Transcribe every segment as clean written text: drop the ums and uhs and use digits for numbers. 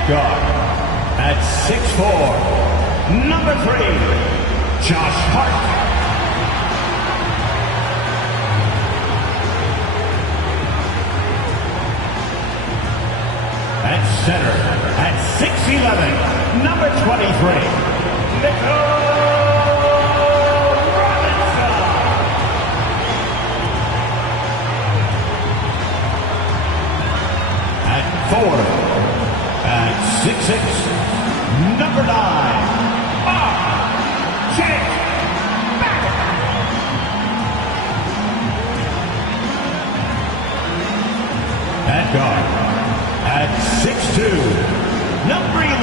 At guard, at 6'4", number 3, Josh Hart. At center, at 6'11", number 23, Nickel. Forward at 6'6", number 9, R.J. Barrett. At guard, at 6'2", number 11,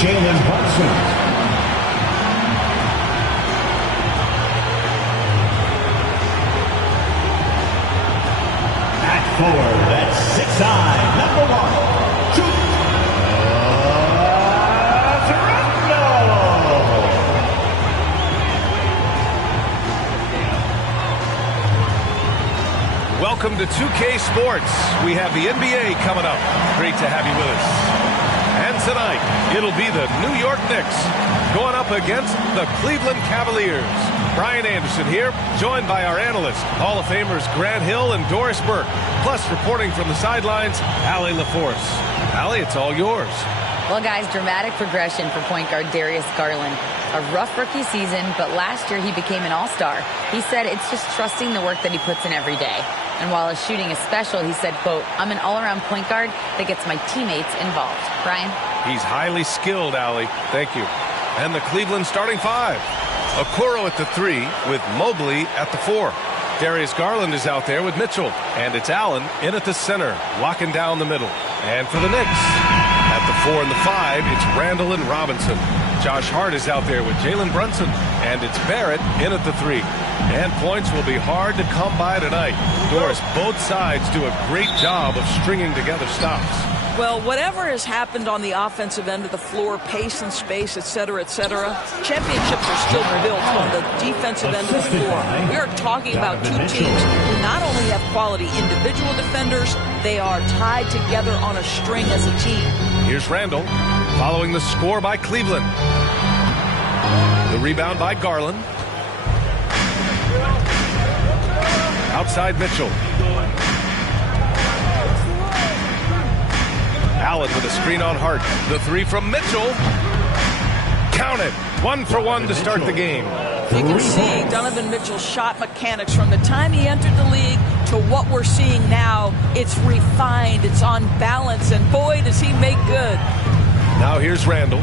Jalen Brunson. At forward, at 6'9", number 1, Toronto. Welcome to 2K Sports. We have the NBA coming up. Great to have you with us. And tonight, it'll be the New York Knicks going up against the Cleveland Cavaliers. Brian Anderson here, joined by our analysts, Hall of Famers Grant Hill and Doris Burke. Plus, reporting from the sidelines, Allie LaForce. Allie, it's all yours. Well, guys, dramatic progression for point guard Darius Garland. A rough rookie season, but last year he became an all-star. He said it's just trusting the work that he puts in every day. And while his shooting is special, he said, quote, "I'm an all-around point guard that gets my teammates involved." Brian? He's highly skilled, Allie. Thank you. And the Cleveland starting five. Okoro at the 3 with Mobley at the 4. Darius Garland is out there with Mitchell. And it's Allen in at the center, locking down the middle. And for the Knicks, at the 4 and the 5, it's Randall and Robinson. Josh Hart is out there with Jalen Brunson. And it's Barrett in at the 3. And points will be hard to come by tonight. Doris, both sides do a great job of stringing together stops. Well, whatever has happened on the offensive end of the floor, pace and space, et cetera, championships are still built on the defensive end of the floor. We are talking about two teams who not only have quality individual defenders, they are tied together on a string as a team. Here's Randall, following the score by Cleveland. The rebound by Garland. Outside Mitchell. Allen with a screen on Hart. The 3 from Mitchell. Count it. 1 for 1 to start the game. You can see Donovan Mitchell's shot mechanics from the time he entered the league to what we're seeing now. It's refined. It's on balance. And boy, does he make good. Now here's Randall.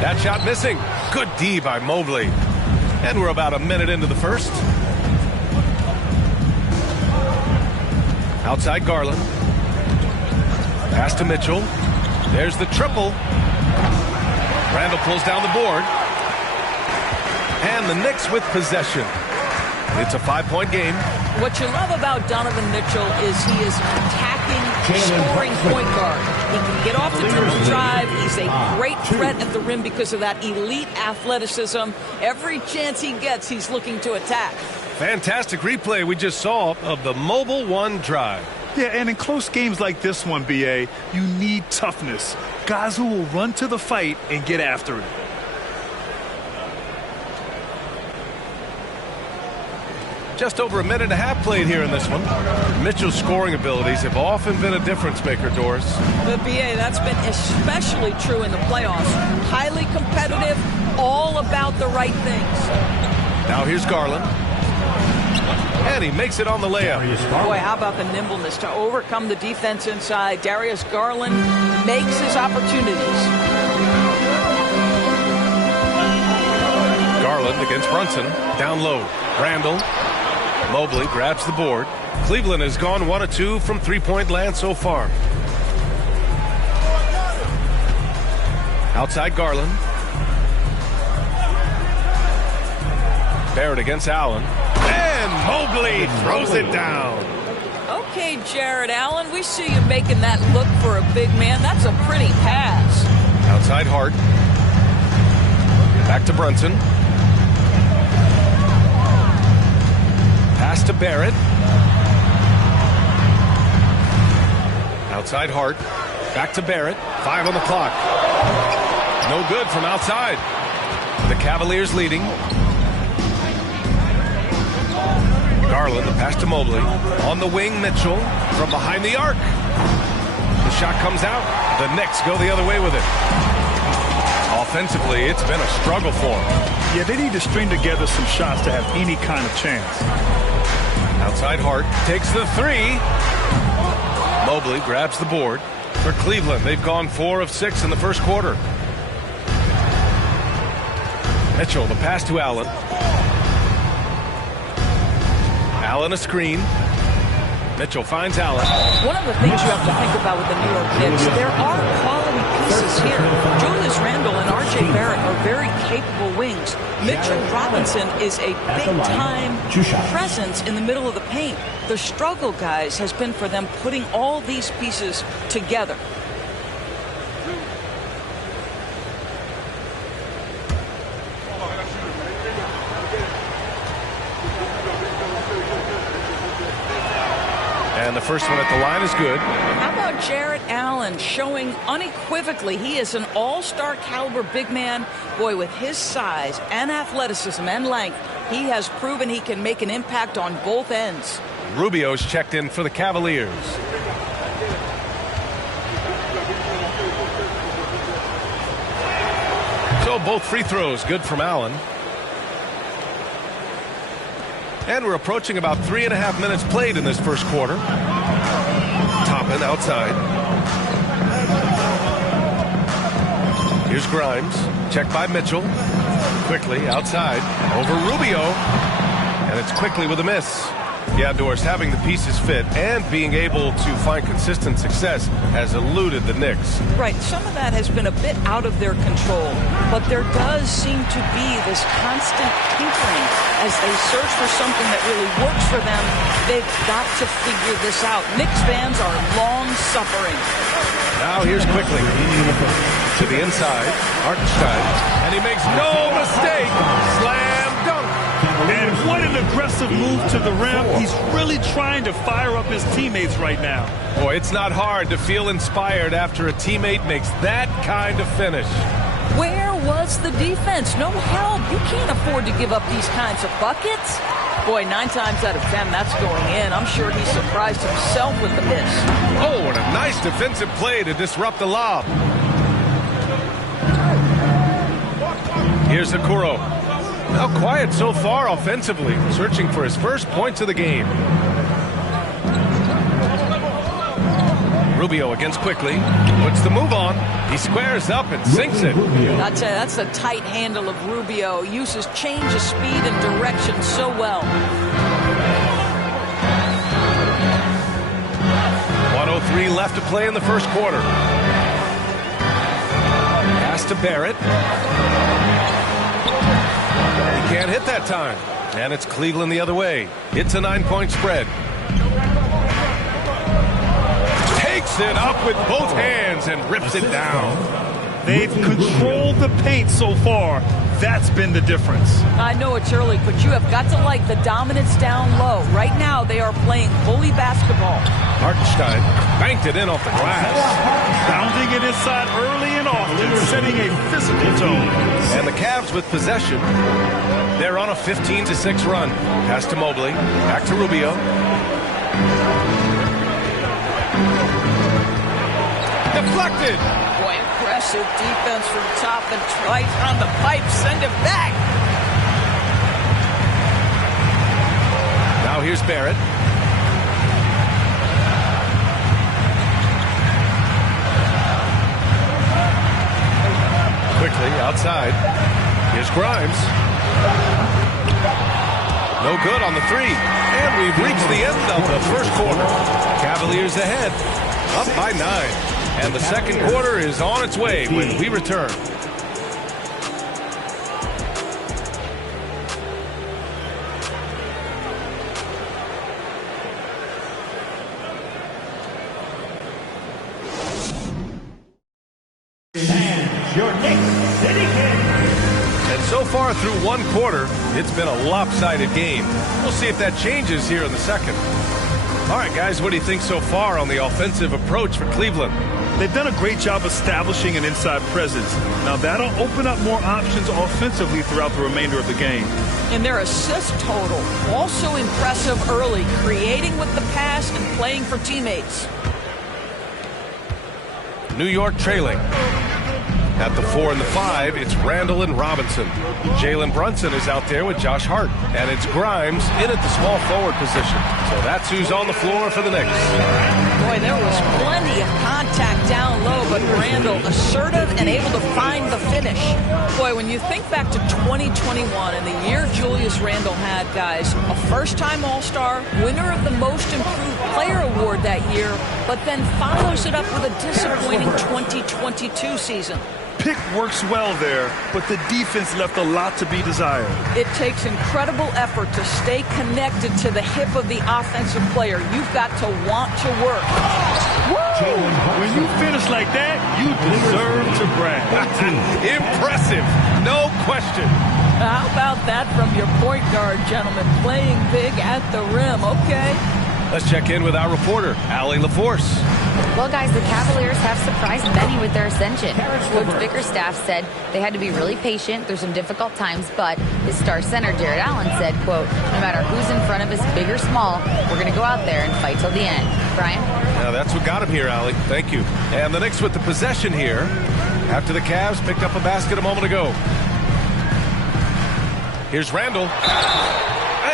That shot missing. Good D by Mobley. And we're about a minute into the first. Outside Garland. Pass to Mitchell. There's the triple. Randall pulls down the board. And the Knicks with possession. It's a 5-point game. What you love about Donovan Mitchell is he is attacking, scoring point guard. He can get off the dribble drive. He's a great threat at the rim because of that elite athleticism. Every chance he gets, he's looking to attack. Fantastic replay we just saw of the Mobile One drive. Yeah, and in close games like this one, BA, you need toughness. Guys who will run to the fight and get after it. Just over a minute and a half played here in this one. Mitchell's scoring abilities have often been a difference maker, Doris. The BA, that's been especially true in the playoffs. Highly competitive, all about the right things. Now here's Garland. And he makes it on the layup. Boy, how about the nimbleness to overcome the defense inside. Darius Garland makes his opportunities. Garland against Brunson. Down low. Randall. Mobley grabs the board. Cleveland has gone 1 of 2 from three-point land so far. Outside Garland. Barrett against Allen. And Mobley throws it down. Okay, Jared Allen, we see you making that look for a big man. That's a pretty pass. Outside Hart. Back to Brunson. Pass to Barrett. Outside Hart. Back to Barrett. 5 on the clock. No good from outside. The Cavaliers leading. Garland, the pass to Mobley. On the wing, Mitchell. From behind the arc. The shot comes out. The Knicks go the other way with it. Offensively, it's been a struggle for them. Yeah, they need to string together some shots to have any kind of chance. Outside Hart takes the 3. Mobley grabs the board. For Cleveland, they've gone 4 of 6 in the first quarter. Mitchell, the pass to Allen. Allen a screen. Mitchell finds Allen. One of the things you have to think about with the New York Knicks, there are quality pieces here. Julius Randle and R.J. Barrett are very capable wings. Mitchell Robinson is a big-time presence in the middle of the paint. The struggle, guys, has been for them putting all these pieces together. And the first one at the line is good. How about Jarrett Allen showing unequivocally he is an all-star caliber big man? Boy, with his size and athleticism and length, he has proven he can make an impact on both ends. Rubio's checked in for the Cavaliers. So both free throws good from Allen. And we're approaching about 3.5 minutes played in this first quarter. Toppin outside. Here's Grimes. Checked by Mitchell. Quickly outside. Over Rubio. And it's quickly with a miss. Yeah, Doris, having the pieces fit and being able to find consistent success has eluded the Knicks. Right. Some of that has been a bit out of their control, but there does seem to be this constant tinkering as they search for something that really works for them. They've got to figure this out. Knicks fans are long-suffering. Now here's Quickly to the inside. Hartenstein, and he makes no mistake. Slam dunk. And what an aggressive move to the rim. He's really trying to fire up his teammates right now. Boy, it's not hard to feel inspired after a teammate makes that kind of finish. Where was the defense? No help. You can't afford to give up these kinds of buckets. Boy, 9 times out of 10, that's going in. I'm sure he surprised himself with the miss. Oh, and a nice defensive play to disrupt the lob. Here's Okoro. Now quiet so far offensively, searching for his first points of the game. Rubio against Quickly. Puts the move on. He squares up and sinks it. I'd say that's the tight handle of Rubio. Uses change of speed and direction so well. 1:03 left to play in the first quarter. Pass to Barrett. He can't hit that time. And it's Cleveland the other way. It's a 9-point spread. Takes it up with both hands and rips it down. They've controlled the paint so far. That's been the difference. I know it's early, but you have got to like the dominance down low. Right now, they are playing bully basketball. Hartenstein banked it in off the glass. Pounding it inside early and often, setting a physical tone. And the Cavs with possession. They're on a 15-6 run. Pass to Mobley. Back to Rubio. Deflected. Boy, impressive defense from top and right on the pipe. Send it back. Now here's Barrett. Quickly outside. Here's Grimes. No good on the 3. And we've reached the end of the first quarter. Cavaliers ahead. Up by 9. And the second quarter is on its way when we return. And your Knicks City Kings. And so far through one quarter, it's been a lopsided game. We'll see if that changes here in the second. All right, guys, what do you think so far on the offensive approach for Cleveland? They've done a great job establishing an inside presence. Now, that'll open up more options offensively throughout the remainder of the game. And their assist total, also impressive early, creating with the pass and playing for teammates. New York trailing. At the 4 and the 5, it's Randall and Robinson. Jalen Brunson is out there with Josh Hart. And it's Grimes in at the small forward position. So that's who's on the floor for the Knicks. Boy, there was plenty of contact down low, but Randall assertive and able to find the finish. Boy, when you think back to 2021 and the year Julius Randall had, guys, a first-time All-Star, winner of the Most Improved Player Award that year, but then follows it up with a disappointing 2022 season. Pick works well there, but the defense left a lot to be desired. It takes incredible effort to stay connected to the hip of the offensive player. You've got to want to work. Woo! When you finish like that, you deserve to brag. Impressive, no question. How about that from your point guard, gentlemen? Playing big at the rim. Okay. Let's check in with our reporter, Allie LaForce. Well, guys, the Cavaliers have surprised many with their ascension. Coach Bickerstaff said they had to be really patient through some difficult times, but his star center, Jared Allen, said, quote, no matter who's in front of us, big or small, we're going to go out there and fight till the end. Brian? Now, that's what got him here, Allie. Thank you. And the Knicks with the possession here after the Cavs picked up a basket a moment ago. Here's Randall.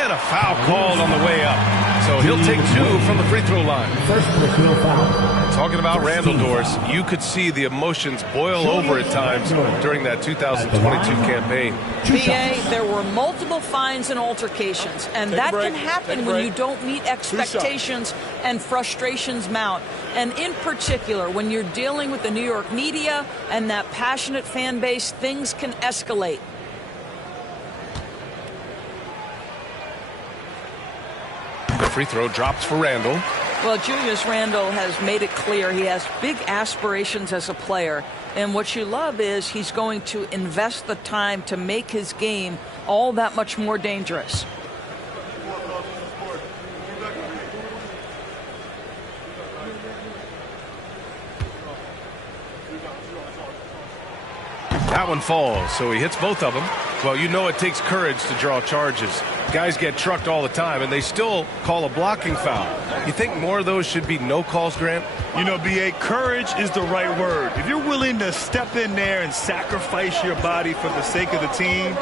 And a foul called on the way up. So he'll take 2 from the free throw line. First personal foul. Talking about Randall, Doris, you could see the emotions boil over at times during that 2022 campaign. BA, there were multiple fines and altercations, and that can happen when you don't meet expectations and frustrations mount. And in particular, when you're dealing with the New York media and that passionate fan base, things can escalate. The free throw drops for Randall. Well, Julius Randall has made it clear he has big aspirations as a player. And what you love is he's going to invest the time to make his game all that much more dangerous. That one falls, so he hits both of them. Well, you know it takes courage to draw charges. Guys get trucked all the time, and they still call a blocking foul. You think more of those should be no calls, Grant? You know, B.A., courage is the right word. If you're willing to step in there and sacrifice your body for the sake of the team,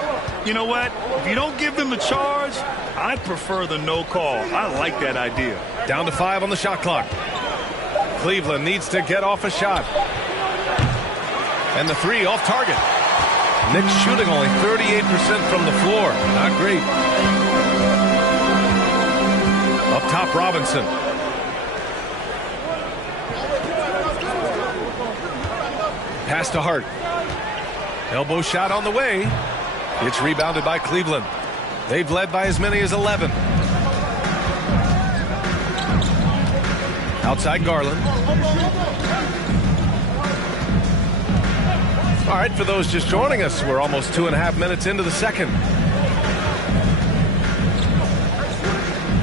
you know what? If you don't give them the charge, I'd prefer the no call. I like that idea. Down to 5 on the shot clock. Cleveland needs to get off a shot. And the 3 off target. Knicks shooting only 38% from the floor. Not great. Up top, Robinson. Pass to Hart. Elbow shot on the way. It's rebounded by Cleveland. They've led by as many as 11. Outside Garland. All right, for those just joining us, we're almost 2.5 minutes into the second.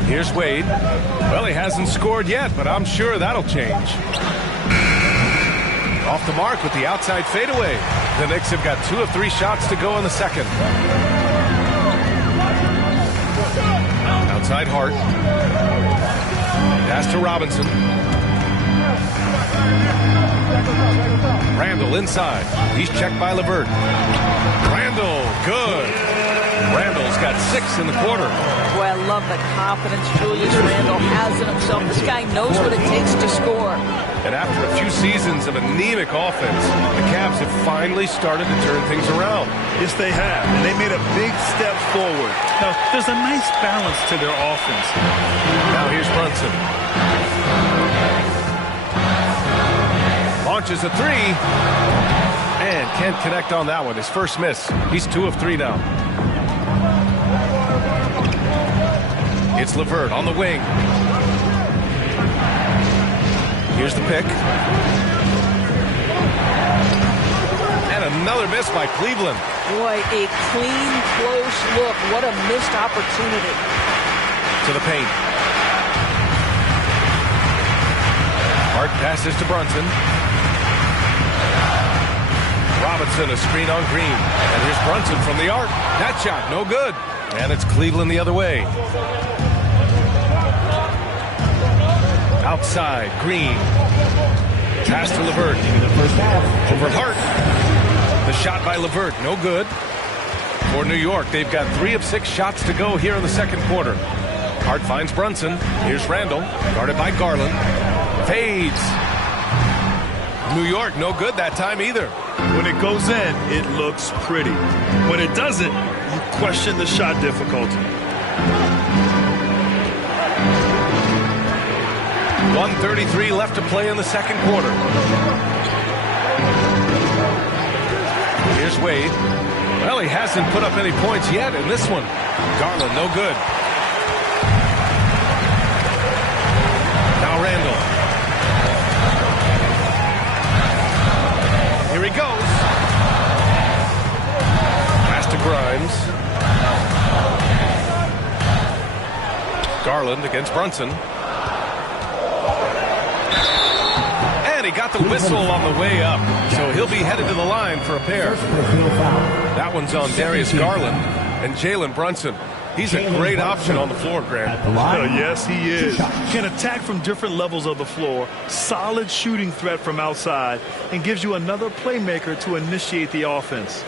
Here's Wade. Well, he hasn't scored yet, but I'm sure that'll change. Off the mark with the outside fadeaway. The Knicks have got 2 of 3 shots to go in the second. Outside Hart. Pass to Robinson. Randall inside. He's checked by LeVert. Randall, good. Randall's got 6 in the quarter. Boy, I love the confidence Julius Randall has in himself. This guy knows what it takes to score. And after a few seasons of anemic offense, the Cavs have finally started to turn things around. Yes, they have. And they made a big step forward. Now, there's a nice balance to their offense. Now here's Brunson. Launches a 3. And can't connect on that one. His first miss. He's 2 of 3 now. It's LeVert on the wing. Here's the pick. And another miss by Cleveland. Boy, a clean, close look. What a missed opportunity. To the paint. Hart passes to Brunson. Robinson, a screen on Green. And here's Brunson from the arc. That shot, no good. And it's Cleveland the other way. Outside, Green. Pass to LeVert. Over Hart. The shot by LeVert, no good. For New York, they've got 3 of 6 shots to go here in the second quarter. Hart finds Brunson. Here's Randall, guarded by Garland. Fades. New York, no good that time either. When it goes in, it looks pretty. When it doesn't, you question the shot difficulty. 1:33 left to play in the second quarter. Here's Wade. Well, he hasn't put up any points yet in this one. Garland, no good. Now Randall. Here he goes. Pass to Grimes. Garland against Brunson. And he got the whistle on the way up. So he'll be headed to the line for a pair. That one's on Darius Garland and Jalen Brunson. He's a great option on the floor, Grant. Yes, he is. Can attack from different levels of the floor. Solid shooting threat from outside. And gives you another playmaker to initiate the offense.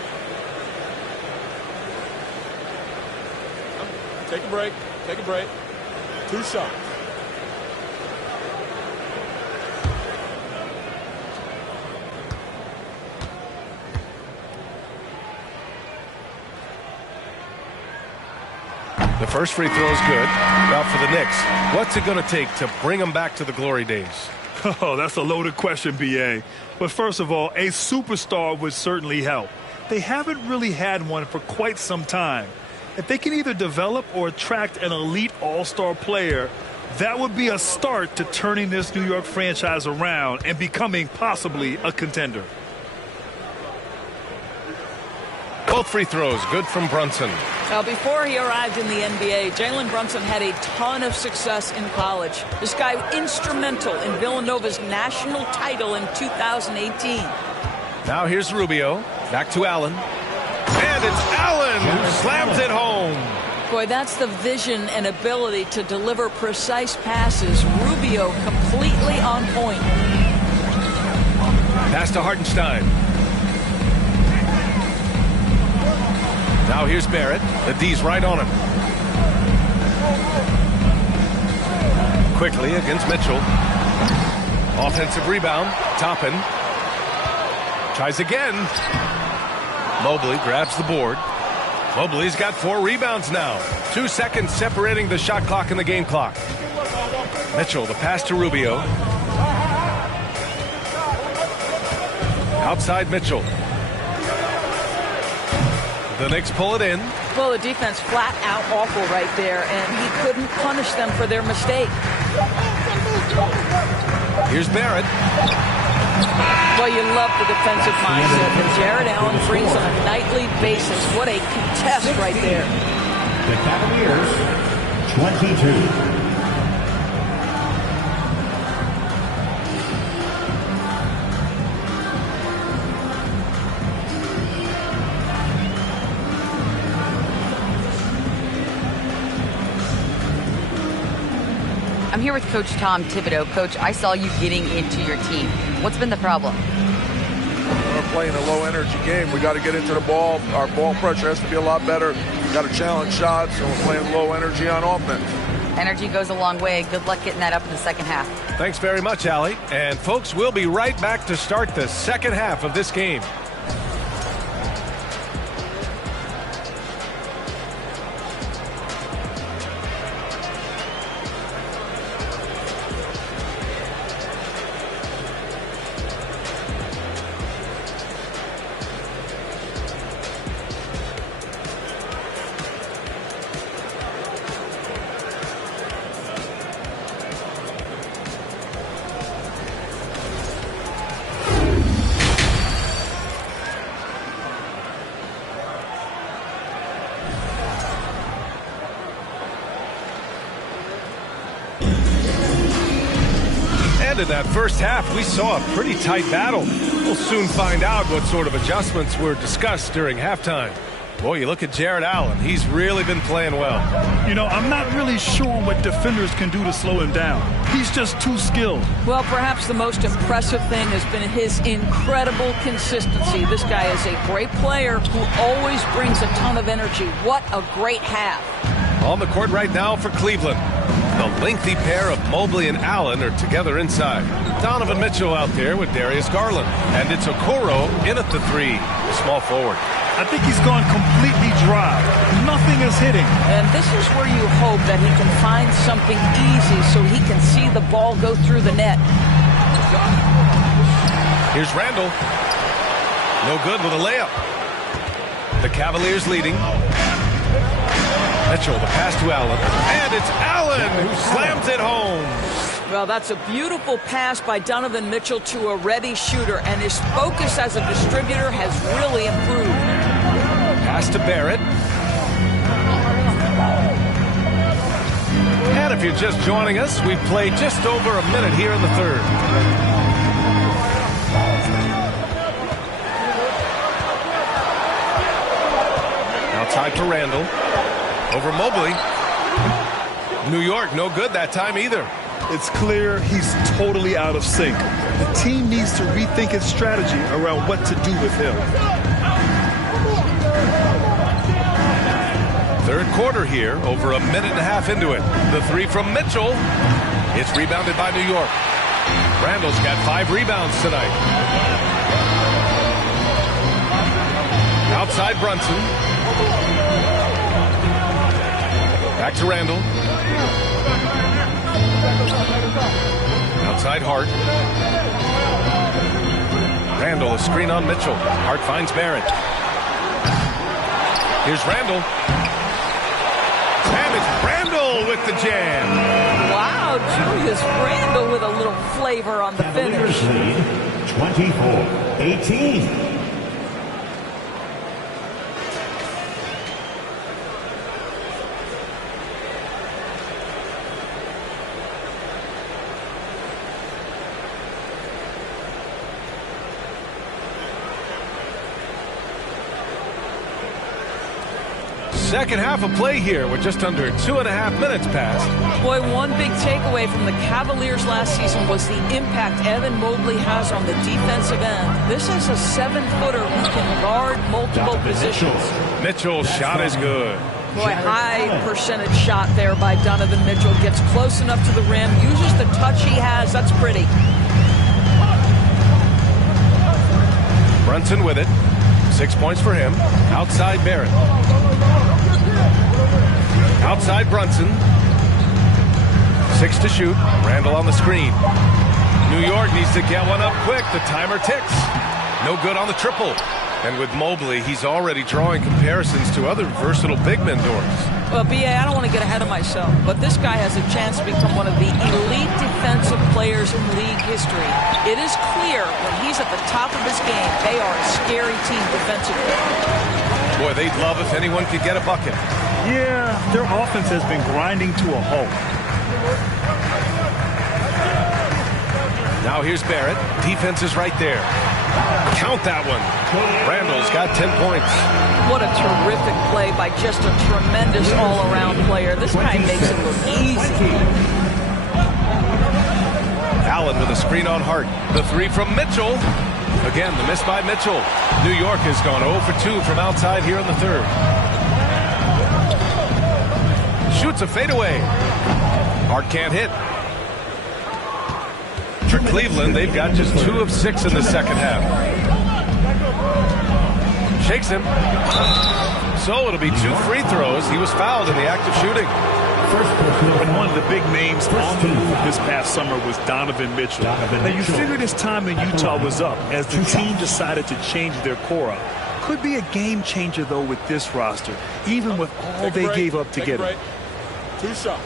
Take a break. Take a break. 2 shots. The first free throw is good. Now for the Knicks, what's it going to take to bring them back to the glory days? Oh, that's a loaded question, B.A. But first of all, a superstar would certainly help. They haven't really had one for quite some time. If they can either develop or attract an elite all-star player, that would be a start to turning this New York franchise around and becoming possibly a contender. Both free throws good from Brunson. Now, before he arrived in the NBA, Jalen Brunson had a ton of success in college. This guy instrumental in Villanova's national title in 2018. Now here's Rubio. Back to Allen. And it's Allen who slams it home. Boy, that's the vision and ability to deliver precise passes. Rubio completely on point. Pass to Hartenstein. Now here's Barrett. The D's right on him. Quickly against Mitchell. Offensive rebound. Toppin. Tries again. Mobley grabs the board. Mobley's got 4 rebounds now. 2 seconds separating the shot clock and the game clock. Mitchell, the pass to Rubio. Outside Mitchell. The Knicks pull it in. Well, the defense flat out awful right there, and he couldn't punish them for their mistake. Here's Barrett. Well, you love the defensive mindset that Jared Allen brings on a nightly basis. What a contest right there. The Cavaliers, 22. I'm here with Coach Tom Thibodeau. Coach, I saw you getting into your team. What's been the problem? We're playing a low-energy game. We got to get into the ball. Our ball pressure has to be a lot better. We got to challenge shots, and we're playing low energy on offense. Energy goes a long way. Good luck getting that up in the second half. Thanks very much, Allie. And folks, we'll be right back to start the second half of this game. And in that first half, we saw a pretty tight battle. We'll soon find out what sort of adjustments were discussed during halftime. Boy, you look at Jared Allen. He's really been playing well. You know, I'm not really sure what defenders can do to slow him down. He's just too skilled. Well, perhaps the most impressive thing has been his incredible consistency. This guy is a great player who always brings a ton of energy. What a great half. On the court right now for Cleveland. The lengthy pair of Mobley and Allen are together inside. Donovan Mitchell out there with Darius Garland. And it's Okoro in at the three, the small forward. I think he's gone completely dry. Nothing is hitting. And this is where you hope that he can find something easy so he can see the ball go through the net. Here's Randall. No good with a layup. The Cavaliers leading. Mitchell, the pass to Allen. And it's Allen who slams it home. Well, that's a beautiful pass by Donovan Mitchell to a ready shooter, and his focus as a distributor has really improved. Pass to Barrett. And if you're just joining us, we've played just over a minute here in the third. Outside for Randall. Over Mobley. New York, no good that time either. It's clear he's totally out of sync. The team needs to rethink its strategy around what to do with him. Third quarter here, over a minute and a half into it. The three from Mitchell. It's rebounded by New York. Randall's got 5 rebounds tonight. Outside Brunson. Back to Randall. Outside Hart. Randall, a screen on Mitchell. Hart finds Barrett. Here's Randall. And it's Randall with the jam. Wow, Julius Randall with a little flavor on the finish. 24-18. Second half of play here with just under 2.5 minutes passed. Boy, one big takeaway from the Cavaliers last season was the impact Evan Mobley has on the defensive end. This is a 7-footer who can guard multiple positions. Mitchell's shot is good. Boy, high percentage shot there by Donovan Mitchell. Gets close enough to the rim, uses the touch he has. That's pretty. Brunson with it. 6 points for him. Outside Barrett. Outside Brunson. 6 to shoot. Randall on the screen. New York needs to get one up quick. The timer ticks. No good on the triple. And with Mobley, he's already drawing comparisons to other versatile big men doors. Well, B.A., I don't want to get ahead of myself, but this guy has a chance to become one of the elite defensive players in league history. It is clear when he's at the top of his game, they are a scary team defensively. Boy, they'd love if anyone could get a bucket. Yeah, their offense has been grinding to a halt. Now here's Barrett. Defense is right there. Count that one. Randall's got 10 points. What a terrific play by just a tremendous all-around player. This guy makes it look easy. Allen with a screen on Hart. The three from Mitchell. Again, the miss by Mitchell. New York has gone 0 for 2 from outside here in the third. Shoots a fadeaway. Hart can't hit. For Cleveland, they've got just 2 of 6 in the second half. Shakes him. So it'll be 2 free throws. He was fouled in the act of shooting. And one of the big names on the move this past summer was Donovan Mitchell. Now you figured his time in Utah was up as the team decided to change their core up. Could be a game changer, though, with this roster, even with all they gave up to get him. 2 shots.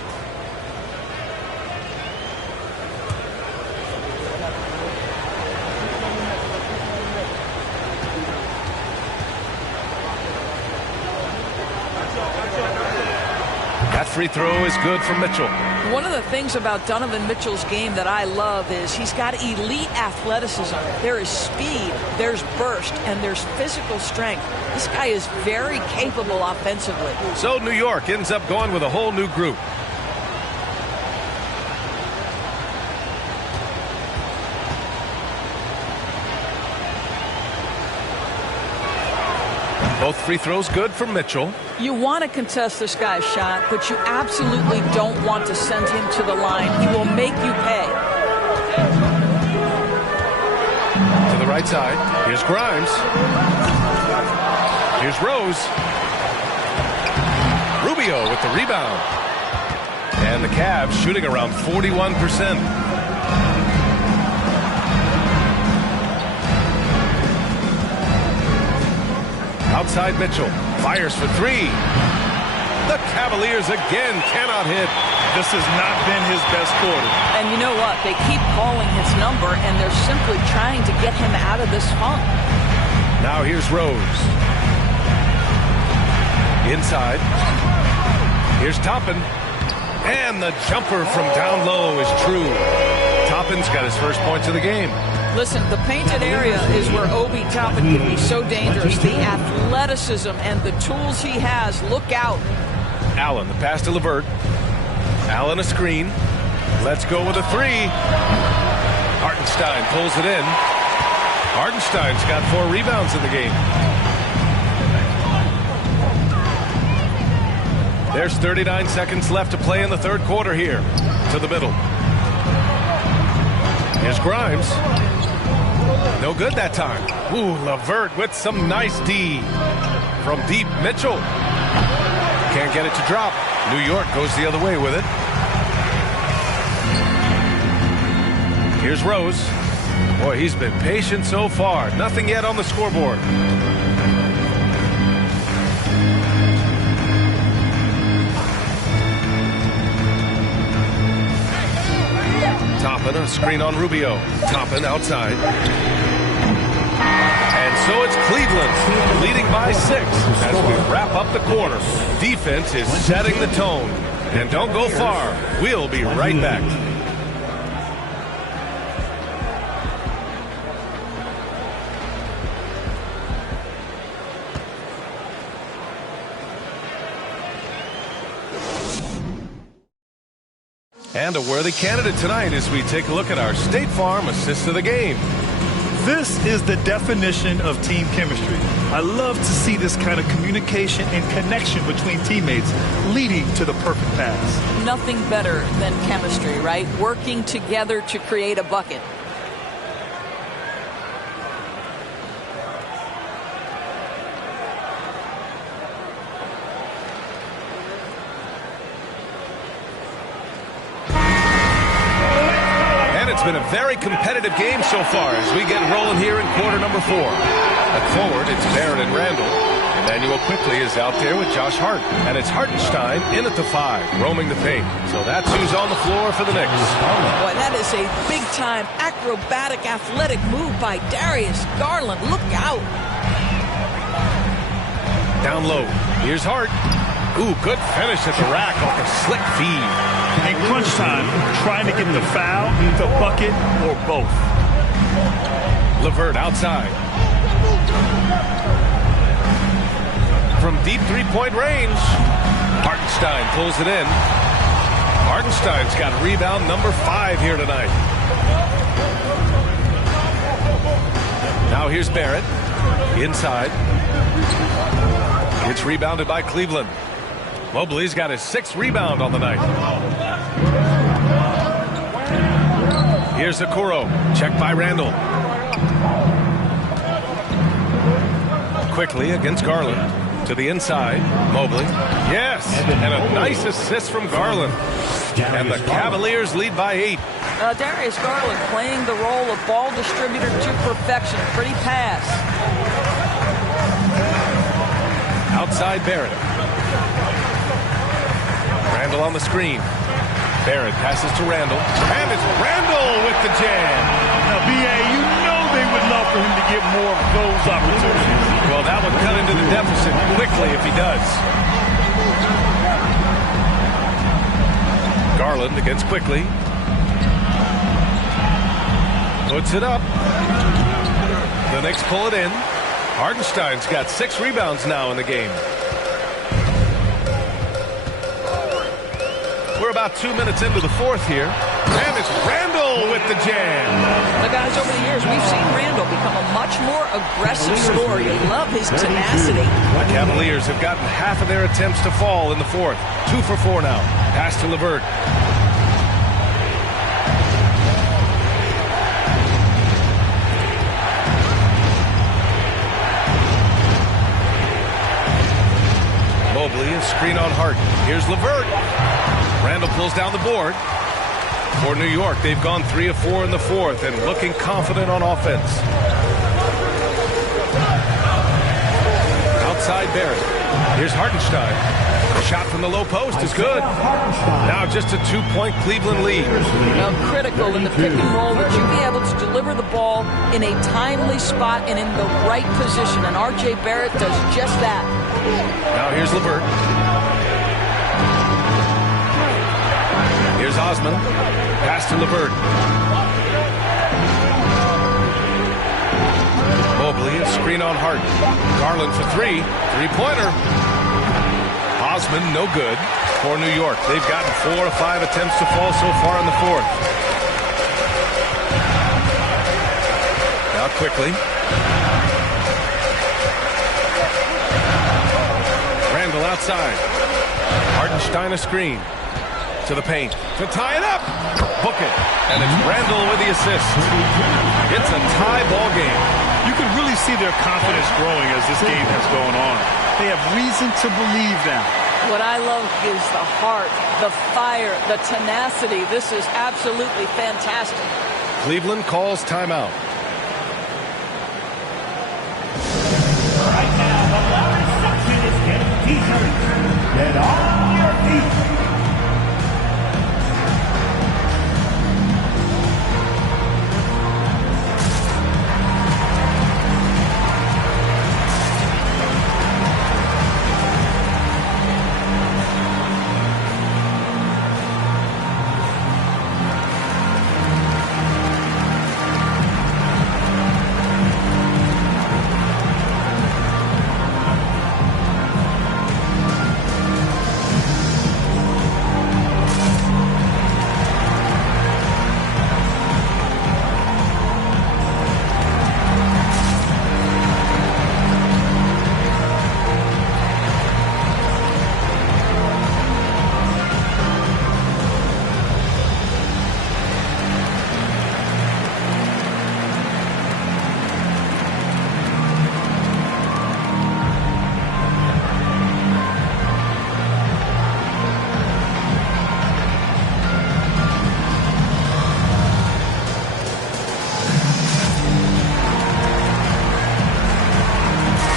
That free throw is good for Mitchell. One of the things about Donovan Mitchell's game that I love is he's got elite athleticism. There is speed, there's burst, and there's physical strength. This guy is very capable offensively. So New York ends up going with a whole new group. Both free throws good for Mitchell. You want to contest this guy's shot, but you absolutely don't want to send him to the line. He will make you pay. To the right side. Here's Grimes. Here's Rose. Rubio with the rebound. And the Cavs shooting around 41%. Outside Mitchell. Fires for three. The Cavaliers again cannot hit. This has not been his best quarter. And you know what? They keep calling his number, and they're simply trying to get him out of this funk. Now here's Rose. Inside. Here's Toppin. And the jumper from down low is true. Toppin's got his first points of the game. Listen, the painted area is where Obi Toppin can be so dangerous. The athleticism and the tools he has. Look out. Allen, the pass to LeVert. Allen a screen. Let's go with a three. Hartenstein pulls it in. Hartenstein's got 4 rebounds in the game. There's 39 seconds left to play in the third quarter here. To the middle. Here's Grimes. No good that time. Ooh, LeVert with some nice D. From deep, Mitchell. Can't get it to drop. New York goes the other way with it. Here's Rose. Boy, he's been patient so far. Nothing yet on the scoreboard. Toppin, a screen on Rubio. Toppin outside. And so it's Cleveland leading by 6 as we wrap up the quarter. Defense is setting the tone. And don't go far. We'll be right back. And a worthy candidate tonight as we take a look at our State Farm assist of the game. This is the definition of team chemistry. I love to see this kind of communication and connection between teammates leading to the perfect pass. Nothing better than chemistry, right? Working together to create a bucket. It's been a very competitive game so far as we get rolling here in quarter number 4. At forward, it's Barrett and Randall. Emmanuel quickly is out there with Josh Hart. And it's Hartenstein in at the 5, roaming the paint. So that's who's on the floor for the Knicks. Boy, that is a big-time, acrobatic, athletic move by Darius Garland. Look out. Down low. Here's Hart. Ooh, good finish at the rack off a slick feed. In crunch time, trying to get the foul, the bucket, or both. LeVert outside. From deep three-point range, Hartenstein pulls it in. Hartenstein's got rebound number 5 here tonight. Now here's Barrett. Inside. It's rebounded by Cleveland. Mobley's got his 6th rebound on the night. Here's Okoro. Checked by Randall. Quickly against Garland. To the inside. Mobley. Yes. And a nice assist from Garland. And the Cavaliers lead by 8. Darius Garland playing the role of ball distributor to perfection. Pretty pass. Outside Barrett. Randall on the screen. Barrett passes to Randall. And it's Randall with the jam. Now, B.A., you know they would love for him to get more of those opportunities. Well, that would cut into the deficit quickly if he does. Garland against Quickly. Puts it up. The Knicks pull it in. Hartenstein's got 6 rebounds now in the game. We're about 2 minutes into the fourth here. And it's Randall with the jam. The guys, over the years, we've seen Randall become a much more aggressive scorer. You love his tenacity. The Cavaliers have gotten half of their attempts to fall in the fourth. 2 for 4 now. Pass to LeVert. Mobley, a screen on Harden. Here's LeVert. Randall pulls down the board. For New York, they've gone 3 of 4 in the fourth and looking confident on offense. Outside Barrett. Here's Hartenstein. A shot from the low post is good. Now just a 2-point Cleveland lead. Now critical in the pick and roll that you be able to deliver the ball in a timely spot and in the right position. And R.J. Barrett does just that. Now here's LeVert. Here's Osman. Pass to LeVert. Mobley, a screen on Harden. Garland for 3. 3-pointer. Osman, no good for New York. They've gotten 4 of 5 attempts to fall so far in the fourth. Now Quickly. Randall outside. Hartenstein a screen. To the paint. To tie it up. Book it. And it's Randall with the assist. It's a tie ball game. You can really see their confidence growing as this game has gone on. They have reason to believe that. What I love is the heart, the fire, the tenacity. This is absolutely fantastic. Cleveland calls timeout. Right now, the Loud section is getting t-shirts. Get on your feet.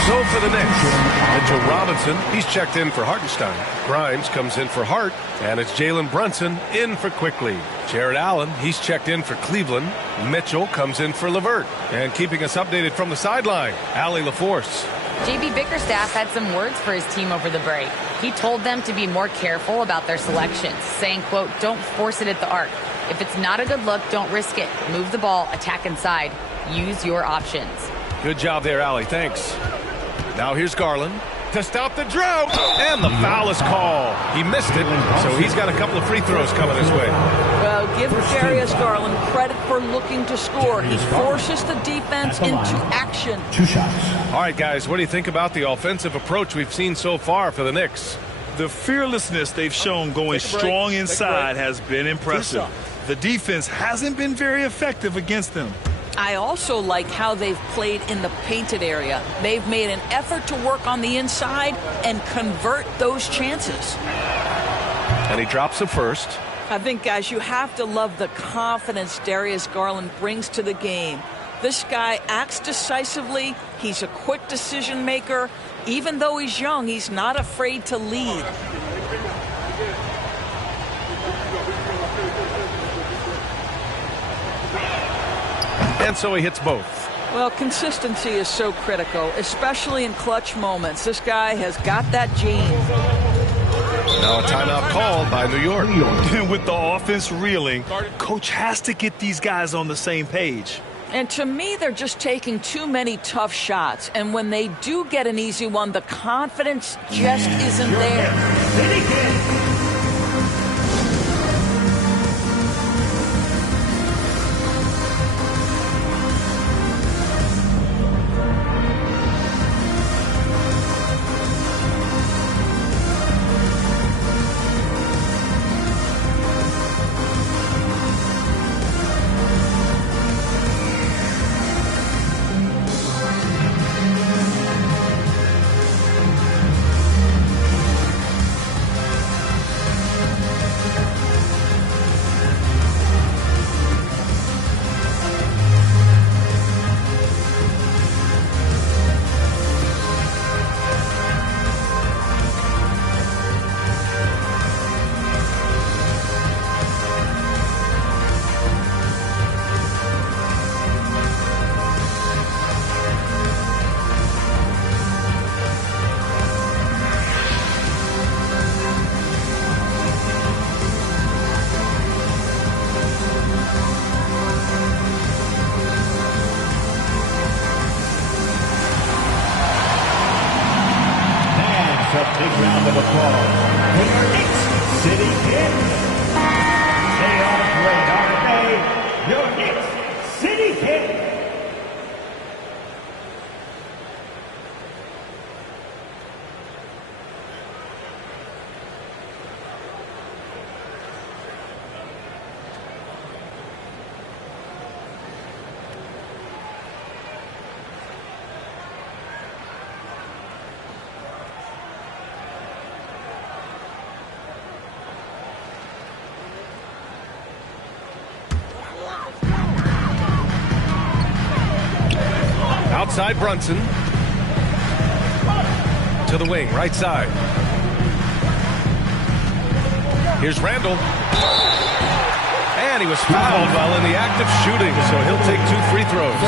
So for the Knicks, Mitchell Robinson, he's checked in for Hartenstein. Grimes comes in for Hart, and it's Jalen Brunson in for Quickly. Jared Allen, he's checked in for Cleveland. Mitchell comes in for LeVert. And keeping us updated from the sideline, Allie LaForce. J.B. Bickerstaff had some words for his team over the break. He told them to be more careful about their selections, saying, quote, don't force it at the arc. If it's not a good look, don't risk it. Move the ball, attack inside. Use your options. Good job there, Allie. Thanks. Now here's Garland to stop the drought, and the foul is called. He missed it, so he's got a couple of free throws coming his way. Well, give Darius Garland credit for looking to score. He forces the defense into action. 2 shots. All right, guys, what do you think about the offensive approach we've seen so far for the Knicks? The fearlessness they've shown going strong inside has been impressive. The defense hasn't been very effective against them. I also like how they've played in the painted area. They've made an effort to work on the inside and convert those chances. And he drops the first. I think, guys, you have to love the confidence Darius Garland brings to the game. This guy acts decisively. He's a quick decision maker. Even though he's young, he's not afraid to lead. And so he hits both. Well, consistency is so critical, especially in clutch moments. This guy has got that gene. Now a timeout called by New York. And with the offense reeling, coach has to get these guys on the same page. And to me, they're just taking too many tough shots. And when they do get an easy one, the confidence just isn't there. Big round of applause for your Knicks City Kings. They are great, aren't they? Your Knicks City Kings. Outside Brunson. To the wing, right side. Here's Randall. And he was fouled while in the act of shooting, so he'll take 2 free throws.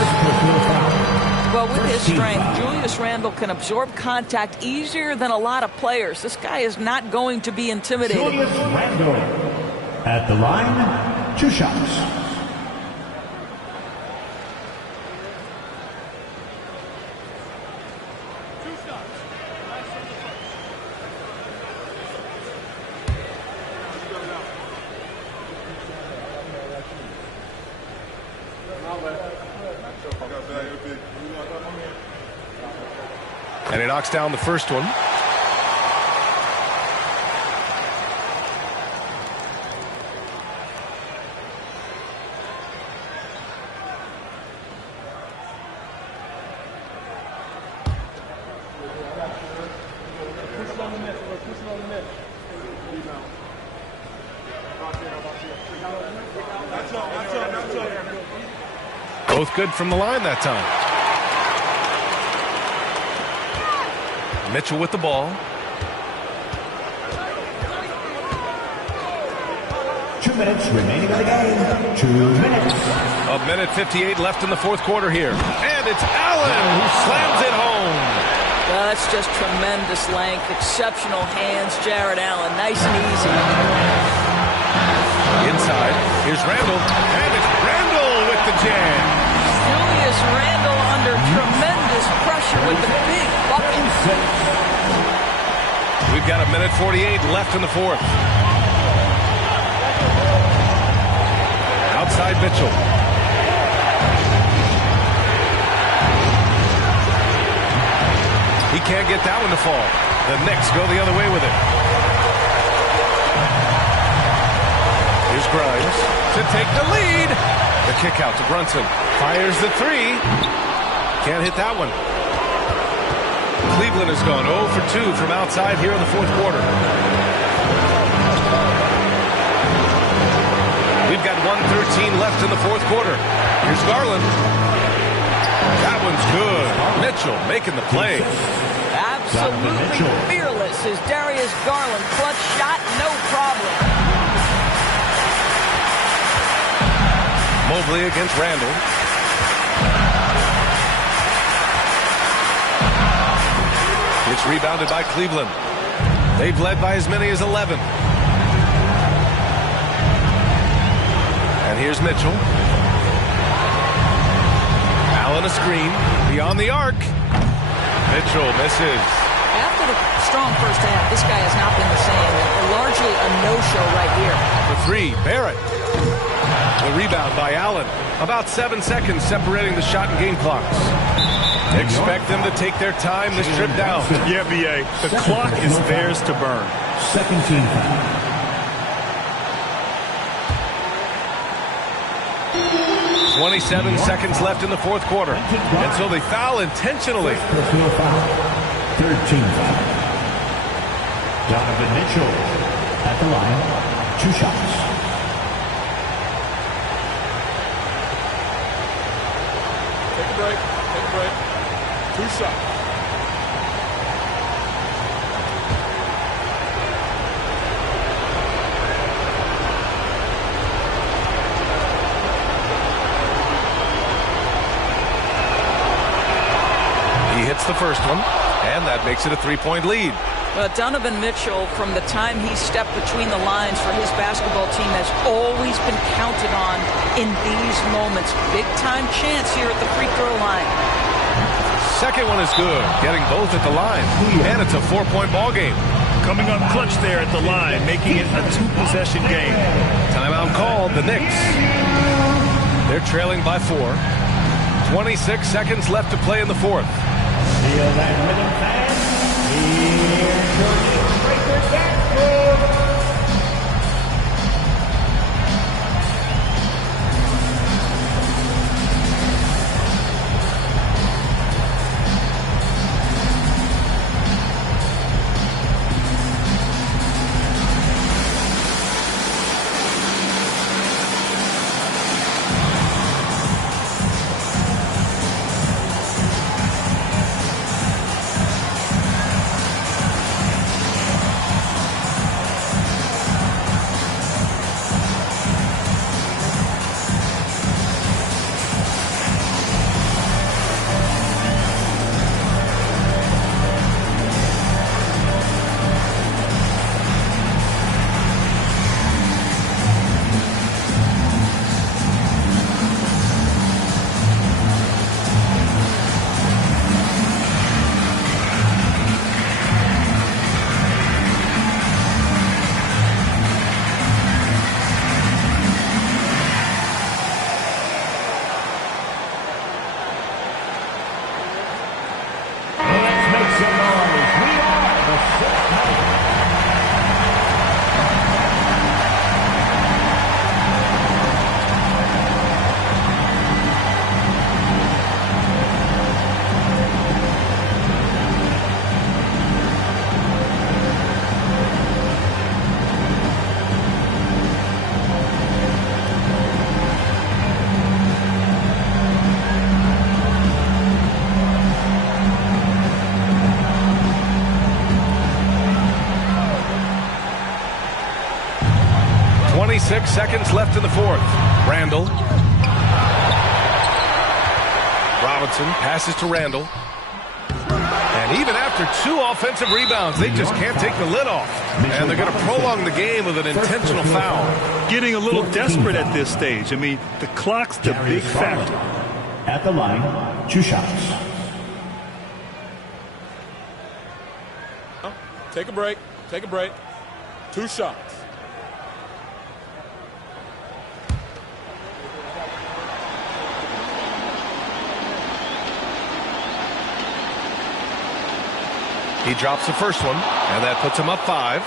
Well, with his strength, Julius Randle can absorb contact easier than a lot of players. This guy is not going to be intimidated. Julius Randle at the line, 2 shots. And he knocks down the first one. Both good from the line that time. Mitchell with the ball. 2 minutes remaining in the game. 2 minutes. A minute 58 left in the fourth quarter here. And it's Allen who slams it home. Well, that's just tremendous length. Exceptional hands, Jared Allen. Nice and easy. Inside. Here's Randall. And it's Randall with the jam. Julius Randle under tremendous pressure with the big bucket. We've got a minute 48 left in the fourth. Outside Mitchell. He can't get that one to fall. The Knicks go the other way with it. Here's Grimes to take the lead. The kick out to Brunson. Fires the 3. Can't hit that one. Cleveland has gone 0 for 2 from outside here in the fourth quarter. We've got 1:13 left in the fourth quarter. Here's Garland. That one's good. Mitchell making the play. Absolutely fearless is Darius Garland. Clutch shot, no problem. Mobley against Randall. It's rebounded by Cleveland. They've led by as many as 11. And here's Mitchell. Allen a screen. Beyond the arc. Mitchell misses. After the strong first half, this guy has not been the same. Largely a no-show right here. The three, Barrett. The rebound by Allen. About 7 seconds separating the shot and game clocks. Expect them to take their time this trip down. Yeah, B.A. The clock is theirs to burn. Second team foul. 27 seconds left in the fourth quarter. And so they foul intentionally. Personal foul. Third team foul. Donovan Mitchell at the line. 2 shots. Take a break. Take a break. 2 shots. He hits the first one, and that makes it a 3-point lead. Well, Donovan Mitchell, from the time he stepped between the lines for his basketball team, has always been counted on in these moments. Big-time chance here at the free throw line. Second one is good, getting both at the line. And it's a 4-point ball game. Coming up clutch there at the line, making it a 2-possession game. Timeout called, the Knicks. They're trailing by 4. 26 seconds left to play in the fourth. Feel that rhythm, fans. Here's your Knicks Breakers basketball. Six seconds left in the fourth. Randall. Robinson passes to Randall. And even after 2 offensive rebounds, they just can't take the lid off. And they're going to prolong the game with an intentional foul. Getting a little desperate at this stage. I mean, the clock's the big factor. At the line, 2 shots. Take a break. Take a break. 2 shots. He drops the first one, and that puts him up 5.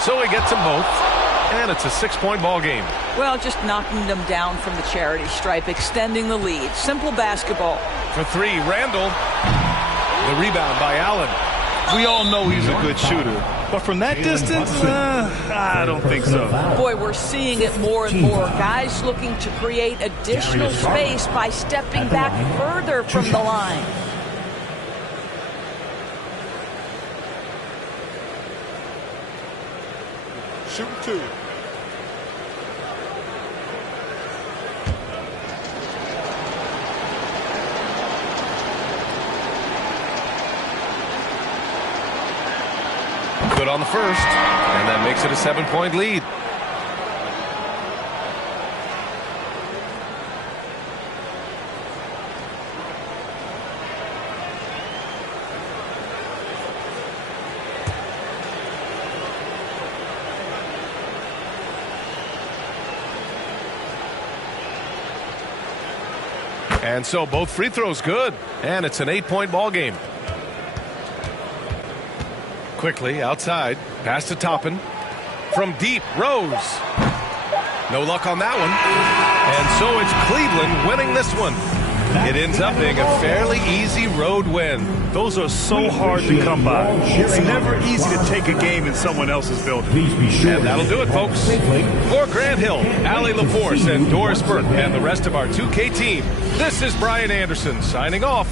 So he gets them both, and it's a 6-point ball game. Well, just knocking them down from the charity stripe, extending the lead. Simple basketball. For 3, Randall. The rebound by Allen. We all know he's a good shooter. But from that distance, I don't think so. Boy, we're seeing it more and more. Guys looking to create additional space by stepping back further from the line. Shoot 2. good on the first, and that makes it a 7-point lead. And so both free throws good, and it's an 8-point ball game. Quickly outside, pass to Toppin. From deep, Rose. No luck on that one. And so it's Cleveland winning this one. It ends up being a fairly easy road win. Those are so hard to come by. It's never easy to take a game in someone else's building. And that'll do it, folks. For Grant Hill, Allie LaForce, and Doris Burke, and the rest of our 2K team, this is Brian Anderson signing off.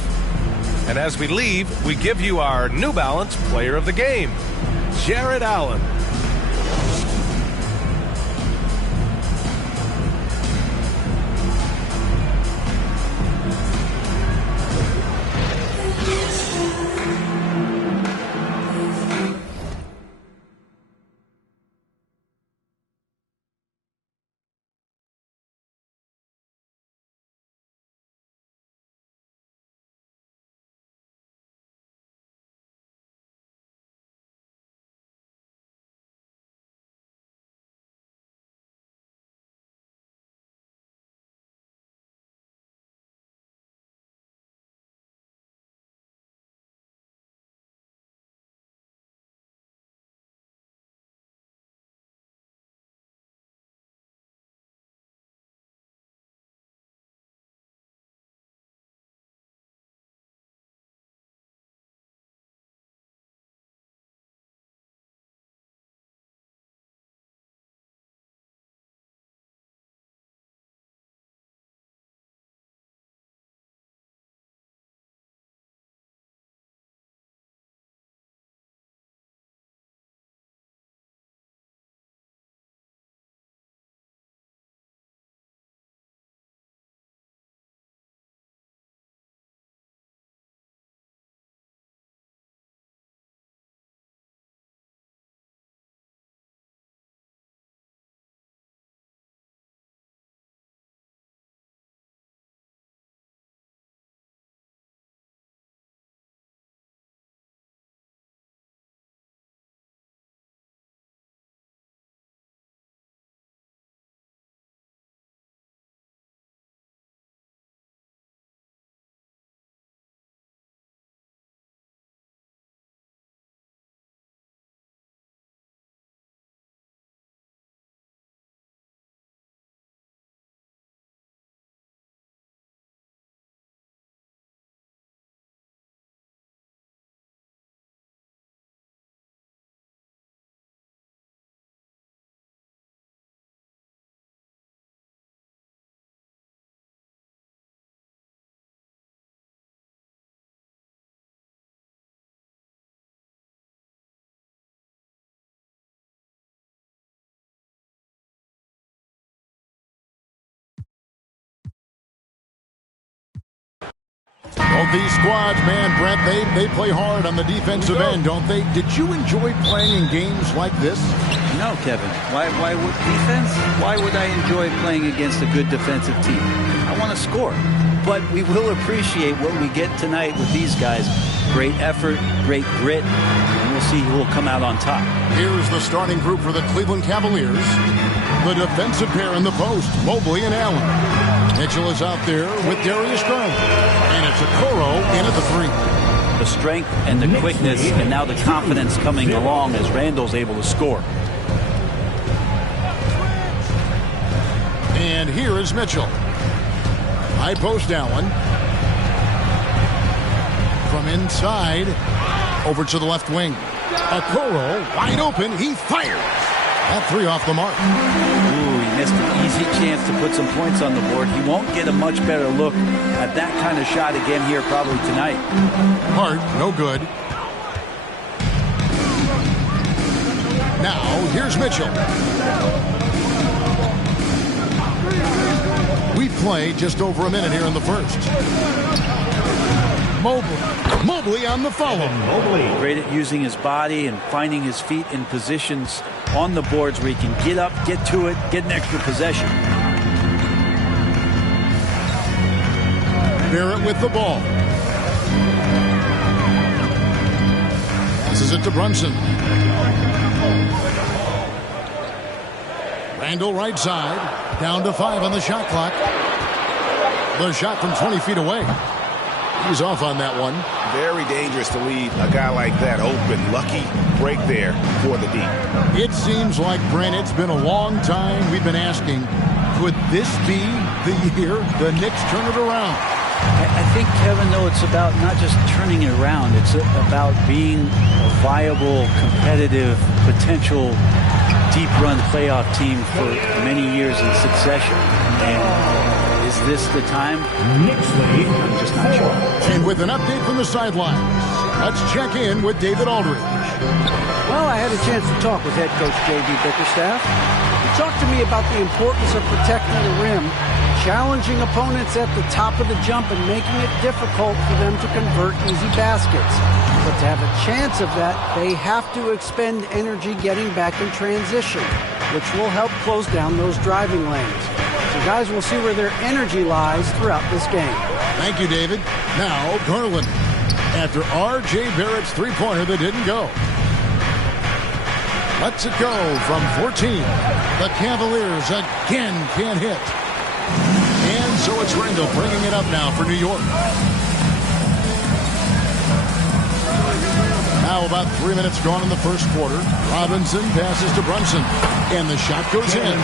And as we leave, we give you our New Balance Player of the Game, Jared Allen. Well, these squads, man, Brent, they play hard on the defensive end, don't they? Did you enjoy playing in games like this? No, Kevin. Why would defense? Why would I enjoy playing against a good defensive team? I want to score. But we will appreciate what we get tonight with these guys. Great effort, great grit, and we'll see who will come out on top. Here's the starting group for the Cleveland Cavaliers. The defensive pair in the post, Mobley and Allen. Mitchell is out there with Darius Garland. And it's Okoro in at the three. The strength and the quickness, and now the confidence coming along as Randall's able to score. And here is Mitchell. High post Allen. From inside, over to the left wing. Okoro wide open. He fires. That three off the mark. Ooh, he missed an easy chance to put some points on the board. He won't get a much better look at that kind of shot again here probably tonight. Hart, no good. Now, here's Mitchell. We've played just over a minute here in the first. Mobley on the follow. Great at using his body and finding his feet in positions on the boards where he can get up, get to it, get an extra possession. Barrett with the ball. Passes it to Brunson. Randall right side. Down to 5 on the shot clock. The shot from 20 feet away. He's off on that one. Very dangerous to leave a guy like that open. Lucky break there for the deep. It seems like, Brent, it's been a long time we've been asking, could this be the year the Knicks turn it around? I think, Kevin, though, it's about not just turning it around. It's about being a viable, competitive, potential deep-run playoff team for many years in succession. And is this the time? I'm just not sure. And with an update from the sidelines, let's check in with David Aldridge. Well, I had a chance to talk with head coach J.B. Bickerstaff. He talked to me about the importance of protecting the rim, challenging opponents at the top of the jump, and making it difficult for them to convert easy baskets. But to have a chance of that, they have to expend energy getting back in transition, which will help close down those driving lanes. So guys, we'll see where their energy lies throughout this game. Thank you, David. Now, Garland. After R.J. Barrett's three-pointer that didn't go. Lets it go from 14. The Cavaliers again can't hit. And so it's Randall bringing it up now for New York. Now about 3 minutes gone in the first quarter. Robinson passes to Brunson. And the shot goes in.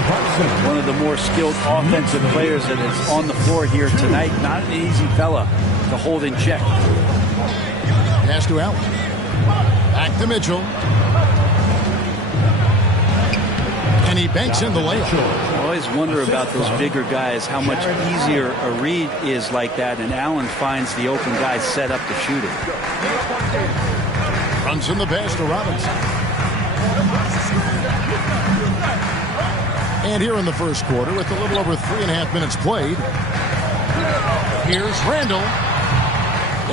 One of the more skilled offensive players that is on the floor here tonight. Not an easy fella to hold in check. Pass to Allen. Back to Mitchell. And he banks in the layup. I always wonder about those bigger guys, how much easier a read is like that. And Allen finds the open guy set up to shoot it. Brunson the pass to Robinson. And here in the first quarter, with a little over 3.5 minutes played, here's Randall.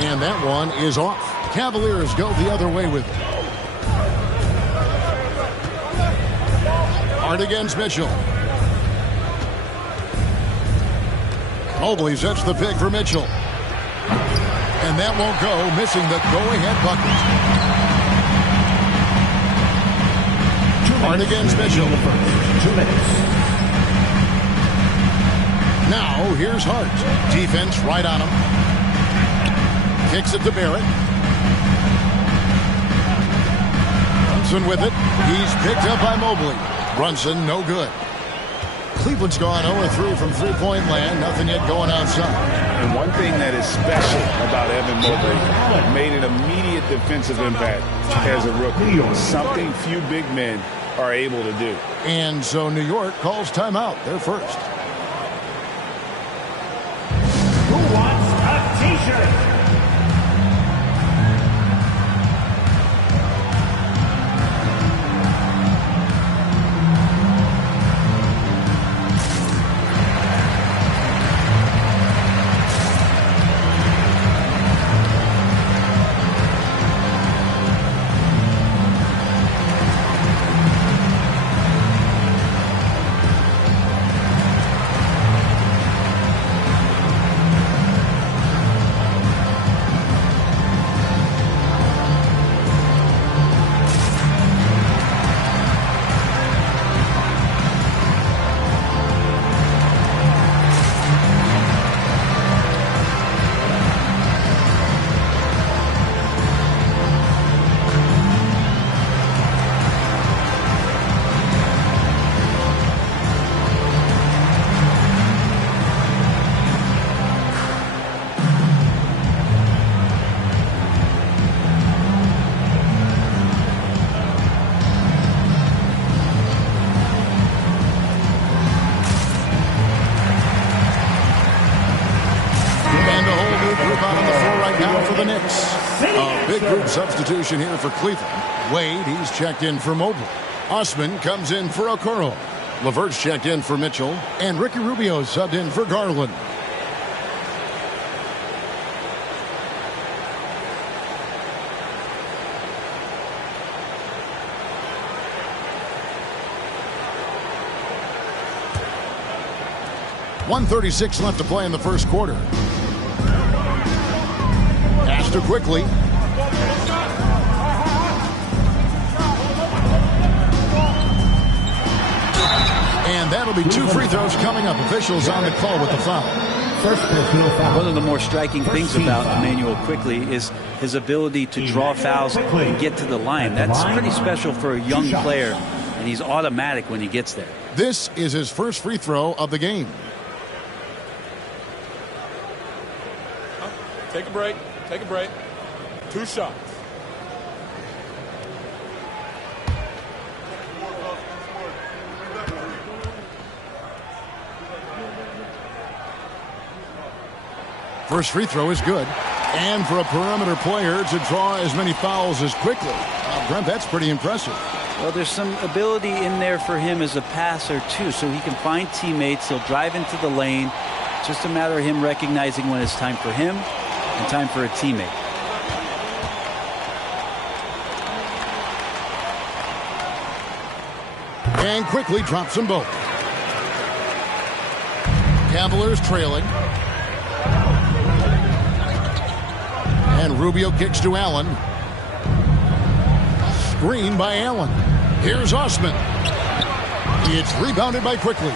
And that one is off. Cavaliers go the other way with it. Hard against Mitchell. Mobley sets the pick for Mitchell. And that won't go, missing the go-ahead bucket. Hard against Mitchell. 2 minutes. Now, here's Hart. Defense right on him. Kicks it to Barrett. Brunson with it. He's picked up by Mobley. Brunson, no good. Cleveland's gone 0-3 from three-point land. Nothing yet going outside. And one thing that is special about Evan Mobley, made an immediate defensive impact as a rookie. Something few big men are able to do. And so New York calls timeout. They're first. Who wants a t-shirt? The Knicks. A big group substitution here for Cleveland. Wade, he's checked in for Mobley. Osman comes in for Okoro. LeVert's checked in for Mitchell. And Ricky Rubio subbed in for Garland. 1:36 left to play in the first quarter. Pass to quickly. And that'll be 2 free throws coming up. Officials on the call with the foul. First personal foul. One of the more striking things about Emmanuel Quickly is his ability to draw fouls and get to the line. That's pretty special for a young player, and he's automatic when he gets there. This is his first free throw of the game. Take a break. Take a break. 2 shots. First free throw is good. And for a perimeter player to draw as many fouls as Quickly, Brent, that's pretty impressive. Well, there's some ability in there for him as a passer, too, so he can find teammates. He'll drive into the lane. It's just a matter of him recognizing when it's time for him and time for a teammate. And Quickly drops them both. Cavaliers trailing. And Rubio kicks to Allen. Screen by Allen. Here's Osman. It's rebounded by Quickly.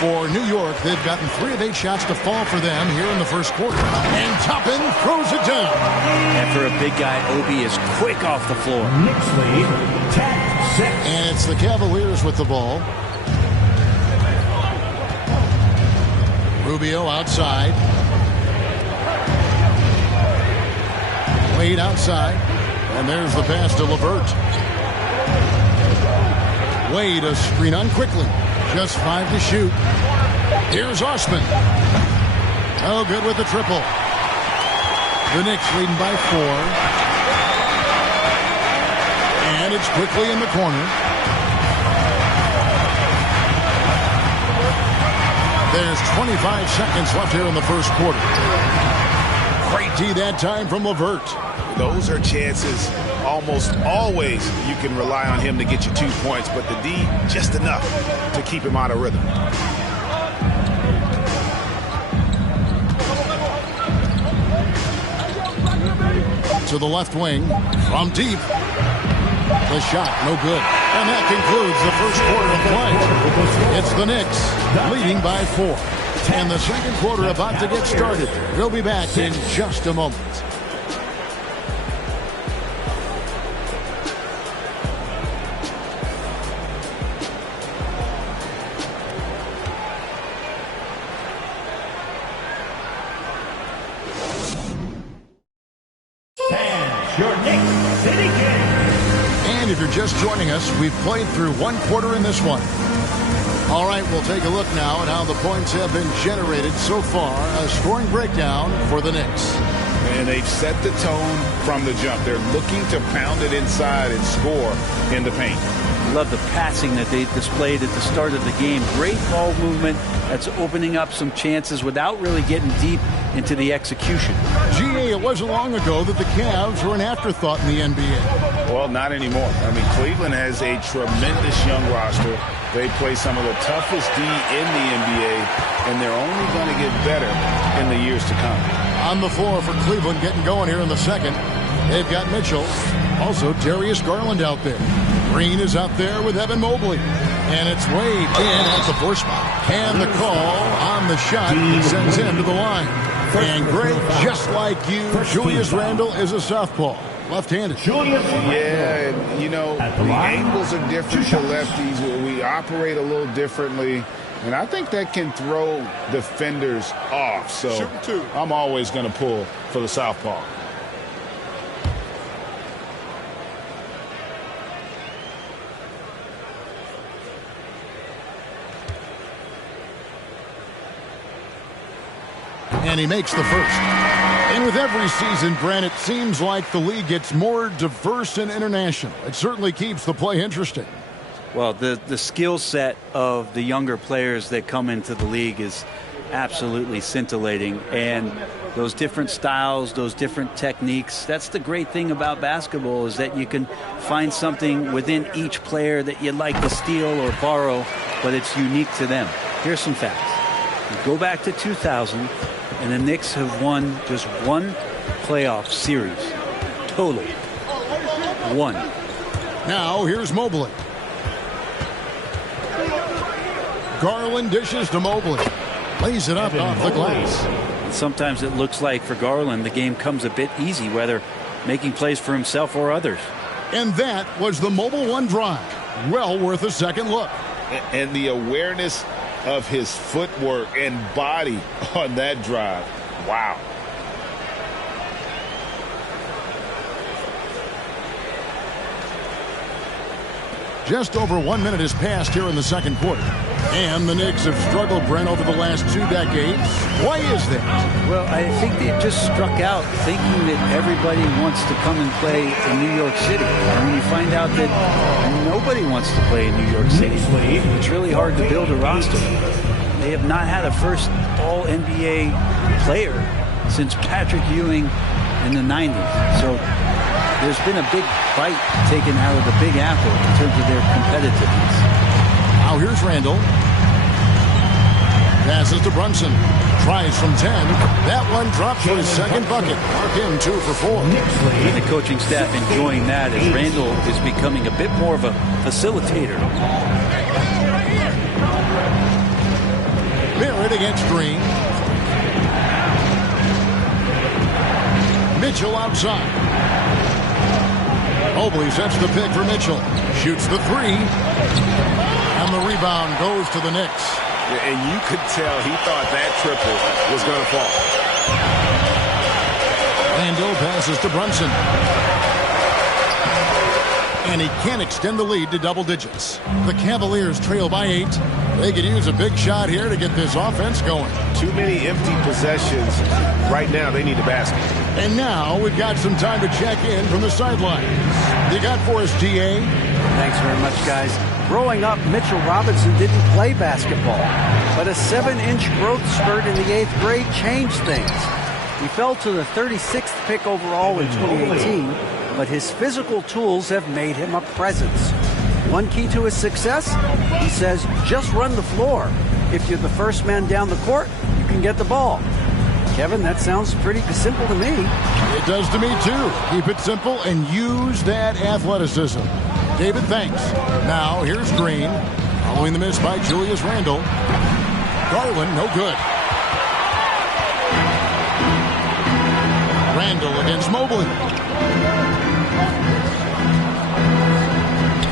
For New York, they've gotten 3 of 8 shots to fall for them here in the first quarter. And Toppin throws it down. And for a big guy, Obi is quick off the floor. Knicks lead 10-6. And it's the Cavaliers with the ball. Rubio outside. Wade outside. And there's the pass to LeVert. Wade a screen on Quickly. Just 5 to shoot. Here's Osman. Oh, good with the triple. The Knicks leading by 4. And it's Quickly in the corner. There's 25 seconds left here in the first quarter. Great D that time from LeVert. Those are chances almost always you can rely on him to get you 2 points, but the D just enough to keep him out of rhythm. To the left wing from deep. The shot no good. And that concludes the first quarter of play. It's the Knicks leading by 4. And the second quarter about to get started. We'll be back in just a moment. And if you're just joining us, we've played through 1 quarter in this one. All right, we'll take a look now at how the points have been generated so far. A scoring breakdown for the Knicks. And they've set the tone from the jump. They're looking to pound it inside and score in the paint. Love the passing that they displayed at the start of the game. Great ball movement that's opening up some chances without really getting deep into the execution. GA, it wasn't long ago that the Cavs were an afterthought in the NBA. Well, not anymore. I mean, Cleveland has a tremendous young roster. They play some of the toughest D in the NBA, and they're only going to get better in the years to come. On the floor for Cleveland getting going here in the second. They've got Mitchell. Also, Darius Garland out there. Green is out there with Evan Mobley. And it's Wade in at the 4 spot. And the call on the shot sends him to the line. And Greg, just like you, Julius Randle is a southpaw. Left-handed. Yeah, and, you know, the angles are different for lefties. We operate a little differently. And I think that can throw defenders off. So I'm always going to pull for the southpaw. And he makes the first. And with every season, Brent, it seems like the league gets more diverse and international. It certainly keeps the play interesting. Well, the skill set of the younger players that come into the league is absolutely scintillating. And those different styles, those different techniques, that's the great thing about basketball, is that you can find something within each player that you'd like to steal or borrow, but it's unique to them. Here's some facts. You go back to 2000, and the Knicks have won just one playoff series. Total. One. Now here's Mobley. Garland dishes to Mobley. Lays it up off the glass. And sometimes it looks like for Garland the game comes a bit easy, whether making plays for himself or others. And that was the Mobile One drive. Well worth a second look. And the awareness of his footwork and body on that drive. Wow. Just over 1 minute has passed here in the second quarter. And the Knicks have struggled, Brent, over the last 2 decades. Why is that? Well, I think they've just struck out thinking that everybody wants to come and play in New York City. And when you find out that nobody wants to play in New York City, it's really hard to build a roster. They have not had a first All-NBA player since Patrick Ewing in the 90s. So there's been a big bite taken out of the Big Apple in terms of their competitiveness. Now here's Randall. Passes to Brunson. Tries from 10. That one drops for his second bucket. Mark him 2 for 4. And the coaching staff enjoying that as Randall is becoming a bit more of a facilitator. Barrett against Green. Mitchell outside. Mobley sets the pick for Mitchell. Shoots the 3. And the rebound goes to the Knicks. And you could tell he thought that triple was going to fall. Randall passes to Brunson. And he can't extend the lead to double digits. The Cavaliers trail by 8. They could use a big shot here to get this offense going. Too many empty possessions. Right now, they need a basket. And now we've got some time to check in from the sidelines. You got for us, GA? Thanks very much, guys. Growing up, Mitchell Robinson didn't play basketball, but a 7-inch growth spurt in the 8th grade changed things. He fell to the 36th pick overall in 2018, but his physical tools have made him a presence. One key to his success, he says, just run the floor. If you're the first man down the court, you can get the ball. Kevin, that sounds pretty simple to me. It does to me, too. Keep it simple and use that athleticism. David, thanks. Now, here's Green. Following the miss by Julius Randle. Garland, no good. Randle against Mobley.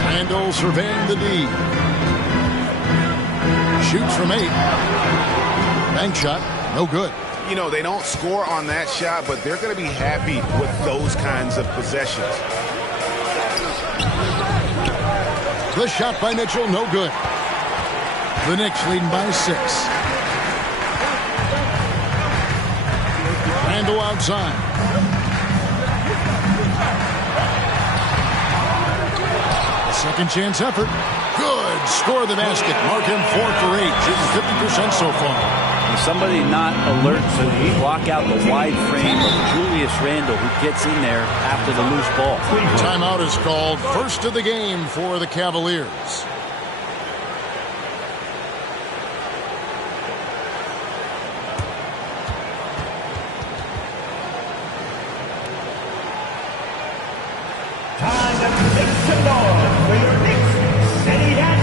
Randle surveying the D. Shoots from 8. Bank shot, no good. You know, they don't score on that shot, but they're going to be happy with those kinds of possessions. The shot by Mitchell, no good. The Knicks leading by 6. Randle outside. Second chance effort. Good. Score the basket. Mark him 4 for 8. Shooting 50% so far. Somebody not alert to block out the wide frame of Julius Randle, who gets in there after the loose ball. Timeout is called. First of the game for the Cavaliers. Time to make some noise for your Knicks City Dancers.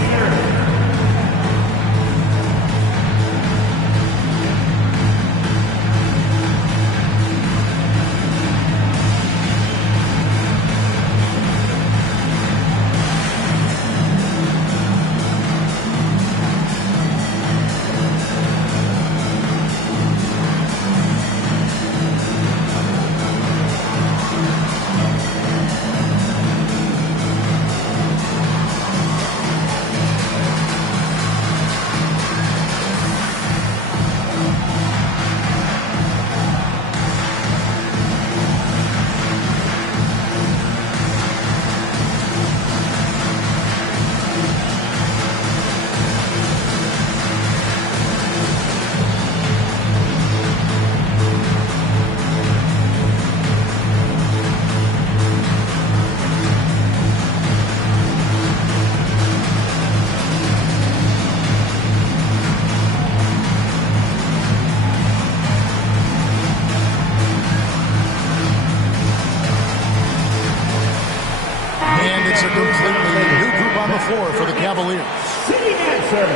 4 for the Cavaliers. City answer.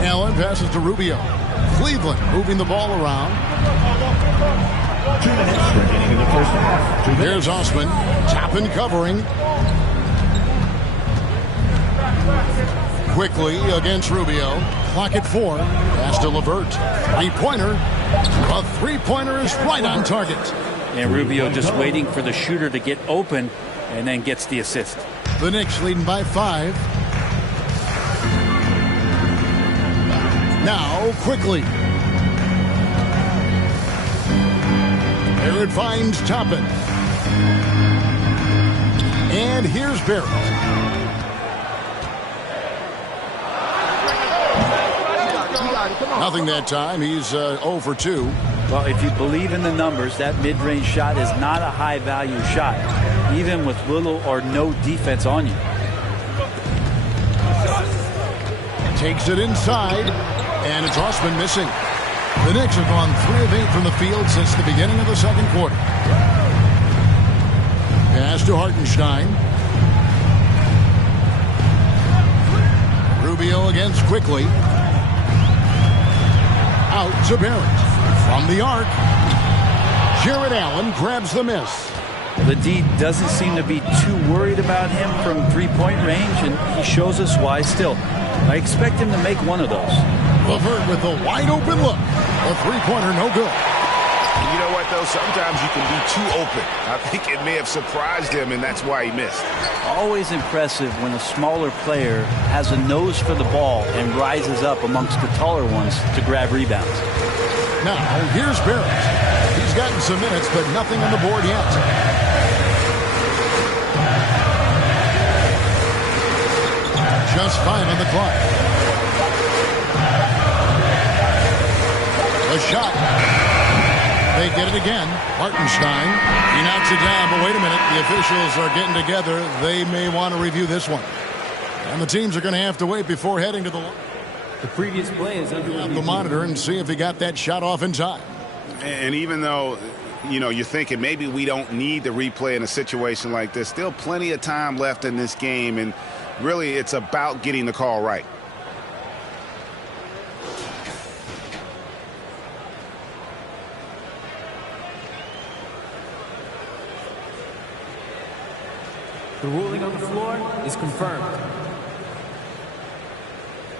Allen passes to Rubio. Cleveland moving the ball around. 2 minutes remaining in the first half. There's Osman. Toppin covering. Quickly against Rubio. Clock at 4. Pass to LeVert. Three-pointer. A three-pointer is right on target. And Rubio just waiting for the shooter to get open and then gets the assist. The Knicks leading by 5. Now, quickly. There it finds Toppin. And here's Barrett. Nothing that time. He's 0 for 2. Well, if you believe in the numbers, that mid-range shot is not a high-value shot, even with little or no defense on you. Takes it inside, and it's Osman missing. The Knicks have gone 3 of 8 from the field since the beginning of the second quarter. Pass to Hartenstein. Rubio against Quickly. Out to Barrett. From the arc. Jared Allen grabs the miss. The D doesn't seem to be too worried about him from three-point range, and he shows us why still. I expect him to make one of those. LeVert with a wide-open look. A three-pointer, no good. You know what, though? Sometimes you can be too open. I think it may have surprised him, and that's why he missed. Always impressive when a smaller player has a nose for the ball and rises up amongst the taller ones to grab rebounds. Now, here's Barrett. He's gotten some minutes, but nothing on the board yet. Just 5 on the clock. A shot. They get it again. Hartenstein. He knocks it down, but wait a minute. The officials are getting together. They may want to review this one. And the teams are going to have to wait before heading to the previous play is under the monitor and see if he got that shot off in time. And even though, you know, you're thinking maybe we don't need to replay in a situation like this, still plenty of time left in this game, and really it's about getting the call right. The ruling on the floor is confirmed.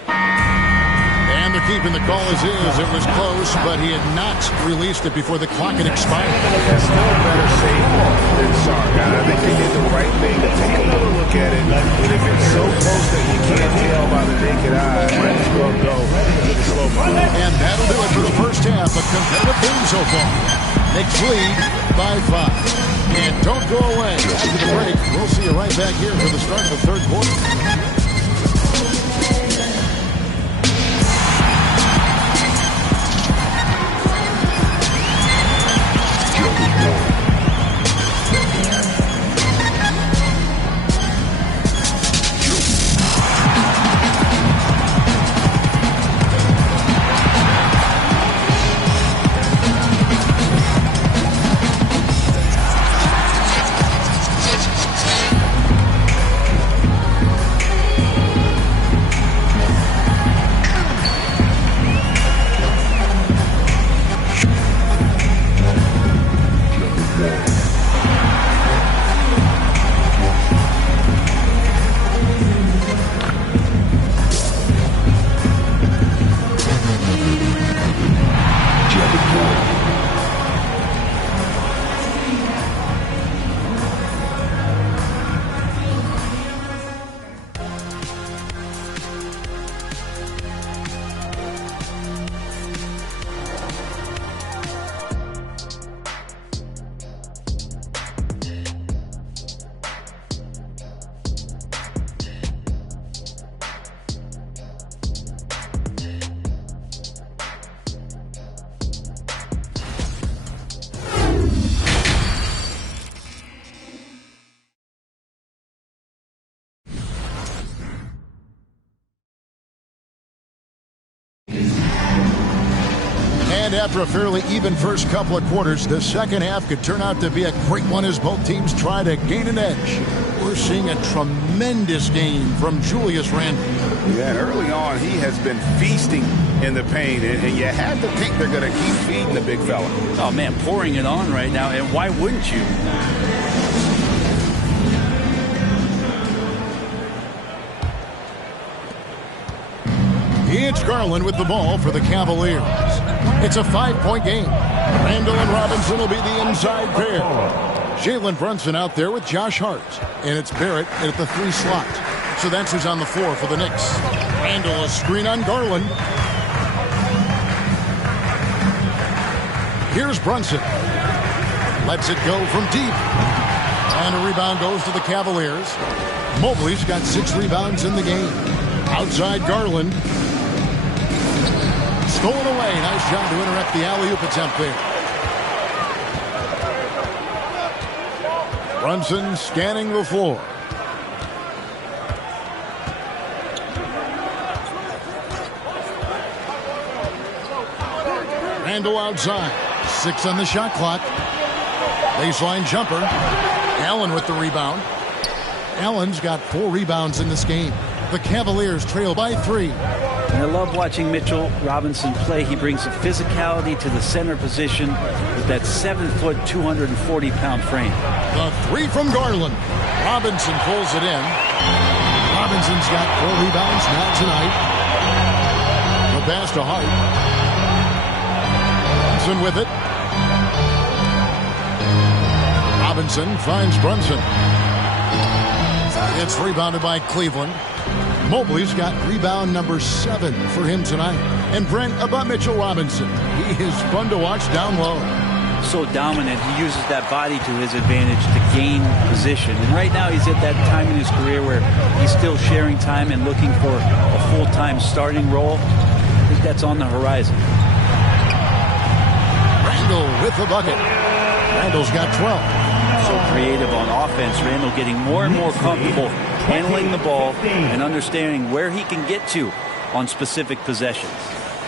And they're keeping the call as is. It was close, but he had not released it before the clock had expired. That's still better safe than sorry. I think they did the right thing to take another look at it. And if it's so close that you can't tell by the naked eye, might as well go to the slow ball. And that'll do it for the first half. A competitive game so far. Knicks lead by 5. And don't go away. After the break, we'll see you right back here for the start of the third quarter. And after a fairly even first couple of quarters, the second half could turn out to be a great one as both teams try to gain an edge. We're seeing a tremendous game from Julius Randle. Yeah, and early on, he has been feasting in the paint, and you have to think they're going to keep feeding the big fella. Oh, man, pouring it on right now, and why wouldn't you? It's Garland with the ball for the Cavaliers. It's a 5-point game. Randle and Robinson will be the inside pair. Jalen Brunson out there with Josh Hart. And it's Barrett at the 3 slot. So that's who's on the floor for the Knicks. Randle, a screen on Garland. Here's Brunson. Lets it go from deep. And a rebound goes to the Cavaliers. Mobley's got 6 rebounds in the game. Outside Garland. Stolen away. Nice job to interrupt the alley-oop attempt there. Brunson scanning the floor. Randle outside. 6 on the shot clock. Baseline jumper. Allen with the rebound. Allen's got 4 rebounds in this game. The Cavaliers trail by 3. And I love watching Mitchell Robinson play. He brings a physicality to the center position with that 7-foot, 240-pound frame. The 3 from Garland. Robinson pulls it in. Robinson's got 4 rebounds now tonight. The pass to Hart. Brunson with it. Robinson finds Brunson. It's rebounded by Cleveland. Mobley's got rebound number 7 for him tonight. And Brent, about Mitchell Robinson. He is fun to watch down low. So dominant. He uses that body to his advantage to gain position. And right now he's at that time in his career where he's still sharing time and looking for a full-time starting role. I think that's on the horizon. Randle with the bucket. Randle's got 12. So creative on offense. Randle getting more and more comfortable handling the ball and understanding where he can get to on specific possessions.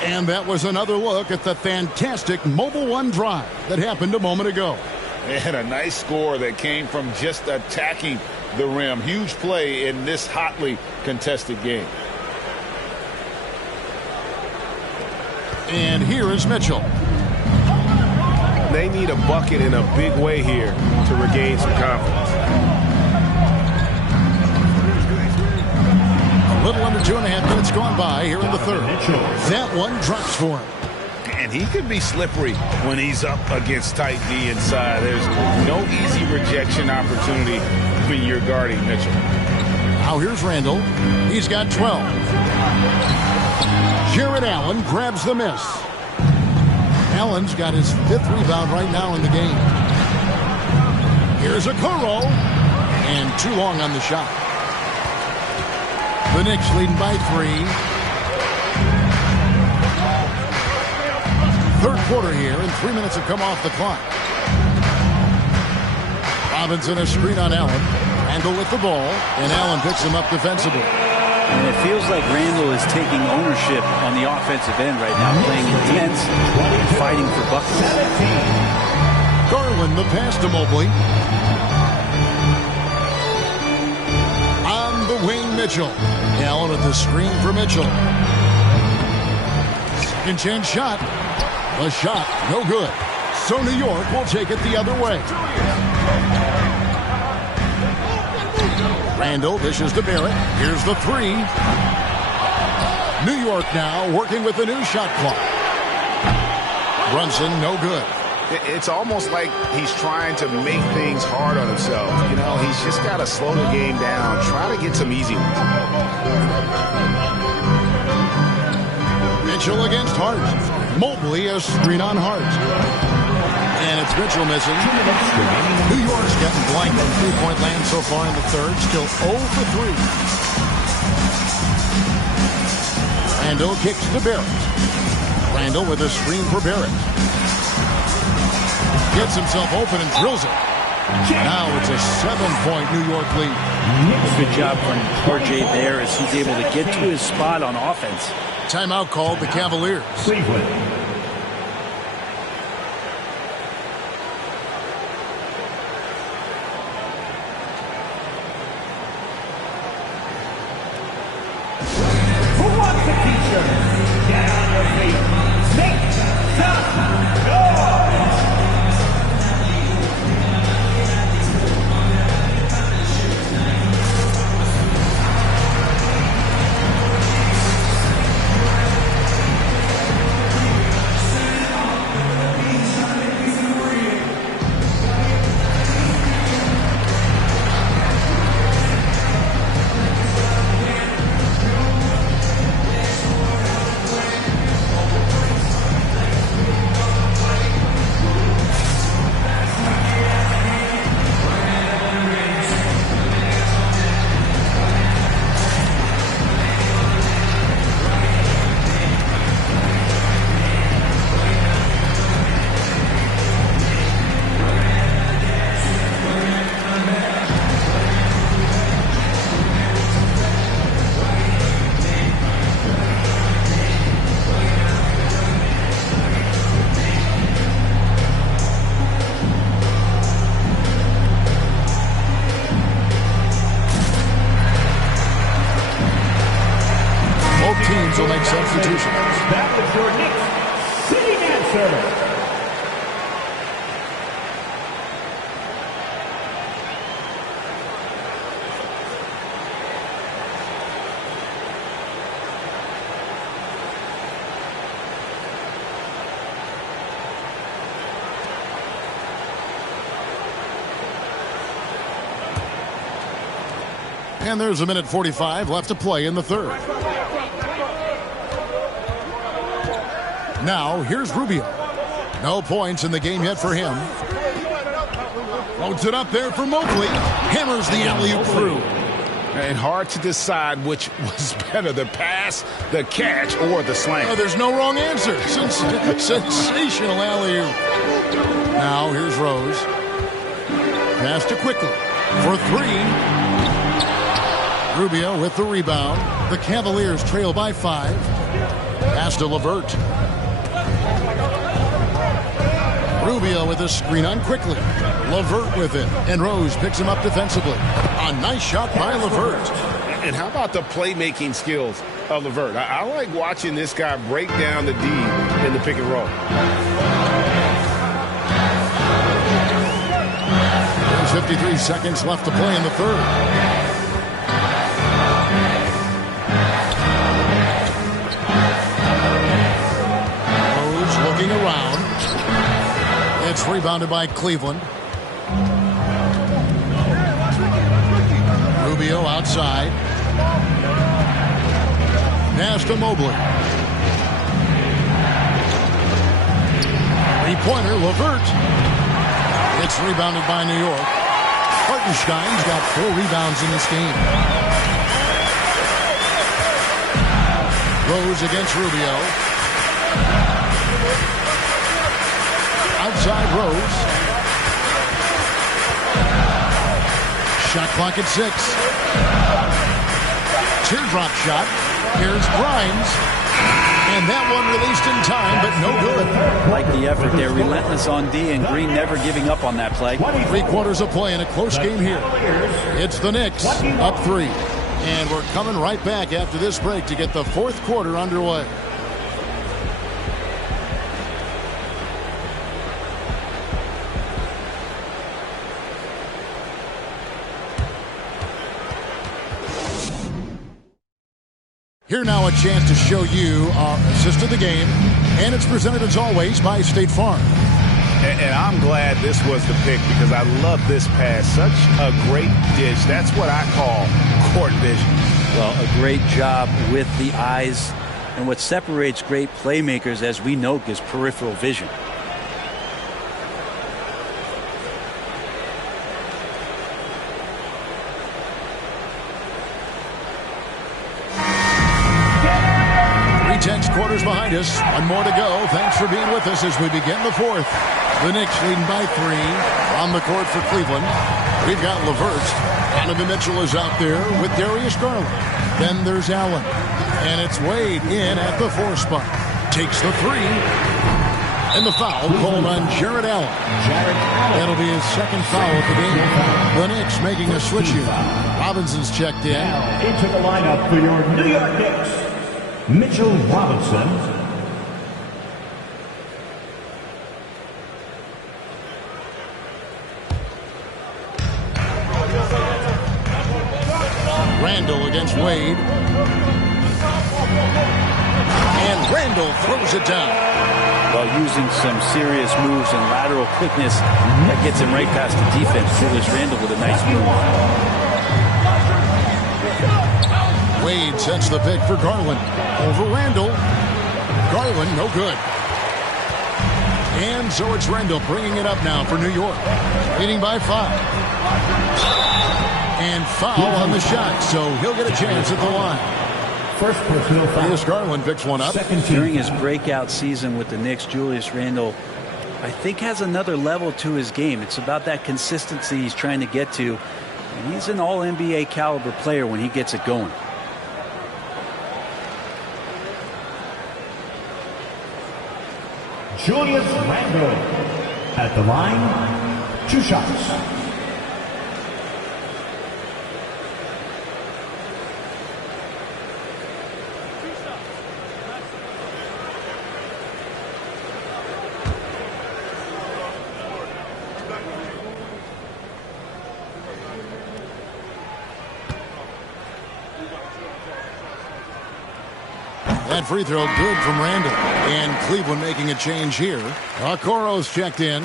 And that was another look at the fantastic Mobile One drive that happened a moment ago. And a nice score that came from just attacking the rim. Huge play in this hotly contested game. And here is Mitchell. They need a bucket in a big way here to regain some confidence. A little under 2.5 minutes gone by here in the third. That one drops for him. And he can be slippery when he's up against tight D inside. There's no easy rejection opportunity when you're guarding Mitchell. Now here's Randle. He's got 12. Jared Allen grabs the miss. Allen's got his 5th rebound right now in the game. Here's Okoro. And too long on the shot. The Knicks leading by 3. Third quarter here, and 3 minutes have come off the clock. Robinson a screen on Allen. Randle with the ball, and Allen picks him up defensively. And it feels like Randle is taking ownership on the offensive end right now, playing intense, fighting for buckets. Garland the pass to Mobley. On the wing, Mitchell. Allen at the screen for Mitchell. Second chance shot. The shot, no good. So New York will take it the other way. Randle dishes to Barrett. Here's the 3. New York now working with the new shot clock. Brunson, no good. It's almost like he's trying to make things hard on himself. You know, he's just got to slow the game down. Try to get some easy ones. Mitchell against Hart. Mobley a screen on Hart. And it's Mitchell missing. New York's gotten blank on 3-point land so far in the third. Still 0 for 3. Randle kicks to Barrett. Randle with a screen for Barrett. Gets himself open and drills it. Now it's a 7-point New York lead. Good job from RJ there as he's able to get to his spot on offense. Timeout called the Cavaliers. Cleveland. execution. Get on your feet. Make some noise. Teams will make substitutions. That was your Knicks sitting answer. And there's a minute 45 left to play in the third. Now, here's Rubio. No points in the game yet for him. Loads it up there for Mobley. Hammers the alley-oop through. And hard to decide which was better, the pass, the catch, or the slam. Oh, there's no wrong answer. Sensational alley-oop. Now, here's Rose. Pass to Quickly for three. Rubio with the rebound. The Cavaliers trail by 5. Pass to LeVert. Rubio with a screen on Quickly. LeVert with it. And Rose picks him up defensively. A nice shot by LeVert. And how about the playmaking skills of LeVert? I like watching this guy break down the D in the pick and roll. There's 53 seconds left to play in the third. Rose looking around. It's rebounded by Cleveland. Rubio outside. Pass to Mobley. Three-pointer, LeVert. It's rebounded by New York. Hartenstein's got 4 rebounds in this game. Rose against Rubio. Outside Rose. Shot clock at 6. Teardrop shot. Here's Grimes. And that one released in time, but no good. Like the effort there. Relentless on D, and Green never giving up on that play. 3 quarters of play in a close game here. It's the Knicks up 3. And we're coming right back after this break to get the 4th quarter underway. Here now a chance to show you our assist of the game, and it's presented as always by State Farm. And I'm glad this was the pick because I love this pass. Such a great dish. That's what I call court vision. Well, a great job with the eyes, and what separates great playmakers, as we know, is peripheral vision. Tense quarters behind us. 1 more to go. Thanks for being with us as we begin the 4th. The Knicks leading by 3 on the court for Cleveland. We've got LeVert. Donovan Mitchell is out there with Darius Garland. Then there's Allen. And it's Wade in at the 4 spot. Takes the 3. And the foul called on Jared Allen. That'll be his 2nd foul of the game. The Knicks making a switch here. Robinson's checked in. Now into the lineup for your New York Knicks. Mitchell Robinson. Randall against Wade. And Randall throws it down. Well, using some serious moves and lateral quickness, that gets him right past the defense. Julius Randall with a nice move. Wade sets the pick for Garland. Over Randall. Garland, no good. And so it's Randall bringing it up now for New York. Leading by 5. And foul on the shot, so he'll get a chance at the line. First personal foul. Julius Garland picks one up. During his breakout season with the Knicks, Julius Randall, I think, has another level to his game. It's about that consistency he's trying to get to. And he's an all-NBA caliber player when he gets it going. Julius Randall at the line, 2 shots. That free throw good from Randall. And Cleveland making a change here. Okoro's checked in.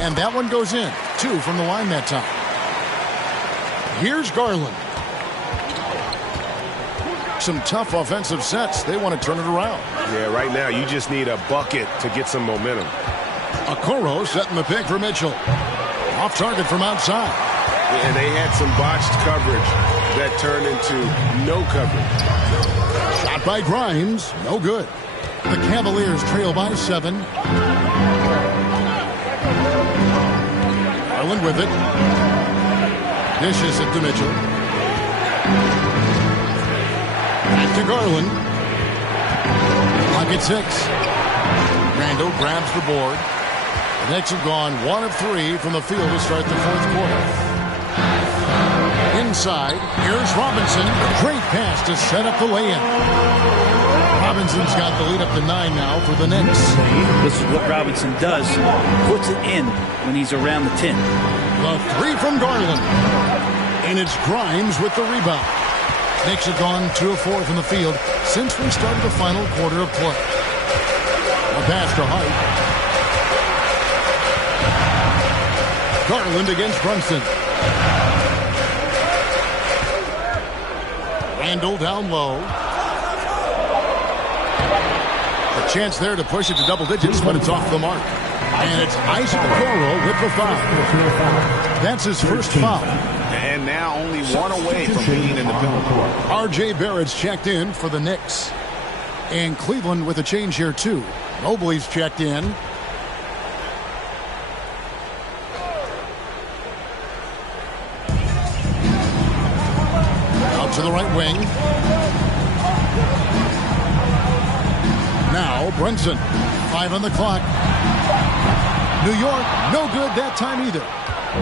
And that one goes in. 2 from the line that time. Here's Garland. Some tough offensive sets. They want to turn it around. Yeah, right now you just need a bucket to get some momentum. Okoro setting the pick for Mitchell. Off target from outside. And they had some botched coverage that turned into no coverage. Shot by Grimes. No good. The Cavaliers trail by 7. Garland with it. Dishes it to Mitchell. Back to Garland. Clock at 6. Randall grabs the board. The Knicks have gone 1 of 3 from the field to start the 4th quarter. Inside, here's Robinson. Great pass to set up the lay-in. Robinson's got the lead up to 9 now for the Knicks. This is what Robinson does. Puts it in when he's around the 10. The 3 from Garland. And it's Grimes with the rebound. Knicks have gone 2 of 4 from the field since we started the final quarter of play. A pass to Hart. Garland against Brunson. Randall down low. A chance there to push it to double digits, but it's off the mark. And it's Isaac Okoro with the foul. That's his first foul. And now only 1 away from being in the penalty. R.J. Barrett's checked in for the Knicks. And Cleveland with a change here, too. Mobley's checked in. Out to the right wing. Now Brunson. 5 on the clock. New York, no good that time either.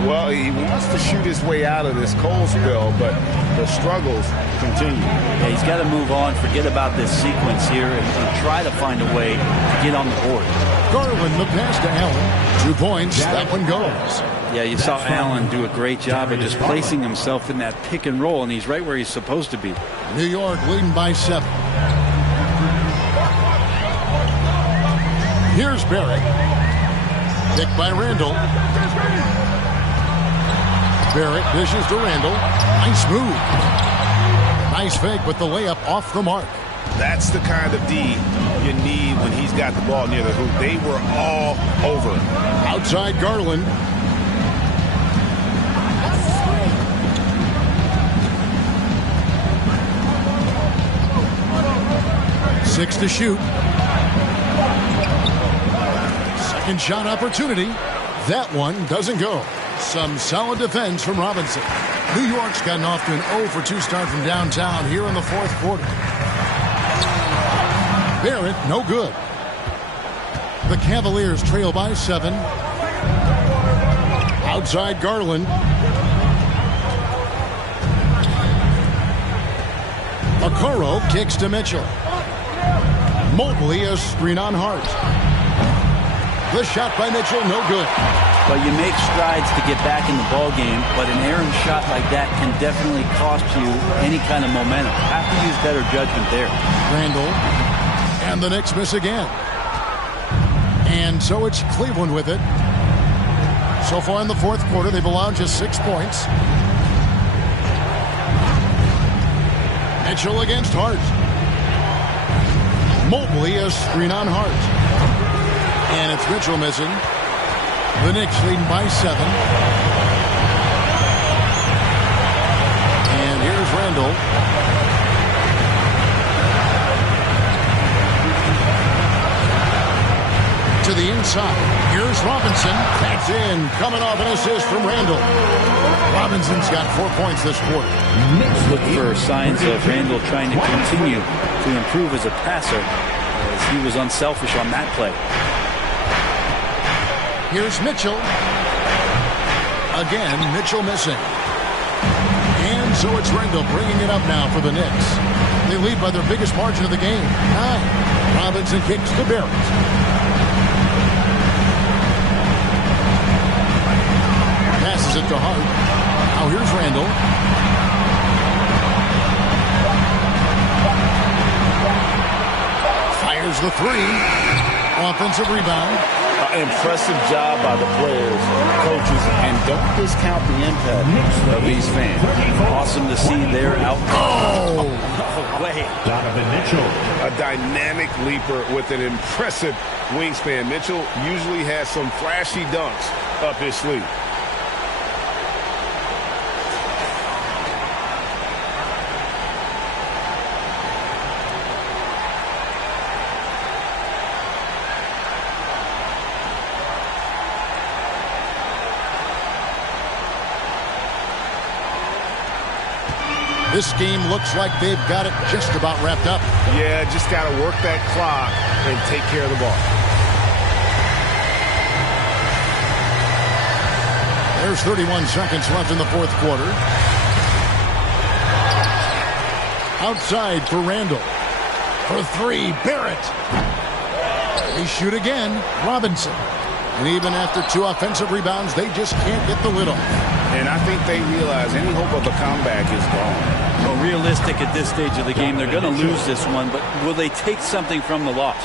Well, he wants to shoot his way out of this cold spell, but the struggles continue. Yeah, he's got to move on, forget about this sequence here, and try to find a way to get on the board. Garland, the pass to Allen. 2 points, that one goes. Yeah, you saw Allen do a great job of just placing himself in that pick and roll, and he's right where he's supposed to be. New York leading by 7. Here's Barrett. Picked by Randall. Barrett dishes to Randall. Nice move. Nice fake with the layup off the mark. That's the kind of D you need when he's got the ball near the hoop. They were all over. Outside Garland. Six to shoot. Second shot opportunity. That one doesn't go. Some solid defense from Robinson. New York's gotten off to an 0-for-2 start from downtown here in the fourth quarter. Barrett, no good. The Cavaliers trail by 7. Outside Garland. Okoro kicks to Mitchell. Mobley a screen on Hart. The shot by Mitchell, no good. But you make strides to get back in the ball game, but an errant shot like that can definitely cost you any kind of momentum. Have to use better judgment there. Randall. And the Knicks miss again. And so it's Cleveland with it. So far in the fourth quarter, they've allowed just 6 points. Mitchell against Hart. Mobley a screen on Hart. And it's Mitchell missing. The Knicks leading by 7. And here's Randall. To the inside. Here's Robinson. That's in. Coming off an assist from Randall. Robinson's got 4 points this quarter. Look for signs of Randall trying to continue to improve as a passer, as he was unselfish on that play. Here's Mitchell. Again, Mitchell missing. And so it's Randall bringing it up now for the Knicks. They lead by their biggest margin of the game, 9. Robinson kicks to Barrett. Passes it to Hart. Now here's Randall. Fires the 3. Offensive rebound. Impressive job by the players, coaches, and don't discount the impact of these fans. Awesome to see their outcome. Oh! No way. Donovan Mitchell. A dynamic leaper with an impressive wingspan. Mitchell usually has some flashy dunks up his sleeve. This game looks like they've got it just about wrapped up. Yeah, just got to work that clock and take care of the ball. There's 31 seconds left in the fourth quarter. Outside for Randall. For 3, Barrett. They shoot again, Robinson. And even after 2 offensive rebounds, they just can't get the lid off. And I think they realize any hope of a comeback is gone. Well, realistic at this stage of the game, they're going to lose this one, but will they take something from the loss?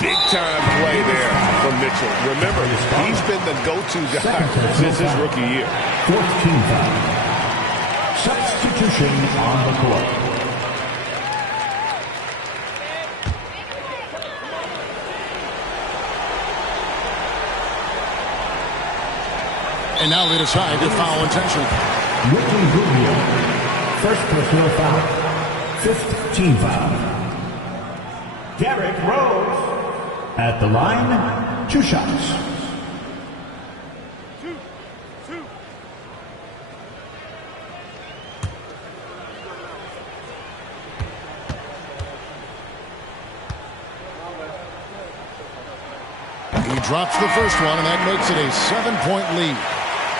Big time play there from Mitchell. Remember, he's been the go-to guy since his rookie year. 4th team foul. Substitution on the court. And now they decide to foul intentionally. Ricky Rubio. First personal foul. 5th team foul. Derrick Rose. At the line, 2 shots. He drops the first one, and that makes it a 7-point lead.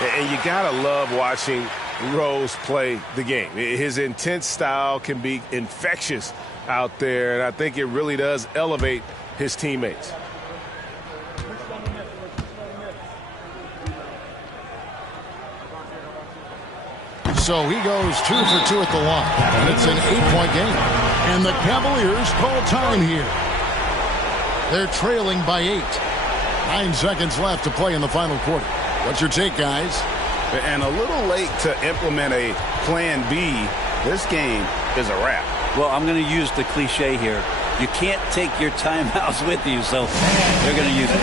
And you got to love watching Rose play the game. His intense style can be infectious out there, and I think it really does elevate his teammates. So he goes 2 for 2 at the line, and it's an 8-point game. And the Cavaliers call time here. They're trailing by 8. 9 seconds left to play in the final quarter. What's your take, guys? And a little late to implement a plan B. This game is a wrap. Well, I'm going to use the cliche here. You can't take your timeouts with you, so they're going to use it.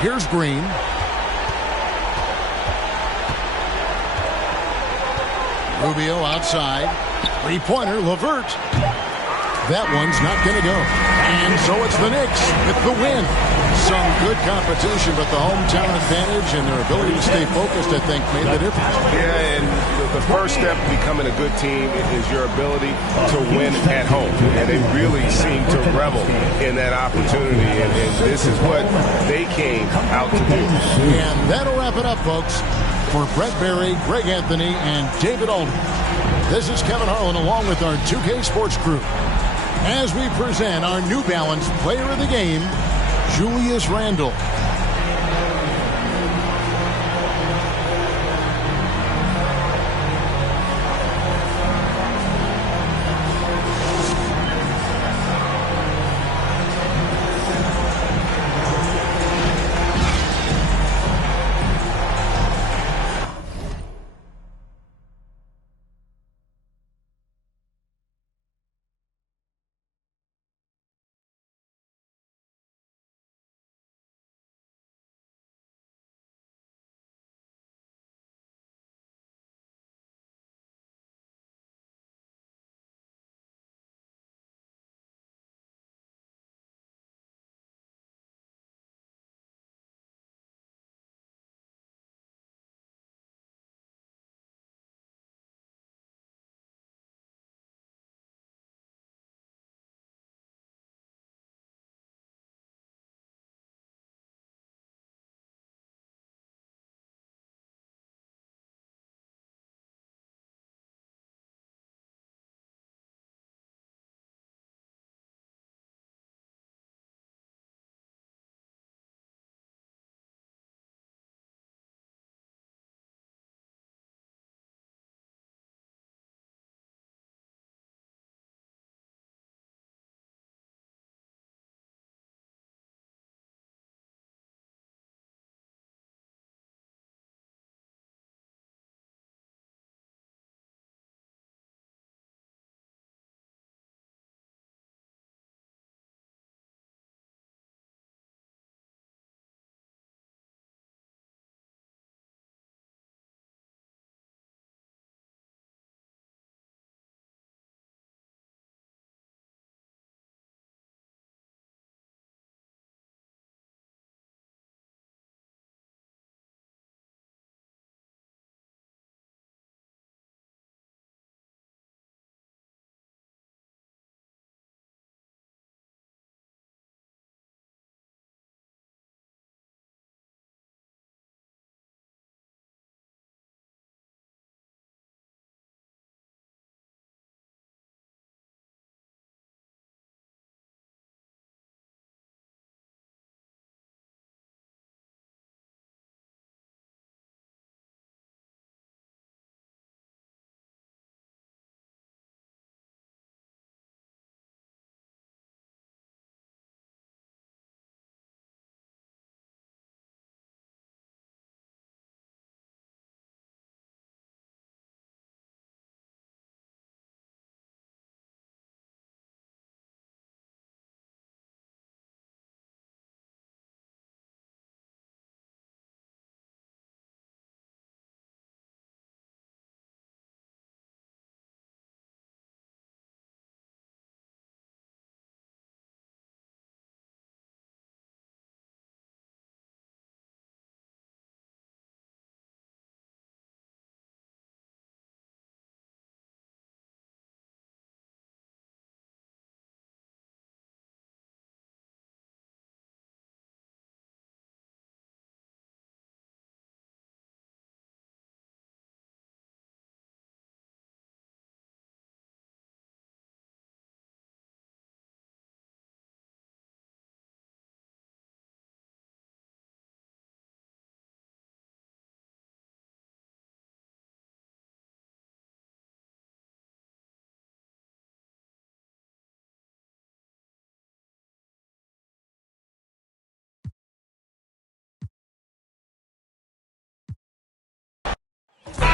Here's Green. Rubio outside. Three-pointer, LeVert. That one's not going to go. And so it's the Knicks with the win. Some good competition, but the hometown advantage and their ability to stay focused, I think, made the difference. Yeah, and the first step to becoming a good team is your ability to win at home. And they really seem to revel in that opportunity, and this is what they came out to do. And that'll wrap it up, folks. For Brett Berry, Greg Anthony, and David Aldridge, this is Kevin Harlan along with our 2K Sports crew as we present our New Balance Player of the Game, Julius Randle.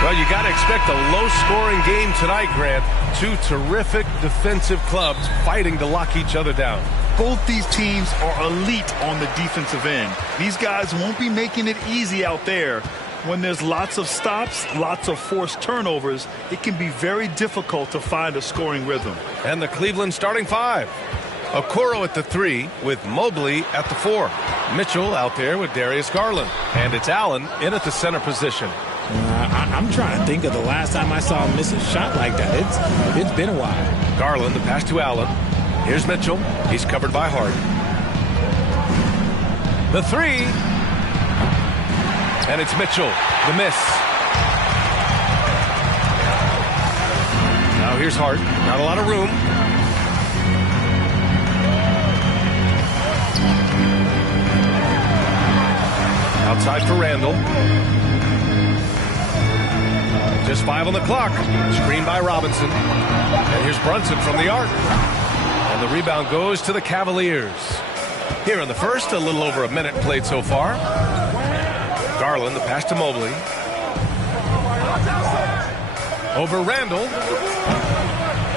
Well, you got to expect a low-scoring game tonight, Grant. Two terrific defensive clubs fighting to lock each other down. both these teams are elite on the defensive end. These guys won't be making it easy out there. When there's lots of stops, lots of forced turnovers, it can be very difficult to find a scoring rhythm. And the Cleveland starting five. Okoro at the 3 with Mobley at the 4. Mitchell out there with Darius Garland. And it's Allen in at the center position. I'm trying to think of the last time I saw him miss a shot like that. It's been a while. Garland, the pass to Allen. Here's Mitchell. He's covered by Hart. The 3. And it's Mitchell. The miss. Now here's Hart. Not a lot of room. Outside for Randall. Just 5 on the clock. Screen by Robinson. And here's Brunson from the arc. And the rebound goes to the Cavaliers. Here in the first, a little over a minute played so far. Garland, the pass to Mobley. Over Randall.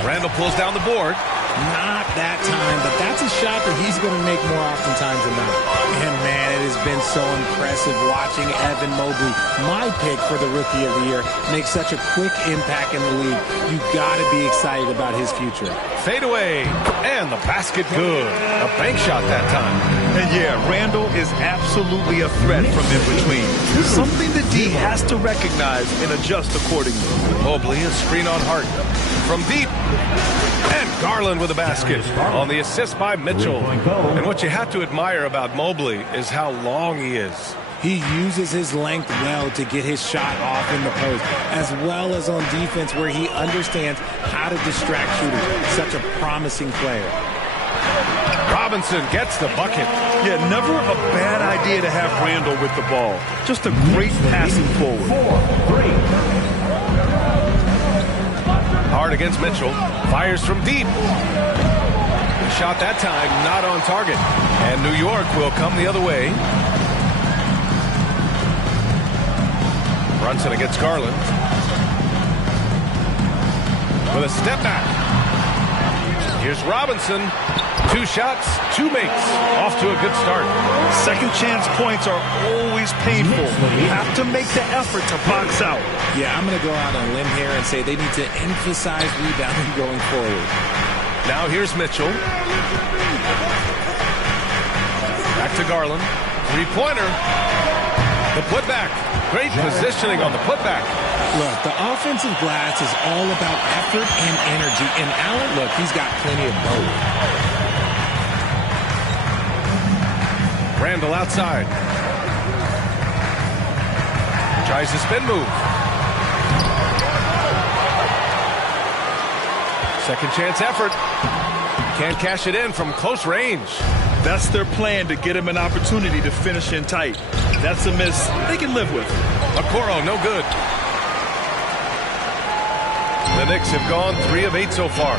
Randall pulls down the board. Not that time, but that's a shot that he's going to make more oftentimes than not. And, man, it has been so impressive watching Evan Mobley, my pick for the Rookie of the Year, make such a quick impact in the league. You got to be excited about his future. Fade away, and the basket good. A bank shot that time. And, yeah, Randall is absolutely a threat from in between. Something the D has to recognize and adjust accordingly. Mobley, a screen on Hart. From deep. And Garland with a basket on the assist by Mitchell. And what you have to admire about Mobley is how long he is. He uses his length well to get his shot off in the post, as well as on defense where he understands how to distract shooters. Such a promising player. Robinson gets the bucket. Yeah, never a bad idea to have Randall with the ball. Just a great passing forward. Hard against Mitchell. Fires from deep. Shot that time, not on target. And New York will come the other way. Brunson against Garland. With a step back. Here's Robinson. 2 shots, 2 makes. Off to a good start. Second chance points are always painful. You have to make the effort to box out. Yeah, I'm going to go out on a limb here and say they need to emphasize rebounding going forward. Now here's Mitchell. Back to Garland. 3-pointer. The putback. Great positioning on the putback. Look, the offensive glass is all about effort and energy. And Allen, look, he's got plenty of both. Randall outside. Tries the spin move. Second chance effort. Can't cash it in from close range. That's their plan, to get him an opportunity to finish in tight. That's a miss they can live with. Okoro, no good. The Knicks have gone 3 of 8 so far.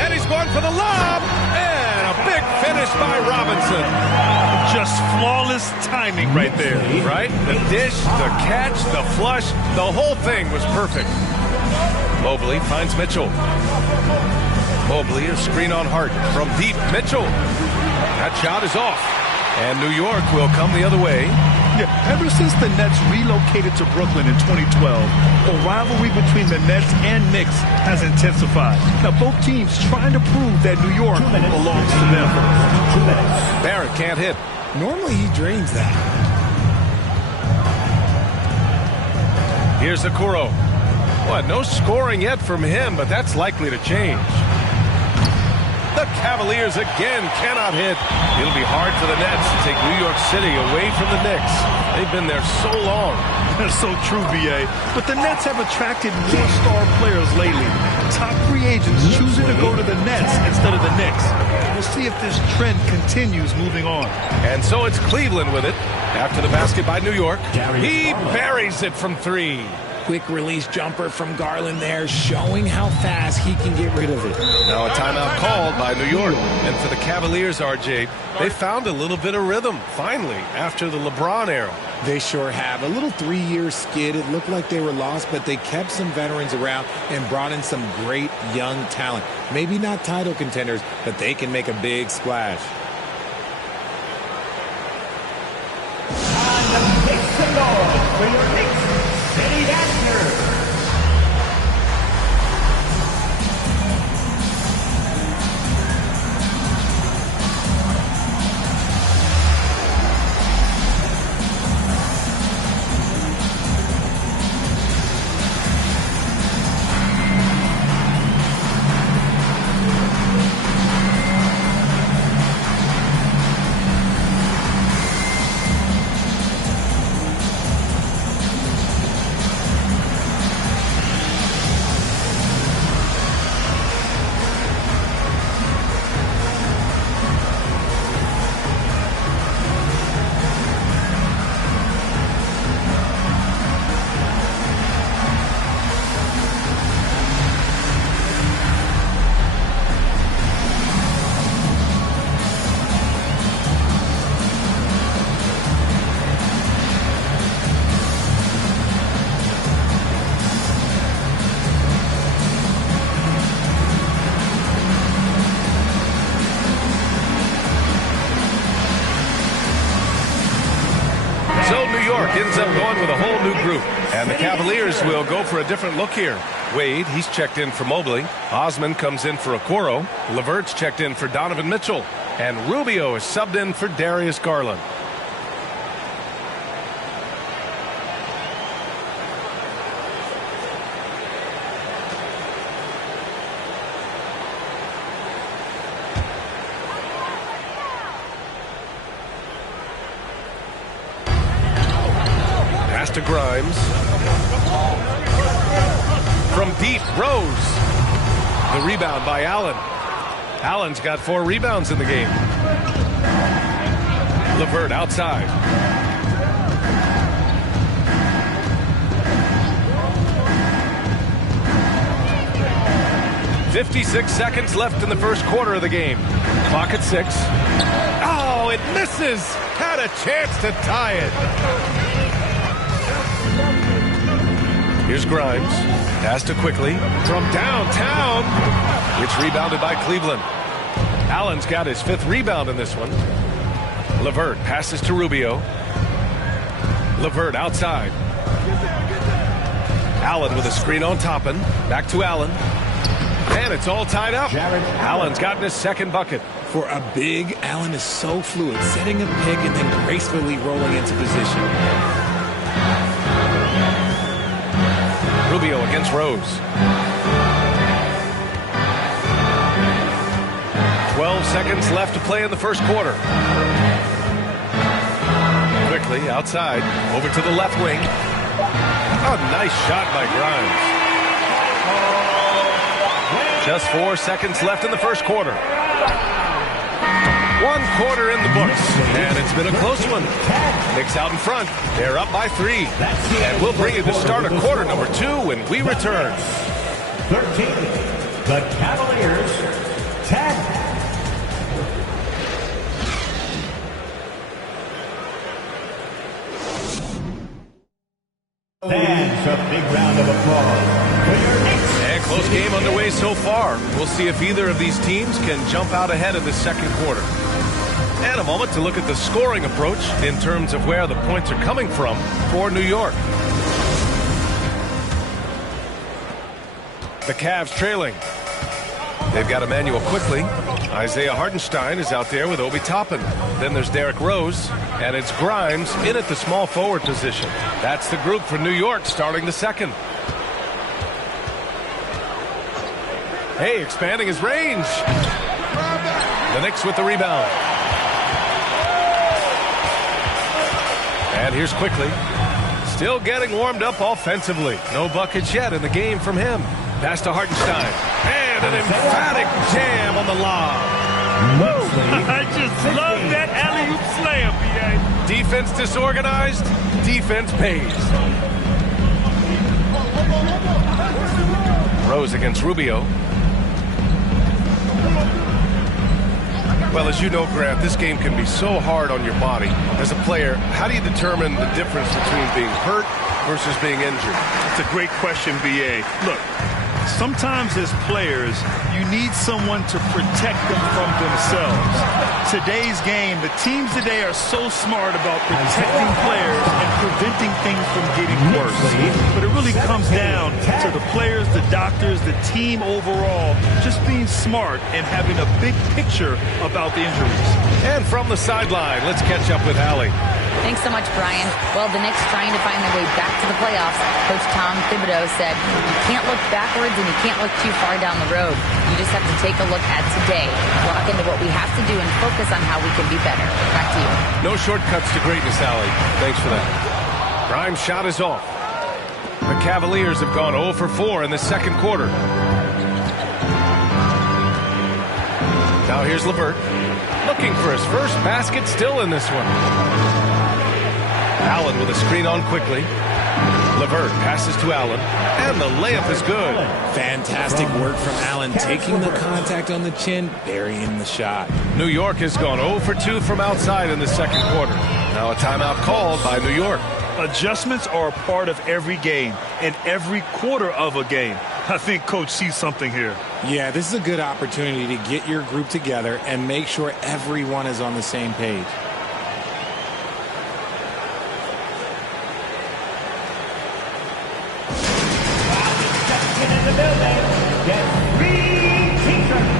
And he's going for the lob. And a big finish by Robinson. Just flawless timing right there. Right? The dish, the catch, the flush, the whole thing was perfect. Mobley finds Mitchell. Mobley, a screen on Hart. From deep, Mitchell. That shot is off. And New York will come the other way. Yeah, ever since the Nets relocated to Brooklyn in 2012, the rivalry between the Nets and Knicks has intensified. Now, both teams trying to prove that New York belongs to them. Barrett can't hit. Normally he drains that. Here's Okoro. What, no scoring yet from him, but that's likely to change. The Cavaliers again cannot hit. It'll be hard for the Nets to take New York City away from the Knicks. They've been there so long. That's so true, B.A. But the Nets have attracted more star players lately. Top free agents choosing to go to the Nets instead of the Knicks. We'll see if this trend continues moving on. And so it's Cleveland with it. After the basket by New York, he buries it from 3. Quick release jumper from Garland there, showing how fast he can get rid of it. Now a timeout called by New York. And for the Cavaliers, RJ, they found a little bit of rhythm, finally, after the LeBron era. They sure have. A little 3-year skid. It looked like they were lost, but they kept some veterans around and brought in some great young talent. Maybe not title contenders, but they can make a big splash. And make some noise for your Knicks City Dancers. Ends up going with a whole new group. And the Cavaliers will go for a different look here. Wade, he's checked in for Mobley. Osman comes in for Okoro. LeVert's checked in for Donovan Mitchell. And Rubio is subbed in for Darius Garland. To Grimes. From deep, Rose. The rebound by Allen. Allen's got 4 rebounds in the game. LeVert outside. .56 seconds left in the first quarter of the game. Clock at 6. Oh, it misses. Had a chance to tie it. Here's Grimes. Pass to Quickly from downtown. It's rebounded by Cleveland. Allen's got his 5th rebound in this one. LeVert passes to Rubio. LeVert outside. Allen with a screen on Toppin. Back to Allen. And it's all tied up. Allen's gotten his 2nd bucket. For a big, Allen is so fluid, setting a pick and then gracefully rolling into position. Rubio against Rose. 12 seconds left to play in the first quarter. Quickly outside, over to the left wing. Oh, nice shot by Grimes. Just 4 seconds left in the first quarter. 1 quarter in the books, and it's been a close one. Knicks out in front. They're up by 3. And we'll bring you the start of quarter number 2 when we return. 13. The Cavaliers, 10. Fans, a big round of applause for your Knicks. And close game underway so far. We'll see if either of these teams can jump out ahead of the second quarter. And a moment to look at the scoring approach in terms of where the points are coming from for New York. The Cavs trailing. They've got Emmanuel Quickly. Isaiah Hartenstein is out there with Obi Toppin. Then there's Derrick Rose. And it's Grimes in at the small forward position. That's the group for New York starting the second. Hey, expanding his range. The Knicks with the rebound. And here's Quickly. Still getting warmed up offensively. No buckets yet in the game from him. Pass to Hartenstein. And an emphatic jam on the lob. I just love that alley-oop slam, B.A. Defense disorganized. Defense pays. Rose against Rubio. Well, as you know, Grant, this game can be so hard on your body. As a player, how do you determine the difference between being hurt versus being injured? That's a great question, B.A. Look, sometimes as players, you need someone to protect them from themselves. Today's game, the teams today are so smart about protecting players and preventing things from getting worse. But it really comes down to the players, the doctors, the team overall, just being smart and having a big picture about the injuries. And from the sideline, let's catch up with Allie. Thanks so much, Brian. Well, the Knicks trying to find their way back to the playoffs. Coach Tom Thibodeau said, you can't look backwards and you can't look too far down the road. You just have to take a look at today, lock into what we have to do, and focus on how we can be better. Back to you. No shortcuts to greatness, Allie. Thanks for that. Grimes' shot is off. The Cavaliers have gone 0 for 4 in the second quarter. Now here's LeVert, looking for his first basket, still in this one. Allen with a screen on quickly. LeVert passes to Allen, and the layup is good. Fantastic work from Allen, taking the contact on the chin, burying the shot. New York has gone 0 for 2 from outside in the second quarter. Now a timeout called by New York. Adjustments are a part of every game and every quarter of a game. I think Coach sees something here. Yeah, this is a good opportunity to get your group together and make sure everyone is on the same page. In the building, get 3 t-shirts.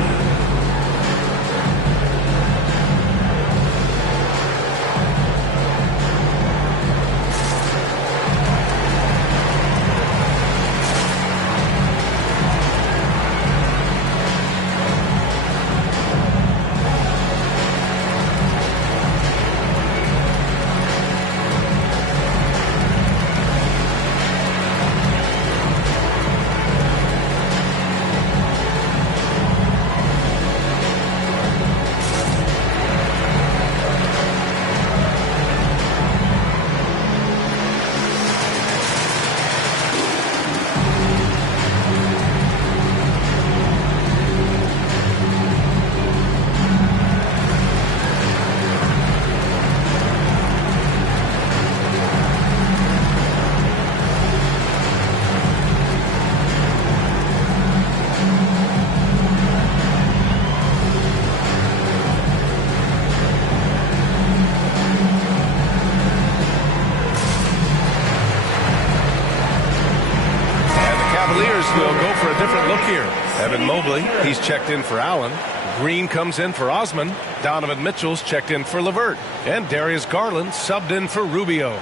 Will go for a different look here. Evan Mobley, he's checked in for Allen. Green comes in for Osman. Donovan Mitchell's checked in for LeVert. And Darius Garland subbed in for Rubio.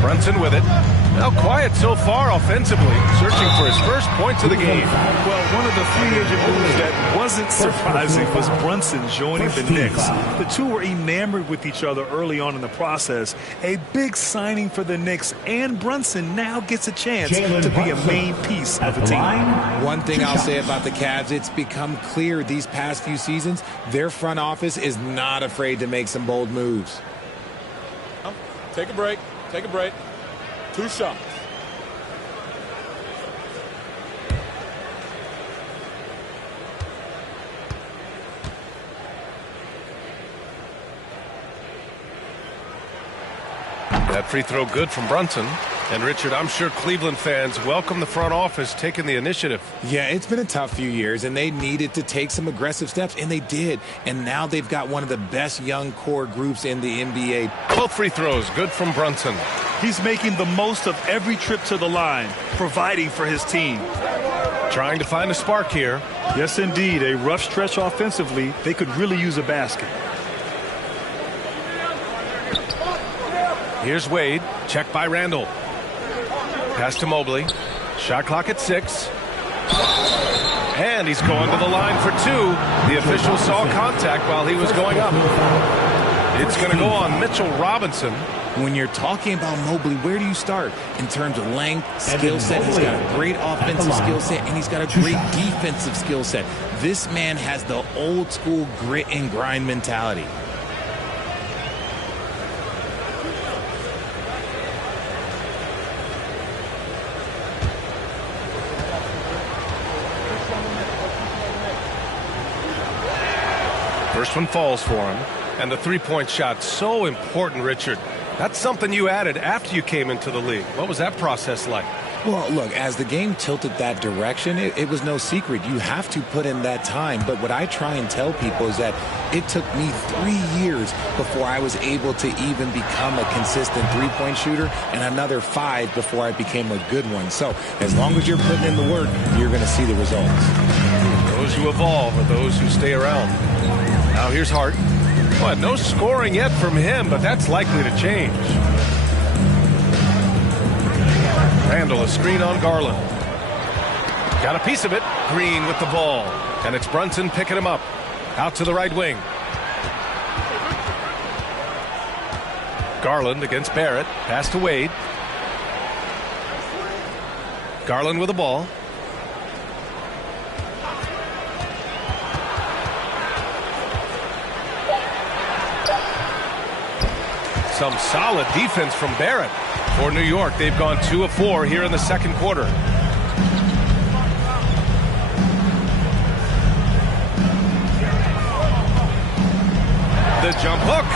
Brunson with it. Now quiet so far offensively, searching for his first points of the game. Well, one of the free agent moves that wasn't surprising was Brunson joining the Knicks. The two were enamored with each other early on in the process. A big signing for the Knicks, and Brunson now gets a chance to be a main piece of the team. One thing I'll say about the Cavs, it's become clear these past few seasons, their front office is not afraid to make some bold moves. Take a break. Take a break. 2 shots. That free throw good from Brunson. And Richard, I'm sure Cleveland fans welcome the front office taking the initiative. Yeah, it's been a tough few years, and they needed to take some aggressive steps, and they did. And now they've got one of the best young core groups in the NBA. Both free throws good from Brunson. He's making the most of every trip to the line, providing for his team. Trying to find a spark here. Yes, indeed. A rough stretch offensively. They could really use a basket. Here's Wade. Checked by Randall. Pass to Mobley. Shot clock at 6. And he's going to the line for 2. The official saw contact while he was going up. It's going to go on Mitchell Robinson. when you're talking about Mobley, where do you start? In terms of length, skill set, he's got a great offensive skill set, and he's got a great defensive skill set. This man has the old school grit and grind mentality. First one falls for him. And the three-point shot, so important, Richard. That's something you added after you came into the league. What was that process like? Well, look, as the game tilted that direction, it was no secret. You have to put in that time. But what I try and tell people is that it took me 3 years before I was able to even become a consistent three-point shooter, and another 5 before I became a good one. So as long as you're putting in the work, you're going to see the results. Those who evolve are those who stay around. Now here's Hart. Well, no scoring yet from him, but that's likely to change. Randall, a screen on Garland. Got a piece of it. Green with the ball. And it's Brunson picking him up. Out to the right wing. Garland against Barrett. Pass to Wade. Garland with the ball. Some solid defense from Barrett. For New York, they've gone 2 of 4 here in the second quarter. The jump hook.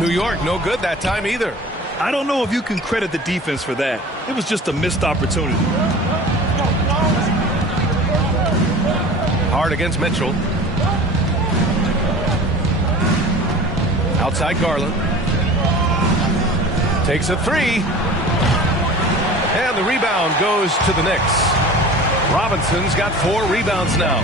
New York, no good that time either. I don't know if you can credit the defense for that. It was just a missed opportunity. Hard against Mitchell. Outside Garland. Takes a 3. And the rebound goes to the Knicks. Robinson's got 4 rebounds now.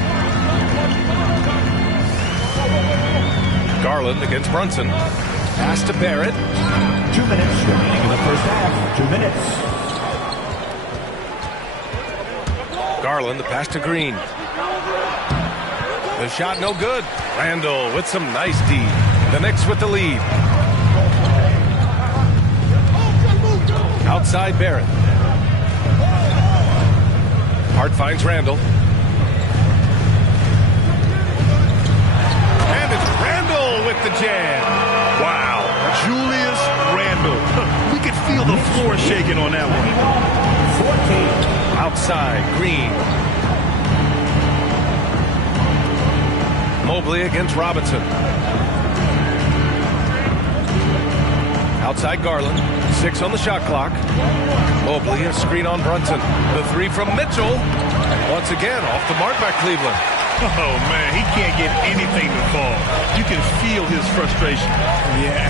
Garland against Brunson. Pass to Barrett. 2 minutes remaining in the first half. 2 minutes. Garland, the pass to Green. The shot no good. Randall with some nice D. The Knicks with the lead. Outside Barrett. Hart finds Randall. And it's Randall with the jam. Wow. Julius Randall. We could feel the floor shaking on that one. Outside Green. Mobley against Robinson. Outside Garland. 6 on the shot clock. Mobley, a screen on Brunson. The 3 from Mitchell. Once again, off the mark by Cleveland. Oh, man, he can't get anything to fall. You can feel his frustration. Yeah,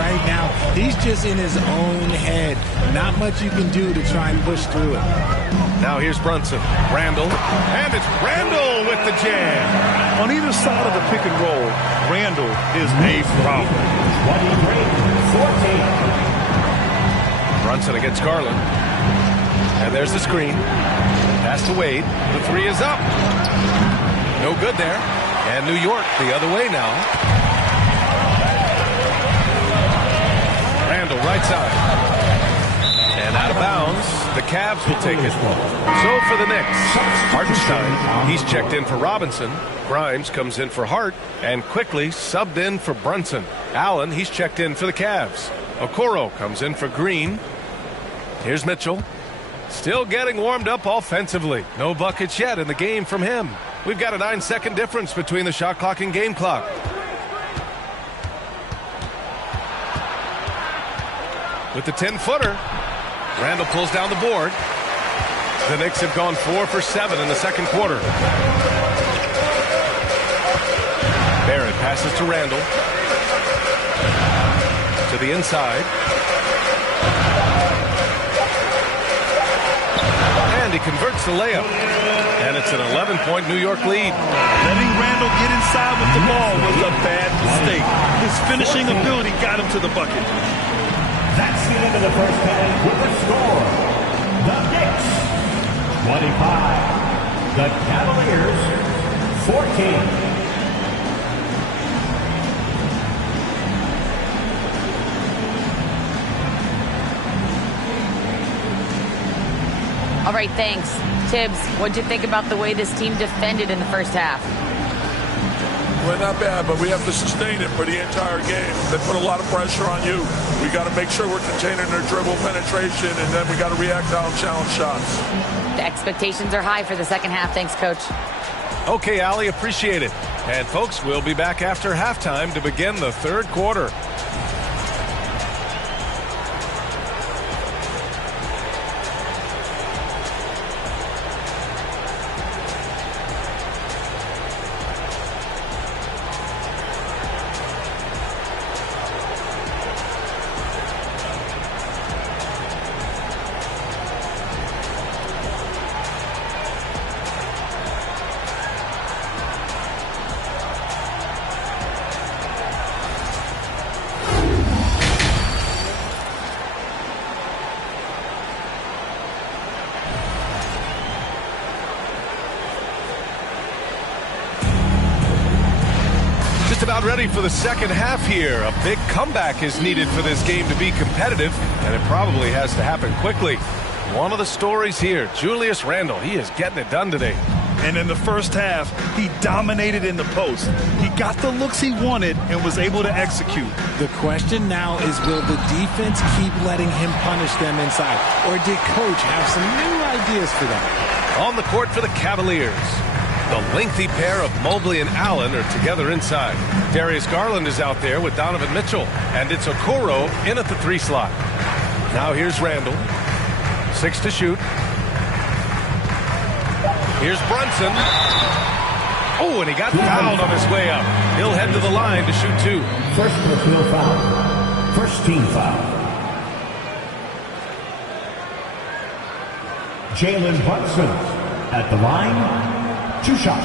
right now, he's just in his own head. Not much you can do to try and push through it. Now here's Brunson. Randall. And it's Randall with the jam. On either side of the pick and roll, Randall is a problem. 23-14. Brunson against Garland. And there's the screen. Pass to Wade. The 3 is up. No good there. And New York the other way now. Randall right side. And out of bounds. The Cavs will take it. So for the Knicks, Hartenstein, he's checked in for Robinson. Grimes comes in for Hart. And quickly subbed in for Brunson. Allen, he's checked in for the Cavs. Okoro comes in for Green. Here's Mitchell. Still getting warmed up offensively. No buckets yet in the game from him. We've got a 9-second difference between the shot clock and game clock. With the 10-footer, Randall pulls down the board. The Knicks have gone 4 for 7 in the second quarter. Barrett passes to Randall. To the inside. And he converts the layup. And it's an 11-point New York lead. Letting Randall get inside with the ball was a bad mistake. His finishing ability got him to the bucket. That's the end of the first half with the score. The Knicks, 25. The Cavaliers, 14. right, thanks. Tibbs, what'd you think about the way this team defended in the first half? Well, not bad, but we have to sustain it for the entire game. They put a lot of pressure on you. We got to make sure we're containing their dribble penetration, and then we got to react to challenge shots. The expectations are high for the second half. Thanks, Coach. Okay, Allie, appreciate it. And, folks, we'll be back after halftime to begin the third quarter. About ready for the second half here. A big comeback is needed for this game to be competitive, and it probably has to happen quickly. One of the stories here, Julius Randle. He is getting it done today. And in the first half, he dominated in the post. He got the looks he wanted and was able to execute. The question now is, will the defense keep letting him punish them inside, or did Coach have some new ideas for them? On the court for the Cavaliers, the lengthy pair of Mobley and Allen are together inside. Darius Garland is out there with Donovan Mitchell, and it's Okoro in at the 3 slot. Now here's Randle. 6 to shoot. Here's Brunson. Oh, and he got fouled on his way up. He'll head to the line to shoot 2. First personal foul. First team foul. Jalen Brunson at the line. 2 shots.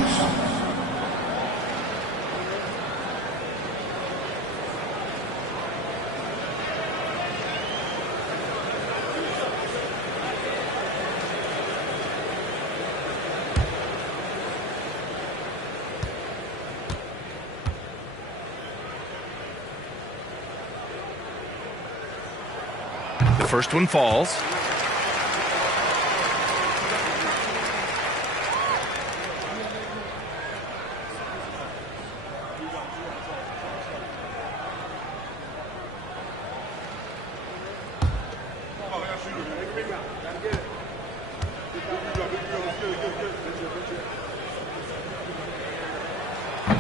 The first one falls.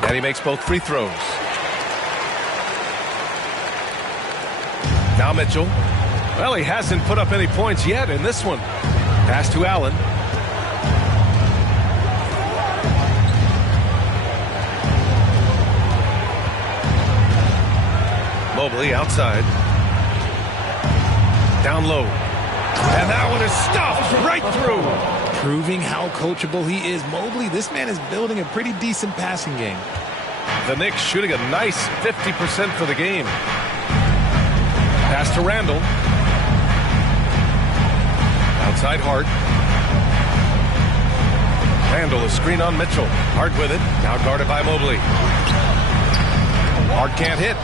And he makes both free throws. Now Mitchell. Well, he hasn't put up any points yet in this one. Pass to Allen. Mobley outside. Down low. And that one is stuffed right through. Proving how coachable he is. Mobley, this man is building a pretty decent passing game. The Knicks shooting a nice 50% for the game. Pass to Randle. Outside Hart. Randle, a screen on Mitchell. Hart with it. Now guarded by Mobley. Hart can't hit.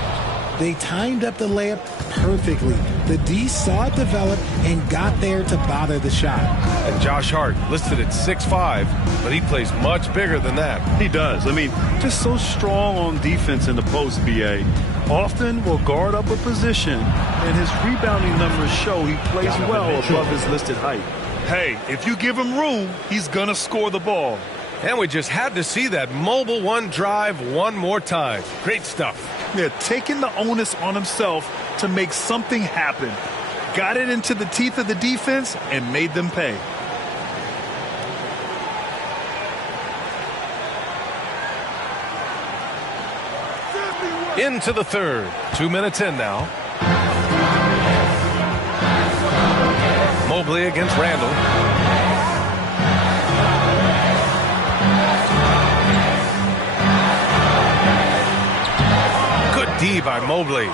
They timed up the layup perfectly. The D saw it develop and got there to bother the shot. And Josh Hart listed at 6'5", but he plays much bigger than that. He does. I mean, just so strong on defense in the post, BA. Often will guard up a position, and his rebounding numbers show he plays well above his listed height. Hey, if you give him room, he's going to score the ball. And we just had to see that mobile one drive one more time. Great stuff. Yeah, taking the onus on himself to make something happen. Got it into the teeth of the defense and made them pay. Into the third. 2 minutes in now. Mobley against Randle. Good D by Mobley.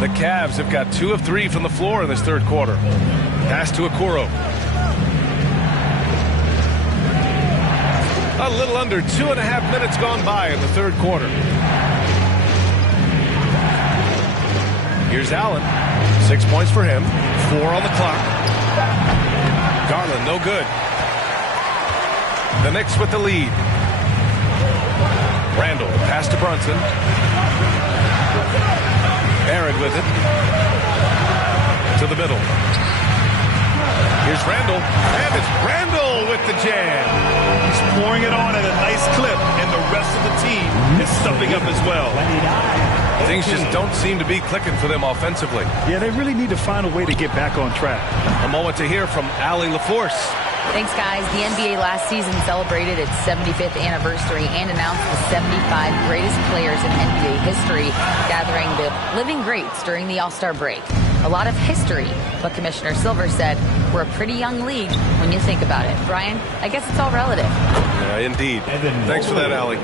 The Cavs have got 2 of 3 from the floor in this third quarter. Pass to Okoro. A little under 2.5 minutes gone by in the third quarter. Here's Allen. 6 points for him. 4 on the clock. Garland, no good. The Knicks with the lead. Randall, pass to Brunson. Barrett with it. To the middle. Here's Randall, and it's Randall with the jam. He's pouring it on at a nice clip, and the rest of the team is stepping up as well. Things just don't seem to be clicking for them offensively. Yeah, they really need to find a way to get back on track. A moment to hear from Allie LaForce. Thanks, guys. The NBA last season celebrated its 75th anniversary and announced the 75 greatest players in NBA history, gathering the living greats during the All-Star break. A lot of history, but Commissioner Silver said we're a pretty young league when you think about it. Brian, I guess it's all relative. Yeah, indeed. Thanks for that, Allie.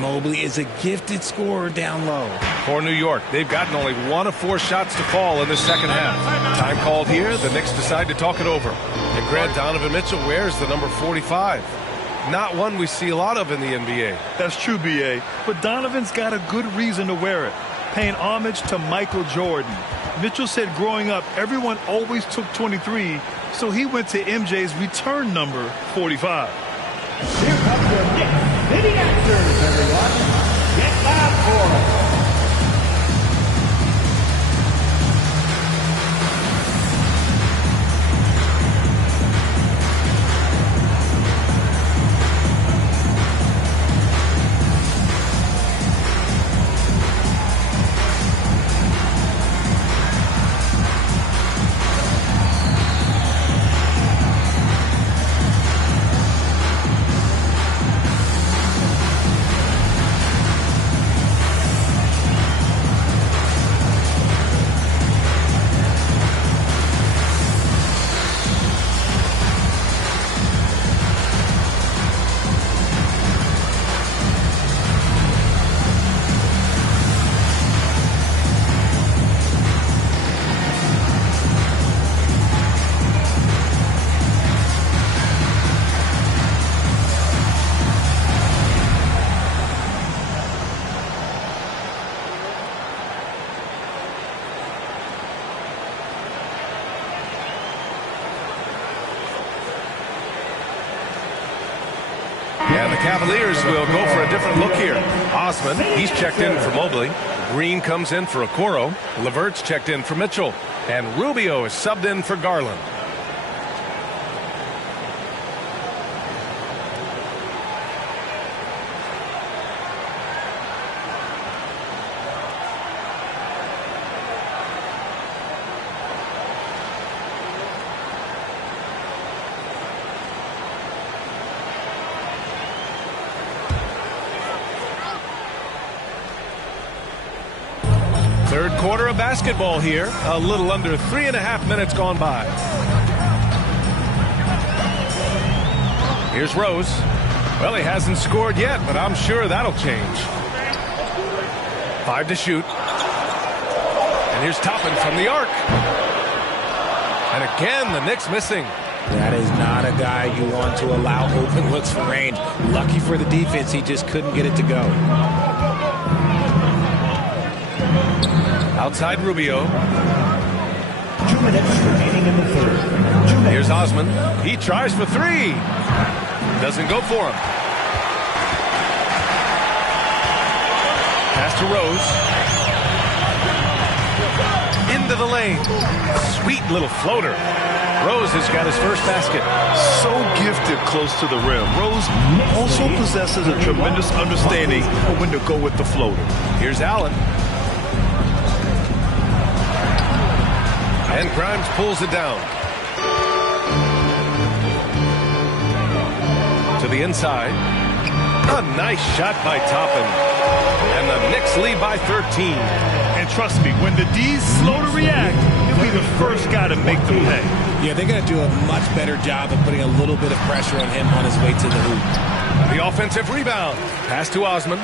Mobley is a gifted scorer down low. For New York, they've gotten only 1 of 4 shots to fall in the second half. Time called here. The Knicks decide to talk it over. And Grant, Donovan Mitchell wears the number 45. Not one we see a lot of in the NBA. That's true, B.A., but Donovan's got a good reason to wear it, paying homage to Michael Jordan. Mitchell said growing up, everyone always took 23, so he went to MJ's return number 45. Here comes your Knicks City Answers, everyone. Get loud for them. And the Cavaliers will go for a different look here. Osman, he's checked in for Mobley. Green comes in for Okoro. LeVert's checked in for Mitchell. And Rubio is subbed in for Garland. Third quarter of basketball here. A little under 3.5 minutes gone by. Here's Rose. Well, he hasn't scored yet, but I'm sure that'll change. 5 to shoot. And here's Toppin from the arc. And again, the Knicks missing. That is not a guy you want to allow open looks for range. Lucky for the defense, he just couldn't get it to go. Outside Rubio. 2 minutes remaining in the third. Here's Osman. He tries for 3. Doesn't go for him. Pass to Rose. Into the lane. Sweet little floater. Rose has got his first basket. So gifted close to the rim. Rose also possesses a tremendous understanding of when to go with the floater. Here's Allen. And Grimes pulls it down. To the inside. A nice shot by Toppin. And the Knicks lead by 13. And trust me, when the D's slow to react, he'll be the first guy to make them pay. Yeah, they're going to do a much better job of putting a little bit of pressure on him on his way to the hoop. The offensive rebound. Pass to Osman.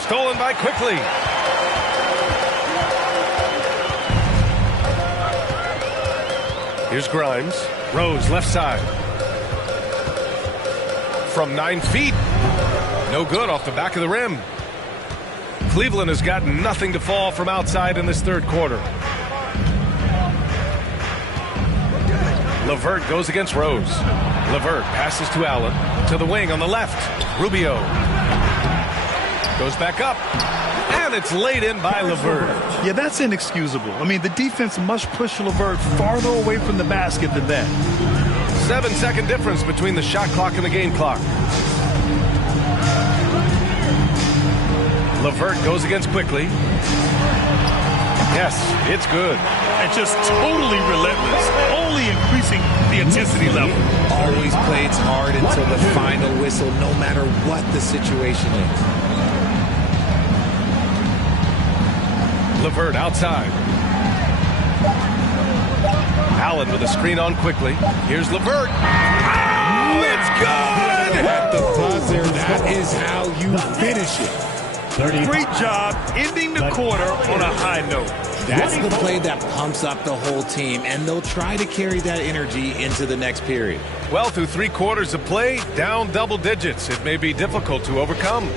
Stolen by Quickly. Here's Grimes. Rose, left side. From 9 feet. No good off the back of the rim. Cleveland has got nothing to fall from outside in this third quarter. LeVert goes against Rose. LeVert passes to Allen. To the wing on the left. Rubio. Goes back up. And it's laid in by LeVert. Yeah, that's inexcusable. I mean, the defense must push LeVert farther away from the basket than that. 7-second difference between the shot clock and the game clock. LeVert goes against quickly. Yes, it's good. And just totally relentless, only increasing the intensity level. Always plays hard until the final whistle, no matter what the situation is. LeVert outside. Allen with a screen on quickly. Here's LeVert. Oh, it's good! At the buzzer, that is how you finish it. Great job ending the quarter on a high note. That's the play that pumps up the whole team, and they'll try to carry that energy into the next period. Well, through 3 quarters of play, down double digits. It may be difficult to overcome.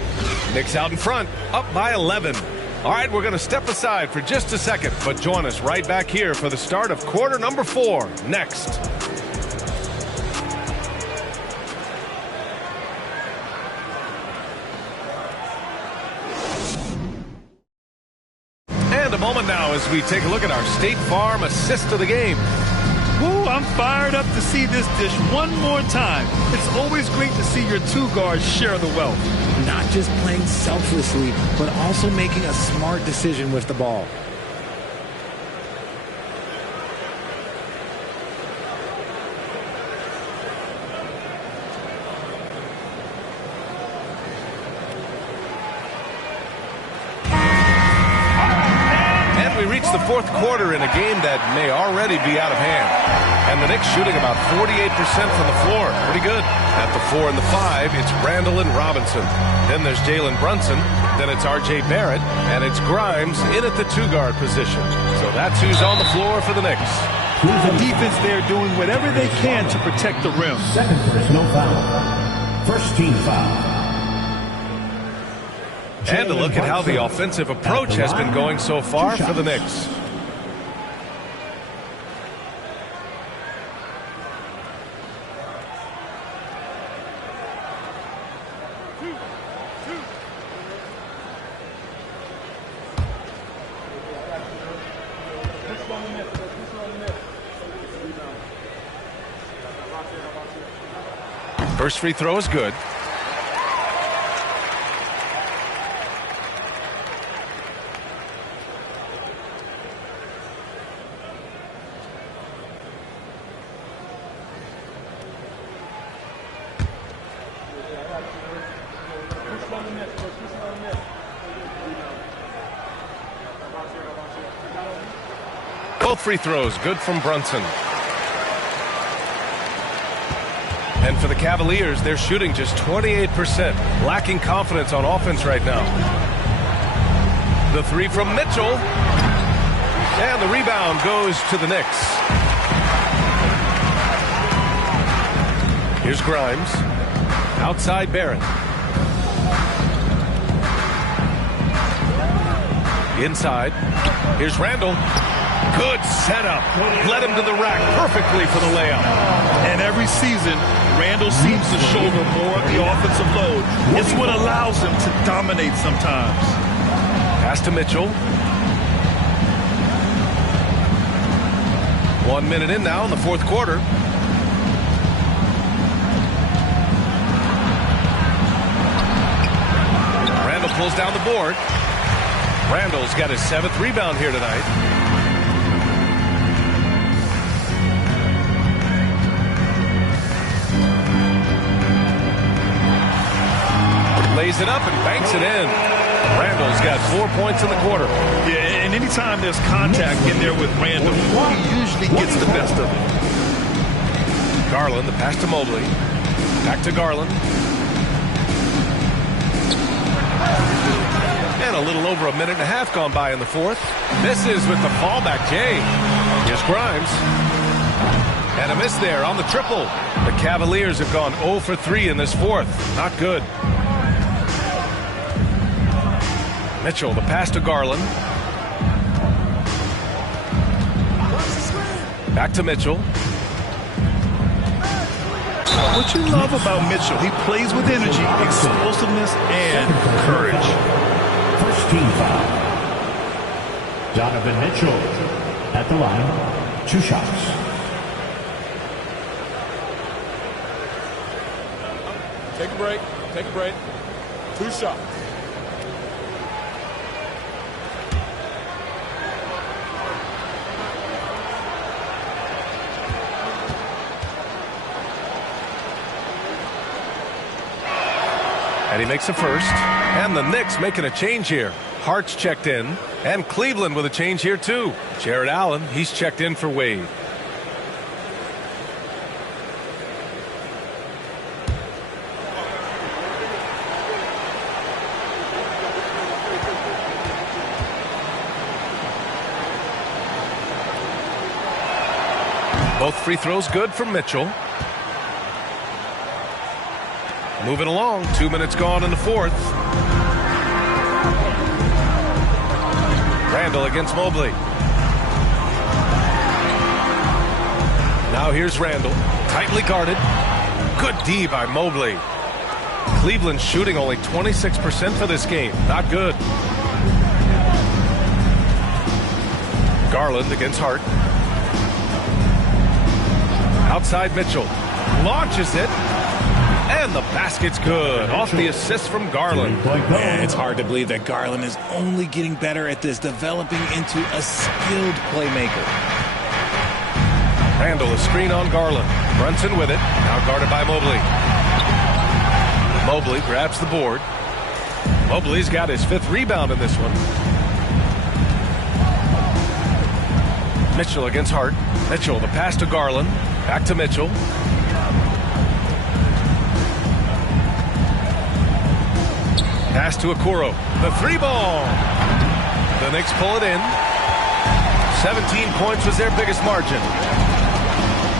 Knicks out in front, up by 11. All right, we're going to step aside for just a second, but join us right back here for the start of quarter number 4 next. And a moment now as we take a look at our State Farm assist of the game. Ooh, I'm fired up to see this dish one more time. It's always great to see your 2 guards share the wealth. Not just playing selflessly, but also making a smart decision with the ball. And we reach the 4th quarter in a game that may already be out of hand. And the Knicks shooting about 48% from the floor. Pretty good. At the 4 and the 5, it's Randall and Robinson. Then there's Jalen Brunson. Then it's R.J. Barrett. And it's Grimes in at the 2-guard position. So that's who's on the floor for the Knicks. The defense there doing whatever they can to protect the rim. Second personal foul. First team foul. And a look at how the offensive approach has been going so far for the Knicks. First free throw is good. Both free throws good from Brunson. And for the Cavaliers, they're shooting just 28%, lacking confidence on offense right now. The 3 from Mitchell. And the rebound goes to the Knicks. Here's Grimes. Outside Barrett. Inside. Here's Randall. Good setup. Led him to the rack perfectly for the layup. And every season, Randall seems to shoulder more of the offensive load. It's what allows him to dominate sometimes. Pass to Mitchell. 1 minute in now in the 4th quarter. Randall pulls down the board. Randall's got his 7th rebound here tonight. Lays it up and banks it in. Randall's got 4 points in the quarter. Yeah, and anytime there's contact in there with Randall, he usually gets the best of it. Garland, the pass to Mobley. Back to Garland. And a little over a minute and a half gone by in the 4th. Misses with the fallback, Jay. Here's Grimes. And a miss there on the triple. The Cavaliers have gone 0 for 3 in this 4th. Not good. Mitchell, the pass to Garland. Back to Mitchell. What you love about Mitchell, he plays with energy, explosiveness, and courage. First team foul. Donovan Mitchell at the line. 2 shots. Take a break. Take a break. 2 shots. And he makes a first. And the Knicks making a change here. Hart's checked in. And Cleveland with a change here, too. Jared Allen, he's checked in for Wade. Both free throws good from Mitchell. Moving along, 2 minutes gone in the fourth. Randall against Mobley. Now here's Randall, tightly guarded. Good D by Mobley. Cleveland shooting only 26% for this game. Not good. Garland against Hart. Outside Mitchell. Launches it. And the basket's good. Off the assist from Garland. Yeah, it's hard to believe that Garland is only getting better at this, developing into a skilled playmaker. Randall, a screen on Garland. Brunson with it. Now guarded by Mobley. Mobley grabs the board. Mobley's got his 5th rebound in this one. Mitchell against Hart. Mitchell, the pass to Garland. Back to Mitchell. Pass to Okoro. The 3-ball. The Knicks pull it in. 17 points was their biggest margin.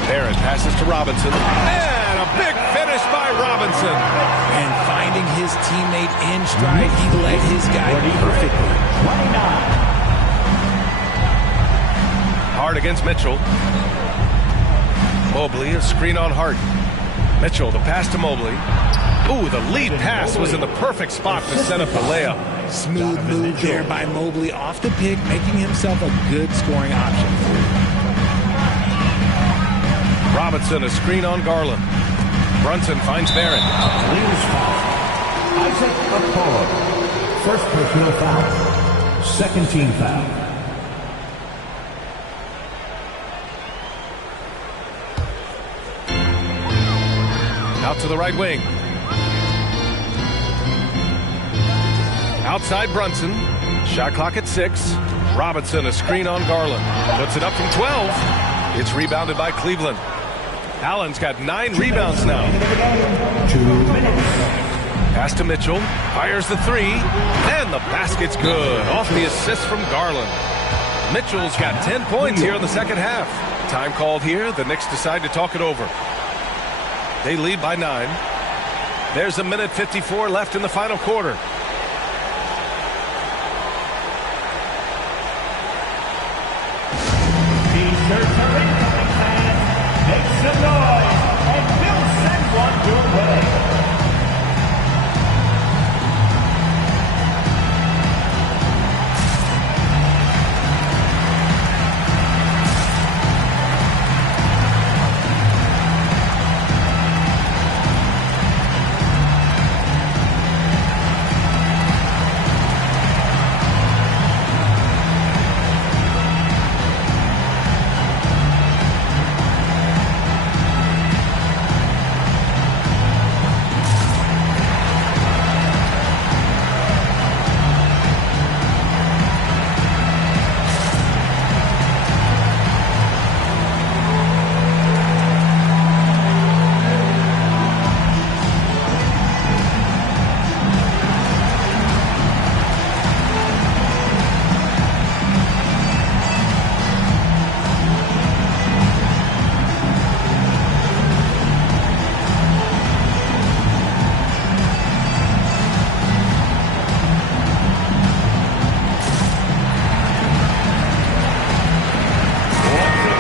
Barrett passes to Robinson. And a big finish by Robinson. And finding his teammate in stride, he led his guy perfectly. 29. Hart against Mitchell. Mobley, a screen on Hart. Mitchell, the pass to Mobley. Ooh, the lead pass was in the perfect spot to set up the layup. Smooth move there by Mobley off the pick, making himself a good scoring option. Robinson, a screen on Garland. Brunson finds Barrett. Leaders foul. Isaac Okoro. First personal foul. Second team foul. Out to the right wing. Outside Brunson. Shot clock at 6. Robinson, a screen on Garland. Puts it up from 12. It's rebounded by Cleveland. Allen's got 9 rebounds now. 2 minutes. Pass to Mitchell. Fires the 3. And the basket's good. Off the assist from Garland. Mitchell's got 10 points here in the second half. Time called here. The Knicks decide to talk it over. They lead by 9. There's a minute 54 left in the final quarter. T-shirts are incoming, fans. Make some noise, and we'll send one your way.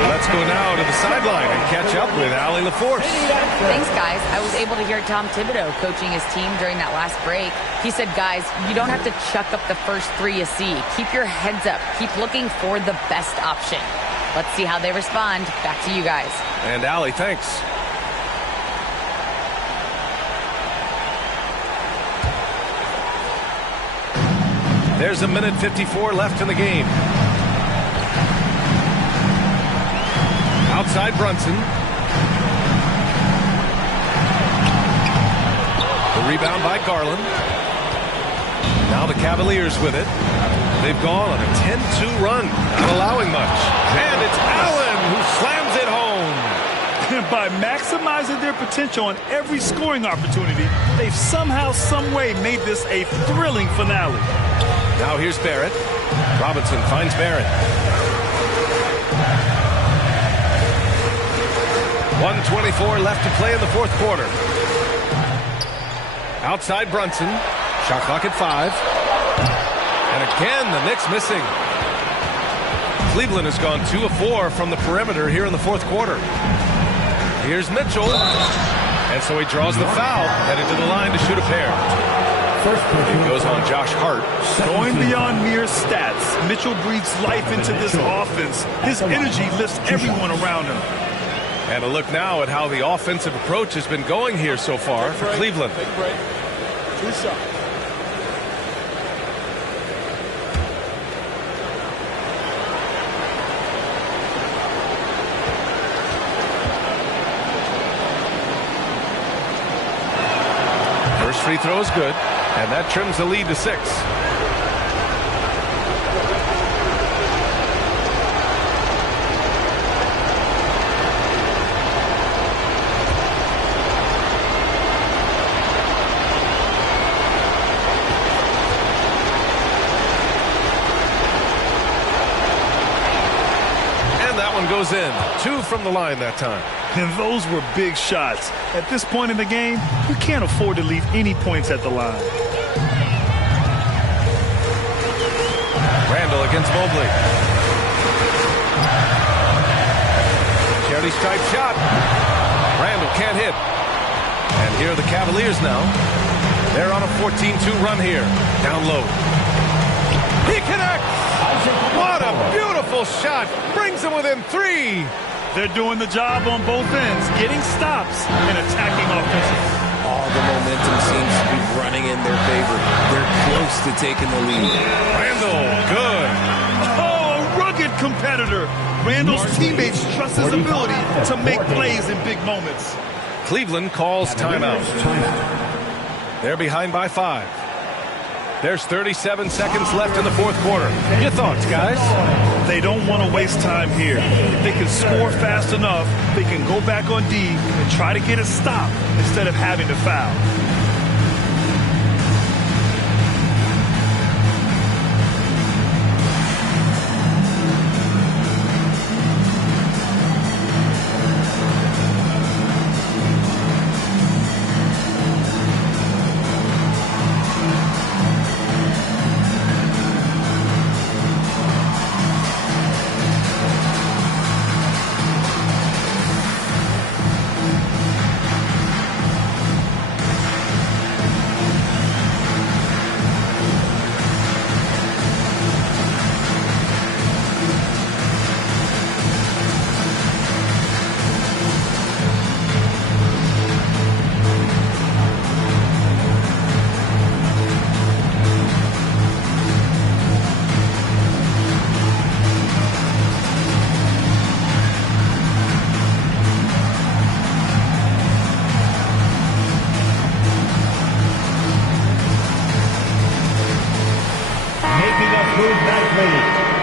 Let's go now to the sideline and catch up with Allie LaForce. Thanks, guys. guys. I was able to hear Tom Thibodeau coaching his team during that last break. He said, guys, you don't have to chuck up the first three you see. Keep your heads up. Keep looking for the best option. Let's see how they respond. Back to you guys. And Allie, thanks. There's a minute 54 left in the game. Outside Brunson. The rebound by Garland. Now the Cavaliers with it. They've gone on a 10-2 run, not allowing much. And it's Allen who slams it home. By maximizing their potential on every scoring opportunity, they've somehow, some way made this a thrilling finale. Now here's Barrett. Robinson finds Barrett. 1:24 left to play in the fourth quarter. Outside Brunson. Shot clock at 5. And again, the Knicks missing. Cleveland has gone 2 of 4 from the perimeter here in the fourth quarter. Here's Mitchell. And so he draws the foul, headed to the line to shoot a pair. It goes on Josh Hart. Going beyond mere stats, Mitchell breathes life into this offense. His energy lifts everyone around him. And a look now at how the offensive approach has been going here so far for Cleveland. Take a break. 2 shots. First free throw is good, and that trims the lead to 6. Goes in. 2 from the line that time. And those were big shots. At this point in the game, you can't afford to leave any points at the line. Randall against Mobley. Charity stripe shot. Randall can't hit. And here are the Cavaliers now. They're on a 14-2 run here. Down low. He connects! What a beautiful shot. Brings them within 3. They're doing the job on both ends, getting stops and attacking offensively. All the momentum seems to be running in their favor. They're close to taking the lead. Randall, good. Oh, a rugged competitor. Randall's teammates trust his ability to make plays in big moments. Cleveland calls timeout. They're behind by 5. There's 37 seconds left in the fourth quarter. Your thoughts, guys? They don't want to waste time here. If they can score fast enough, they can go back on D and try to get a stop instead of having to foul.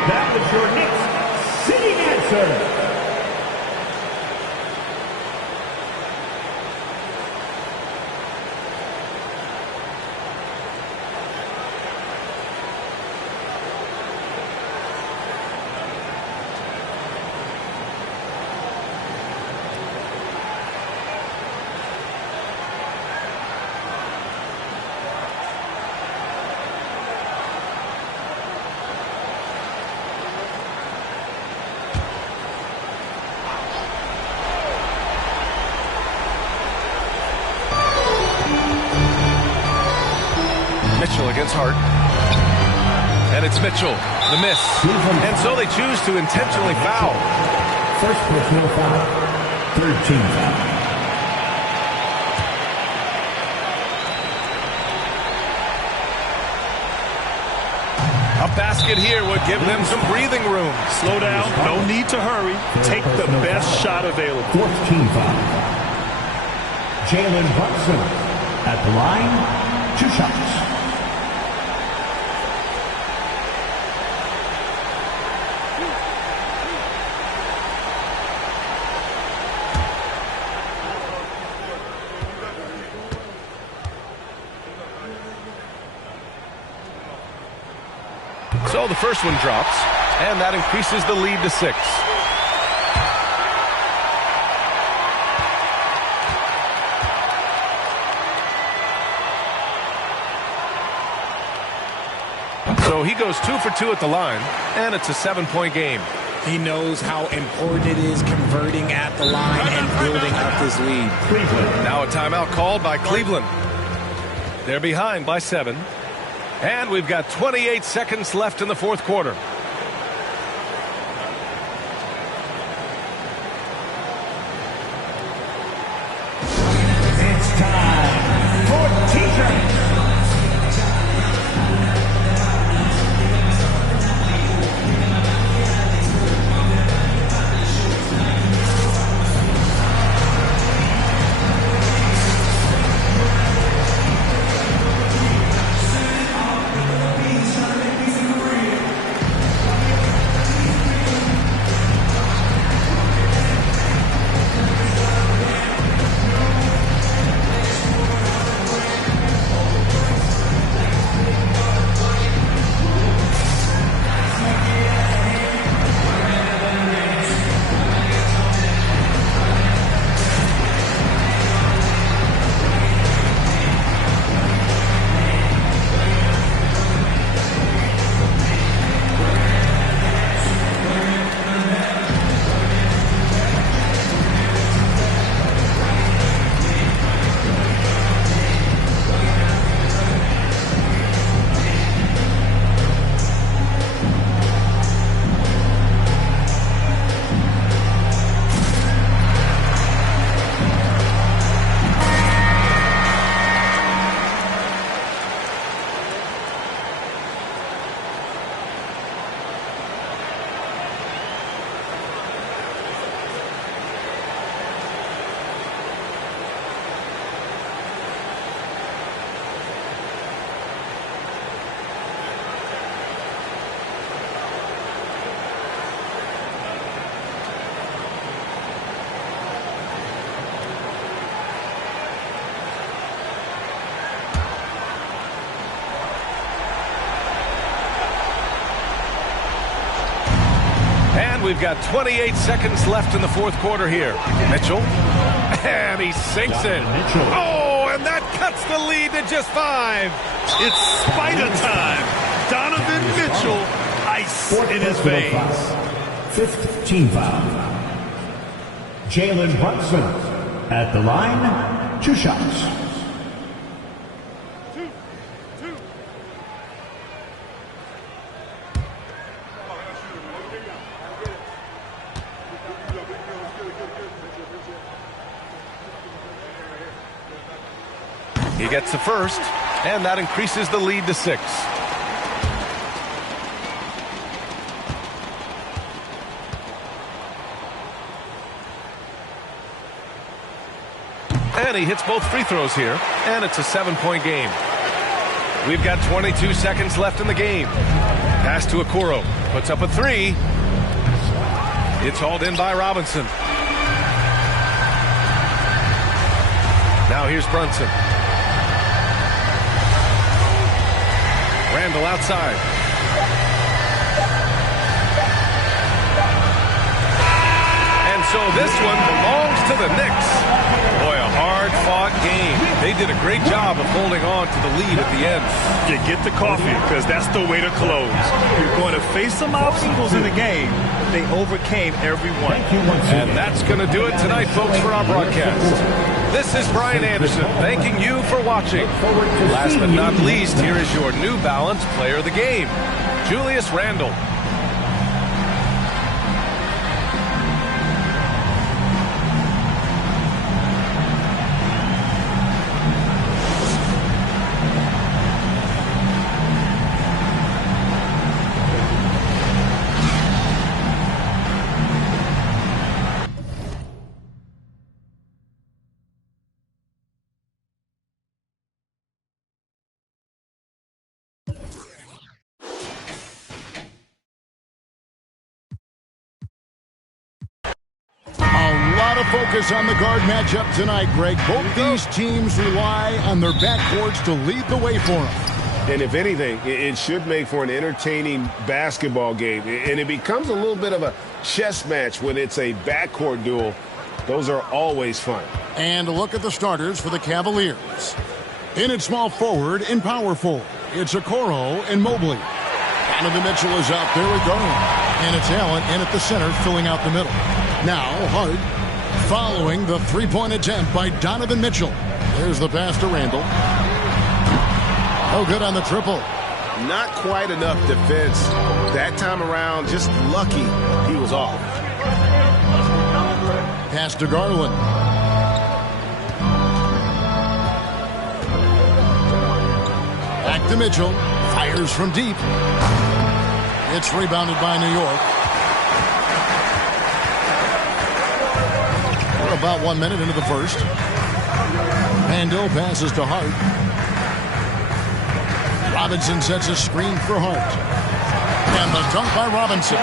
That was your Knicks sitting answer. Mitchell against Hart. And it's Mitchell, the miss. And so they choose to intentionally foul. First personal foul. Third team foul. A basket here would give them some breathing room. Slow down. No need to hurry. Take the best shot available. Fourth team foul. Jalen Brunson at the line. 2 shots. So the first one drops, and that increases the lead to 6. So he goes 2 for 2 at the line, and it's a 7-point game. He knows how important it is converting at the line and building up this lead. Now a timeout called by Cleveland. They're behind by 7. And we've got 28 seconds left in the fourth quarter. It's time for teachers. We've got 28 seconds left in the fourth quarter here. Mitchell, and he sinks it. Oh, and that cuts the lead to just 5. It's spider time. Donovan Mitchell, ice in his veins. Fifth team foul. Jalen Brunson at the line. 2 shots. He gets the first, and that increases the lead to 6. And he hits both free throws here, and it's a 7-point game. We've got 22 seconds left in the game. Pass to Okoro, puts up a 3. It's hauled in by Robinson. Now here's Brunson. Randall outside. And so this one belongs to the Knicks. Boy, a hard-fought game. They did a great job of holding on to the lead at the end. You get the coffee, because that's the way to close. You're going to face some obstacles in the game. They overcame every one. And that's going to do it tonight, folks, for our broadcast. This is Brian Anderson thanking you for watching. Last but not least, here is your New Balance player of the game, Julius Randle. Focus on the guard matchup tonight, Greg. Both these teams rely on their backcourts to lead the way for them. And if anything, it should make for an entertaining basketball game. And it becomes a little bit of a chess match when it's a backcourt duel. Those are always fun. And a look at the starters for the Cavaliers. In at small forward and power forward, it's Okoro and Mobley. Donovan Mitchell is out there with Garland. And it's Allen in at the center, filling out the middle. Now, Hart. Following the three-point attempt by Donovan Mitchell. There's the pass to Randle. Oh, good on the triple. Not quite enough defense that time around. Just lucky he was off. Pass to Garland. Back to Mitchell. Fires from deep. It's rebounded by New York. About 1 minute into the first. Randle passes to Hart. Robinson sets a screen for Hart. And the dunk by Robinson.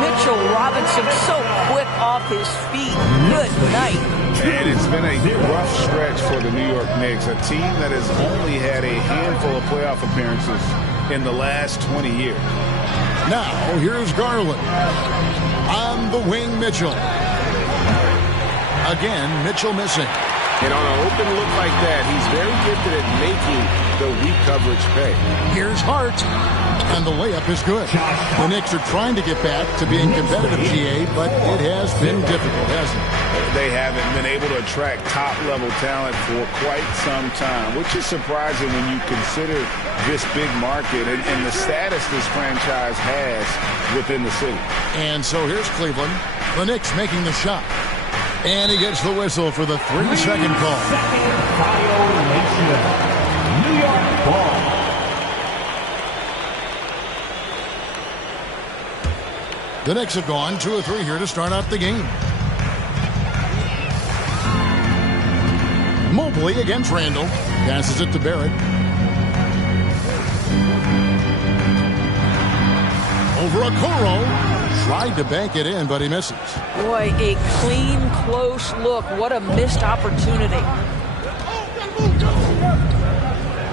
Mitchell Robinson so quick off his feet. Good night. And it's been a rough stretch for the New York Knicks, a team that has only had a handful of playoff appearances in the last 20 years. Now, here's Garland. On the wing, Mitchell. Again, Mitchell missing. And on an open look like that, he's very gifted at making the weak coverage pay. Here's Hart. And the layup is good. The Knicks are trying to get back to being competitive, GA, but it has been difficult, hasn't it? They haven't been able to attract top-level talent for quite some time, which is surprising when you consider this big market and the status this franchise has within the city. And so here's Cleveland. The Knicks making the shot. And he gets the whistle for the 3-second call. Second violation. New York ball. The Knicks have gone 2 of 3 here to start out the game. Mobley against Randle. Passes it to Barrett. Over Okoro. Tried to bank it in, but he misses. Boy, a clean, close look. What a missed opportunity.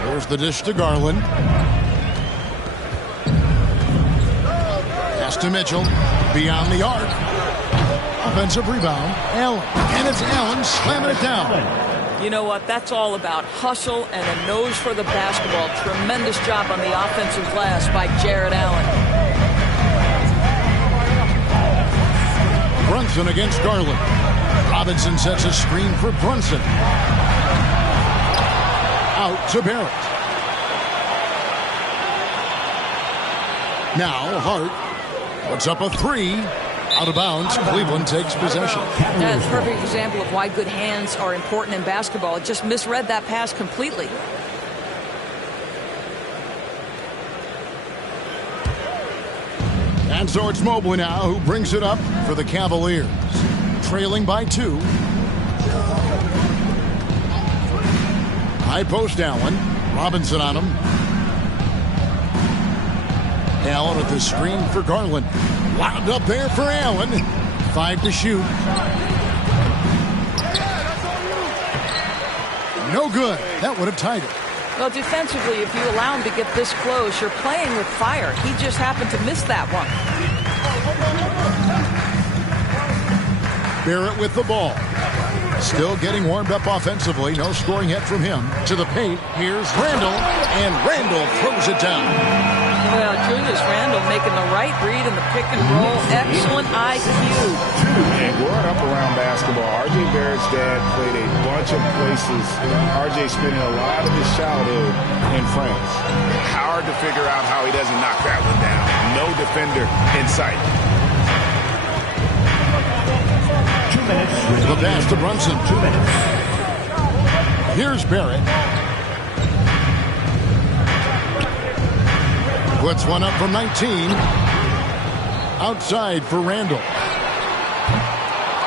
There's the dish to Garland. Pass to Mitchell. Beyond the arc. Offensive rebound. Allen. And it's Allen slamming it down. You know what? That's all about hustle and a nose for the basketball. Tremendous job on the offensive glass by Jared Allen. Brunson against Garland. Robinson sets a screen for Brunson. Out to Barrett. Now Hart puts up a 3. Out of bounds. Cleveland takes possession. That's a perfect example of why good hands are important in basketball. It just misread that pass completely. And so it's Mobley now who brings it up for the Cavaliers. Trailing by 2. High post Allen. Robinson on him. Allen with the screen for Garland. Wound up there for Allen. 5 to shoot. No good. That would have tied it. Well, defensively, if you allow him to get this close, you're playing with fire. He just happened to miss that one. Barrett with the ball. Still getting warmed up offensively. No scoring yet from him. To the paint. Here's Randall. And Randall throws it down. Well, Julius Randall making the right read in the pick and roll. Excellent IQ. And growing up around basketball, R.J. Barrett's dad played a bunch of places. R.J. spending a lot of his childhood in France. Hard to figure out how he doesn't knock that one down. No defender in sight. 2 minutes. The pass to Brunson. 2 minutes. Here's Barrett. Puts one up from 19. Outside for Randall.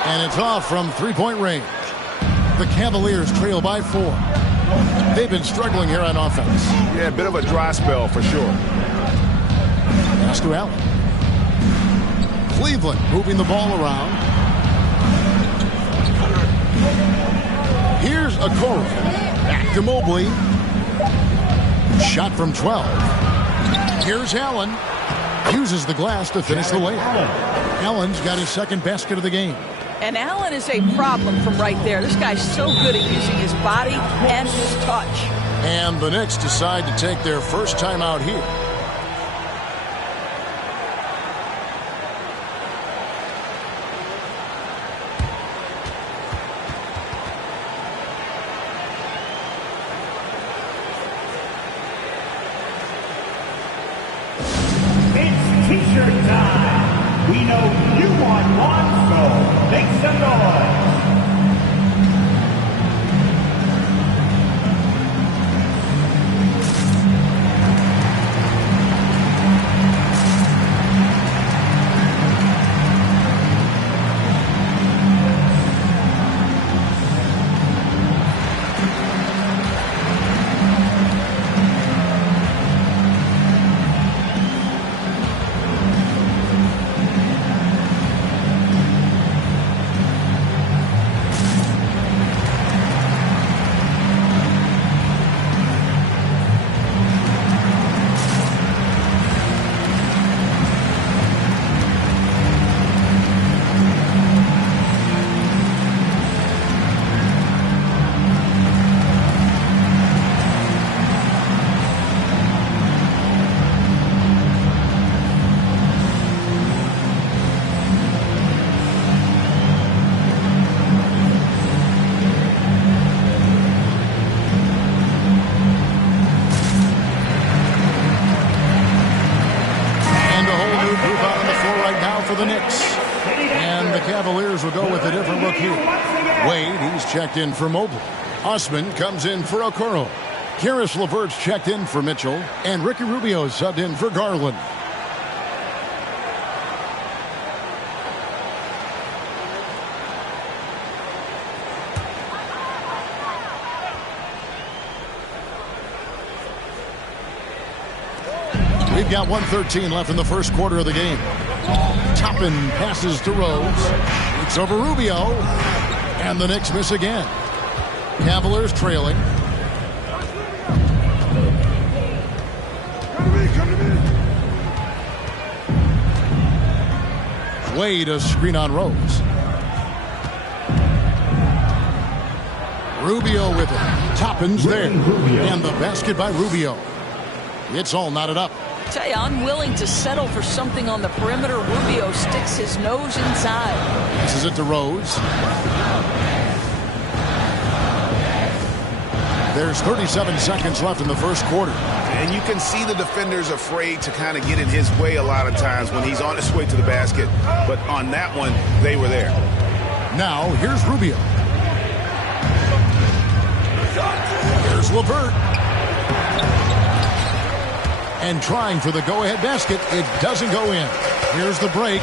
And it's off from three-point range. The Cavaliers trail by 4. They've been struggling here on offense. Yeah, a bit of a dry spell for sure. Pass to Allen. Cleveland moving the ball around. Here's Okoro. Back to Mobley. Shot from 12. Here's Allen. Uses the glass to finish the layup. Allen's got his second basket of the game. And Allen is a problem from right there. This guy's so good at using his body and his touch. And the Knicks decide to take their first time out here. It's t-shirt time. We know you want one, so make some noise. For the Knicks. And the Cavaliers will go with a different look here. Wade, he's checked in for Mobley. Osman comes in for Okoro. Karis LeVert's checked in for Mitchell. And Ricky Rubio subbed in for Garland. We've got 1:13 left in the first quarter of the game. Toppin passes to Rose. It's over Rubio. And the Knicks miss again. Cavaliers trailing. Wade a screen on Rose. Rubio with it. Toppin's there. And the basket by Rubio. It's all knotted up. I tell you, unwilling to settle for something on the perimeter. Rubio sticks his nose inside. This is it to Rose. There's 37 seconds left in the first quarter. And you can see the defenders afraid to kind of get in his way a lot of times when he's on his way to the basket. But on that one, they were there. Now, here's Rubio. Here's LeVert. And trying for the go-ahead basket. It doesn't go in. Here's the break.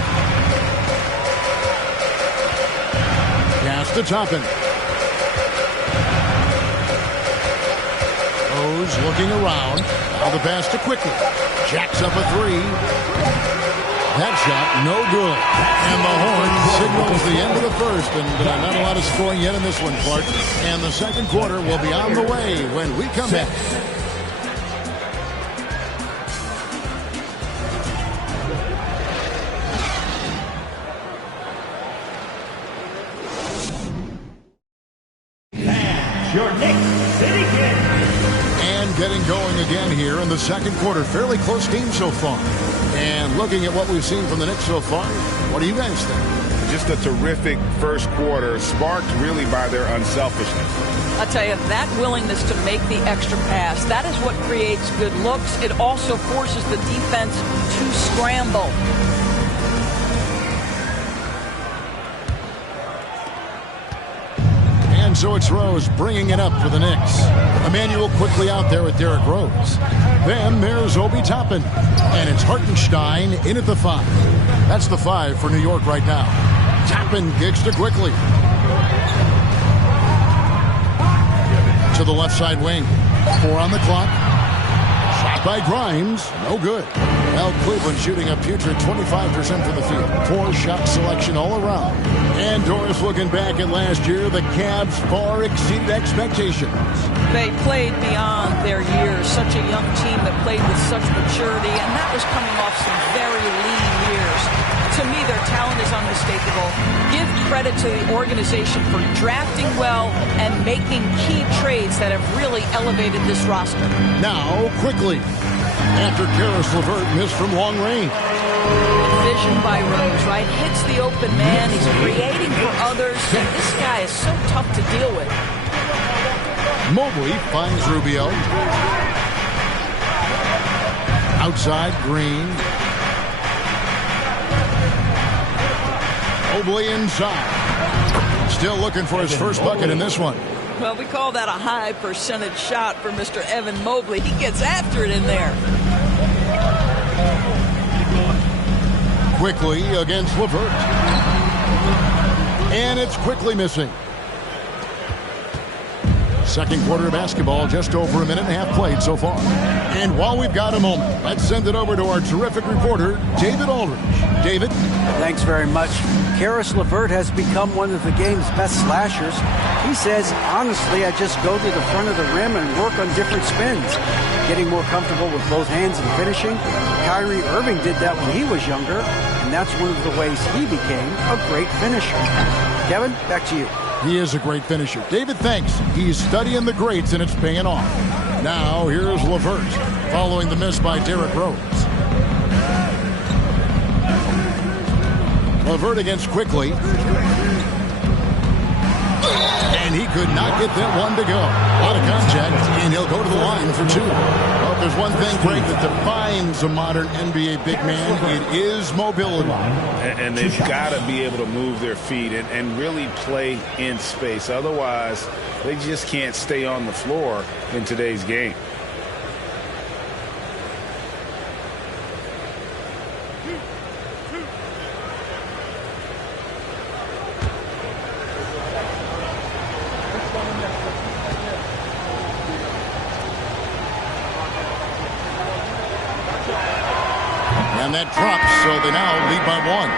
Pass to Toppin. Rose looking around. Now the pass to Quickly. Jacks up a three. That shot, no good. And the horn signals the end of the first. And not a lot of scoring yet in this one, Clark. And the second quarter will be on the way when we come back. City Knicks. And getting going again here in the second quarter. Fairly close game so far. And looking at what we've seen from the Knicks so far, what do you guys think? Just a terrific first quarter, sparked really by their unselfishness. I'll tell you, that willingness to make the extra pass, that is what creates good looks. It also forces the defense to scramble. And so it's Rose bringing it up for the Knicks. Emmanuel quickly out there with Derrick Rose. Then there's Obi Toppin. And it's Hartenstein in at the 5. That's the 5 for New York right now. Toppin kicks to quickly. To the left side wing. 4 on the clock. Shot by Grimes. No good. Well, Cleveland shooting a putrid 25% from the field. Poor shot selection all around. And Doris looking back at last year, the Cavs far exceeded expectations. They played beyond their years. Such a young team that played with such maturity, and that was coming off some very lean years. To me, their talent is unmistakable. Give credit to the organization for drafting well and making key trades that have really elevated this roster. Now, quickly, after Karis LeVert missed from long range. Vision by Rose, right? Hits the open man. He's creating for others. And this guy is so tough to deal with. Mobley finds Rubio. Outside, Green. Mobley inside. Still looking for his first bucket in this one. Well, we call that a high percentage shot for Mr. Evan Mobley. He gets after it in there. Quickly against LeVert. And it's quickly missing. Second quarter of basketball, just over a minute and a half played so far. And while we've got a moment, let's send it over to our terrific reporter, David Aldridge. David? Thanks very much. Karis LeVert has become one of the game's best slashers. He says, honestly, I just go to the front of the rim and work on different spins. Getting more comfortable with both hands and finishing. Kyrie Irving did that when he was younger, and that's one of the ways he became a great finisher. Kevin, back to you. He is a great finisher. David, thanks. He's studying the greats, and it's paying off. Now, here's LeVert, following the miss by Derrick Rose. LeVert against Quickly. And he could not get that one to go. A lot of contact, and he'll go to the line for 2. Well, if there's one thing, Greg, that defines a modern NBA big man, it is mobility. And they've got to be able to move their feet and really play in space. Otherwise, they just can't stay on the floor in today's game. And that drops, so they now lead by 1.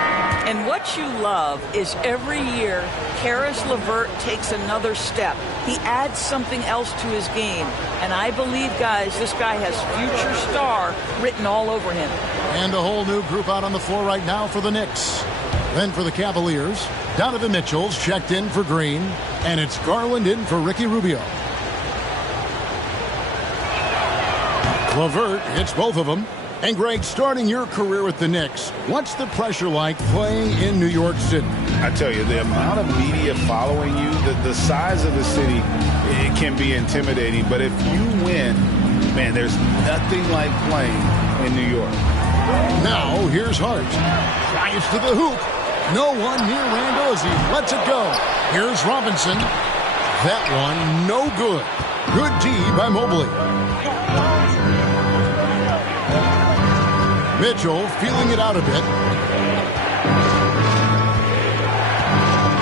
And what you love is every year, Karis LeVert takes another step. He adds something else to his game. And I believe, guys, this guy has future star written all over him. And a whole new group out on the floor right now for the Knicks. Then for the Cavaliers, Donovan Mitchell's checked in for Green. And it's Garland in for Ricky Rubio. LeVert hits both of them. And Greg, starting your career with the Knicks, what's the pressure like playing in New York City? I tell you, the amount of media following you, the size of the city, it can be intimidating. But if you win, man, there's nothing like playing in New York. Now, here's Hart. Drives to the hoop. No one near Randall as he lets it go. Here's Robinson. That one, no good. Good D by Mobley. Mitchell feeling it out a bit.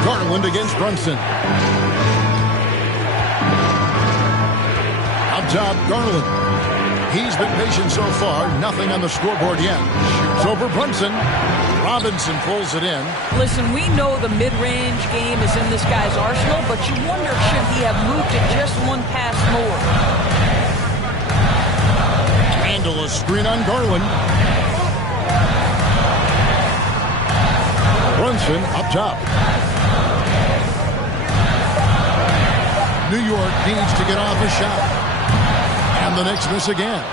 Garland against Brunson. Up top, Garland. He's been patient so far. Nothing on the scoreboard yet. Shoots over Brunson. Robinson pulls it in. Listen, we know the mid-range game is in this guy's arsenal, but you wonder, should he have moved it just one pass more? Randall a screen on Garland. Brunson up top. New York needs to get off a shot. And the Knicks miss again.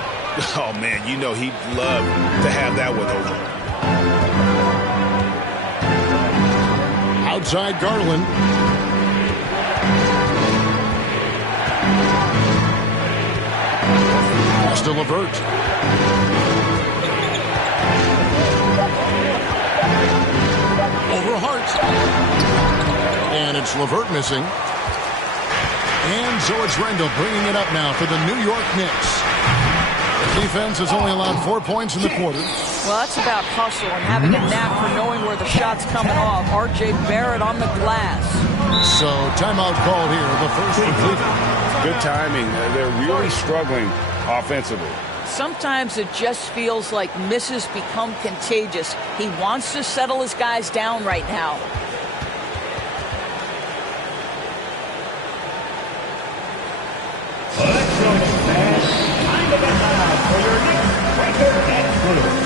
Oh, man, you know he'd love to have that one over. Outside Garland. Pass to LeVert. Over Hart. And it's LeVert missing. And so it's Randall bringing it up now for the New York Knicks. The defense has only allowed 4 points in the quarter. Well, that's about hustle and having a knack for knowing where the shot's coming off. R.J. Barrett on the glass. So timeout called here, the first for Cleveland. Good timing. They're really struggling offensively. Sometimes it just feels like misses become contagious. He wants to settle his guys down right now. Time to get loud for your Knicks record and blue.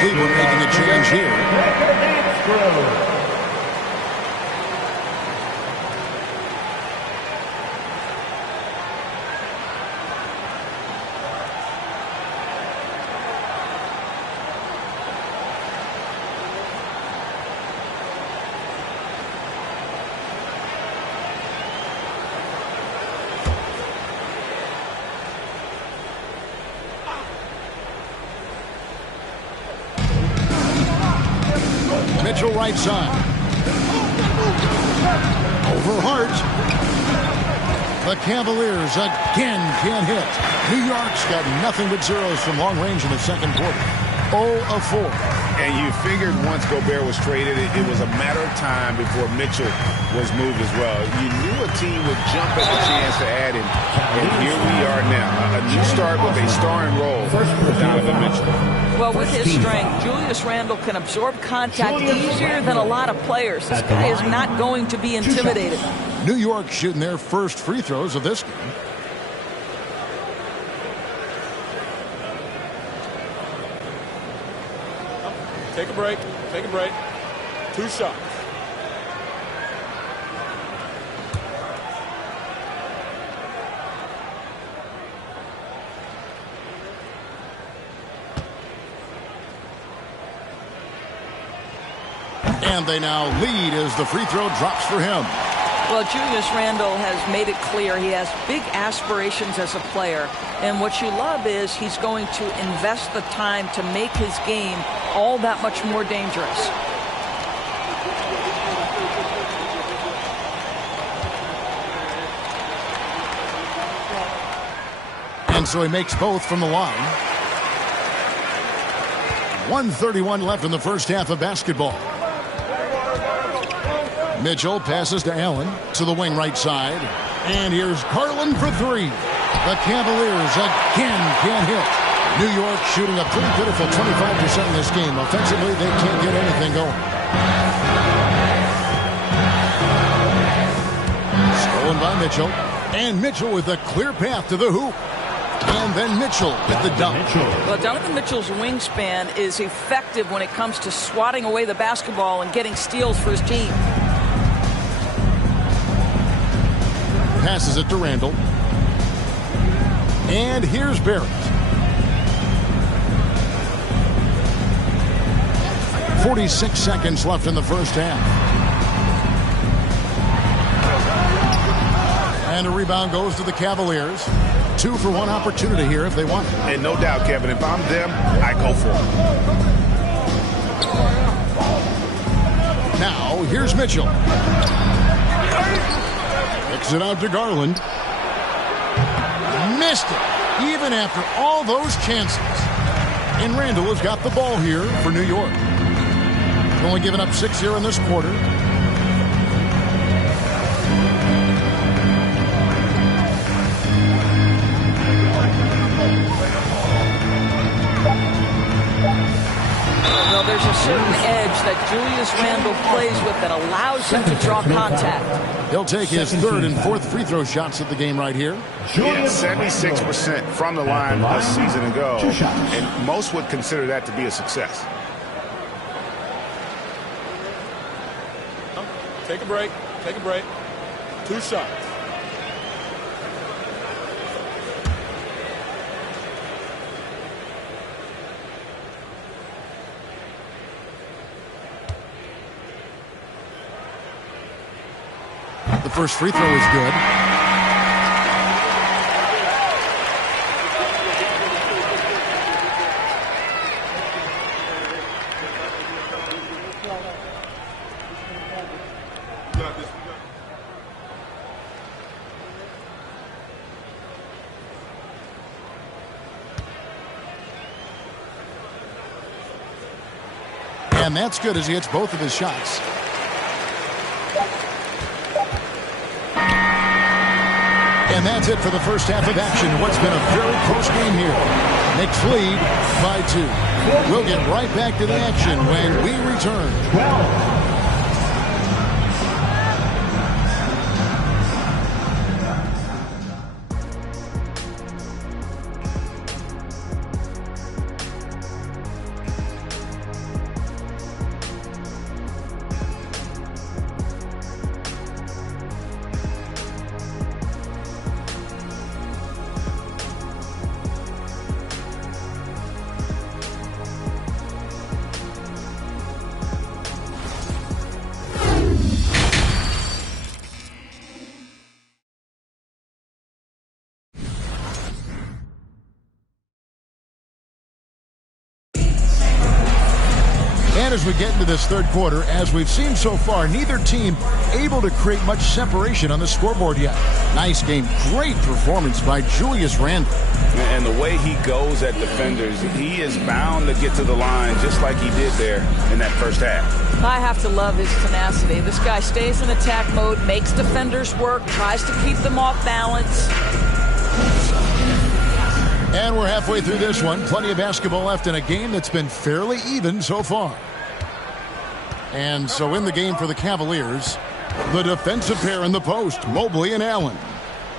Cleveland making a change here. Mitchell right side. Over Hart. The Cavaliers again can't hit. New York's got nothing but zeros from long range in the second quarter. 0 of 4. And you figured once Gobert was traded, it was a matter of time before Mitchell was moved as well. You knew a team would jump at the chance to add him. And here we are now. A new start with a starring role for Donovan Mitchell. Well, with his strength, Julius Randle can absorb contact easier than a lot of players. This guy is not going to be intimidated. New York shooting their first free throws of this game. Take a break. Take a break. 2 shots. And they now lead as the free throw drops for him. Well, Julius Randle has made it clear he has big aspirations as a player. And what you love is he's going to invest the time to make his game all that much more dangerous. And so he makes both from the line. 1:31 left in the first half of basketball. Mitchell passes to Allen to the wing right side. And here's Garland for 3. The Cavaliers again can't hit. New York shooting a pretty pitiful 25% in this game. Offensively, they can't get anything going. Stolen by Mitchell. And Mitchell with a clear path to the hoop. And then Mitchell with the dunk. Well, Donovan Mitchell's wingspan is effective when it comes to swatting away the basketball and getting steals for his team. Passes it to Randle. And here's Barrett. 46 seconds left in the first half. And a rebound goes to the Cavaliers. 2-for-1 opportunity here if they want it. And no doubt, Kevin, if I'm them, I go for it. Now, here's Mitchell. Kicks it out to Garland. Missed it, even after all those chances. And Randall has got the ball here for New York. Only given up 6 here in this quarter. Well, there's a certain edge that Julius Randle plays with that allows him to draw contact. He'll take his third and fourth free throw shots at the game right here. He had 76% from the line a season ago, and most would consider that to be a success. Take a break. Take a break. 2 shots. The first free throw is good. And that's good as he hits both of his shots. And that's it for the first half of action. What's been a very close game here. Knicks lead by 2. We'll get right back to the action when we return. 12. And as we get into this third quarter, as we've seen so far, neither team able to create much separation on the scoreboard yet. Nice game. Great performance by Julius Randle. And the way he goes at defenders, he is bound to get to the line just like he did there in that first half. I have to love his tenacity. This guy stays in attack mode, makes defenders work, tries to keep them off balance. And we're halfway through this one. Plenty of basketball left in a game that's been fairly even so far. And so in the game for the Cavaliers, the defensive pair in the post, Mobley and Allen.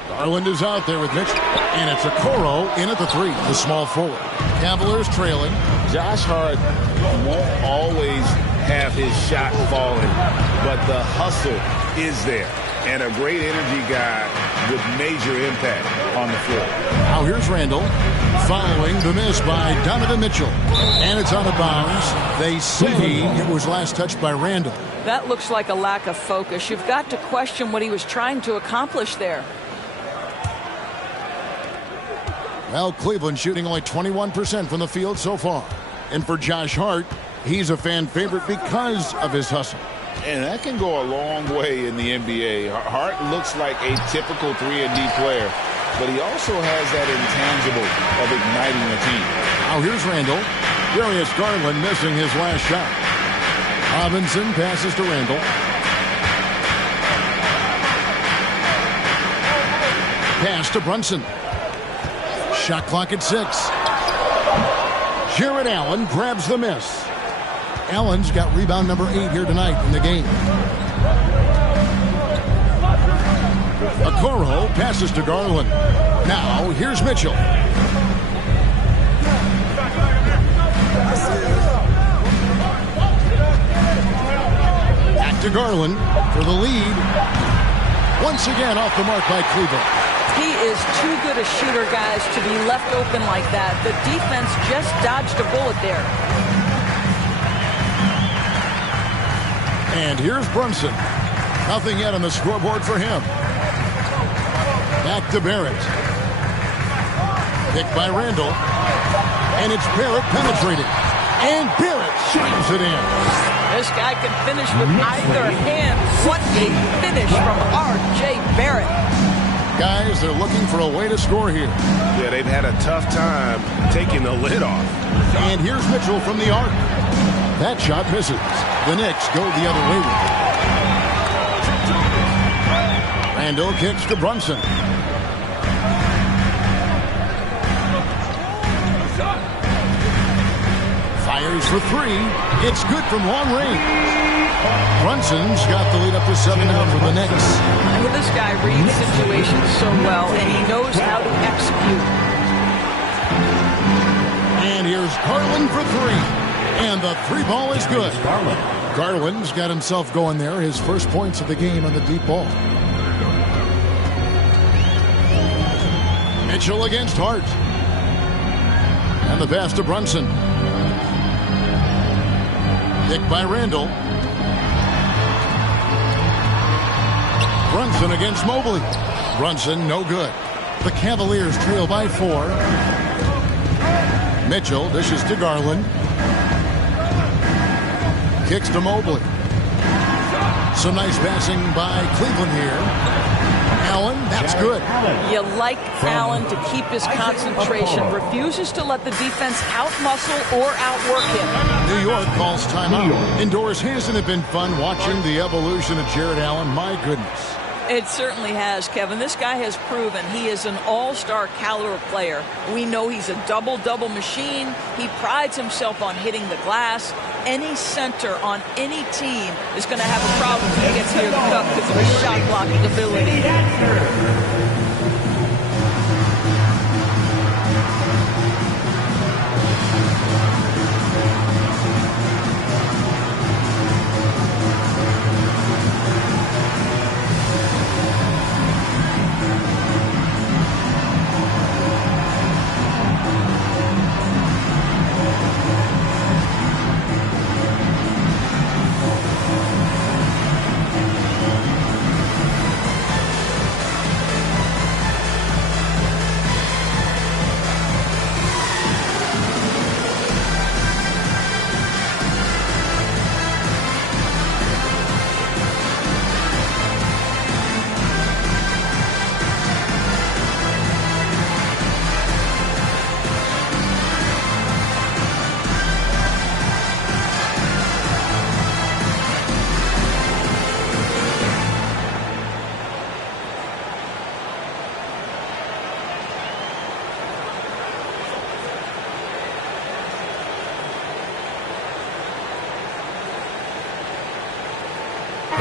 Garland is out there with Mitchell. And it's Okoro in at the 3, the small forward. Cavaliers trailing. Josh Hart won't always have his shot falling, but the hustle is there. And a great energy guy with major impact on the floor. Now here's Randall following the miss by Donovan Mitchell. And it's out of bounds. They say it was last touched by Randall. That looks like a lack of focus. You've got to question what he was trying to accomplish there. Well, Cleveland shooting only 21% from the field so far. And for Josh Hart, he's a fan favorite because of his hustle. And that can go a long way in the NBA. Hart looks like a typical 3-and-D player, but he also has that intangible of igniting the team. Now here's Randall. Darius Garland missing his last shot. Robinson passes to Randall. Pass to Brunson. Shot clock at 6. Jared Allen grabs the miss. Allen's got rebound number 8 here tonight in the game. Okoro passes to Garland. Now here's Mitchell. Back to Garland for the lead. Once again off the mark by Cleveland. He is too good a shooter, guys, to be left open like that. The defense just dodged a bullet there. And here's Brunson. Nothing yet on the scoreboard for him. Back to Barrett. Picked by Randall. And it's Barrett penetrating. And Barrett shines it in. This guy can finish with either hand. What a finish from R.J. Barrett. Guys, they're looking for a way to score here. Yeah, they've had a tough time taking the lid off. And here's Mitchell from the arc. That shot misses. The Knicks go the other way with it. Randall kicks to Brunson. Fires for three. It's good from long range. Brunson's got the lead up to 7 now for the Knicks. And this guy reads situations so well, and he knows how to execute. And here's Garland for three. And the three ball is good. Garland's got himself going there. His first points of the game on the deep ball. Mitchell against Hart. And the pass to Brunson. Picked by Randall. Brunson against Mobley. Brunson, no good. The Cavaliers trail by 4. Mitchell dishes to Garland. Kicks to Mobley. Some nice passing by Cleveland here. Allen, that's good. You like Allen to keep his concentration. Refuses to let the defense outmuscle or outwork him. New York calls timeout. Indoors, hasn't it been fun watching the evolution of Jared Allen? My goodness. It certainly has, Kevin. This guy has proven he is an all-star caliber player. We know he's a double-double machine. He prides himself on hitting the glass. Any center on any team is going to have a problem when he gets near the cup because of his shot blocking ability.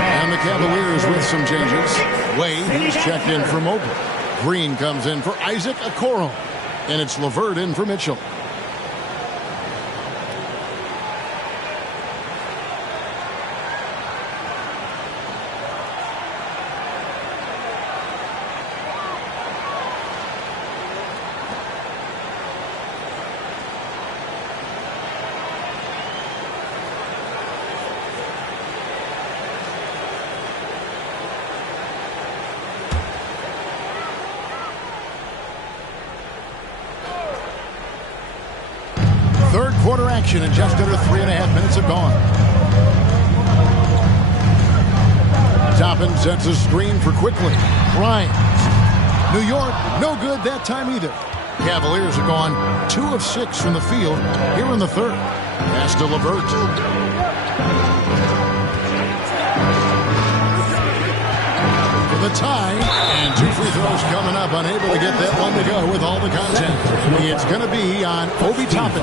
And the Cavaliers with some changes. Wade, he's checked in for Mobley. Green comes in for Isaac Okoro. And it's LeVert in for Mitchell. Third quarter action, and just under 3.5 minutes have gone. Toppin sets a screen for Quickly. Grimes. New York, no good that time either. Cavaliers have gone 2 of 6 from the field here in the third. Pass to LeVert. For the tie, and 2 free throws coming up. Unable to get that one to go with all the content. It's going to be on Obi Toppin.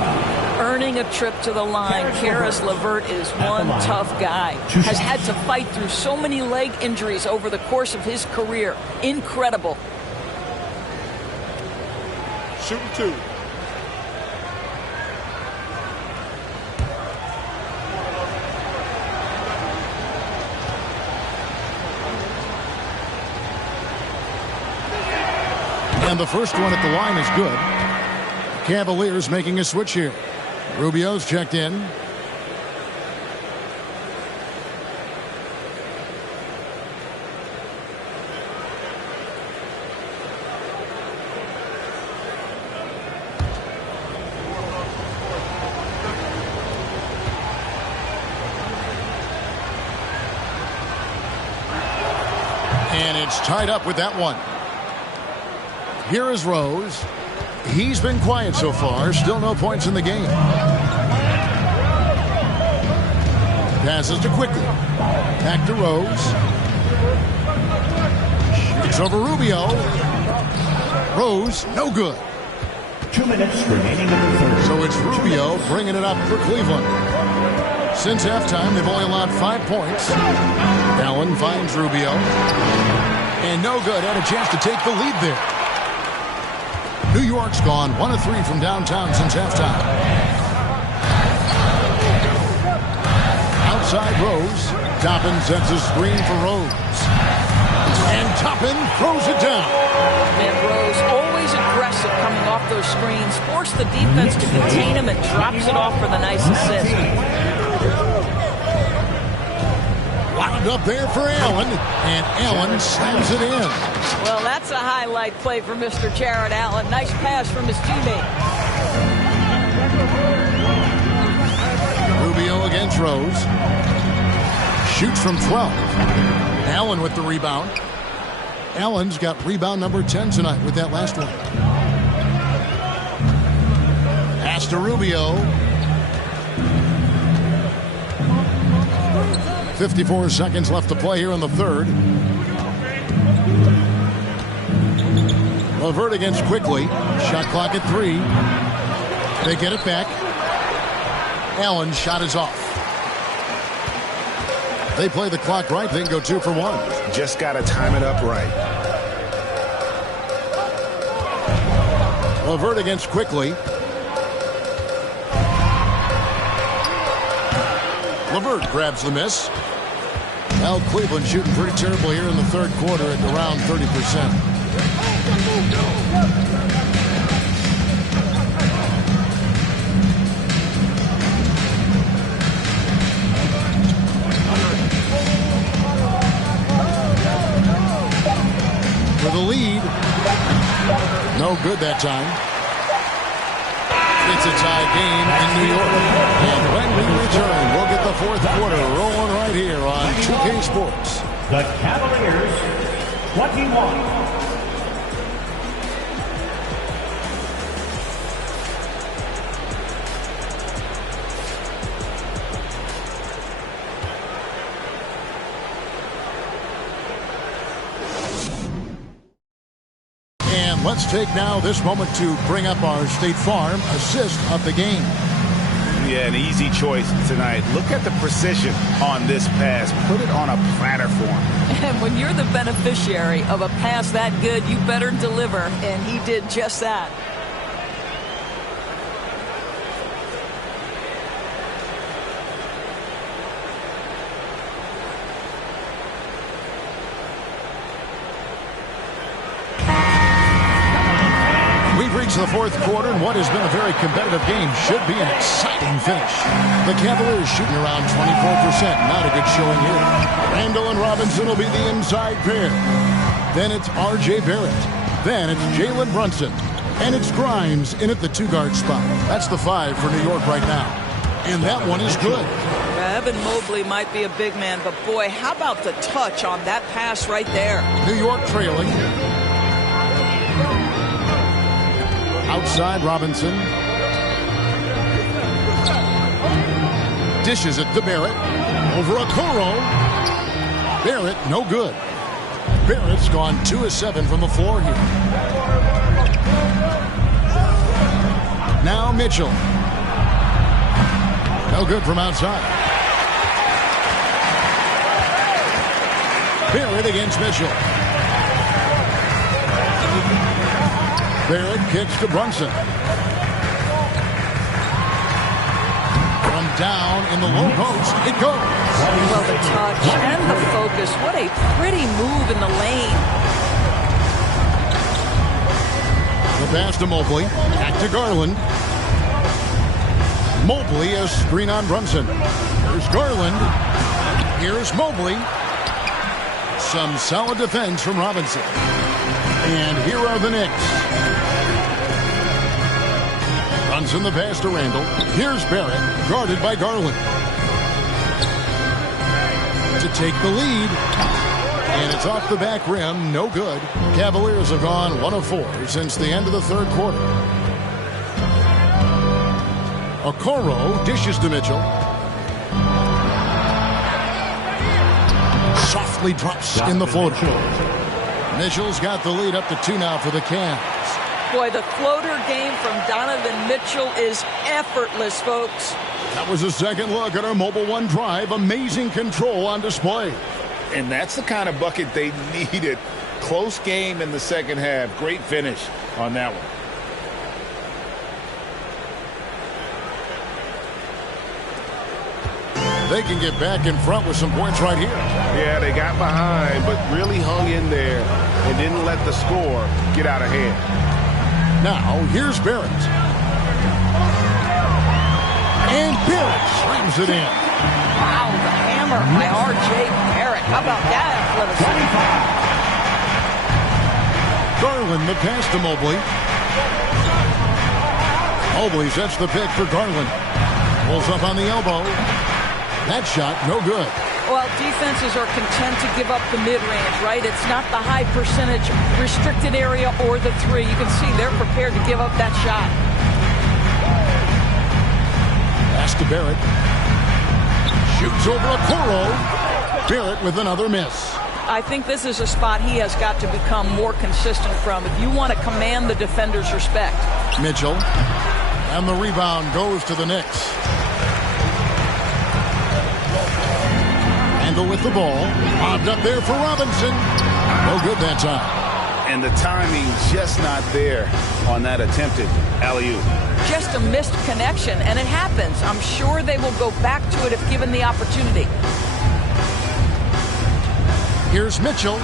Earning a trip to the line. Karis LeVert is one tough guy. Has had to fight through so many leg injuries over the course of his career. Incredible. Shooting 2. And the first one at the line is good. Cavaliers making a switch here. Rubio's checked in. And it's tied up with that one. Here is Rose. He's been quiet so far. Still no points in the game. Passes to Quickly. Back to Rose. Shoots over Rubio. Rose, no good. 2 minutes remaining in the third. So it's Rubio bringing it up for Cleveland. Since halftime, they've only allowed 5 points. Allen finds Rubio. And no good. Had a chance to take the lead there. New York's gone 1 of 3 from downtown since halftime. Outside Rose. Toppin sets a screen for Rose. And Toppin throws it down. And Rose, always aggressive coming off those screens. Force the defense to contain him and drops it off for the nice assist. Wound up there for Allen. And Allen slams it in. Well, that's a highlight play for Mr. Jared Allen. Nice pass from his teammate. Rubio against Rose. Shoots from 12. Allen with the rebound. Allen's got rebound number 10 tonight with that last one. Pass to Rubio. 54 seconds left to play here in the third. LeVert against Quickly. Shot clock at 3. They get it back. Allen's shot is off. They play the clock right, they can go 2 for 1. Just got to time it up right. LeVert against Quickly. LeVert grabs the miss. Now Cleveland shooting pretty terrible here in the third quarter at around 30%. For the lead. No good that time. It's a tie game in New York. And when we return, we'll get the fourth quarter rolling right here on 2K Sports. The Cavaliers, 21. Let's take now this moment to bring up our State Farm assist of the game. Yeah, an easy choice tonight. Look at the precision on this pass. Put it on a platter for him. And when you're the beneficiary of a pass that good, you better deliver. And he did just that. The fourth quarter, and what has been a very competitive game should be an exciting finish. The Cavaliers shooting around 24%. Not a good showing here. Randall and Robinson will be the inside pair. Then it's R.J. Barrett. Then it's Jalen Brunson. And it's Grimes in at the 2-guard spot. That's the 5 for New York right now. And that one is good. Yeah, Evan Mobley might be a big man, but boy, how about the touch on that pass right there? New York trailing. Outside Robinson. Dishes it to Barrett. Over Okoro. Barrett, no good. Barrett's gone 2 of 7 from the floor here. Now Mitchell. No good from outside. Barrett against Mitchell. Barrett kicks to Brunson. From down in the low post, it goes. Well, the touch and the focus. What a pretty move in the lane. The pass to Mobley. Back to Garland. Mobley, a screen on Brunson. Here's Garland. Here's Mobley. Some solid defense from Robinson. And here are the Knicks. Brunson the pass to Randall. Here's Barrett, guarded by Garland. To take the lead. And it's off the back rim, no good. Cavaliers have gone 1 of 4 since the end of the third quarter. Okoro dishes to Mitchell. Softly drops in the floater. Mitchell's got the lead up to 2 now for the Cavs. Boy, the floater game from Donovan Mitchell is effortless, folks. That was a second look at our Mobile One drive. Amazing control on display. And that's the kind of bucket they needed. Close game in the second half. Great finish on that one. They can get back in front with some points right here. Yeah, they got behind, but really hung in there and didn't let the score get out of hand. Now, here's Barrett. And Barrett slams it in. Wow, the hammer by R.J. Barrett. How about that athleticism? Garland the pass to Mobley. Mobley sets the pick for Garland. Pulls up on the elbow. That shot, no good. Well, defenses are content to give up the mid-range, right? It's not the high percentage restricted area or the 3. You can see they're prepared to give up that shot. Pass to Barrett. Shoots over Okoro. Barrett with another miss. I think this is a spot he has got to become more consistent from if you want to command the defender's respect. Mitchell. And the rebound goes to the Knicks. Handle with the ball. Lobbed up there for Robinson. No good that time. And the timing just not there on that attempted alley-oop. Just a missed connection, and it happens. I'm sure they will go back to it if given the opportunity. Here's Mitchell.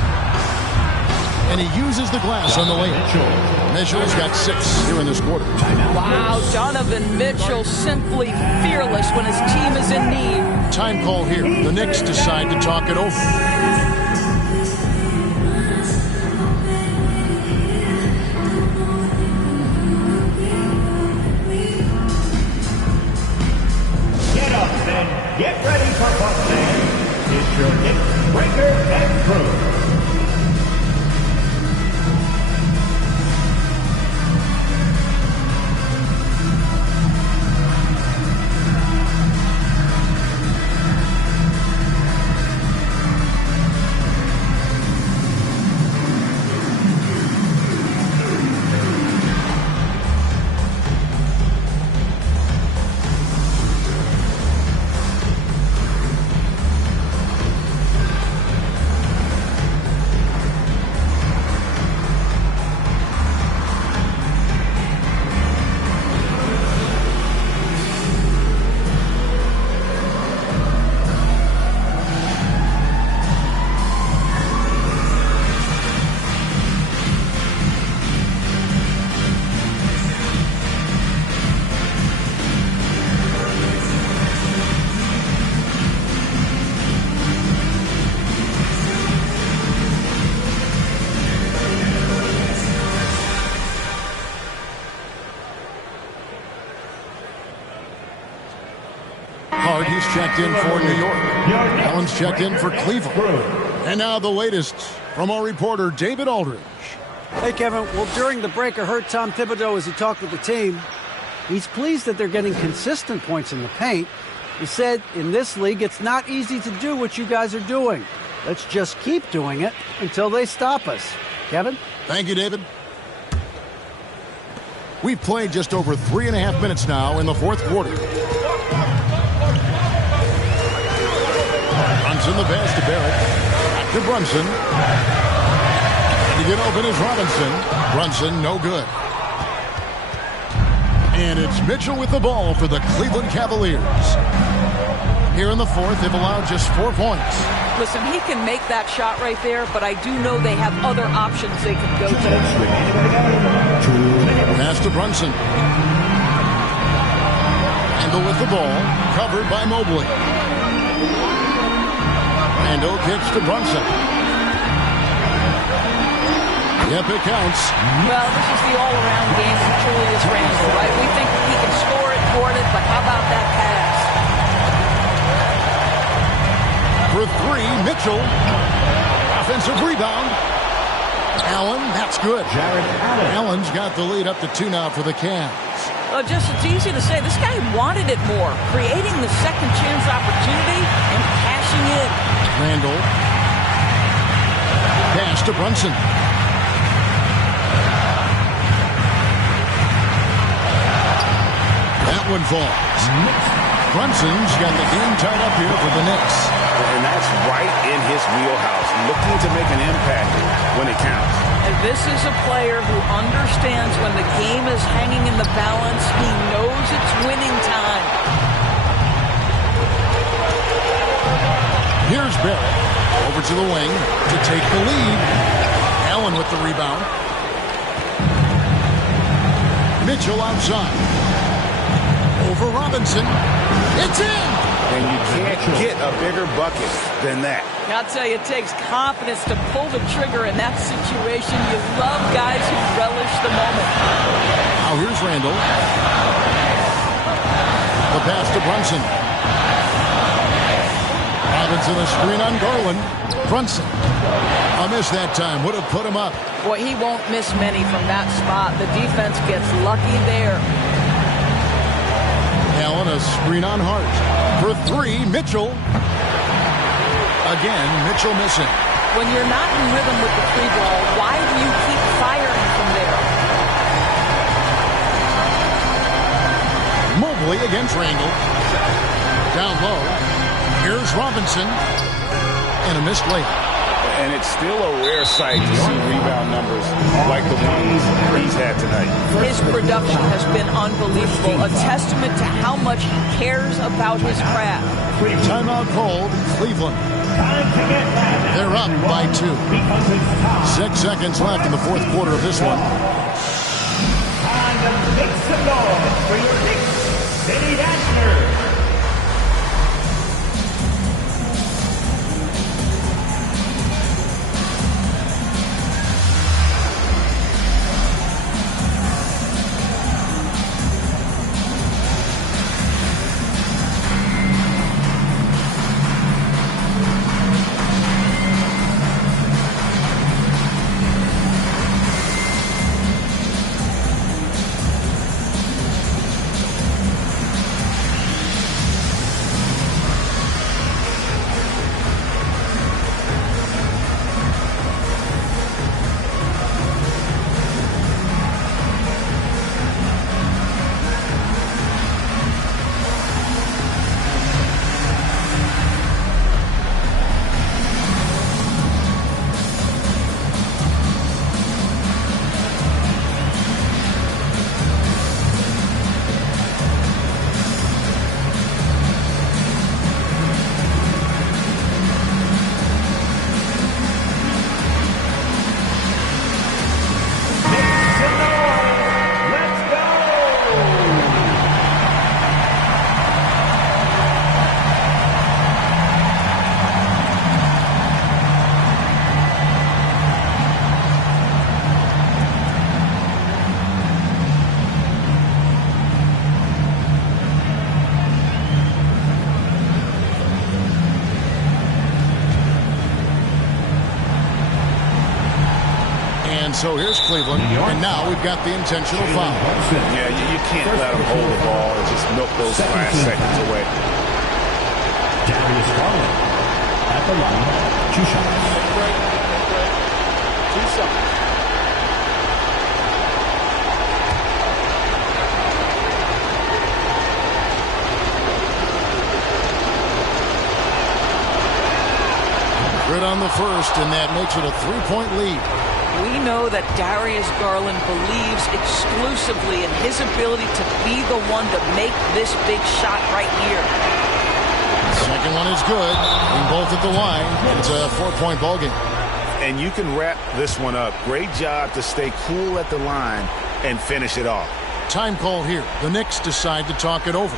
And he uses the glass on the layup. Mitchell's got 6 here in this quarter. Wow, Donovan Mitchell simply fearless when his team is in need. Time call here. The Knicks decide to talk it over. Get up and get ready for fun, man. It's your Knicks breaker and crew. Hardy's checked in for New York. Allen's checked in for Cleveland. And now the latest from our reporter, David Aldridge. Hey, Kevin. Well, during the break, I heard Tom Thibodeau as he talked with the team. He's pleased that they're getting consistent points in the paint. He said, in this league, it's not easy to do what you guys are doing. Let's just keep doing it until they stop us. Kevin? Thank you, David. We've played just over 3.5 minutes now in the fourth quarter. Brunson the pass to Barrett. Back to Brunson. To get open is Robinson. Brunson, no good. And it's Mitchell with the ball for the Cleveland Cavaliers. Here in the fourth, they've allowed just 4 points. Listen, he can make that shot right there, but I do know they have other options they can go to. Pass to Brunson. Handle with the ball, covered by Mobley. Randall kicks to Brunson. Yep, it counts. Well, this is the all-around game for Julius Randle, right? We think he can score it, board it, but how about that pass? For 3, Mitchell. Off Offensive rebound. Allen, that's good. Allen's got the lead up to 2 now for the Cavs. Just it's easy to say. This guy wanted it more, creating the second chance opportunity and cashing in. Randall. Pass to Brunson. That one falls. Brunson's got the game tied up here for the Knicks. And that's right in his wheelhouse, looking to make an impact when it counts. And this is a player who understands when the game is hanging in the balance. He knows it's winning time. Here's Barrett over to the wing to take the lead. Allen with the rebound. Mitchell outside. Over Robinson. It's in! And you can't get a bigger bucket than that. I'll tell you, it takes confidence to pull the trigger in that situation. You love guys who relish the moment. Now here's Randall. The pass to Brunson. Robinson a screen on Garland. Brunson. A miss that time. Would have put him up. Boy, he won't miss many from that spot. The defense gets lucky there. Allen a screen on Hart. For 3, Mitchell. Again, Mitchell missing. When you're not in rhythm with the free ball, why do you keep firing from there? Mobley against Randall. Down low. Here's Robinson. And a missed layup. And it's still a rare sight to see rebound numbers like the ones he's had tonight. His production has been unbelievable, a testament to how much he cares about his craft. Timeout called, Cleveland. They're up by 2. 6 seconds left in the fourth quarter of this one. Time to make some noise for your Knicks City Dasher. So here's Cleveland, and now we've got the intentional foul. Yeah, you can't let them hold the ball and just milk those last seconds away. Darius Garland at the line, 2 shots. 2 shots. Good on the first, and that makes it a 3-point lead. We know that Darius Garland believes exclusively in his ability to be the one to make this big shot right here. Second one is good. And both at the line. It's a 4-point ball game. And you can wrap this one up. Great job to stay cool at the line and finish it off. Time call here. The Knicks decide to talk it over.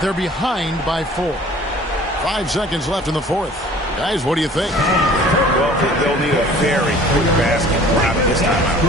They're behind by 4. 5 seconds left in the fourth. Guys, what do you think? Well, they'll need a very quick basket out of this timeout.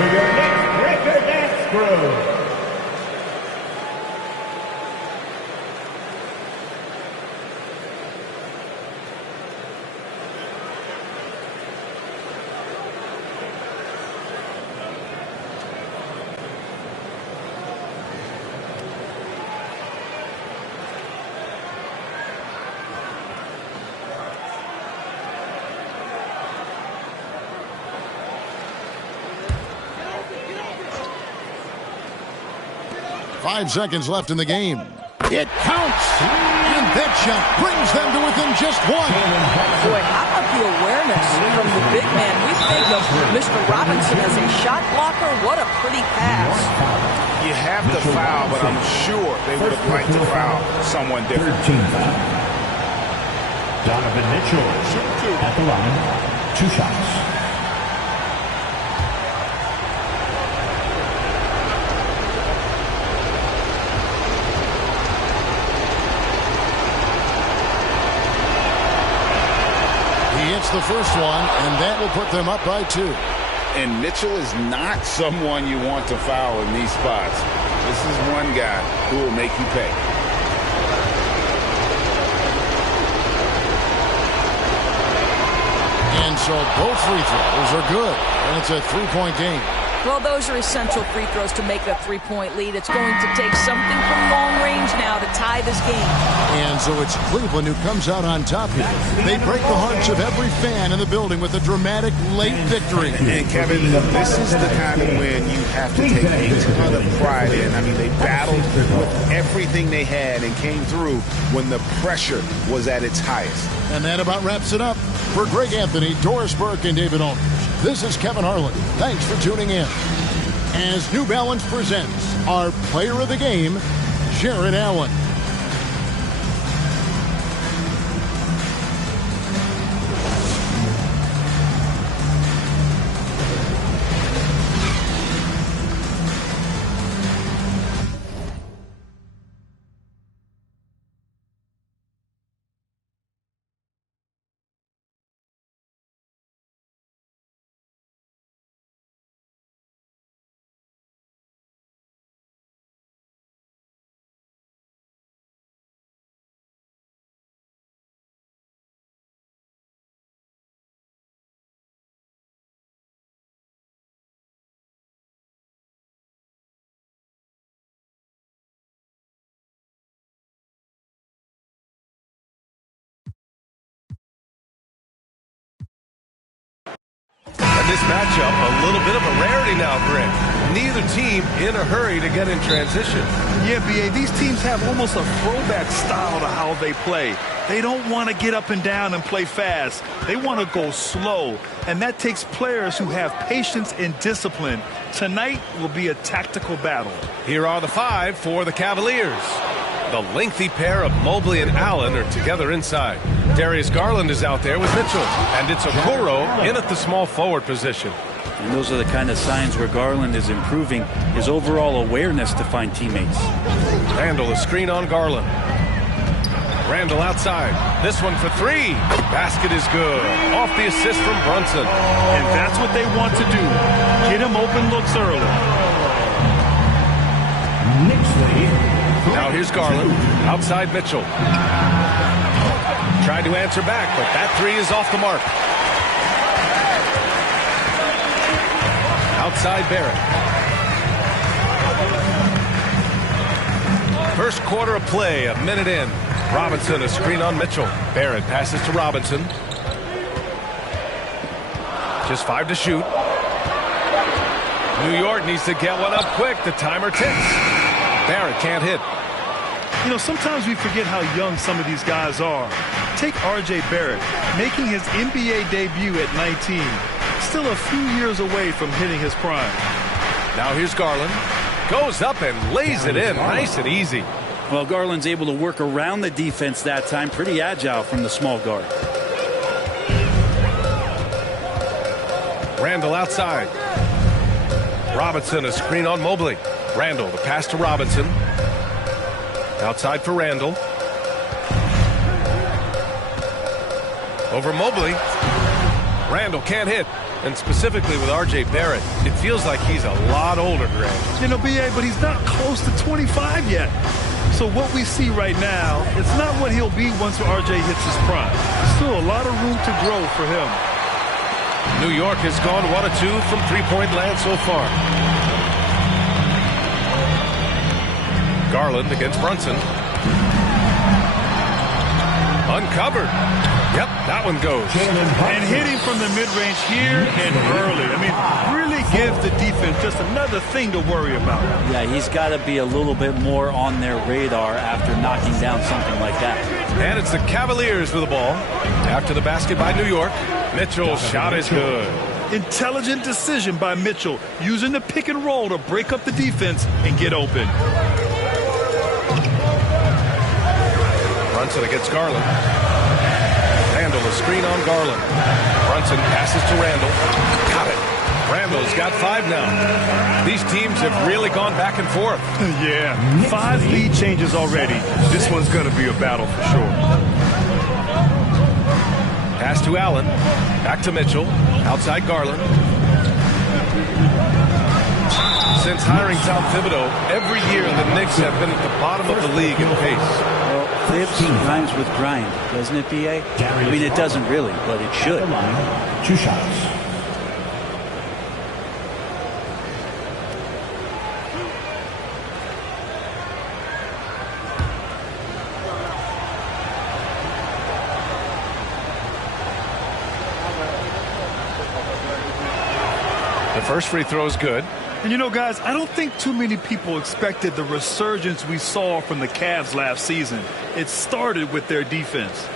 for your next record dance crew. 5 seconds left in the game. It counts. And that shot brings them to within just one. Boy, how about the awareness from the big man? We think of Mr. Robinson as a shot blocker. What a pretty pass. You have to foul, but I'm sure they would have liked to foul someone different. Donovan Mitchell at the line. 2 shots. The first one, and that will put them up by 2. And Mitchell is not someone you want to foul in these spots. This is one guy who will make you pay. And so both free throws are good, and it's a 3-point game. Well, those are essential free throws to make a 3-point lead. It's going to take something from long range now to tie this game. And so it's Cleveland who comes out on top here. They break the hearts of every fan in the building with a dramatic late victory. And Kevin, this is the kind of win you have to take a ton of pride in. I mean, they battled with everything they had and came through when the pressure was at its highest. And that about wraps it up. For Greg Anthony, Doris Burke, and David Owners, this is Kevin Harlan. Thanks for tuning in. As New Balance presents our player of the game, Jared Allen. This matchup, a little bit of a rarity now, Greg. Neither team in a hurry to get in transition. Yeah, B.A., these teams have almost a throwback style to how they play. They don't want to get up and down and play fast. They want to go slow, and that takes players who have patience and discipline. Tonight will be a tactical battle. Here are the 5 for the Cavaliers. The lengthy pair of Mobley and Allen are together inside. Darius Garland is out there with Mitchell, and it's Okoro in at the small forward position. And those are the kind of signs where Garland is improving his overall awareness to find teammates. Randall, a screen on Garland. Randall outside. This one for 3. Basket is good. Off the assist from Brunson. And that's what they want to do. Get him open looks early. Now here's Garland. Outside Mitchell. Tried to answer back, but that 3 is off the mark. Outside Barrett. First quarter of play, a minute in. Robinson, a screen on Mitchell. Barrett passes to Robinson. Just 5 to shoot. New York needs to get one up quick. The timer ticks. Barrett can't hit. You know, sometimes we forget how young some of these guys are. Take R.J. Barrett, making his NBA debut at 19. Still a few years away from hitting his prime. Now here's Garland. Goes up and lays it in. Nice and easy. Well, Garland's able to work around the defense that time. Pretty agile from the small guard. Randall outside. Robinson, a screen on Mobley. Randall, the pass to Robinson. Outside for Randall. Over Mobley. Randall can't hit. And specifically with R.J. Barrett, it feels like he's a lot older, Greg. You know, B.A., but he's not close to 25 yet. So what we see right now, it's not what he'll be once R.J. hits his prime. Still a lot of room to grow for him. New York has gone 1 of 2 from three-point land so far. Garland against Brunson. Uncovered. Yep, that one goes. And hitting from the mid-range here and early. I mean, really gives the defense just another thing to worry about. Yeah, he's got to be a little bit more on their radar after knocking down something like that. And it's the Cavaliers with the ball. After the basket by New York, Mitchell's shot is good. Intelligent decision by Mitchell, using the pick and roll to break up the defense and get open. Brunson against Garland. Randall, a screen on Garland. Brunson passes to Randall. Got it. Randall's got 5 now. These teams have really gone back and forth. Yeah, 5 lead changes already. This one's going to be a battle for sure. Pass to Allen. Back to Mitchell. Outside Garland. Since hiring Tom Thibodeau, every year the Knicks have been at the bottom of the league in pace. Thibs rhymes with grind, doesn't it, B.A.? I mean, it doesn't really, but it should. 2 shots. The first free throw is good. And you know, guys, I don't think too many people expected the resurgence we saw from the Cavs last season. It started with their defense.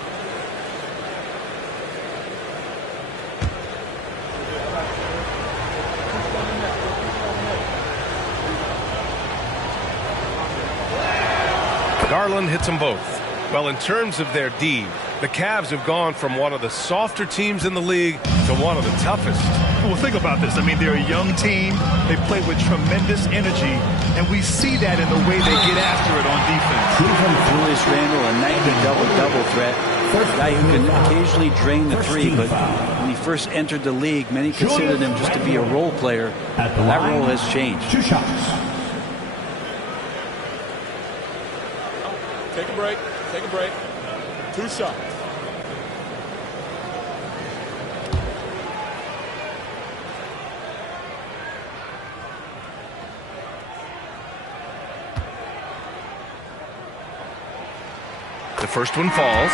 Garland hits them both. Well, in terms of their D, the Cavs have gone from one of the softer teams in the league to one of the toughest. Well, think about this. I mean, they're a young team. They play with tremendous energy, and we see that in the way they get after it on defense. Julius Randle, a nightly double-double threat. A guy who can occasionally drain the three, but when he first entered the league, many considered him just to be a role player. That role has changed. 2 shots. Take a break. Take a break. 2 shots. The first one falls.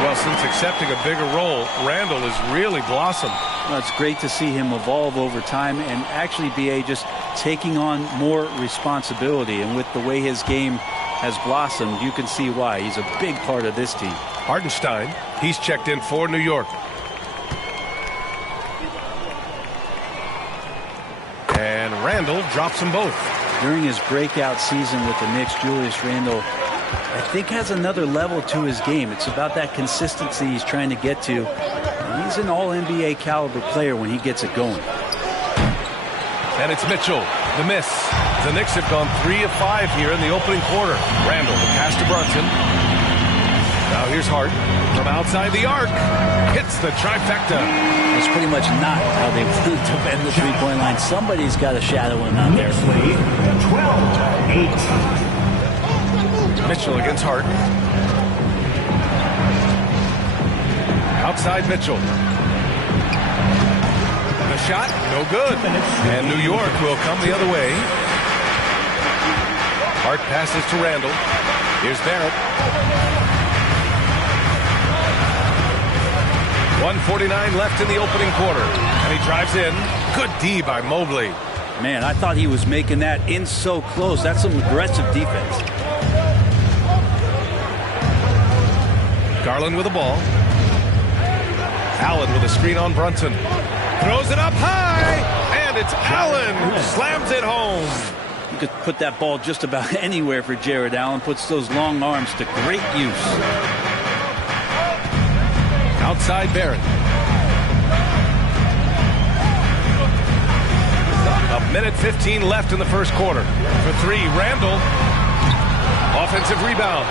Well, since accepting a bigger role, Randall has really blossomed. Well, it's great to see him evolve over time and actually be just taking on more responsibility. And with the way his game has blossomed, you can see why. He's a big part of this team. Hartenstein, he's checked in for New York. And Randall drops them both. During his breakout season with the Knicks, Julius Randle, I think, has another level to his game. It's about that consistency he's trying to get to. And he's an all-NBA caliber player when he gets it going. And it's Mitchell, the miss. The Knicks have gone 3 of 5 here in the opening quarter. Randall, the pass to Brunson. Now here's Hart from outside the arc. Hits the trifecta. That's pretty much not how they want to defend the three-point line. Somebody's got to shadow him out there. 12-8. Mitchell against Hart. Outside Mitchell. The shot, no good. And New York will come the other way. Hart passes to Randall. Here's Barrett. 1:49 left in the opening quarter. And he drives in. Good D by Mobley. Man, I thought he was making that in so close. That's some aggressive defense. Garland with the ball. Allen with a screen on Brunson. Throws it up high, and it's Allen who slams it home. You could put that ball just about anywhere for Jared Allen. Puts those long arms to great use. Outside Barrett. A minute 15 left in the first quarter. For 3, Randall. Offensive rebound.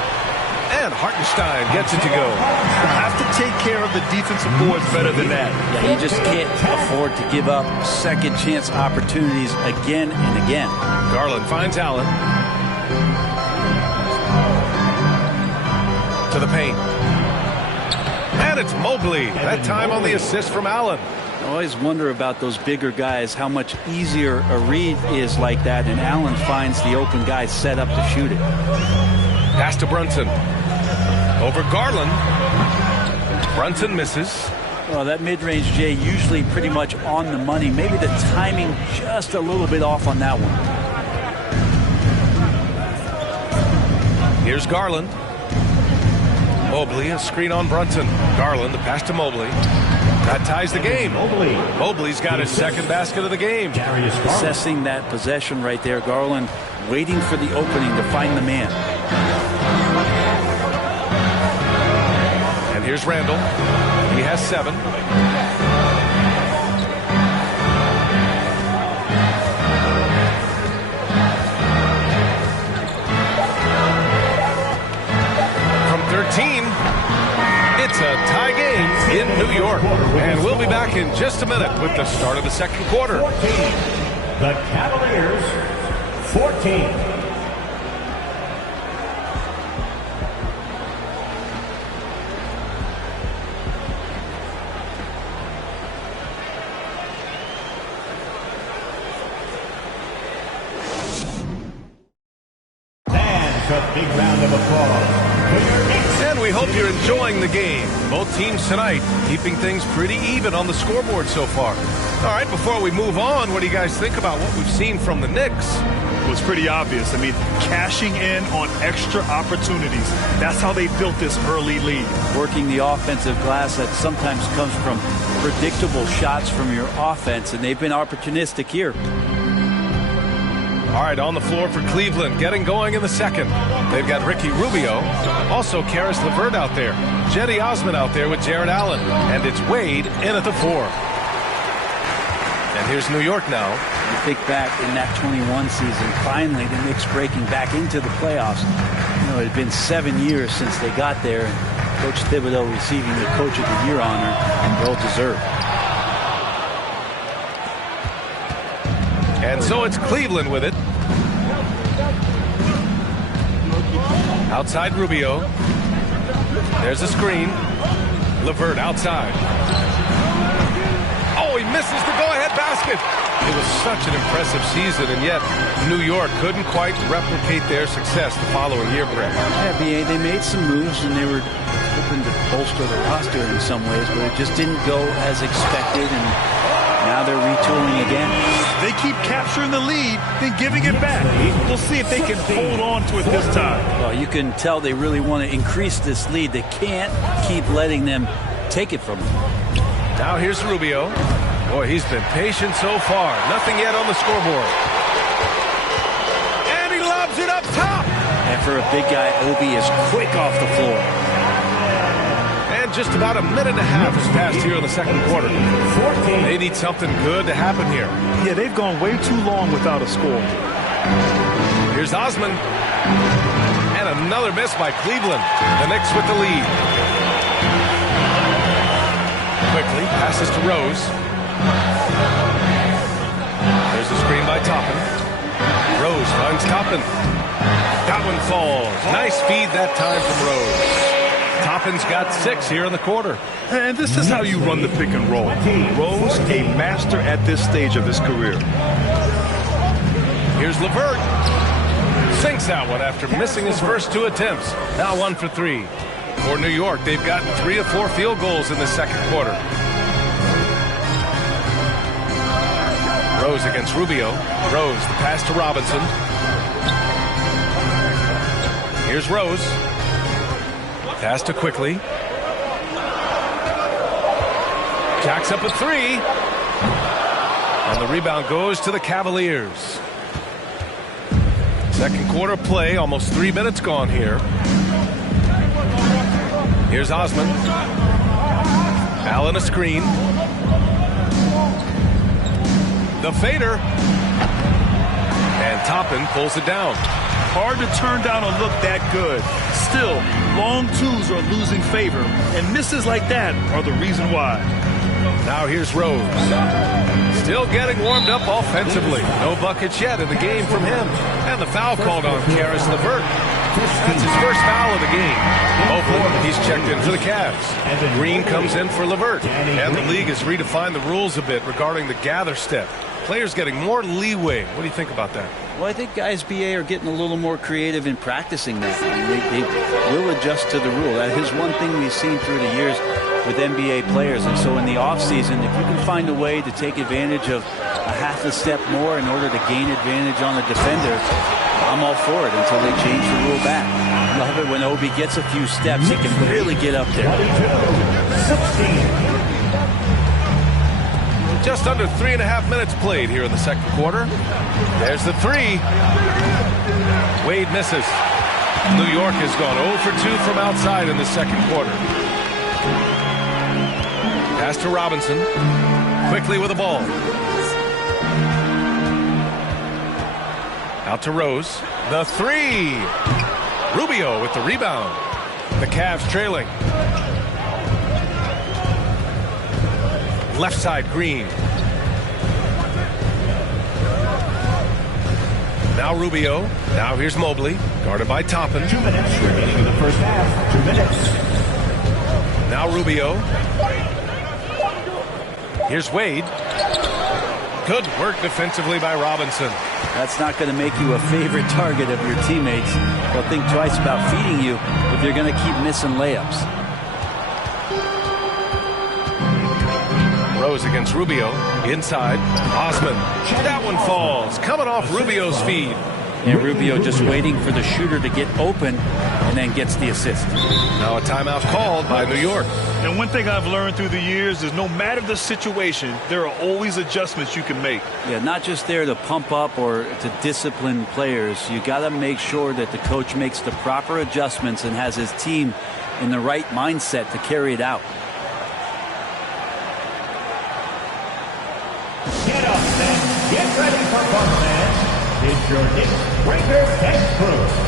And Hartenstein gets it to go. You have to take care of the defensive boards better than that. Yeah, you just can't afford to give up second chance opportunities again and again. Garland finds Allen. To the paint. And it's Mobley. That time on the assist from Allen. I always wonder about those bigger guys, how much easier a read is like that, and Allen finds the open guy set up to shoot it. Pass to Brunson. Over Garland. Brunson misses. Well, that mid-range, Jay, usually pretty much on the money. Maybe the timing just a little bit off on that one. Here's Garland. Mobley, a screen on Brunson. Garland, the pass to Mobley. That ties the game. Mobley's got his second basket of the game. Assessing that possession right there. Garland waiting for the opening to find the man. And here's Randall. He has 7. From 13. It's a tie game in New York. And we'll be back in just a minute with the start of the second quarter. 14. The Cavaliers, 14. And a big round of applause. And we hope you're enjoying the game. Both teams tonight keeping things pretty even on the scoreboard so far. All right, before we move on, what do you guys think about what we've seen from the Knicks? It was pretty obvious. I mean, cashing in on extra opportunities. That's how they built this early lead. Working the offensive glass that sometimes comes from predictable shots from your offense, and they've been opportunistic here. All right, on the floor for Cleveland, getting going in the second. They've got Ricky Rubio, also Karis LeVert out there, Jetty Osman out there with Jared Allen, and it's Wade in at the 4. And here's New York now. You think back in that 21 season, finally the Knicks breaking back into the playoffs. You know, it had been 7 years since they got there, and Coach Thibodeau receiving the Coach of the Year honor, and well deserved. And so it's Cleveland with it. Outside Rubio. There's a screen. LeVert outside. Oh, he misses the go-ahead basket. It was such an impressive season, and yet New York couldn't quite replicate their success the following year, Brett. Yeah, B.A., they made some moves, and they were hoping to bolster the roster in some ways, but it just didn't go as expected, and now they're retooling again. They keep capturing the lead, then giving it back. We'll see if they can hold on to it this time. Well, you can tell they really want to increase this lead. They can't keep letting them take it from them. Now here's Rubio. Boy, he's been patient so far. Nothing yet on the scoreboard. And he lobs it up top. And for a big guy, Obi is quick off the floor. And just about a minute and a half has passed here in the second quarter. They need something good to happen here. Yeah, they've gone way too long without a score. Here's Osman. And another miss by Cleveland. The Knicks with the lead. Quickly passes to Rose. There's a screen by Toppin. Rose finds Toppin. That one falls. Nice feed that time from Rose. Toppin's got 6 here in the quarter. And this is how you run the pick and roll. Rose, a master at this stage of his career. Here's LeVert. Sinks that one after missing his first 2 attempts. Now 1 for 3. For New York, they've gotten 3 of 4 field goals in the second quarter. Rose against Rubio. Rose, the pass to Robinson. Here's Rose. Pass to Quickly. Jacks up a 3. And the rebound goes to the Cavaliers. Second quarter play, almost 3 minutes gone here. Here's Osman. Allen a screen. The fader. And Toppin pulls it down. Hard to turn down a look that good. Still, long twos are losing favor, and misses like that are the reason why. Now here's Rose. Still getting warmed up offensively. No buckets yet in the game from him. And the foul called on Karis LeVert. That's his first foul of the game. Hopefully, he's checked in for the Cavs. Green comes in for LeVert. And the league has redefined the rules a bit regarding the gather step. Players getting more leeway. What do you think about that? Well, I think guys BA are getting a little more creative in practicing that. I mean, they will adjust to the rule. That is one thing we've seen through the years with NBA players. And so in the offseason, if you can find a way to take advantage of a half a step more in order to gain advantage on the defender, I'm all for it until they change the rule back. I love it when Obi gets a few steps. He can really get up there. Just under 3.5 minutes played here in the second quarter. There's the three. Wade misses. New York has gone 0 for 2 from outside in the second quarter. Pass to Robinson. Quickly with the ball. Out to Rose. The three. Rubio with the rebound. The Cavs trailing. Left side, Green. Now Rubio. Now here's Mobley. Guarded by Toppin. 2 minutes remaining in the first half. 2 minutes. Now Rubio. Here's Wade. Good work defensively by Robinson. That's not going to make you a favorite target of your teammates. They'll think twice about feeding you if you're going to keep missing layups. Rose against Rubio. Inside. Osman. That one falls. Coming off Rubio's feed. And Rubio just waiting for the shooter to get open and then gets the assist. Now a timeout called by New York. And one thing I've learned through the years is no matter the situation, there are always adjustments you can make. Yeah, not just there to pump up or to discipline players. You got to make sure that the coach makes the proper adjustments and has his team in the right mindset to carry it out. Get up and get ready for fun, fans. It's your Knicks Breaker and Crew.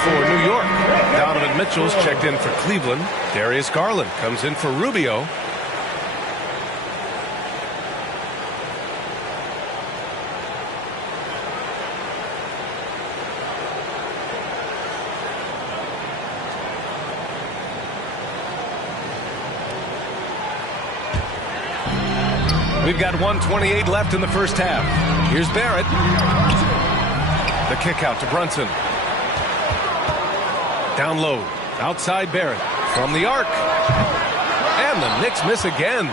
For New York, Donovan Mitchell's checked in for Cleveland. Darius Garland comes in for Rubio. We've got 1:28 left in the first half. Here's Barrett. The kick out to Brunson. Down low, outside Barrett, from the arc. And the Knicks miss again.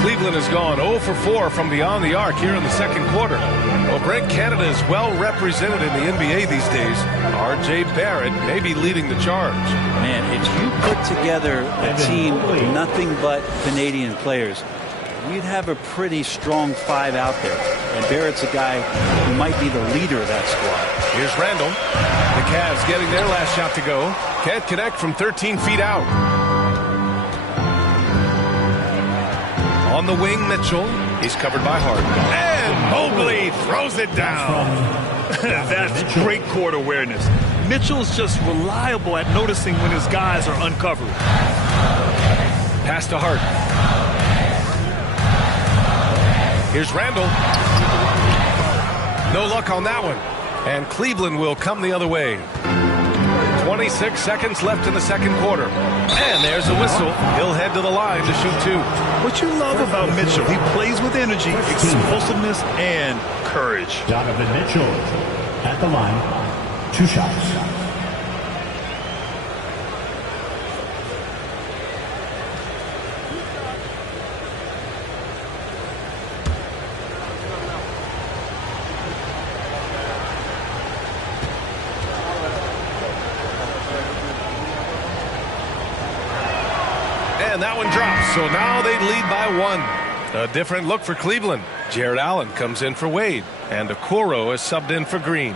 Cleveland has gone 0 for 4 from beyond the arc here in the second quarter. Well, Brent, Canada is well represented in the NBA these days. R.J. Barrett may be leading the charge. Man, if you put together a team with nothing but Canadian players, you'd have a pretty strong five out there. And Barrett's a guy who might be the leader of that squad. Here's Randall. The Cavs getting their last shot to go. Can't connect from 13 feet out. On the wing, Mitchell. He's covered by Harden. And Mobley throws it down. That's great court awareness. Mitchell's just reliable at noticing when his guys are uncovered. Pass to Hart. Here's Randall. No luck on that one. And Cleveland will come the other way. 26 seconds left in the second quarter. And there's a whistle. He'll head to the line to shoot two. What you love about Mitchell, he plays with energy, explosiveness, and courage. Donovan Mitchell at the line. 2 shots. And that one drops, so now they lead by 1. A different look for Cleveland. Jared Allen comes in for Wade, and Okoro is subbed in for Green.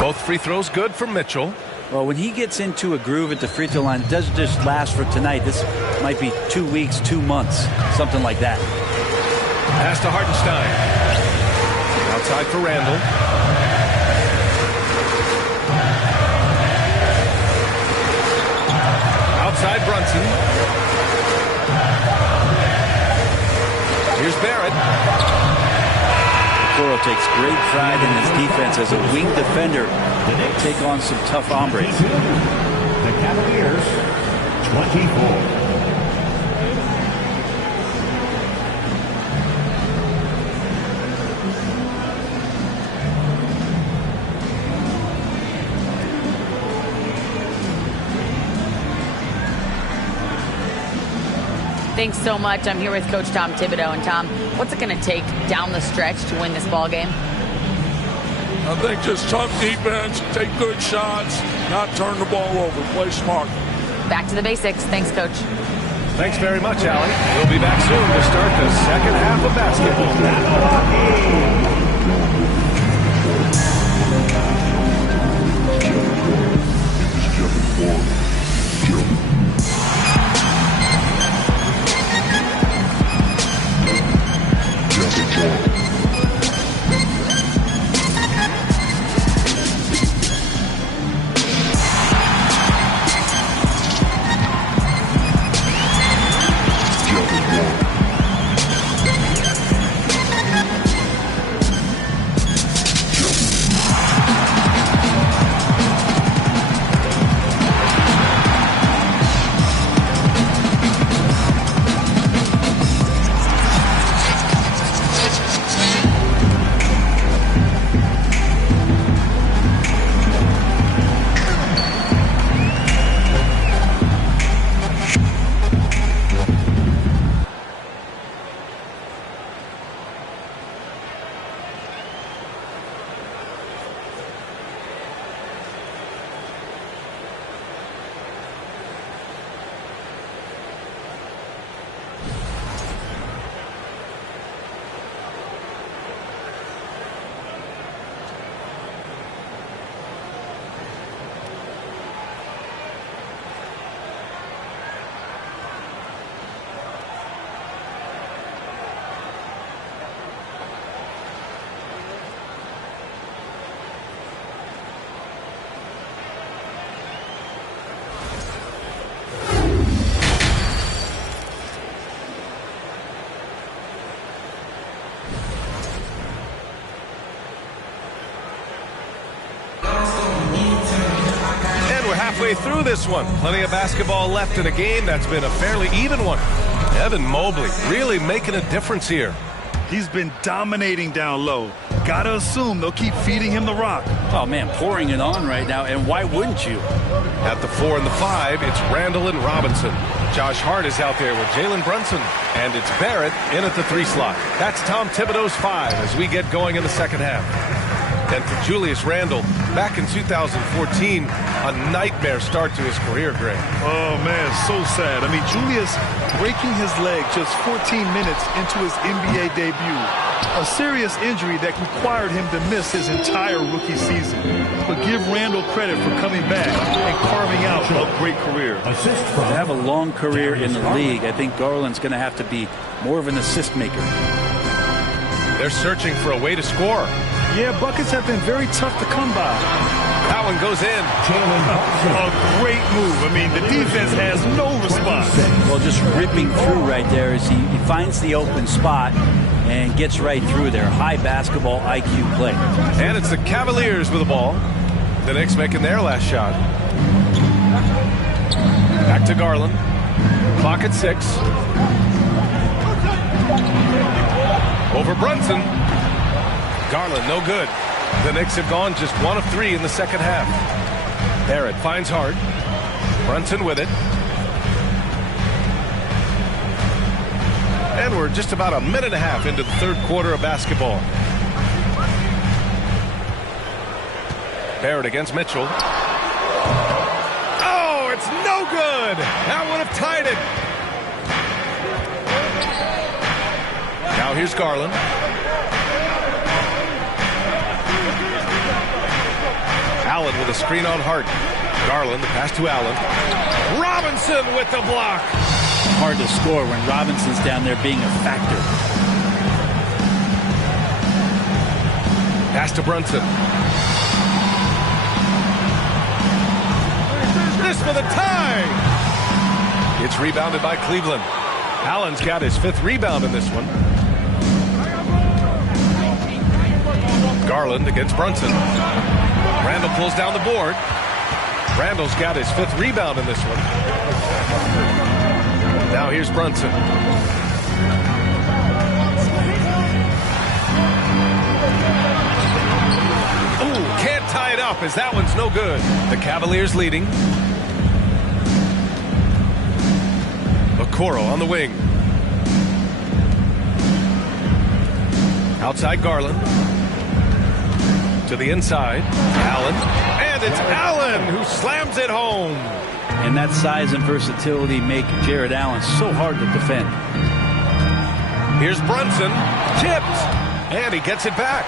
Both free throws good for Mitchell. Well, when he gets into a groove at the free throw line, it doesn't just last for tonight. This might be 2 weeks, 2 months, something like that. Pass to Hartenstein. Outside for Randall. Outside Brunson. Here's Barrett. Okoro takes great pride in his defense as a wing defender. They take on some tough hombres. The Cavaliers, 24. Thanks so much. I'm here with Coach Tom Thibodeau. And Tom, what's it going to take down the stretch to win this ball game? I think just tough defense, take good shots, not turn the ball over, play smart. Back to the basics. Thanks, Coach. Thanks very much, Allie. We'll be back soon to start the second half of basketball. Halfway through this one. Plenty of basketball left in a game that's been a fairly even one. Evan Mobley really making a difference here. He's been dominating down low. Gotta assume they'll keep feeding him the rock. Oh, man, pouring it on right now, and why wouldn't you? At the 4 and the 5, it's Randall and Robinson. Josh Hart is out there with Jalen Brunson, and it's Barrett in at the 3 slot. That's Tom Thibodeau's 5 as we get going in the second half. And for Julius Randle, back in 2014, a nightmare start to his career, Greg. Oh, man, so sad. I mean, Julius breaking his leg just 14 minutes into his NBA debut. A serious injury that required him to miss his entire rookie season. But give Randle credit for coming back and carving out a great career. To have a long career in the league, I think Garland's going to have to be more of an assist maker. They're searching for a way to score. Yeah, buckets have been very tough to come by. That one goes in. A great move. I mean, the defense has no response. Well, just ripping through right there as he finds the open spot and gets right through there. High basketball IQ play. And it's the Cavaliers with the ball. The Knicks making their last shot. Back to Garland. Clock at 6. Over Brunson. Garland, no good. The Knicks have gone just 1 of 3 in the second half. Barrett finds Hart. Brunson with it. And we're just about a minute and a half into the third quarter of basketball. Barrett against Mitchell. Oh, it's no good. That would have tied it. Now here's Garland. Allen with a screen on Hart. Garland, the pass to Allen. Robinson with the block. Hard to score when Robinson's down there being a factor. Pass to Brunson. This for the tie. It's rebounded by Cleveland. Allen's got his 5th rebound in this one. Garland against Brunson. Randle pulls down the board. Randle's got his 5th rebound in this one. Now here's Brunson. Ooh, can't tie it up as that one's no good. The Cavaliers leading. Okoro on the wing. Outside Garland. To the inside. Allen. And it's Allen who slams it home. And that size and versatility make Jared Allen so hard to defend. Here's Brunson. Tipped. And he gets it back.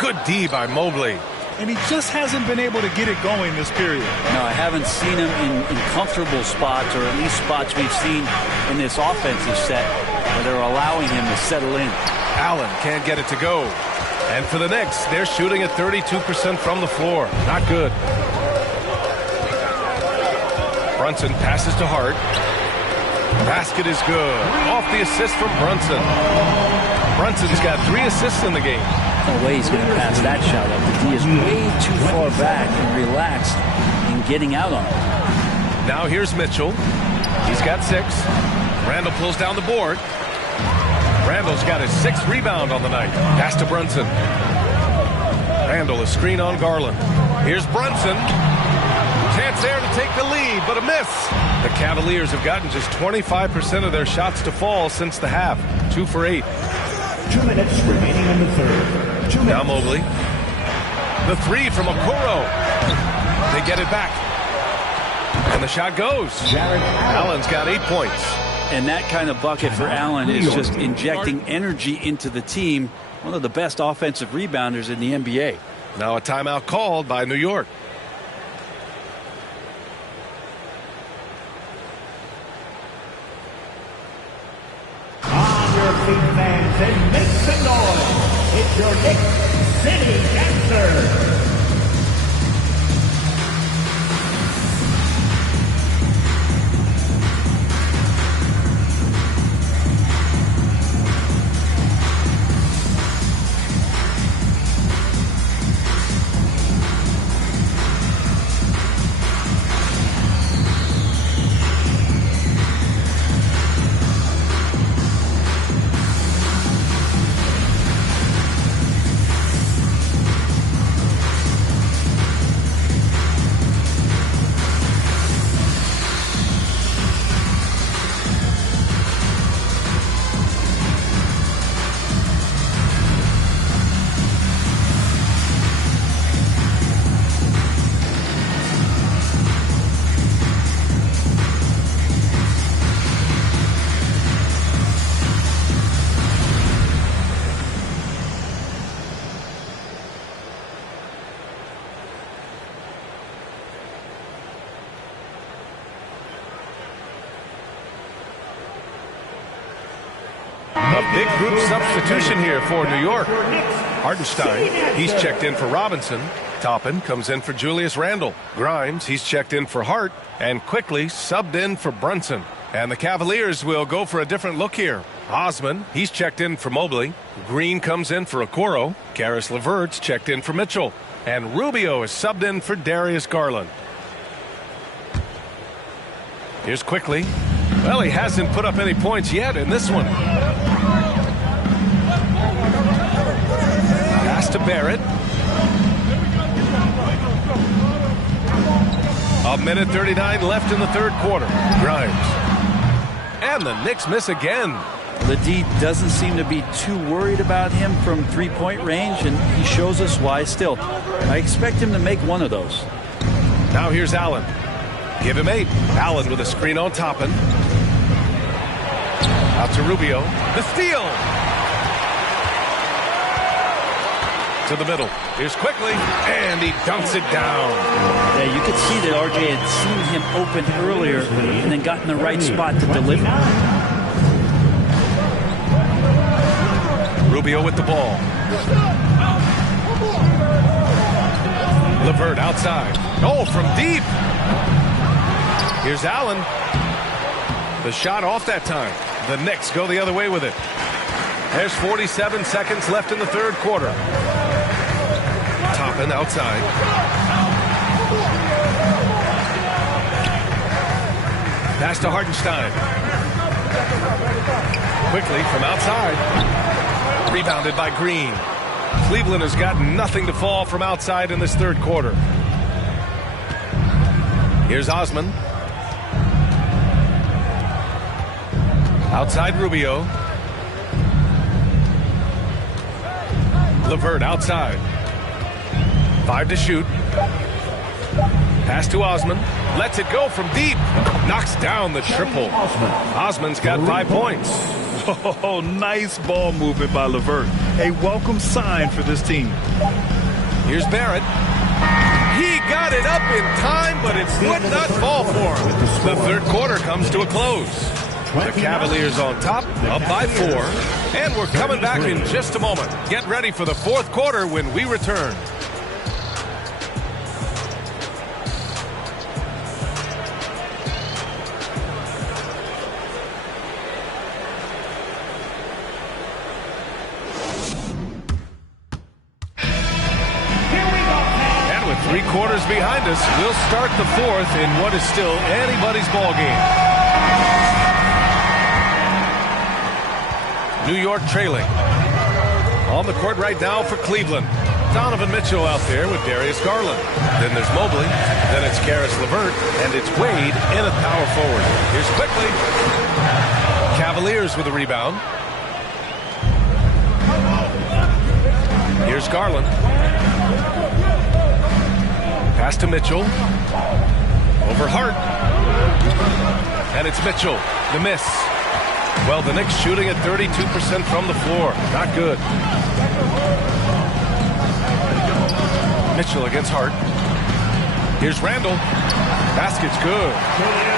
Good D by Mobley. And he just hasn't been able to get it going this period. No, I haven't seen him in comfortable spots, or at least spots we've seen in this offensive set where they're allowing him to settle in. Allen can't get it to go. And for the Knicks, they're shooting at 32% from the floor. Not good. Brunson passes to Hart. Basket is good. Off the assist from Brunson. Brunson's got 3 assists in the game. No way he's going to pass that shot up. He is way too far back and relaxed in getting out on it. Now here's Mitchell. He's got 6. Randle pulls down the board. Randle's got his 6th rebound on the night. Pass to Brunson. Randle, a screen on Garland. Here's Brunson. Chance there to take the lead, but a miss. The Cavaliers have gotten just 25% of their shots to fall since the half. 2 for 8. 2 minutes remaining in the third. 2 minutes. Now Mobley. The 3 from Okoro. They get it back. And the shot goes. Allen's got 8 points. And that kind of bucket for Allen is just injecting energy into the team. One of the best offensive rebounders in the NBA. Now a timeout called by New York. On your feet, fans, and make some noise. It's your Knicks City Dancer. A big group substitution here for New York. Hartenstein, he's checked in for Robinson. Toppin comes in for Julius Randle. Grimes, he's checked in for Hart. And quickly subbed in for Brunson. And the Cavaliers will go for a different look here. Osman, he's checked in for Mobley. Green comes in for Okoro. Karis LeVert's checked in for Mitchell. And Rubio is subbed in for Darius Garland. Here's quickly. Well, he hasn't put up any points yet in this one. Pass to Barrett. A minute 39 left in the third quarter. Grimes. And the Knicks miss again. The D doesn't seem to be too worried about him from three-point range, and he shows us why still. I expect him to make one of those. Now here's Allen. Give him 8. Allen with a screen on Toppin. Out to Rubio. The steal. To the middle. Here's quickly. And he dunks it down. Yeah, you could see that RJ had seen him open earlier and then got in the right spot to deliver. Rubio with the ball. LeVert outside. Oh, from deep. Here's Allen. The shot off that time. The Knicks go the other way with it. There's 47 seconds left in the third quarter. Toppin outside. Pass to Hartenstein. Quickly from outside. Rebounded by Green. Cleveland has got nothing to fall from outside in this third quarter. Here's Osman. Outside Rubio. LeVert outside. 5 to shoot. Pass to Osman. Lets it go from deep. Knocks down the triple. Osman's got 5 points. Oh, nice ball movement by LeVert. A welcome sign for this team. Here's Barrett. He got it up in time, but it would not fall for him. The third quarter comes to a close. The Cavaliers on top, up by 4. And we're coming back in just a moment. Get ready for the fourth quarter when we return. And with 3 quarters behind us, we'll start the fourth in what is still anybody's ball game. New York trailing. On the court right now for Cleveland. Donovan Mitchell out there with Darius Garland. Then there's Mobley. Then it's Karis LeVert. And it's Wade in at power forward. Here's quickly. Cavaliers with a rebound. Here's Garland. Pass to Mitchell. Over Hart. And it's Mitchell. The miss. Well, the Knicks shooting at 32% from the floor. Not good. Mitchell against Hart. Here's Randle. Basket's good.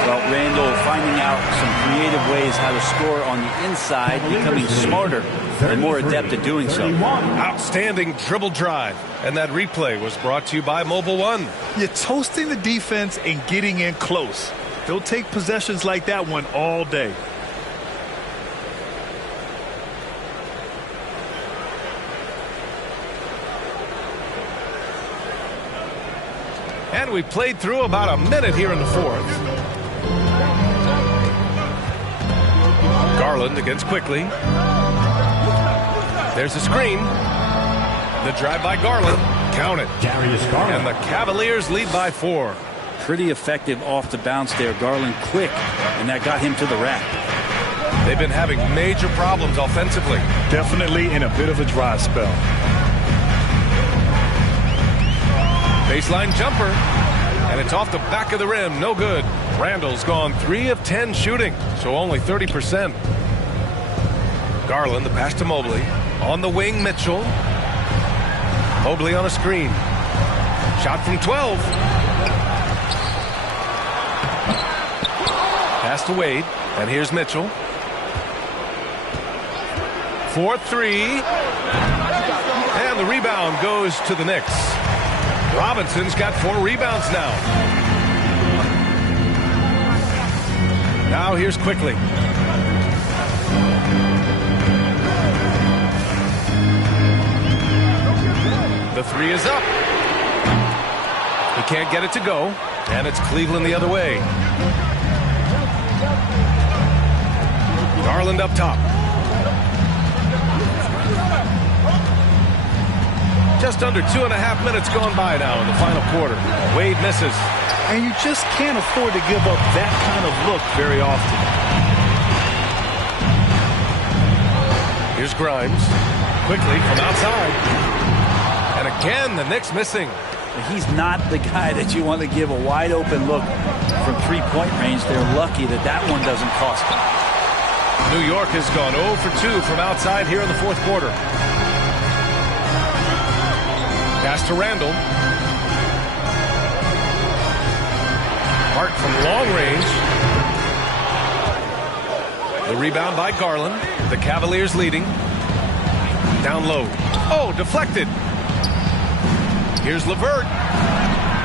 Well, Randle finding out some creative ways how to score on the inside, becoming smarter and more adept at doing so. Outstanding dribble drive. And that replay was brought to you by Mobile One. You're toasting the defense and getting in close. They'll take possessions like that one all day. And we played through about a minute here in the fourth. Garland against quickly. There's a screen. The drive by Garland. Count it. Darius Garland. And the Cavaliers lead by 4. Pretty effective off the bounce there. Garland quick, and that got him to the rack. They've been having major problems offensively. Definitely in a bit of a dry spell. Baseline jumper. And it's off the back of the rim. No good. Randle's gone 3 of 10 shooting, so only 30%. Garland, the pass to Mobley. On the wing, Mitchell. Mobley on a screen. Shot from 12. Pass to Wade. And here's Mitchell. 4-3. And the rebound goes to the Knicks. Robinson's got 4 rebounds now. Now here's Quickly. The 3 is up. He can't get it to go, and it's Cleveland the other way. Garland up top. Just under 2.5 minutes gone by now in the final quarter. Wade misses. And you just can't afford to give up that kind of look very often. Here's Grimes. Quickly from outside. And again, the Knicks missing. He's not the guy that you want to give a wide open look from 3-point range. They're lucky that that one doesn't cost them. New York has gone 0 for 2 from outside here in the fourth quarter. Pass to Randall. Hart from long range. The rebound by Garland. The Cavaliers leading. Down low. Oh, deflected. Here's LeVert.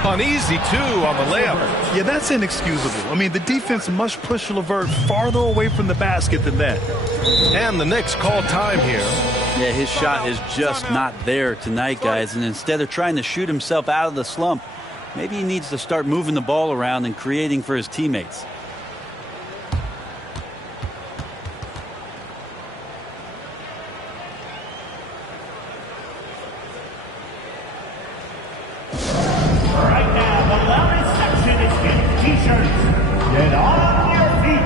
Uneasy, too, on the layup. Yeah, that's inexcusable. I mean, the defense must push LeVert farther away from the basket than that. And the Knicks call time here. Yeah, his shot is just not there tonight, guys. And instead of trying to shoot himself out of the slump, maybe he needs to start moving the ball around and creating for his teammates. Right now, the loudest section is getting t-shirts. Get on your feet.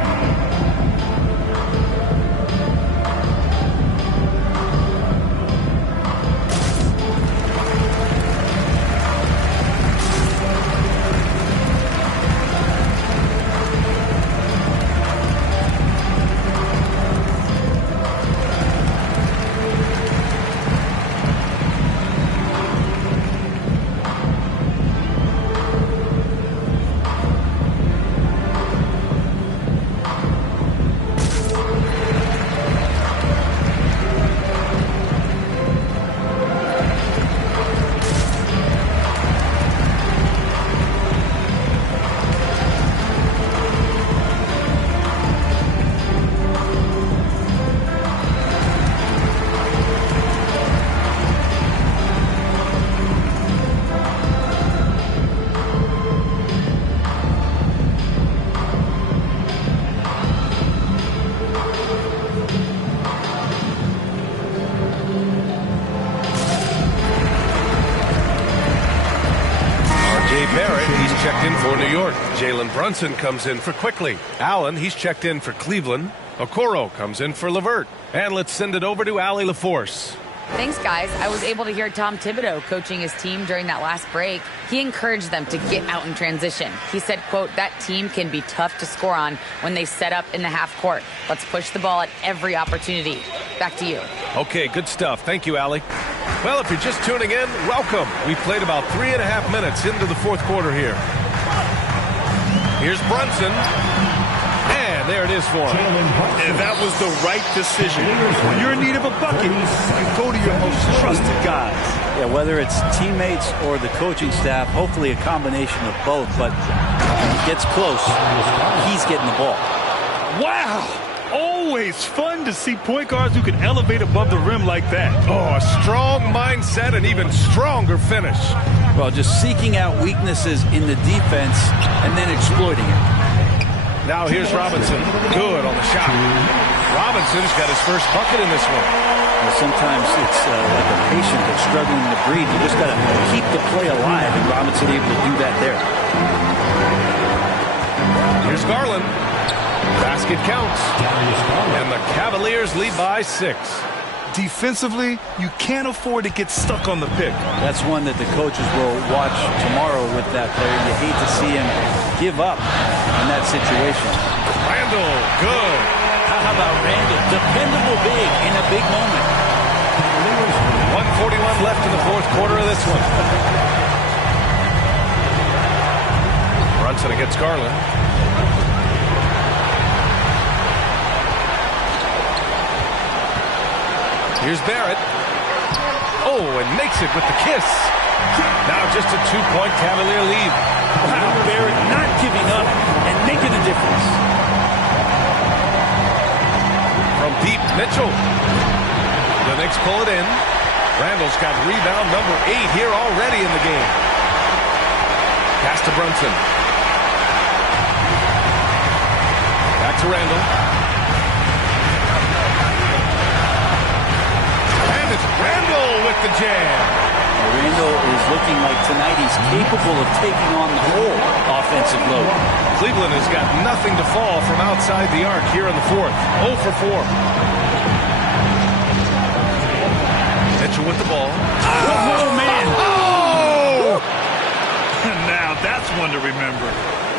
Jalen Brunson comes in for Quickly. Allen, he's checked in for Cleveland. Okoro comes in for LeVert. And let's send it over to Allie LaForce. Thanks, guys. I was able to hear Tom Thibodeau coaching his team during that last break. He encouraged them to get out in transition. He said, quote, that team can be tough to score on when they set up in the half court. Let's push the ball at every opportunity. Back to you. Okay, good stuff. Thank you, Allie. Well, if you're just tuning in, welcome. We played about 3.5 minutes into the fourth quarter here. Here's Brunson. And there it is for him. And that was the right decision. When you're in need of a bucket, you go to your most trusted guys. Yeah, whether it's teammates or the coaching staff, hopefully a combination of both. But when he gets close, he's getting the ball. Wow! Always fun to see point guards who can elevate above the rim like that. Oh, a strong mindset and even stronger finish. Well, just seeking out weaknesses in the defense and then exploiting it. Now here's Robinson. Good on the shot. Robinson's got his first bucket in this one. Well, sometimes it's like a patient that's struggling to breathe. You just got to keep the play alive, and Robinson able to do that there. Here's Garland. Basket counts. And the Cavaliers lead by 6. Defensively, you can't afford to get stuck on the pick. That's one that the coaches will watch tomorrow with that player. You hate to see him give up in that situation. Randall, good. How about Randall? Dependable big in a big moment. 1:41 left in the fourth quarter of this one. Brunson against Garland. Here's Barrett. Oh, and makes it with the kiss. Now just a 2-point Cavalier lead. Wow, Barrett not giving up and making a difference. From deep, Mitchell. The Knicks pull it in. Randall's got rebound number 8 here already in the game. Pass to Brunson. Back to Randall. And it's Randall with the jam. Randall is looking like tonight he's capable of taking on the whole offensive load. Cleveland has got nothing to fall from outside the arc here in the fourth. 0 for 4. Mitchell with the ball. Oh, man. Oh! Now that's one to remember.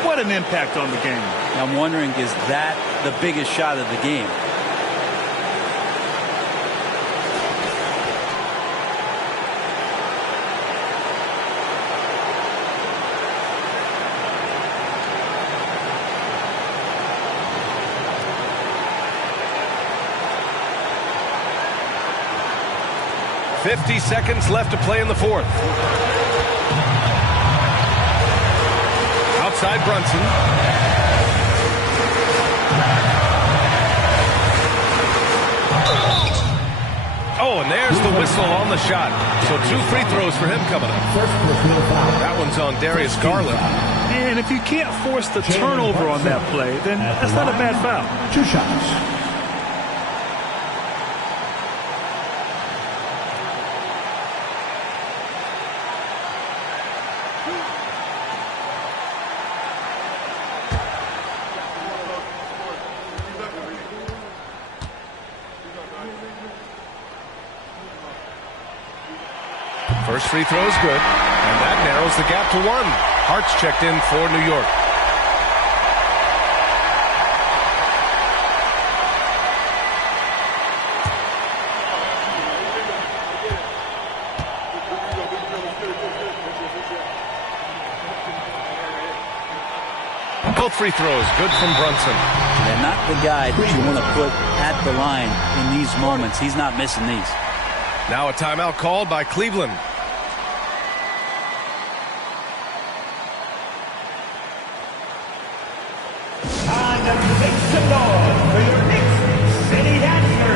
What an impact on the game. I'm wondering, is that the biggest shot of the game? .50 seconds left to play in the fourth. Outside Brunson. Oh, and there's the whistle on the shot. So 2 free throws for him coming up. That one's on Darius Garland. And if you can't force the turnover on that play, then that's not a bad foul. 2 shots. First free throw is good, and that narrows the gap to 1. Hart's checked in for New York. Both free throws good from Brunson. And not the guy that you want to put at the line in these moments. He's not missing these. Now a timeout called by Cleveland. Time to make some noise for your Knicks City Dancer.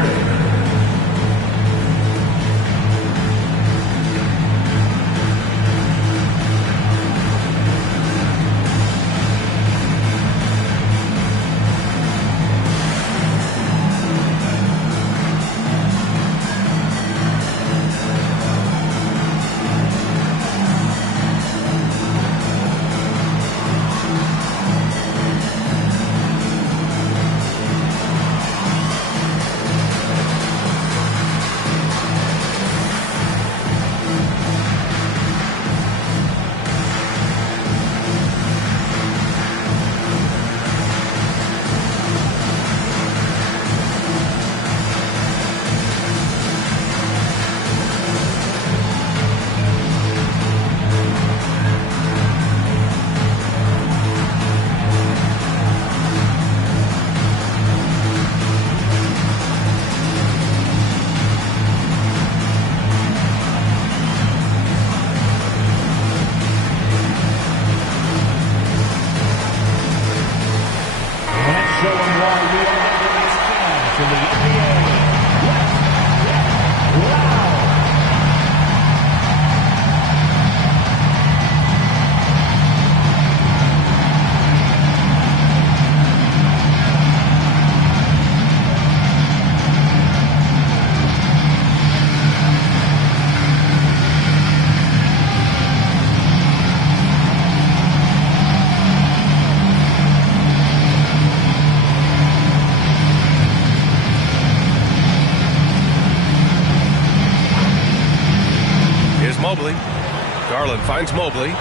Garland finds Mobley.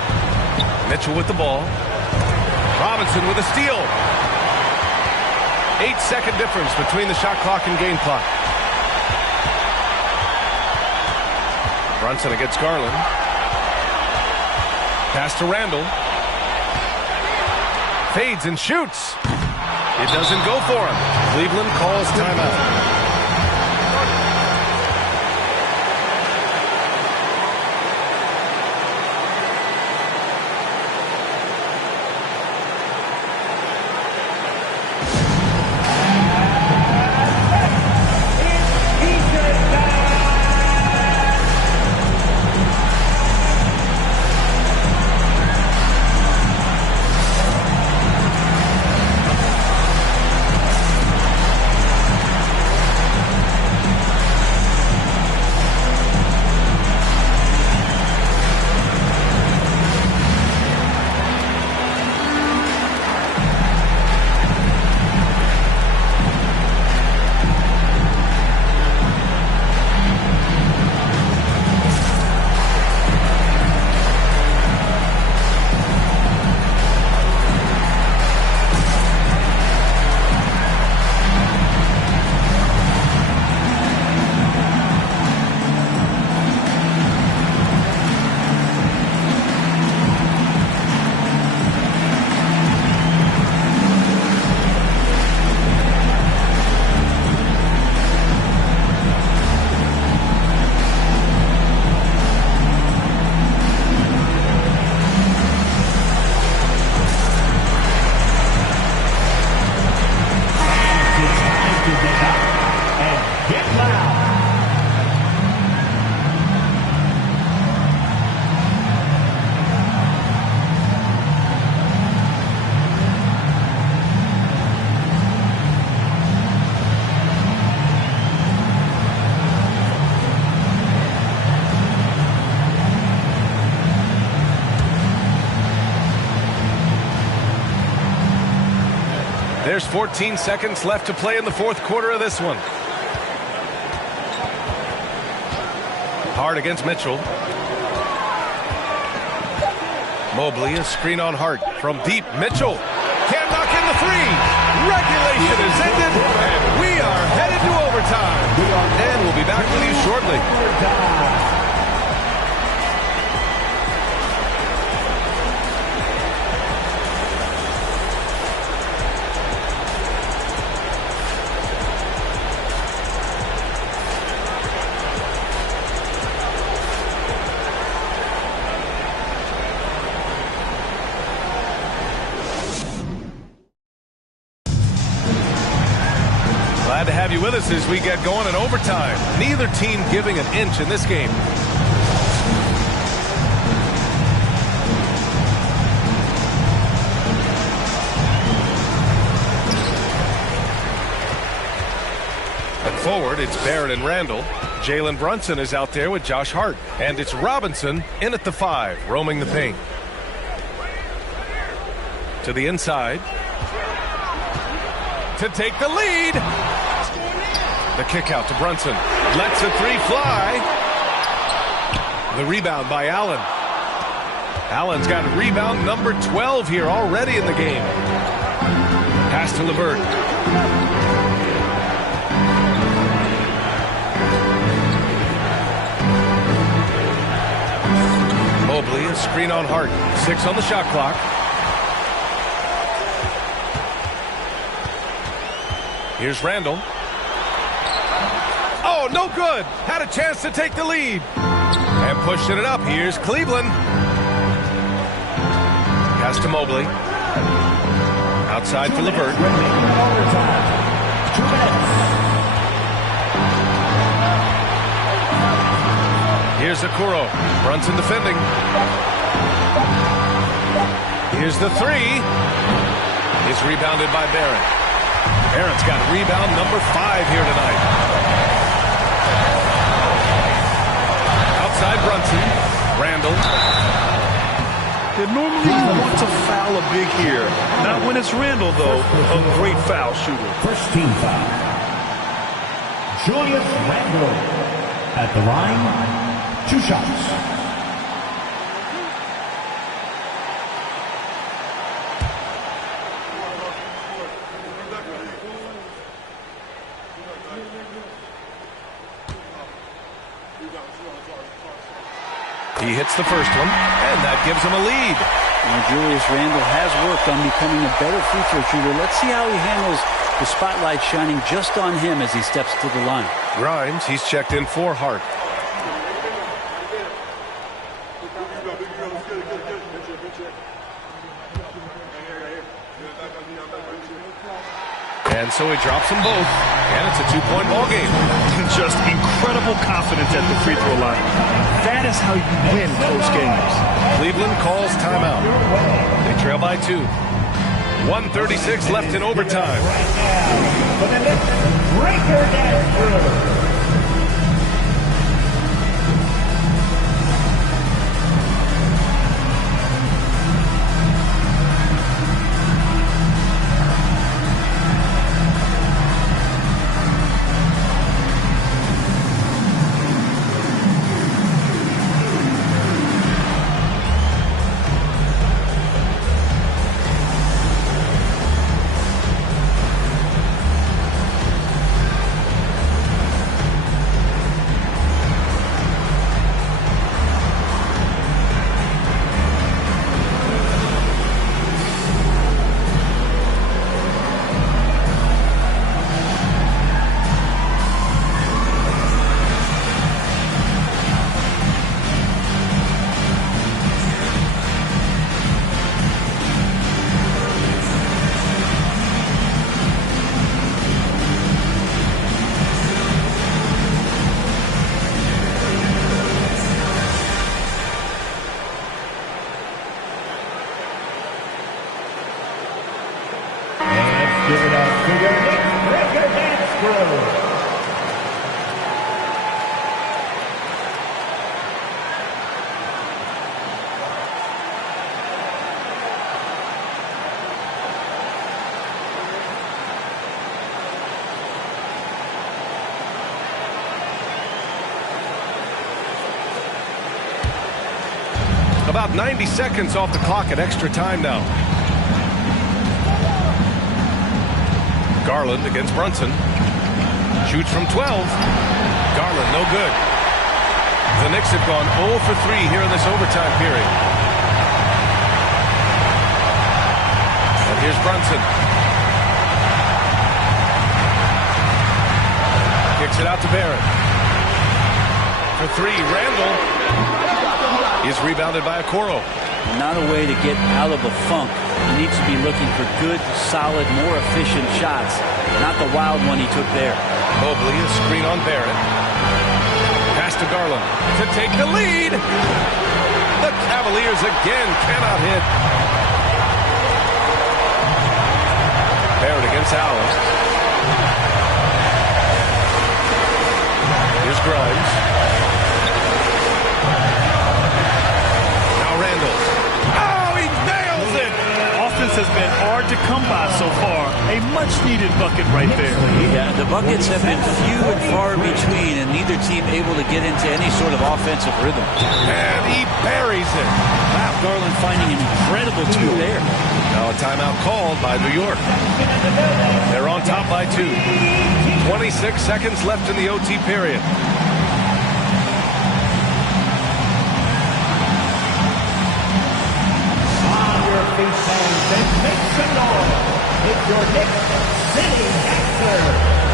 Mitchell with the ball. Robinson with a steal. 8-second difference between the shot clock and game clock. Brunson against Garland. Pass to Randall. Fades and shoots. It doesn't go for him. Cleveland calls timeout. There's 14 seconds left to play in the fourth quarter of this one. Hart against Mitchell. Mobley, a screen on Hart from deep. Mitchell can't knock in the three. Regulation is ended, and we are headed to overtime. And we'll be back with you shortly. Glad to have you with us as we get going in overtime. Neither team giving an inch in this game. At forward, it's Barrett and Randall. Jalen Brunson is out there with Josh Hart. And it's Robinson in at the 5, roaming the paint. To the inside. To take the lead. The kick out to Brunson. Lets a three fly. The rebound by Allen. Allen's got rebound number 12 here already in the game. Pass to LeVert. Mobley, a screen on Hart. 6 on the shot clock. Here's Randall. Oh, no good. Had a chance to take the lead. And pushing it up. Here's Cleveland. Pass to Mobley. Outside for LeVert. Here's Okoro. Brunson defending. Here's the three. Is rebounded by Barrett. Barrett's got rebound number 5 here tonight. Outside Brunson. Randall. They normally want to foul a big here. Not when it's Randall, though. A great foul shooter. First team foul. Julius Randall at the line. 2 shots. He hits the first one, and that gives him a lead. Now Julius Randall has worked on becoming a better free throw shooter. Let's see how he handles the spotlight shining just on him as he steps to the line. Grimes, he's checked in for Hart. And so he drops them both, and it's a 2-point ball game. Just incredible confidence at the free throw line. That is how you win close games. Cleveland calls timeout. They trail by 2. 1:36 left in overtime. For the Knicks, breaker dance. About 90 seconds off the clock at extra time now. Garland against Brunson. Shoots from 12. Garland, no good. The Knicks have gone 0 for 3 here in this overtime period. And here's Brunson. Kicks it out to Barrett. For 3, Randall is rebounded by Okoro. Not a way to get out of a funk. He needs to be looking for good, solid, more efficient shots. Not the wild one he took there. Mobley, a screen on Barrett. Pass to Garland to take the lead. The Cavaliers again cannot hit. Barrett against Allen. Here's Grimes. Now Randall. Oh, he nails it! Offense has been hard to come by so far. A much-needed bucket right there. Yeah, the buckets have been few and far between, and neither team able to get into any sort of offensive rhythm. And he buries it. Wow, Garland finding an incredible two there. Now a timeout called by New York. They're on top by 2. 26 seconds left in the OT period. Feet fans and make some noise. It's your Knicks City Answer.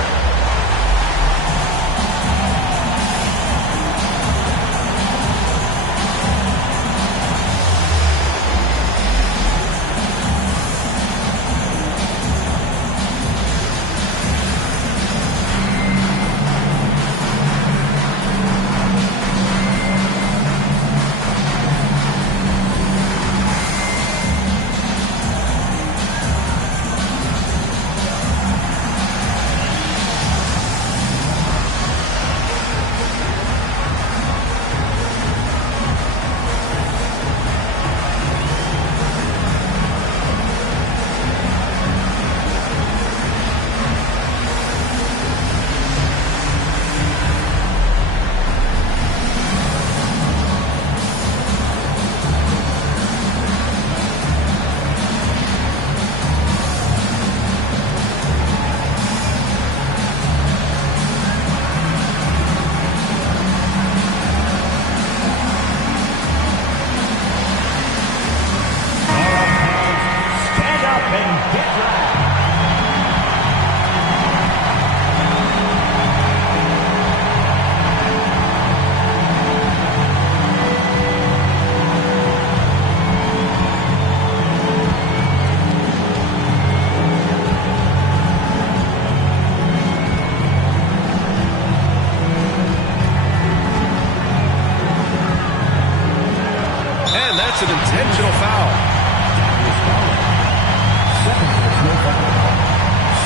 An intentional foul.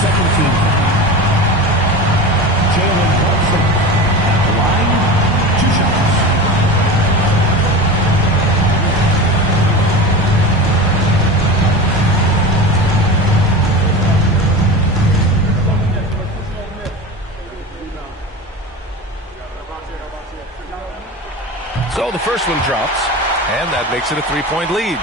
Second team foul. Jalen Brunson at the line, 2 shots. So the first one drops. And that makes it a 3-point lead.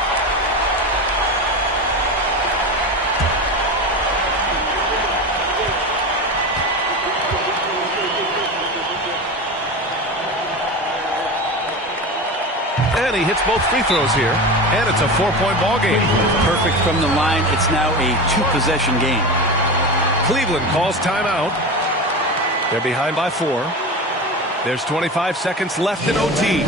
And he hits both free throws here. And it's a 4-point ball game. Perfect from the line. It's now a 2-possession game. Cleveland calls timeout. They're behind by 4. There's 25 seconds left in OT.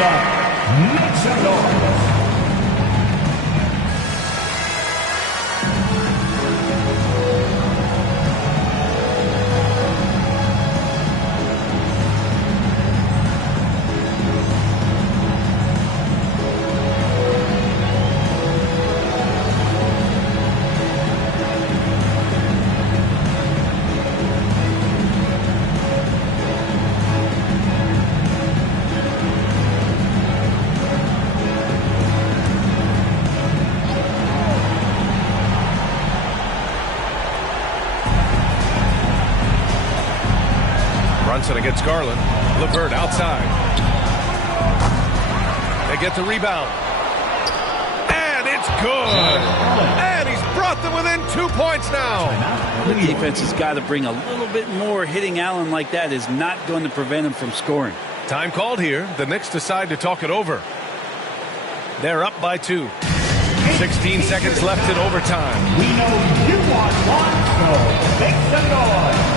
the Knicks and Doors. Brunson against Garland. LeVert outside. They get the rebound. And it's good. And he's brought them within 2 points now. The defense has got to bring a little bit more. Hitting Allen like that is not going to prevent him from scoring. Time called here. The Knicks decide to talk it over. They're up by 2. 16 seconds left in overtime. We know you want one, so make some noise.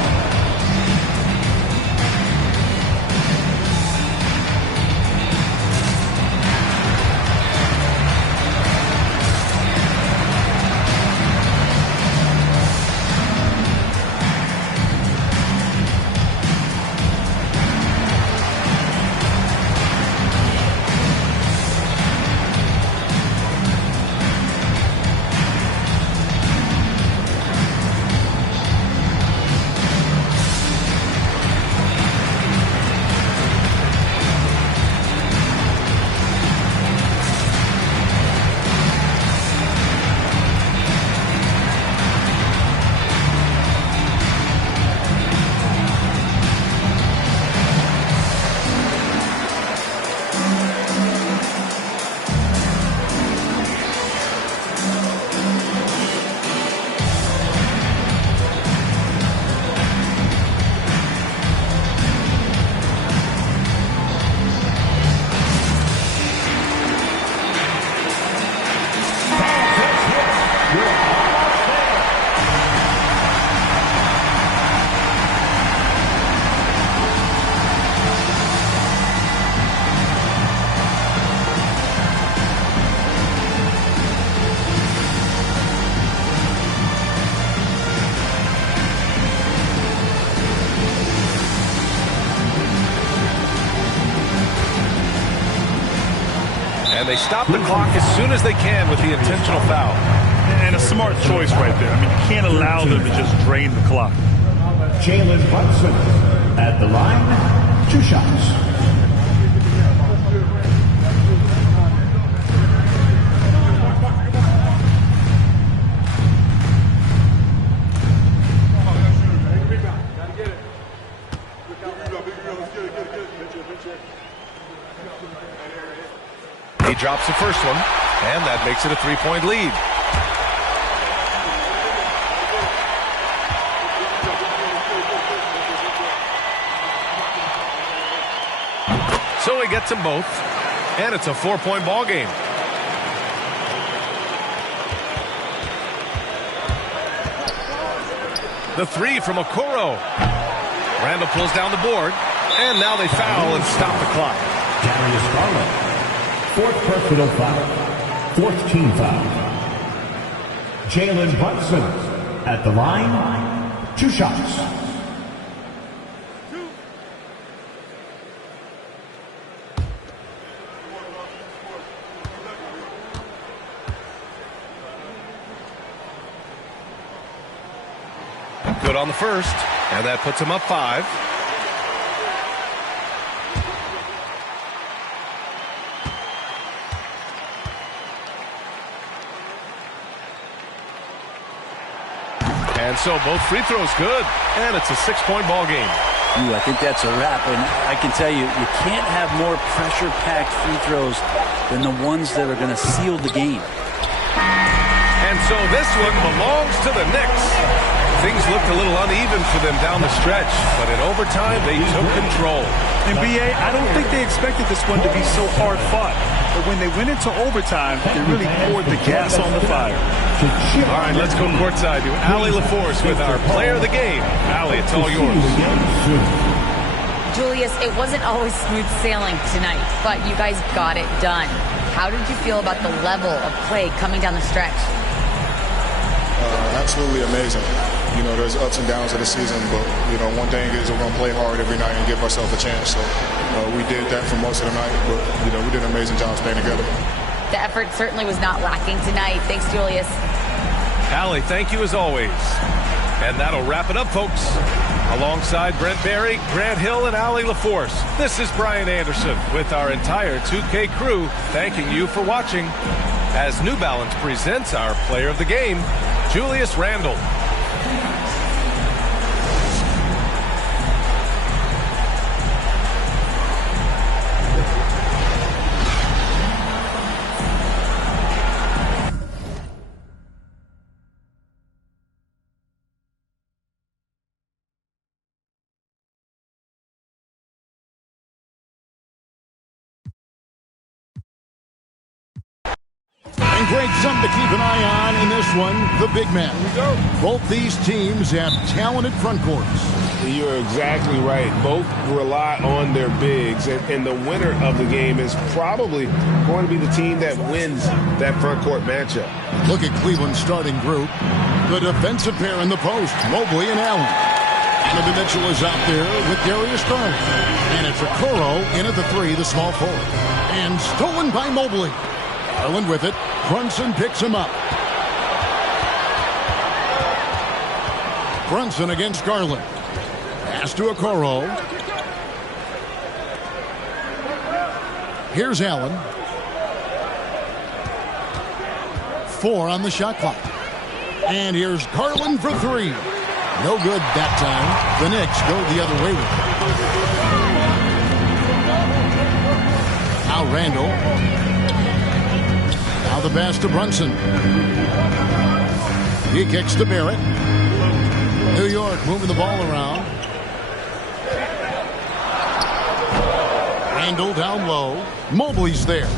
And they stop the clock as soon as they can with the intentional foul. And a smart choice right there. I mean, you can't allow them to just drain the clock. Jalen Brunson at the line, 2 shots. He drops the first one, and that makes it a 3-point lead. So he gets them both, and it's a 4-point ball game. The 3 from Okoro. Randall pulls down the board, and now they foul and stop the clock. Darius Garland. 4th personal foul. 4th team foul. Jalen Brunson at the line, 2 shots. Good on the first, and that puts him up 5. And so both free throws good, and it's a 6-point ball game. I think that's a wrap, and I can tell you, you can't have more pressure-packed free throws than the ones that are going to seal the game. And so this one belongs to the Knicks. Things looked a little uneven for them down the stretch, but in overtime, they took control. And B.A., I don't think they expected this one to be so hard-fought. But when they went into overtime, they really poured the gas on the fire. All right, let's go courtside to Allie LaForce with our player of the game. Allie, it's all yours. Julius, it wasn't always smooth sailing tonight, but you guys got it done. How did you feel about the level of play coming down the stretch? Absolutely amazing. You know, there's ups and downs of the season, but, you know, one thing is we're going to play hard every night and give ourselves a chance. So we did that for most of the night, but, you know, we did an amazing job staying together. The effort certainly was not lacking tonight. Thanks, Julius. Allie, thank you as always. And that'll wrap it up, folks. Alongside Brent Barry, Grant Hill, and Allie LaForce, this is Brian Anderson with our entire 2K crew thanking you for watching as New Balance presents our player of the game, Julius Randle. And great something to keep an eye on in this one, the big man. Both these teams have talented front courts. You're exactly right. Both rely on their bigs, and the winner of the game is probably going to be the team that wins that front court matchup. Look at Cleveland's starting group. The defensive pair in the post, Mobley and Allen. Donovan Mitchell is out there with Darius Garland. And it's Okoro in at the three, the small forward. And stolen by Mobley. Garland with it. Brunson picks him up. Brunson against Garland. Pass to Okoro. Here's Allen. 4 on the shot clock. And here's Garland for 3. No good that time. The Knicks go the other way with it. Now Randle. Now the pass to Brunson. He kicks to Barrett. New York moving the ball around. Randle down low. Mobley's there.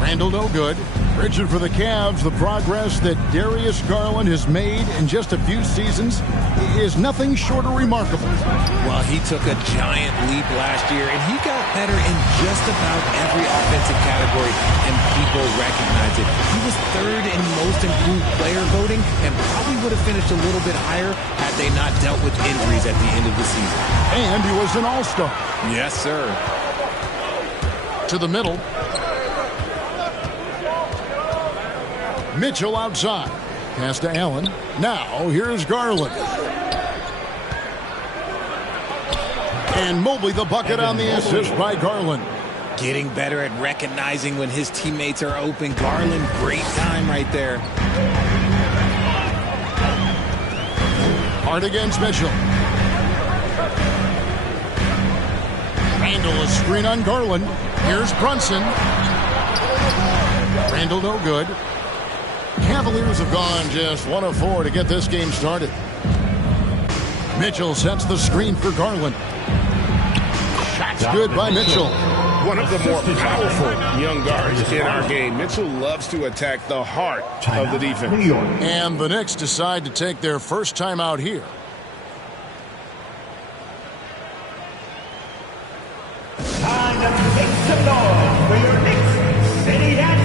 Randle no good. Richard, for the Cavs, the progress that Darius Garland has made in just a few seasons is nothing short of remarkable. Well, he took a giant leap last year, and he got better in just about every offensive category, and people recognize it. He was 3rd in most improved player voting, and probably would have finished a little bit higher had they not dealt with injuries at the end of the season. And he was an all-star. Yes, sir. To the middle. Mitchell outside. Pass to Allen. Now here's Garland. And Mobley the bucket on the assist by Garland. Getting better at recognizing when his teammates are open. Garland, great time right there. Hard against Mitchell. Randle a screen on Garland. Here's Brunson. Randle no good. Cavaliers have gone just 1 of 4 to get this game started. Mitchell sets the screen for Garland. Shots good by Mitchell. One of the more powerful young guards in our game. Mitchell loves to attack the heart of the defense. And the Knicks decide to take their first time out here. Time to make some noise for your Knicks City Dancers.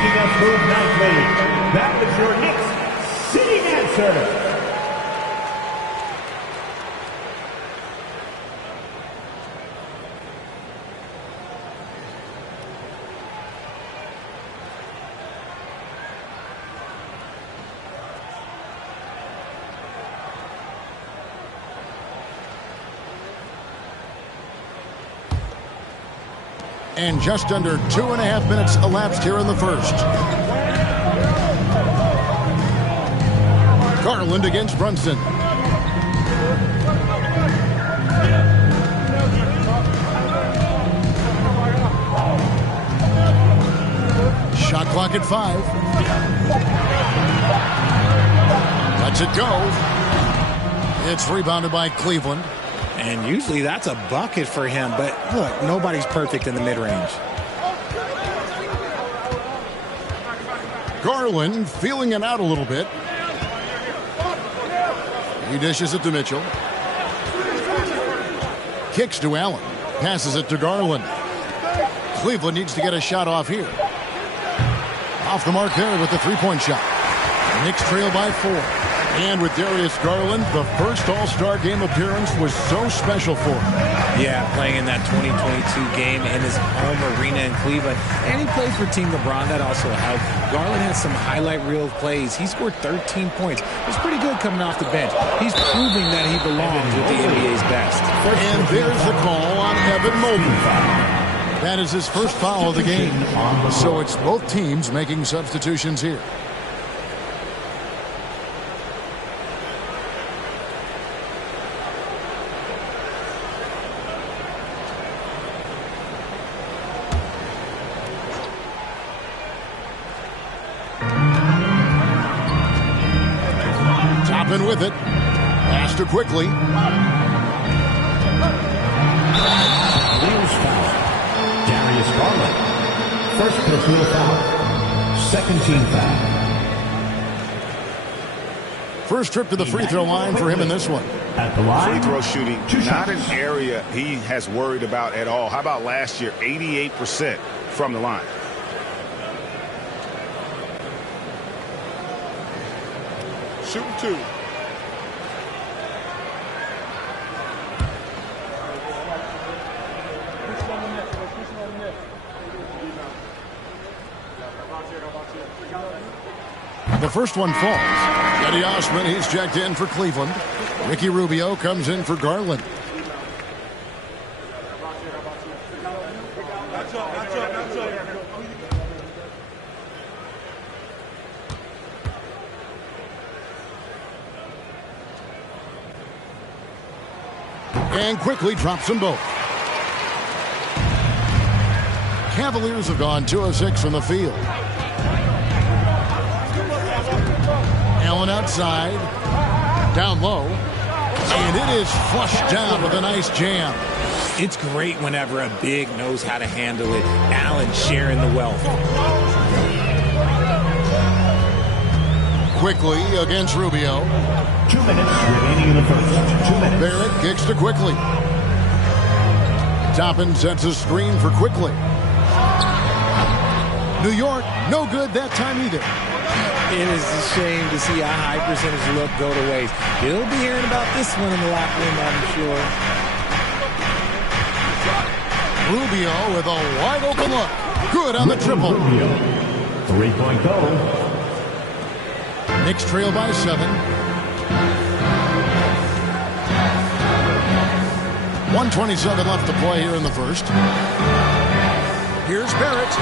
making us move nicely, that was your Knicks sitting answer. And just under 2.5 minutes elapsed here in the first. Garland against Brunson. Shot clock at 5. Lets it go. It's rebounded by Cleveland. And usually that's a bucket for him, but look, nobody's perfect in the mid-range. Garland feeling it out a little bit. He dishes it to Mitchell. Kicks to Allen. Passes it to Garland. Cleveland needs to get a shot off here. Off the mark there with the three-point shot. Knicks trail by 4. And with Darius Garland, the first All-Star game appearance was so special for him. Yeah, playing in that 2022 game in his home arena in Cleveland. And he played for Team LeBron. That also helped. Garland had some highlight reel plays. He scored 13 points. It was pretty good coming off the bench. He's proving that he belongs with the NBA's best. And there's the call on Evan Mobley. That is his first foul of the game. So it's both teams making substitutions here. Toppin with it. Pass to quickly. Wheels foul. Darius Garland. First personal foul. Second team foul. First trip to the free throw line for him in this one. At the line, free throw shooting, not an area he has worried about at all. How about last year, 88% from the line? Shooting 2. The first one falls. Eddie Osman, he's checked in for Cleveland. Ricky Rubio comes in for Garland. And quickly drops them both. Cavaliers have gone 2 of 6 from the field. Allen outside, down low, and it is flushed down with a nice jam. It's great whenever a big knows how to handle it. Allen sharing the wealth. Quickly against Rubio. 2 minutes remaining in the first. 2 minutes. Barrett kicks to Quickly. Toppin sets a screen for Quickly. New York, no good that time either. It is a shame to see a high percentage look go to waste. He'll be hearing about this one in the locker room, I'm sure. Rubio with a wide open look. Good on the triple. Rubio. 3-point goal. Knicks trail by 7. 1:27 left to play here in the first. Here's Barrett.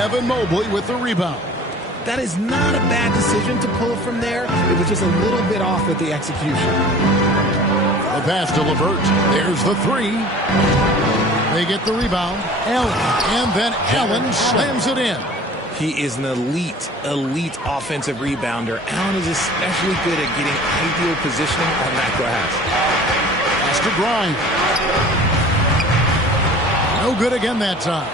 Evan Mobley with the rebound. That is not a bad decision to pull from there. It was just a little bit off with the execution. The pass to LeVert. There's the 3. They get the rebound. Allen. And then Allen slams it in. He is an elite offensive rebounder. Allen is especially good at getting ideal positioning on that glass. Pass to Grind. No good again that time.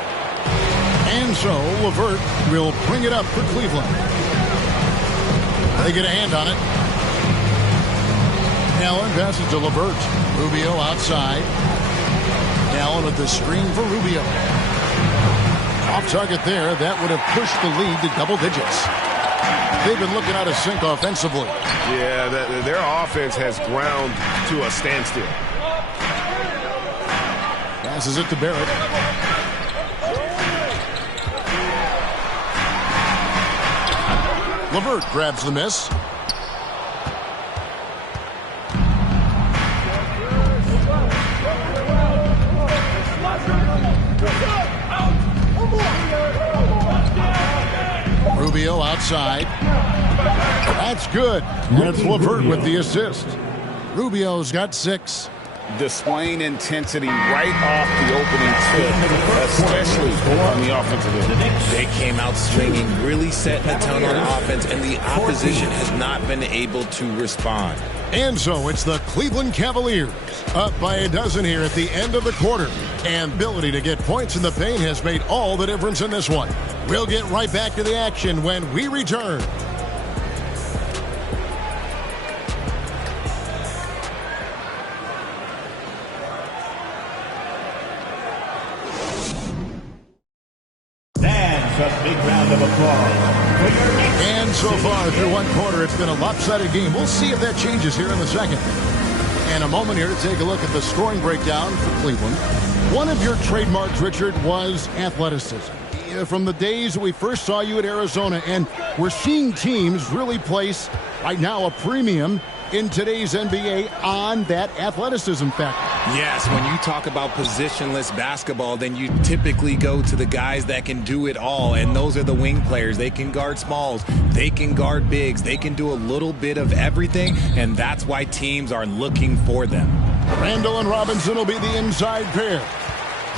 And so LeVert will bring it up for Cleveland. They get a hand on it. Allen passes to LeVert. Rubio outside. Allen with the screen for Rubio. Off target there. That would have pushed the lead to double digits. They've been looking out of sync offensively. Yeah, their offense has ground to a standstill. Passes it to Barrett. LeVert grabs the miss. Rubio outside. That's good. And it's LeVert with the assist. Rubio's got 6. Displaying intensity right off the opening tip, especially on the offensive end. They came out swinging, really setting the tone on offense, and the opposition has not been able to respond. And so it's the Cleveland Cavaliers up by a dozen here at the end of the quarter. And ability to get points in the paint has made all the difference in this one. We'll get right back to the action when we return. A big round of applause for your Knicks. And so far through one quarter, it's been a lopsided game. We'll see if that changes here in the second. And a moment here to take a look at the scoring breakdown for Cleveland. One of your trademarks, Richard, was athleticism. From the days that we first saw you at Arizona, and we're seeing teams really place right now a premium in today's NBA on that athleticism factor. Yes, when you talk about positionless basketball, then you typically go to the guys that can do it all, and those are the wing players. They can guard smalls, they can guard bigs, they can do a little bit of everything, and that's why teams are looking for them. Randall and Robinson will be the inside pair.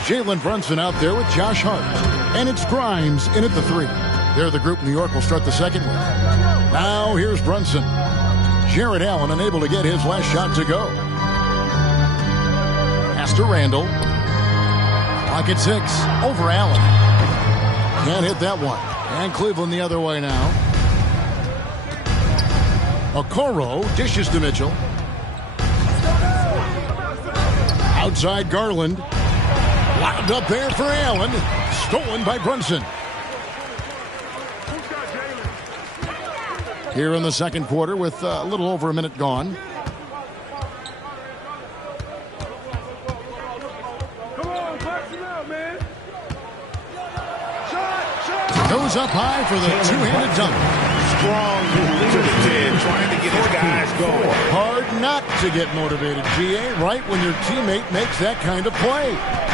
Jalen Brunson out there with Josh Hart. And it's Grimes in at the 3. They're the group New York will start the second with. Now here's Brunson. Jared Allen unable to get his last shot to go. Pass to Randall. Clock at 6. Over Allen. Can't hit that one. And Cleveland the other way now. Okoro dishes to Mitchell. Outside Garland. Lobbed up there for Allen. Stolen by Brunson. Here in the second quarter with a little over a minute gone. Goes up high for the two-handed dunk. Strong to the 10, trying to get his guys going. Hard not to get motivated, GA, right when your teammate makes that kind of play.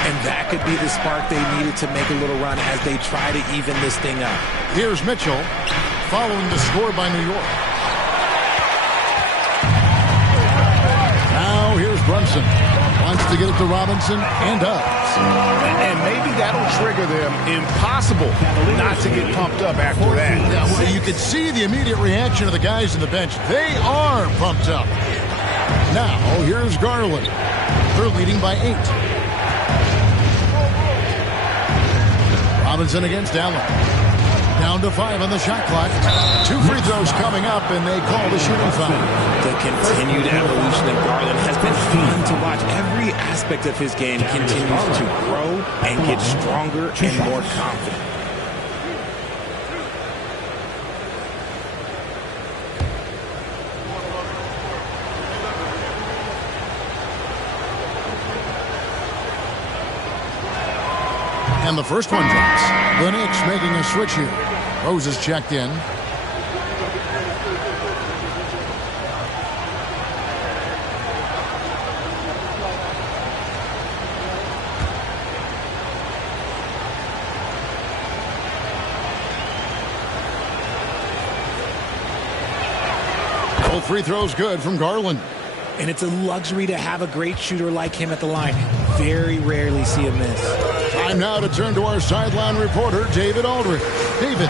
And that could be the spark they needed to make a little run as they try to even this thing up. Here's Mitchell, following the score by New York. Now here's Brunson. Wants to get it to Robinson and does. And maybe that'll trigger them. Impossible not to get pumped up after that. Yeah, well, you could see the immediate reaction of the guys in the bench. They are pumped up. Now here's Garland. They're leading by 8. Robinson against Allen. Down to 5 on the shot clock. 2 free throws coming up, and they call the shooting foul. The continued evolution of Garland has been fun to watch. Every aspect of his game continues to grow and get stronger and more confident. And the first one drops. The Knicks making a switch here. Rose is checked in. Both free throws good from Garland. And it's a luxury to have a great shooter like him at the line. Very rarely see a miss. Time now to turn to our sideline reporter, David Aldridge. David.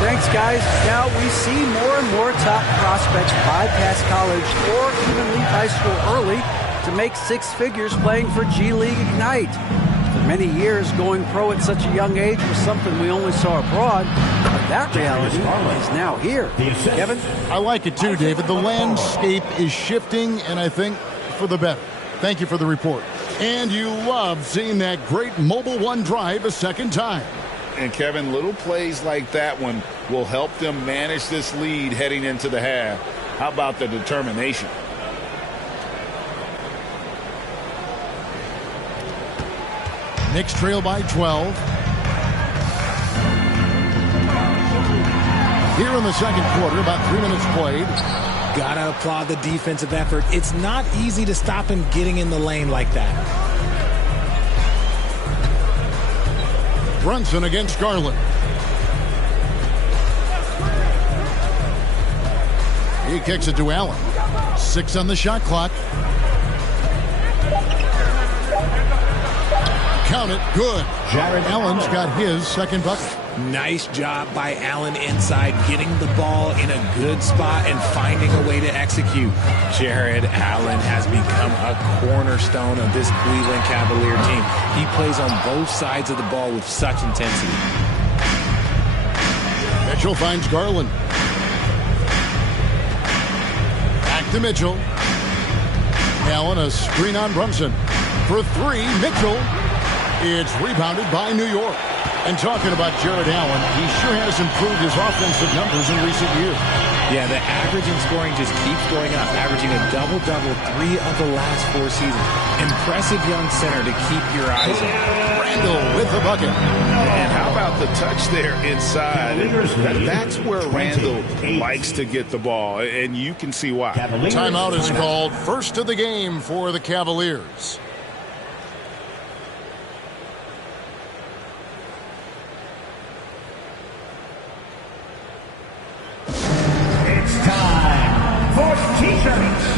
Thanks, guys. Now we see more and more top prospects bypass college or even leave high school early to make 6 figures playing for G League Ignite. For many years, going pro at such a young age was something we only saw abroad. But that reality is now here. Kevin? I like it too, David. The landscape is shifting, and I think for the better. Thank you for the report. And you love seeing that great Mobile One drive a second time. And Kevin, little plays like that one will help them manage this lead heading into the half. How about the determination? Knicks trail by 12. Here in the second quarter, about 3 minutes played. Gotta applaud the defensive effort. It's not easy to stop him getting in the lane like that. Brunson against Garland. He kicks it to Allen. 6 on the shot clock. Count it. Good. Jared Allen's got his second bucket. Nice job by Allen inside, getting the ball in a good spot and finding a way to execute. Jared Allen has become a cornerstone of this Cleveland Cavalier team. He plays on both sides of the ball with such intensity. Mitchell finds Garland. Back to Mitchell. Allen, a screen on Brunson. For 3, Mitchell. It's rebounded by New York. And talking about Jared Allen, he sure has improved his offensive numbers in recent years. Yeah, the average in scoring just keeps going up, averaging a double-double 3 of the last 4 seasons. Impressive young center to keep your eyes on. Randall with the bucket. And how about the touch there inside? That's where Randall likes to get the ball, and you can see why. Timeout is called. First of the game for the Cavaliers. T-shirts.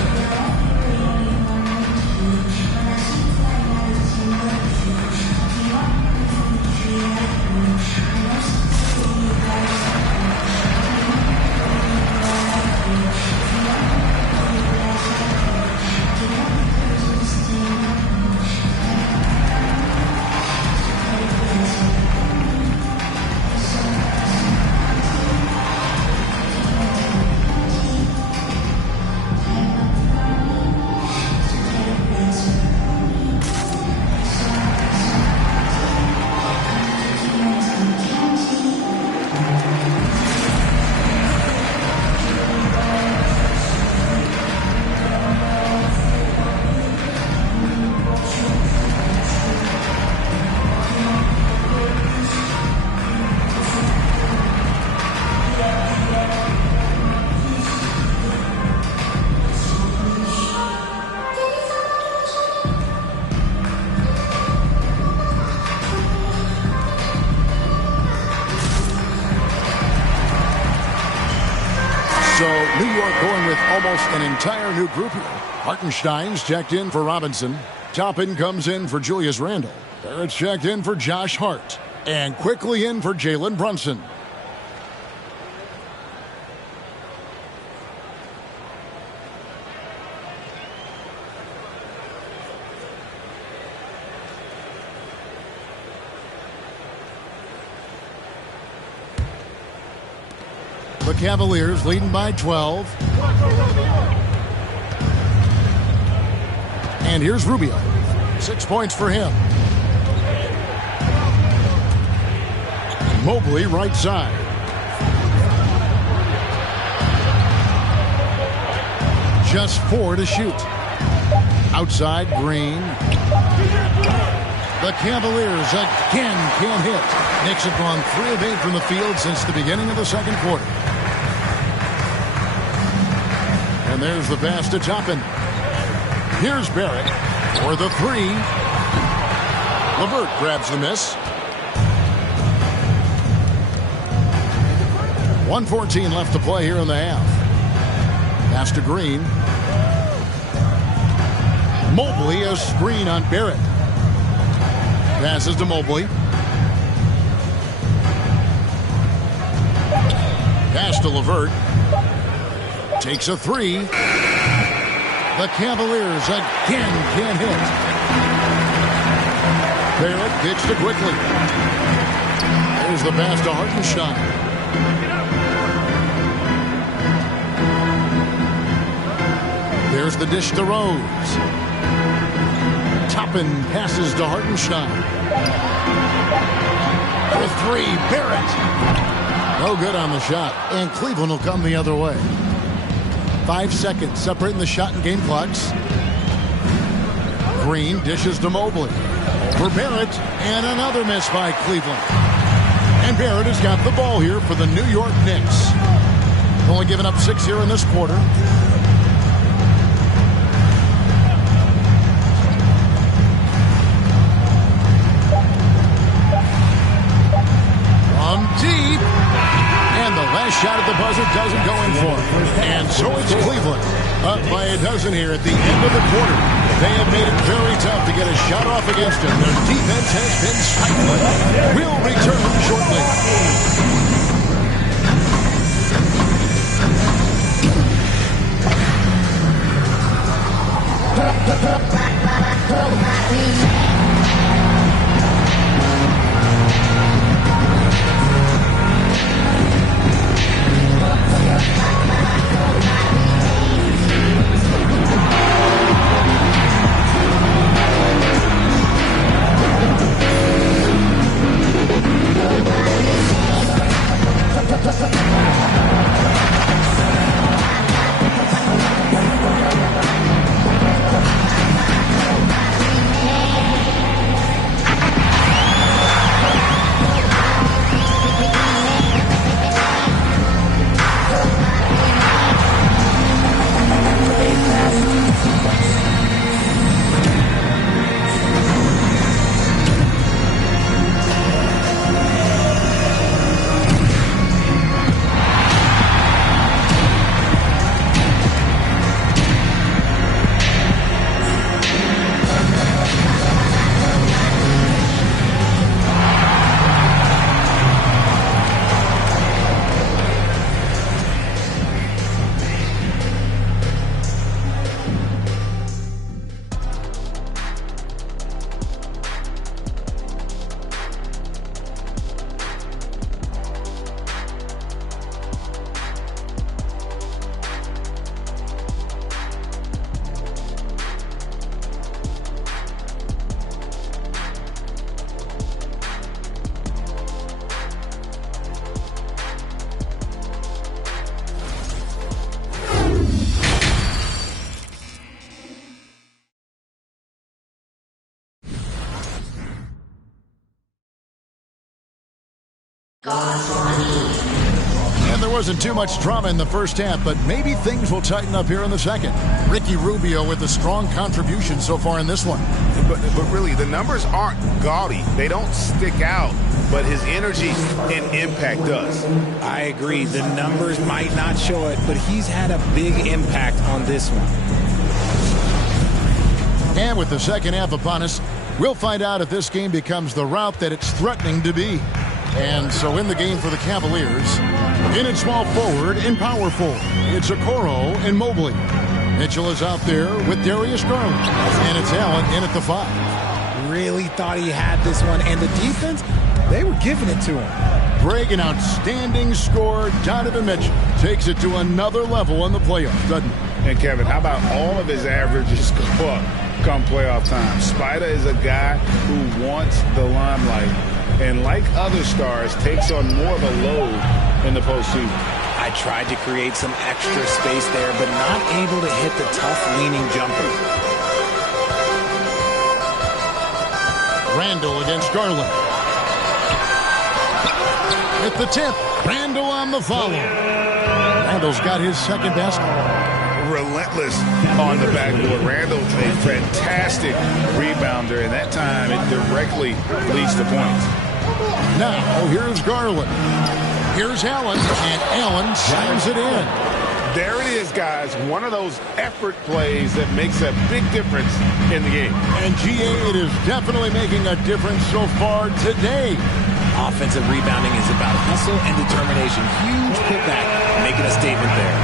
So New York going with almost an entire new group here. Hartenstein's checked in for Robinson. Toppin comes in for Julius Randle. Barrett's checked in for Josh Hart. And quickly in for Jalen Brunson. The Cavaliers leading by 12. And here's Rubio. 6 points for him. Mobley right side. Just 4 to shoot. Outside, Green. The Cavaliers again can't hit. Knicks have gone 3 of 8 from the field since the beginning of the second quarter. And there's the pass to Toppin. Here's Barrett for the 3. LeVert grabs the miss. 1:14 left to play here in the half. Pass to Green. Mobley, a screen on Barrett. Passes to Mobley. Pass to LeVert. Takes a 3. The Cavaliers again can't hit. Barrett kicks to quickly. There's the pass to Hartenstein. There's the dish to Rose. Toppin passes to Hartenstein. The three, Barrett. No good on the shot, and Cleveland will come the other way. 5 seconds separating the shot and game clocks. Green dishes to Mobley. For Barrett, and another miss by Cleveland. And Barrett has got the ball here for the New York Knicks. Only giving up 6 here in this quarter. From deep. And the last shot at the buzzer doesn't go in for it. And so it's Cleveland up by a dozen here at the end of the quarter. They have made it very tough to get a shot off against him. Their defense has been stifling. We'll return shortly. And there wasn't too much drama in the first half, but maybe things will tighten up here in the second. Ricky Rubio with a strong contribution so far in this one. But really, the numbers aren't gaudy. They don't stick out, but his energy and impact does. I agree. The numbers might not show it, but he's had a big impact on this one. And with the second half upon us, we'll find out if this game becomes the route that it's threatening to be. And so in the game for the Cavaliers, in at small forward and power forward, it's Okoro and Mobley. Mitchell is out there with Darius Garland. And it's Allen in at the 5. Really thought he had this one. And the defense, they were giving it to him. Greg, an outstanding scorer. Donovan Mitchell takes it to another level in the playoffs, doesn't he? And Kevin, how about all of his averages go up come playoff time? Spider is a guy who wants the limelight, and like other stars, takes on more of a load in the postseason. I tried to create some extra space there, but not able to hit the tough leaning jumper. Randall against Garland. At the tip, Randall on the follow. Randall's got his second best. Relentless on the backboard. Randall, a fantastic rebounder, and that time it directly leads to points. Now, here's Garland. Here's Allen, and Allen slams it in. There it is, guys. One of those effort plays that makes a big difference in the game. And GA, it is definitely making a difference so far today. Offensive rebounding is about hustle and determination. Huge putback, making a statement there.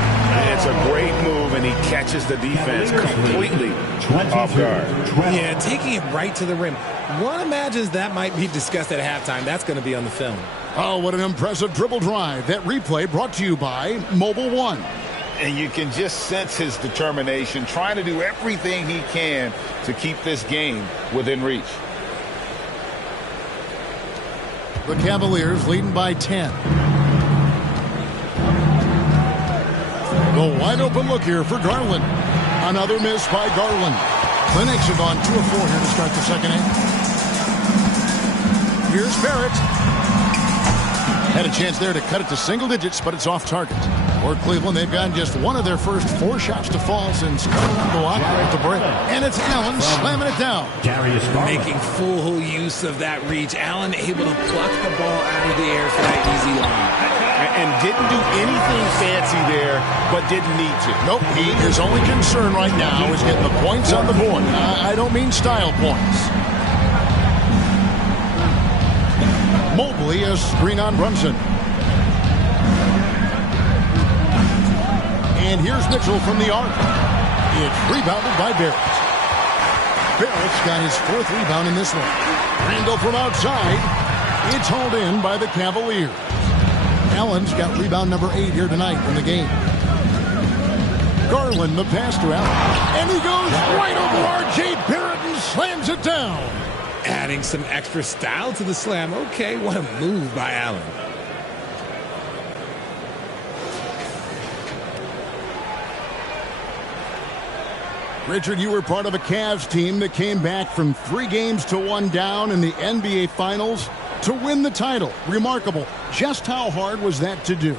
It's a great move, and he catches the defense completely off guard. Yeah, taking it right to the rim. One imagines that might be discussed at halftime. That's going to be on the film. Oh, what an impressive dribble drive. That replay brought to you by Mobile One. And you can just sense his determination, trying to do everything he can to keep this game within reach. The Cavaliers leading by 10. The wide open look here for Garland. Another miss by Garland. The Knicks have gone 2 of 4 here to start the second half. Here's Barrett. Had a chance there to cut it to single digits, but it's off target. For Cleveland, they've gotten just one of their first 4 shots to fall since block at the break. And it's Allen slamming it down. Making full use of that reach. Allen able to pluck the ball out of the air for that easy line. And didn't do anything fancy there, but didn't need to. Nope, his only concern right now is getting the points on the board. I don't mean style points. Mobley, a screen on Brunson. And here's Mitchell from the arc. It's rebounded by Barrett. Barrett's got his 4th rebound in this one. Randall from outside. It's hauled in by the Cavaliers. Allen's got rebound number 8 here tonight in the game. Garland, the pass to Allen. And he goes right over R.J. Barrett and slams it down. Adding some extra style to the slam. Okay, what a move by Allen. Richard, you were part of a Cavs team that came back from 3 games to 1 down in the NBA Finals to win the title. Remarkable. Just how hard was that to do?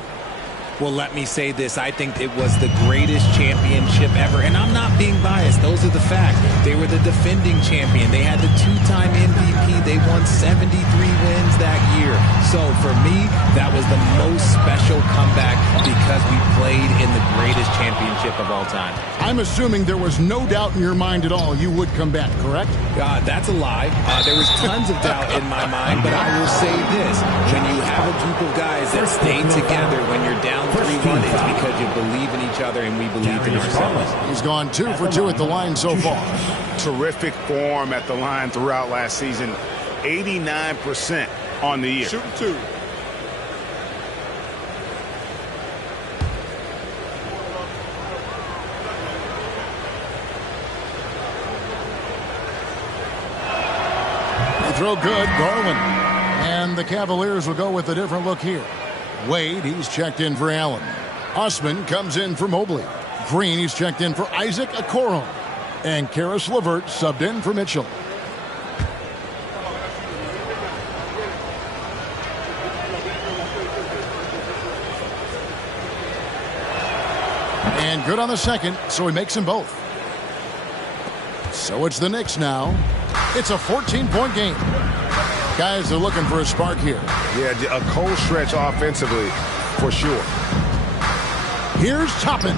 Well, let me say this. I think it was the greatest championship ever. And I'm not being biased. Those are the facts. They were the defending champion. They had the 2-time MVP. They won 73 wins that year. So for me, that was the most special comeback because we played in the greatest championship of all time. I'm assuming there was no doubt in your mind at all you would come back, correct? That's a lie. There was tons of doubt in my mind, but I will say this. When you have a group of guys that stay together when you're down 3-1, it's because you believe in each other and we believe in ourselves. He's gone 2 for 2 at the line so far. Terrific form at the line throughout last season. 89% on the year. Shooting 2. Throw good, Garland. And the Cavaliers will go with a different look here. Wade, he's checked in for Allen. Usman comes in for Mobley. Green, he's checked in for Isaac Okoro. And Karis LeVert subbed in for Mitchell. And good on the second, so he makes them both. So it's the Knicks now. It's a 14-point game. Guys are looking for a spark here. Yeah, a cold stretch offensively, for sure. Here's Toppin.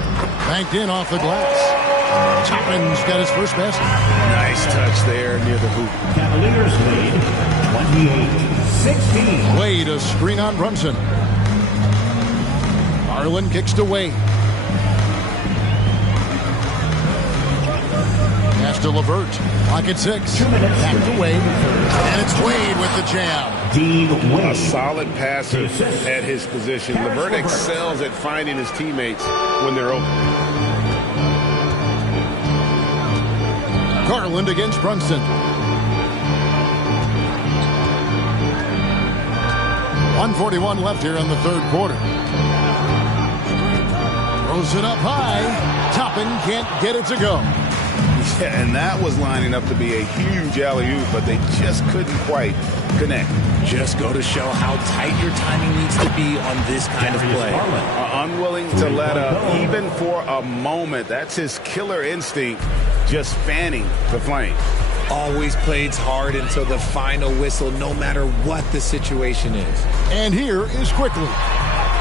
Banked in off the glass. Toppin's got his first basket. Nice touch there near the hoop. Cavaliers lead 28-16. Wade, a screen on Brunson. Garland kicks to Wade. Pass to LeVert. Clock at 6. Back to Wade. And it's Wade with the jam. A solid passer at his position. LeVert excels at finding his teammates when they're open. Garland against Brunson. 1:41 left here in the 3rd quarter. Throws it up high. Toppin can't get it to go. Yeah, and that was lining up to be a huge alley-oop, but they just couldn't quite connect. Just go to show how tight your timing needs to be on this kind of play. Unwilling to let up, even for a moment. That's his killer instinct, just fanning the flame. Always plays hard until the final whistle, no matter what the situation is. And here is Quickly.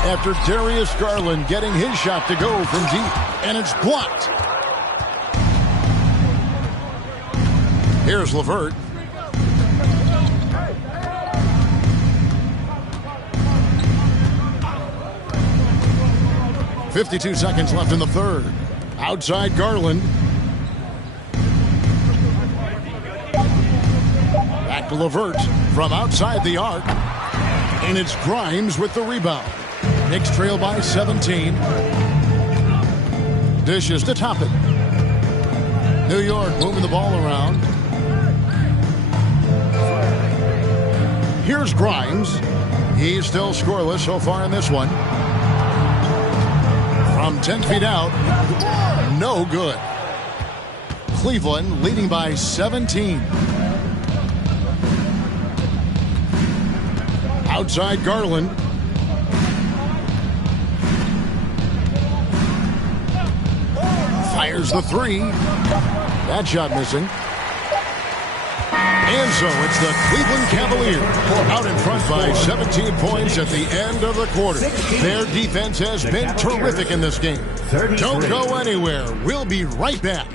After Darius Garland getting his shot to go from deep, and it's blocked. Here's LeVert. .52 seconds left in the 3rd. Outside Garland. Back to LeVert from outside the arc. And it's Grimes with the rebound. Knicks trail by 17. Dishes to Toppin. New York moving the ball around. Here's Grimes. He's still scoreless so far in this one. From 10 feet out, no good. Cleveland leading by 17. Outside Garland. Fires the three. That shot missing. And so it's the Cleveland Cavaliers out in front by 17 points at the end of the quarter. Their defense has been terrific in this game. Don't go anywhere. We'll be right back.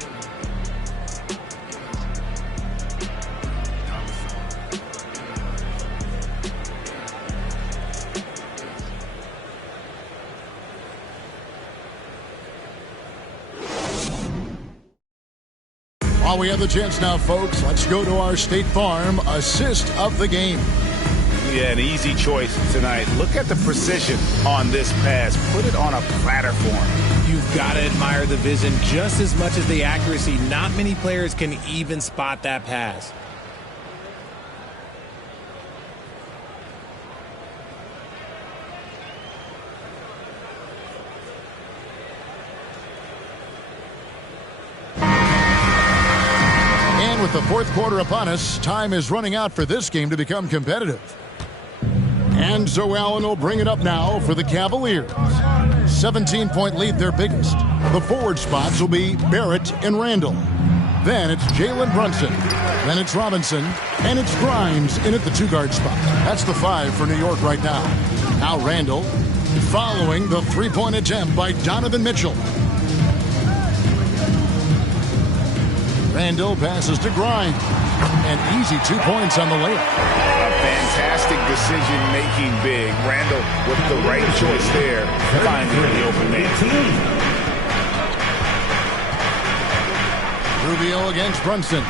While we have the chance now, folks, let's go to our State Farm assist of the game. Yeah, an easy choice tonight. Look at the precision on this pass. Put it on a platter form. You've got to admire the vision just as much as the accuracy. Not many players can even spot that pass. With the fourth quarter upon us, time is running out for this game to become competitive. And so Allen will bring it up now for the Cavaliers. 17-point lead, their biggest. The forward spots will be Barrett and Randall. Then it's Jalen Brunson. Then it's Robinson. And it's Grimes in at the two-guard spot. That's the 5 for New York right now. Now Randall following the three-point attempt by Donovan Mitchell. Randall passes to Grimes. An easy 2 points on the layup. A fantastic decision-making big. Randall with the right choice there, finding the open man. Rubio against Brunson.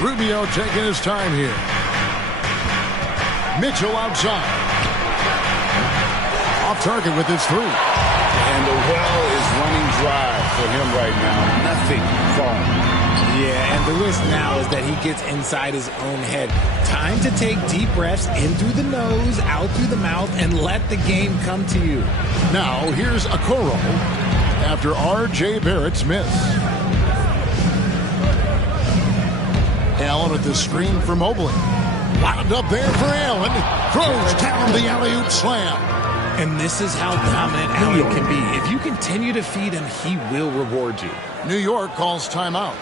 Rubio taking his time here. Mitchell outside. Off target with his three. And the well is running dry for him right now. Nothing falling. Yeah, and the risk now is that he gets inside his own head. Time to take deep breaths in through the nose, out through the mouth, and let the game come to you. Now, here's Okoro after R.J. Barrett's miss. Allen with the screen for Mobley. Wound up there for Allen. Throws down the alley-oop slam. And this is how dominant Allen can be. If you continue to feed him, he will reward you. New York calls timeout.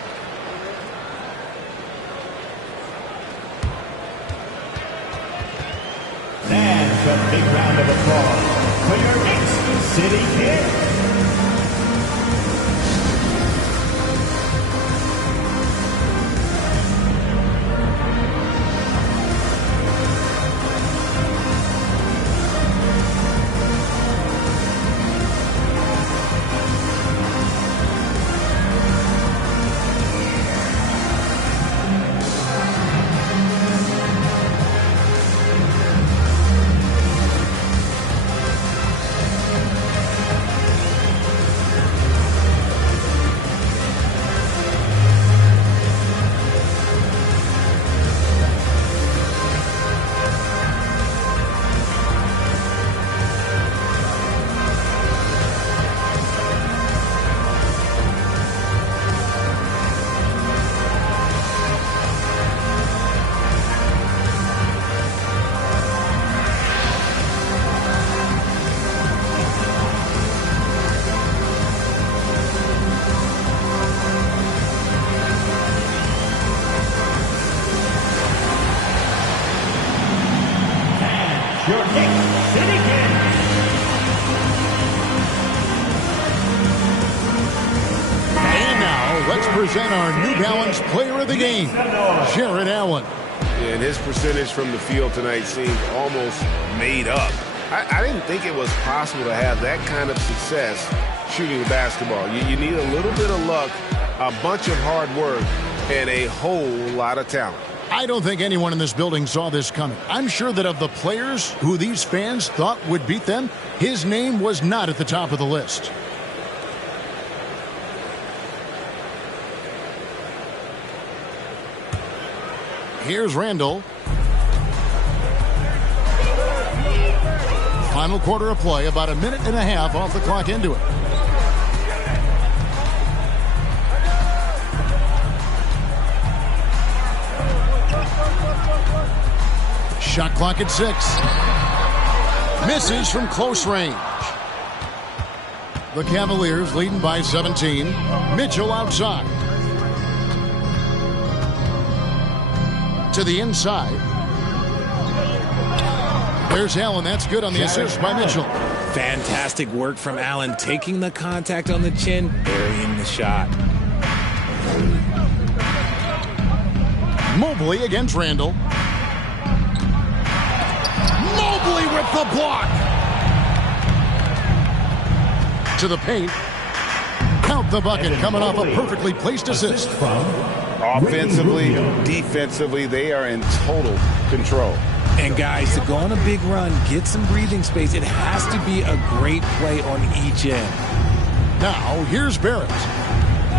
And a big round of applause for your Knicks City Kid. Your Knicks City Kid. And now, let's present our New Balance Player of the Game, Jared Allen. And his percentage from the field tonight seemed almost made up. I didn't think it was possible to have that kind of success shooting the basketball. You need a little bit of luck, a bunch of hard work, and a whole lot of talent. I don't think anyone in this building saw this coming. I'm sure that of the players who these fans thought would beat them, his name was not at the top of the list. Here's Randall. Final quarter of play, about a minute and a half off the clock into it. Shot clock at 6. Misses from close range. The Cavaliers leading by 17. Mitchell outside. To the inside. There's Allen. That's good on the assist by Mitchell. Fantastic work from Allen, taking the contact on the chin, burying the shot. Mobley against Randall. Mobley with the block. To the paint. Count the bucket, coming off a perfectly placed assist. Offensively, defensively, they are in total control. And guys, to go on a big run, get some breathing space, it has to be a great play on each end. Now, here's Barrett.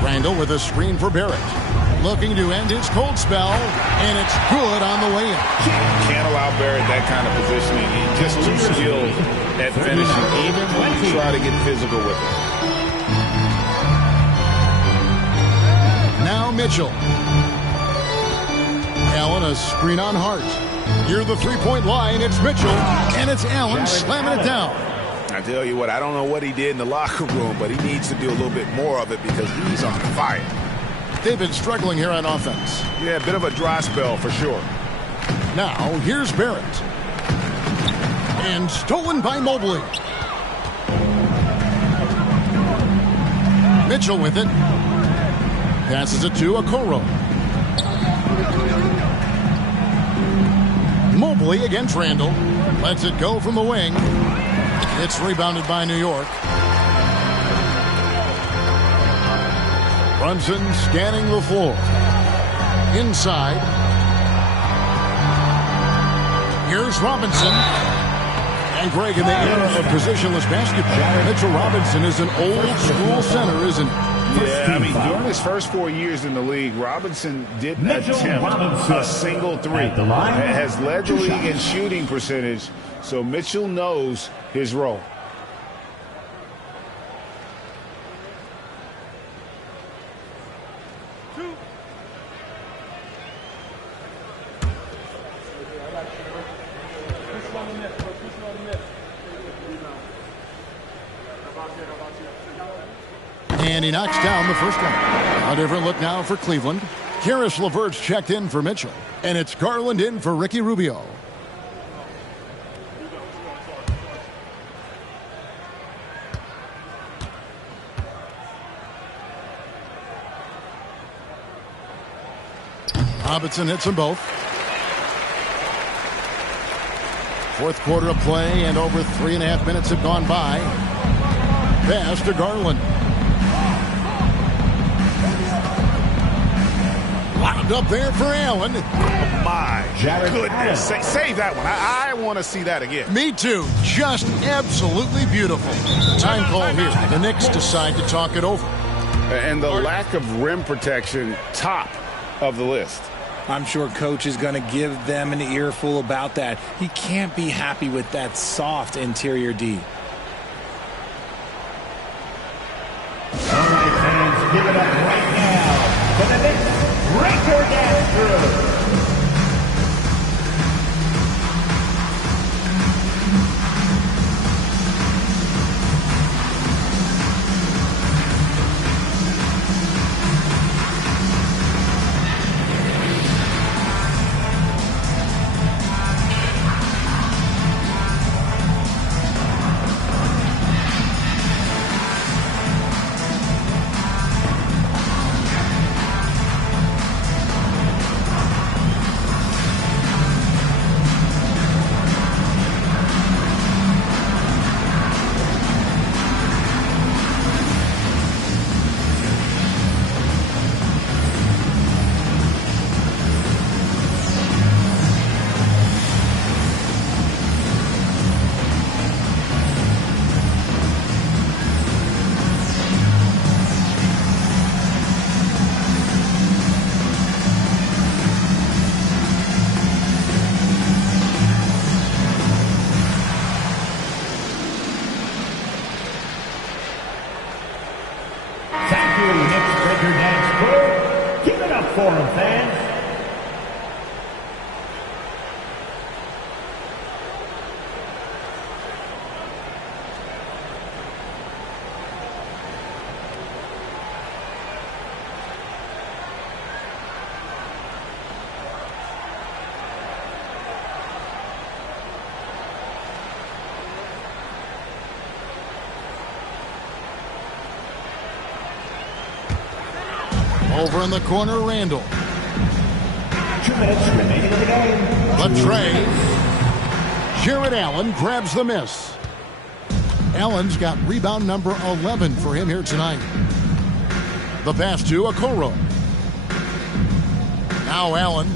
Randall with a screen for Barrett. Looking to end his cold spell, and it's good on the way in. Can't allow Barrett that kind of positioning. He's just too skilled at finishing, even when you try to get physical with him. Now Mitchell. Allen, a screen on Hart. Near the three-point line, it's Mitchell, and it's Allen slamming it down. I tell you what, I don't know what he did in the locker room, but he needs to do a little bit more of it because he's on fire. They've been struggling here on offense. Yeah, a bit of a dry spell for sure. Now, here's Barrett. And stolen by Mobley. Mitchell with it. Passes it to Okoro. Mobley against Randall. Lets it go from the wing. It's rebounded by New York. Brunson scanning the floor. Inside. Here's Robinson. And Greg, in the era of positionless basketball, Mitchell Robinson is an old-school center, isn't he? Yeah, I mean, during his first 4 years in the league, Robinson didn't attempt a single three. Has led the league in shooting percentage, so Mitchell knows his role. And he knocks down the first one. A different look now for Cleveland. Karis LeVert's checked in for Mitchell. And it's Garland in for Ricky Rubio. Robinson hits them both. Fourth quarter of play, and over 3.5 minutes have gone by. Pass to Garland. Wound up there for Allen. Oh my goodness. Save that one. I want to see that again. Me too. Just absolutely beautiful. Time call here. The Knicks decide to talk it over. And the lack of rim protection, top of the list. I'm sure coach is going to give them an earful about that. He can't be happy with that soft interior D. All right, fans, give it up right now for the Knicks. Break your dance through. Forum fans. Over in the corner, Randall. 2 minutes remaining in the game. The tray. Jared Allen grabs the miss. Allen's got rebound number 11 for him here tonight. The pass to Okoro. Now Allen.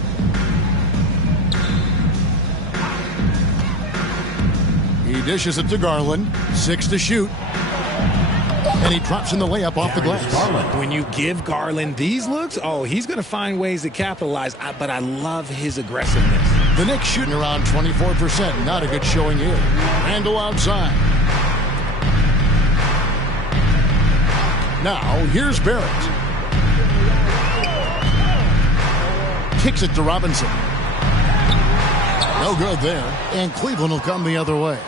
He dishes it to Garland. 6 to shoot. And he drops in the layup off the glass. When you give Garland these looks, oh, he's going to find ways to capitalize. But I love his aggressiveness. The Knicks shooting around 24%. Not a good showing here. Randall outside. Now, here's Barrett. Kicks it to Robinson. No good there. And Cleveland will come the other way.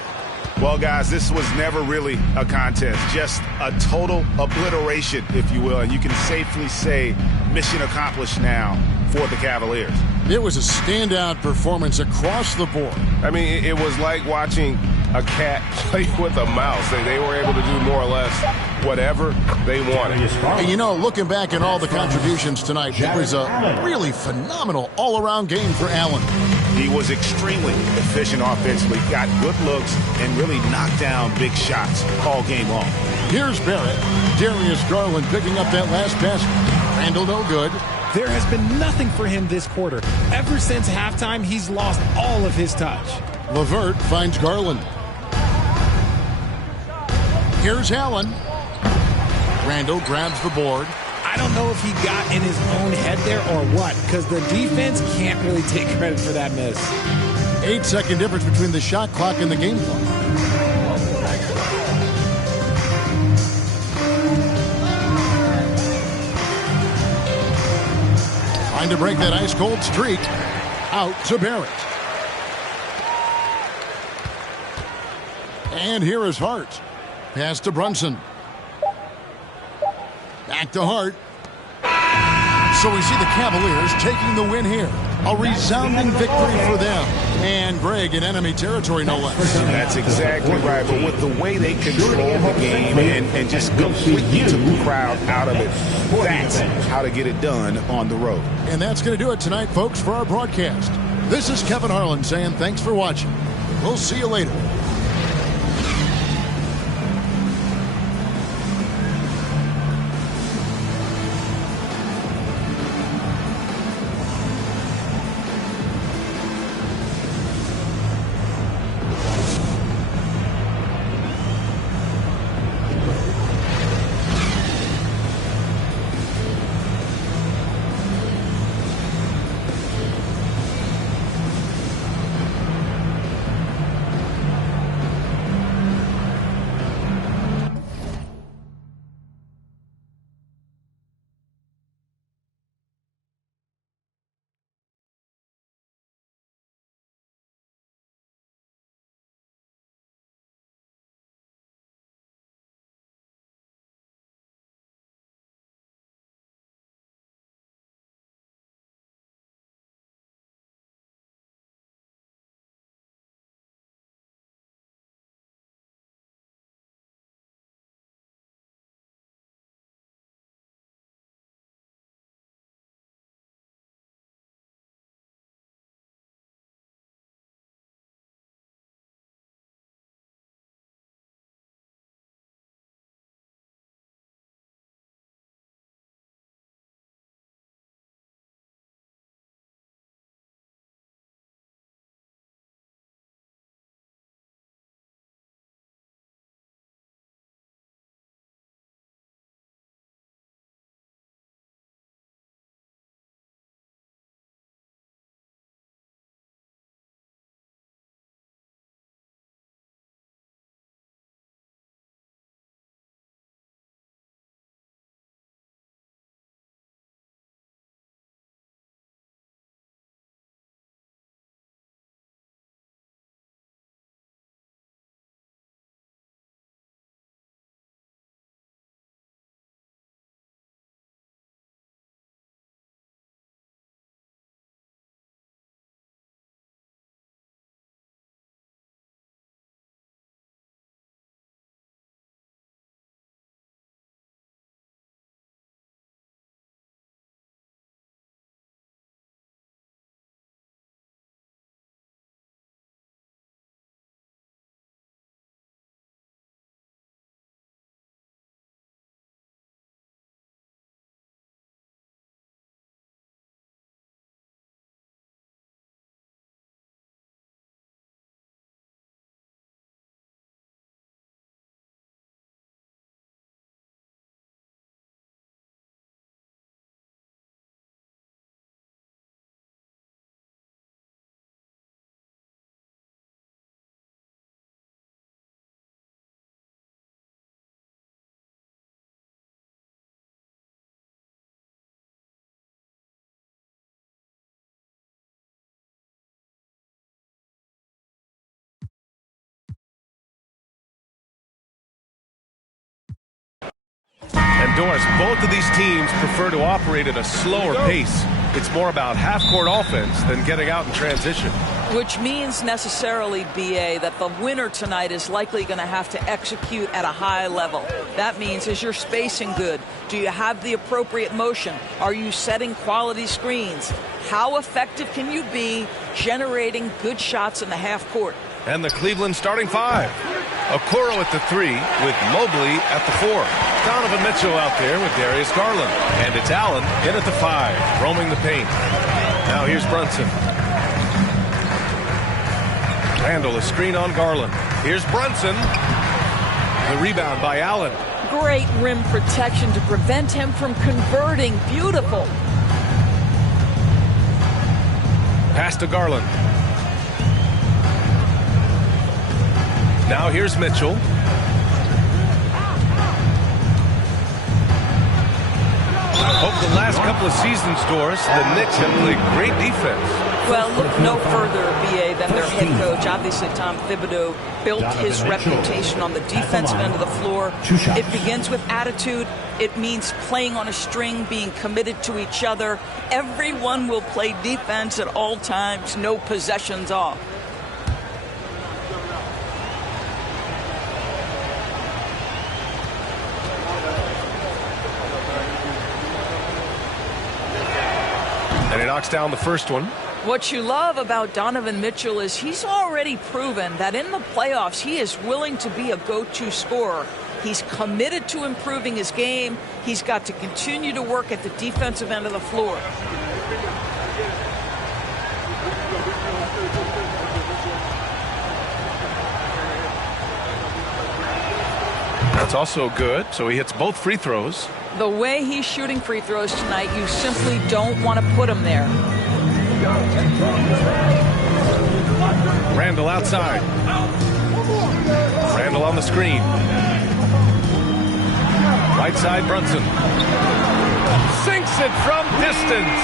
Well, guys, this was never really a contest, just a total obliteration, if you will. And you can safely say mission accomplished now for the Cavaliers. It was a standout performance across the board. I mean, it was like watching a cat play with a mouse. They were able to do more or less whatever they wanted. And you know, looking back at all the contributions tonight, it was a really phenomenal all-around game for Allen. He was extremely efficient offensively, got good looks, and really knocked down big shots all game long. Here's Barrett. Darius Garland picking up that last pass. Randall no good. There has been nothing for him this quarter. Ever since halftime, he's lost all of his touch. LeVert finds Garland. Here's Allen. Randall grabs the board. I don't know if he got in his own head there or what, because the defense can't really take credit for that miss. 8-second difference between the shot clock and the game clock. Trying to break that ice-cold streak. Out to Barrett. And here is Hart. Pass to Brunson. Back to Hart. So we see the Cavaliers taking the win here. A resounding victory for them. And Greg in enemy territory, no less. That's exactly right. But with the way they control the game and just completely took the crowd out of it, that's how to get it done on the road. And that's going to do it tonight, folks, for our broadcast. This is Kevin Harlan saying thanks for watching. We'll see you later. Doris, both of these teams prefer to operate at a slower pace. It's more about half-court offense than getting out in transition. Which means necessarily, B.A., that the winner tonight is likely going to have to execute at a high level. That means, is your spacing good? Do you have the appropriate motion? Are you setting quality screens? How effective can you be generating good shots in the half court? And the Cleveland starting five. Okoro at the 3 with Mobley at the 4. Donovan Mitchell out there with Darius Garland. And it's Allen in at the 5, roaming the paint. Now here's Brunson. Randall, a screen on Garland. Here's Brunson. The rebound by Allen. Great rim protection to prevent him from converting. Beautiful. Pass to Garland. Now here's Mitchell. Over the last couple of seasons, Doris, the Knicks have played great defense. Well, look no further, B.A., than their head coach. Obviously, Tom Thibodeau built his reputation on the defensive end of the floor. It begins with attitude. It means playing on a string, being committed to each other. Everyone will play defense at all times, no possessions off. And he knocks down the first one. What you love about Donovan Mitchell is he's already proven that in the playoffs he is willing to be a go-to scorer. He's committed to improving his game. He's got to continue to work at the defensive end of the floor. That's also good, so he hits both free throws. The way he's shooting free throws tonight, you simply don't want to put him there. Randall outside. Randall on the screen. Right side, Brunson. Sinks it from distance.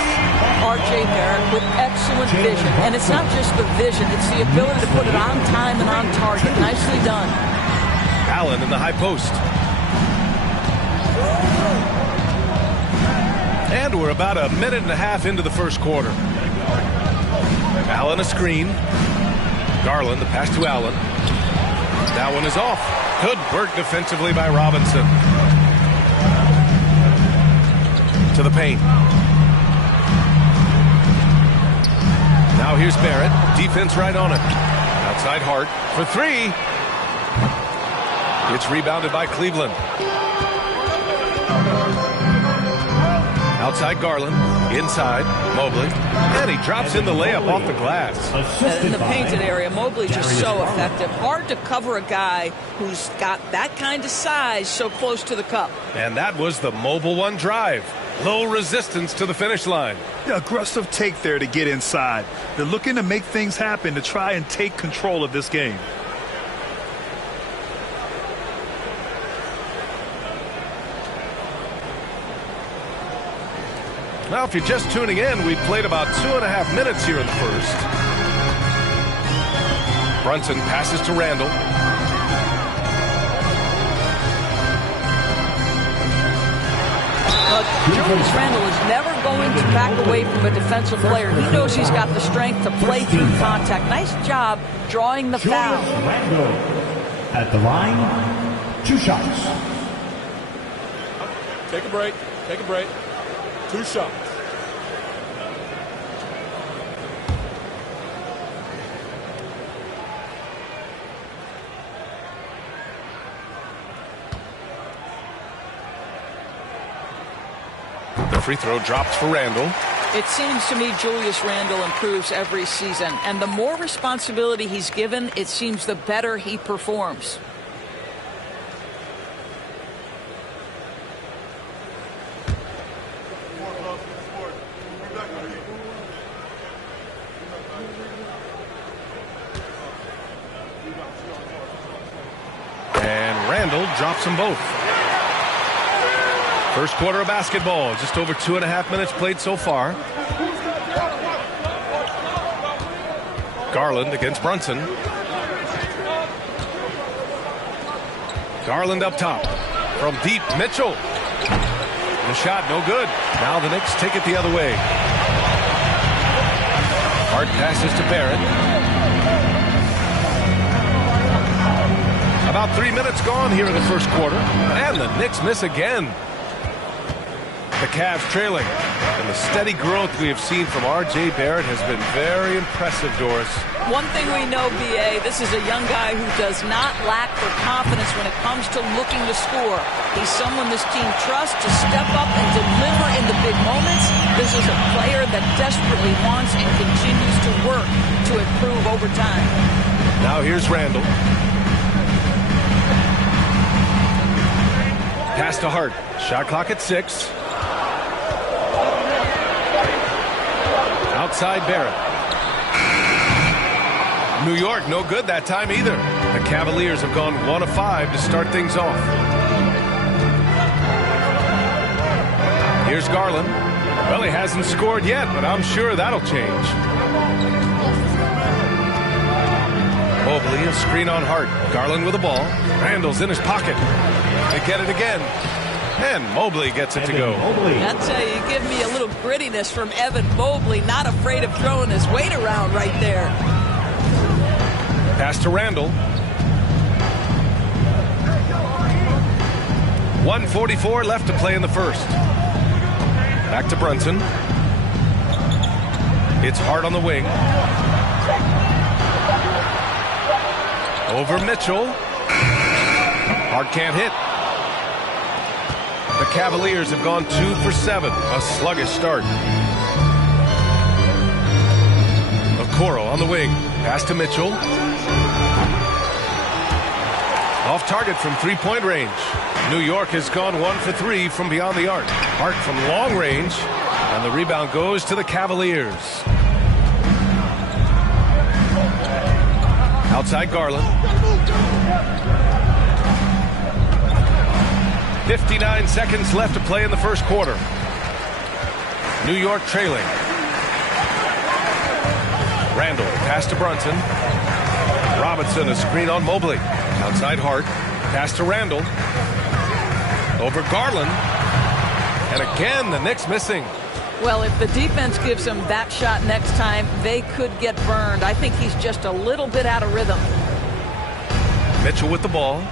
R.J. Barrett with excellent vision. And it's not just the vision, it's the ability to put it on time and on target. Nicely done. Allen in the high post. And we're about a minute and a half into the first quarter. Allen a screen. Garland, the pass to Allen. That one is off. Good work defensively by Robinson. To the paint. Now here's Barrett. Defense right on it. Outside Hart for 3. It's rebounded by Cleveland. Outside Garland, inside Mobley, and he drops in the layup off the glass. In the painted area, Mobley's just so effective. Hard to cover a guy who's got that kind of size so close to the cup. And that was the Mobile One drive. Low resistance to the finish line. Yeah, aggressive take there to get inside. They're looking to make things happen to try and take control of this game. Well, if you're just tuning in, we've played about 2.5 minutes here in the first. Brunson passes to Randall. Julius Randall is never going to back away from a defensive player. He knows he's got the strength to play through contact. Nice job drawing the foul. Julius Randall at the line, 2 shots. Take a break. Take a break. 2 shots. The free throw drops for Randall. It seems to me Julius Randall improves every season, and the more responsibility he's given, it seems the better he performs. And Randall drops them both. First quarter of basketball, just over 2.5 minutes played so far. Garland against Brunson. Garland up top. From deep, Mitchell. The shot, no good. Now the Knicks take it the other way. Hart passes to Barrett. About 3 minutes gone here in the first quarter. And the Knicks miss again. The Cavs trailing. And the steady growth we have seen from R.J. Barrett has been very impressive, Doris. One thing we know, B.A., this is a young guy who does not lack for confidence when it comes to looking to score. He's someone this team trusts to step up and deliver in the big moments. This is a player that desperately wants and continues to work to improve over time. Now here's Randall. Pass to Hart. Shot clock at 6. Outside Barrett. New York, no good that time either. The Cavaliers have gone 1 of 5 to start things off. Here's Garland. Well, he hasn't scored yet, but I'm sure that'll change. Mobley, a screen on Hart. Garland with the ball. Randall's in his pocket. They get it again. And Mobley gets it to go. That's how you give me a little grittiness from Evan Mobley. Not afraid of throwing his weight around right there. Pass to Randall. 1:44 left to play in the first. Back to Brunson. It's Hart on the wing. Over Mitchell. Hart can't hit. The Cavaliers have gone 2 for 7. A sluggish start. Okoro on the wing. Pass to Mitchell. Off target from three-point range. New York has gone 1 for 3 from beyond the arc. Hart from long range. And the rebound goes to the Cavaliers. Outside Garland. 59 seconds left to play in the first quarter. New York trailing. Randall, pass to Brunson. Robinson, a screen on Mobley. Outside Hart. Pass to Randall. Over Garland. And again, the Knicks missing. Well, if the defense gives him that shot next time, they could get burned. I think he's just a little bit out of rhythm. Mitchell with the ball.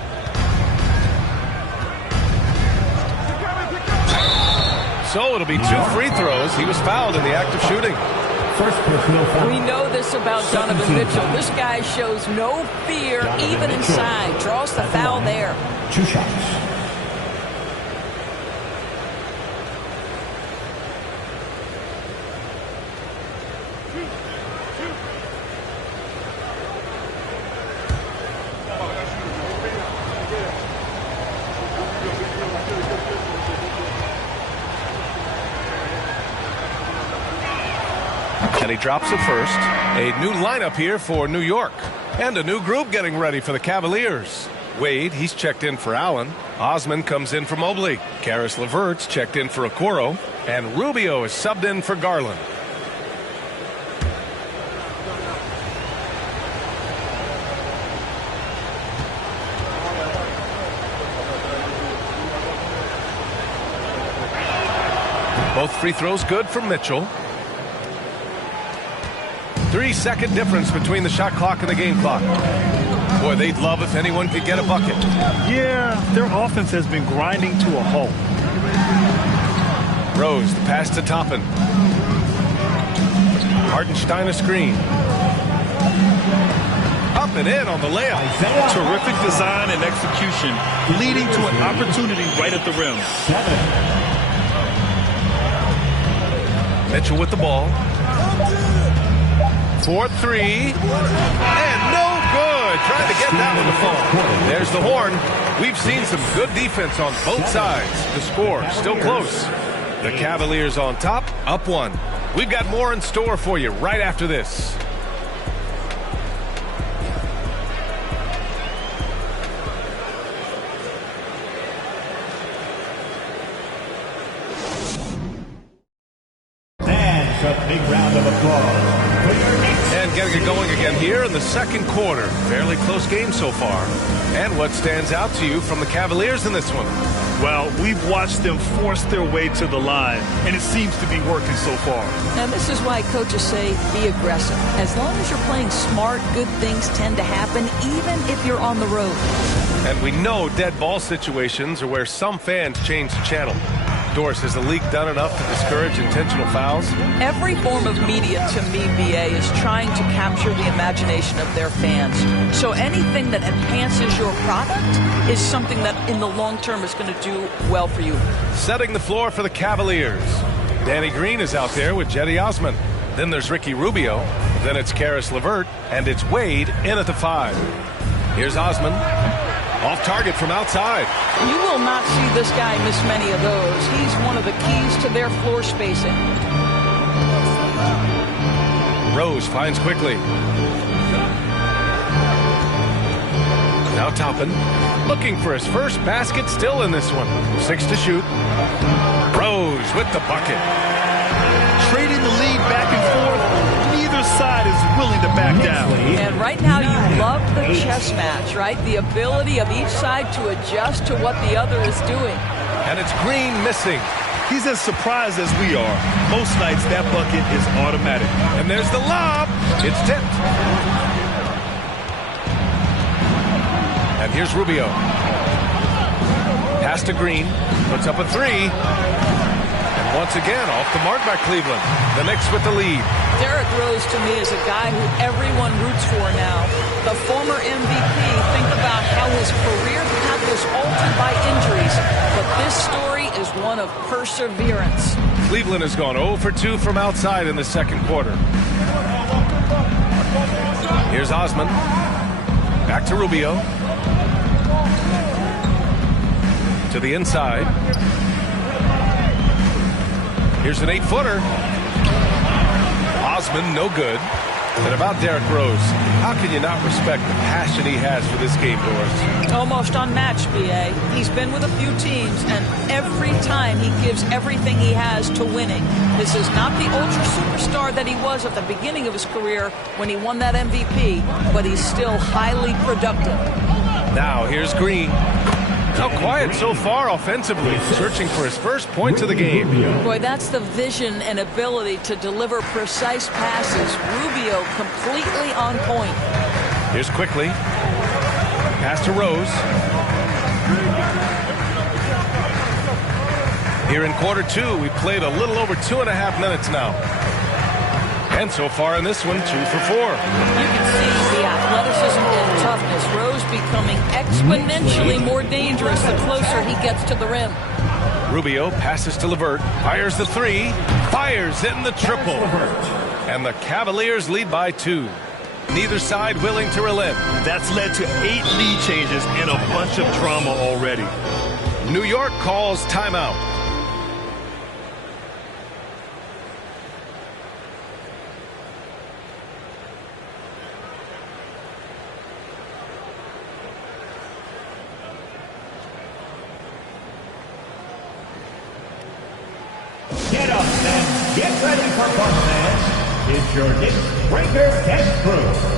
So it'll be 2 free throws. He was fouled in the act of shooting. First personal foul. We know this about Donovan Mitchell. This guy shows no fear, even inside. Draws the foul there. 2 shots. And he drops it first. A new lineup here for New York. And a new group getting ready for the Cavaliers. Wade, he's checked in for Allen. Osman comes in for Mobley. Caris LeVert's checked in for Okoro. And Rubio is subbed in for Garland. Both free throws good for Mitchell. 3-second difference between the shot clock and the game clock. Boy, they'd love if anyone could get a bucket. Yeah, their offense has been grinding to a halt. Rose, the pass to Toppin. Hartenstein a screen. Up and in on the layup. Terrific design and execution, leading to an opportunity right at the rim. 7. Mitchell with the ball. 4-3. And no good. Trying to get that one to fall. There's the horn. We've seen some good defense on both sides. The score still close. The Cavaliers on top, up 1. We've got more in store for you right after this. And a big round of applause. And getting it going again here in the second quarter. Fairly close game so far. And what stands out to you from the Cavaliers in this one? Well, we've watched them force their way to the line, and it seems to be working so far. And this is why coaches say be aggressive. As long as you're playing smart, good things tend to happen, even if you're on the road. And we know dead ball situations are where some fans change the channel. Doris, has the league done enough to discourage intentional fouls? Every form of media, to me, BA, is trying to capture the imagination of their fans. So anything that enhances your product is something that in the long term is going to do well for you. Setting the floor for the Cavaliers. Danny Green is out there with Jetty Osman. Then there's Ricky Rubio. Then it's Karis LeVert. And it's Wade in at the 5. Here's Osman. Off target from outside. You will not see this guy miss many of those. He's one of the keys to their floor spacing. Rose finds quickly. Now Toppin, looking for his first basket, still in this one. 6 to shoot. Rose with the bucket. Trading the lead back and forth. Neither side is willing to back down. And right now you love the chess match, right? The ability of each side to adjust to what the other is doing. And it's Green missing. He's as surprised as we are. Most nights that bucket is automatic. And there's the lob. It's tipped. And here's Rubio. Pass to Green. Puts up a 3. Once again, off the mark by Cleveland. The Knicks with the lead. Derrick Rose, to me, is a guy who everyone roots for now. The former MVP, think about how his career path was altered by injuries. But this story is one of perseverance. Cleveland has gone 0 for 2 from outside in the second quarter. Here's Osman. Back to Rubio. To the inside. Here's an 8-footer. Osman, no good. And about Derrick Rose, how can you not respect the passion he has for this game, Doris? Almost unmatched, B.A. He's been with a few teams, and every time he gives everything he has to winning. This is not the ultra superstar that he was at the beginning of his career when he won that MVP, but he's still highly productive. Now, here's Green. How quiet so far offensively, searching for his first points of the game. Boy, that's the vision and ability to deliver precise passes. Rubio completely on point. Here's quickly. Pass to Rose. Here in quarter 2, we played a little over 2.5 minutes now. And so far in this one, 2 for 4. You can see the athleticism and toughness. Rose becoming exponentially more dangerous the closer he gets to the rim. Rubio passes to LeVert, fires the 3, fires in the triple. And the Cavaliers lead by 2. Neither side willing to relent. That's led to 8 lead changes and a bunch of drama already. New York calls timeout. Get up and get ready for fun, fans. It's your Knicks Breaker Test Crew.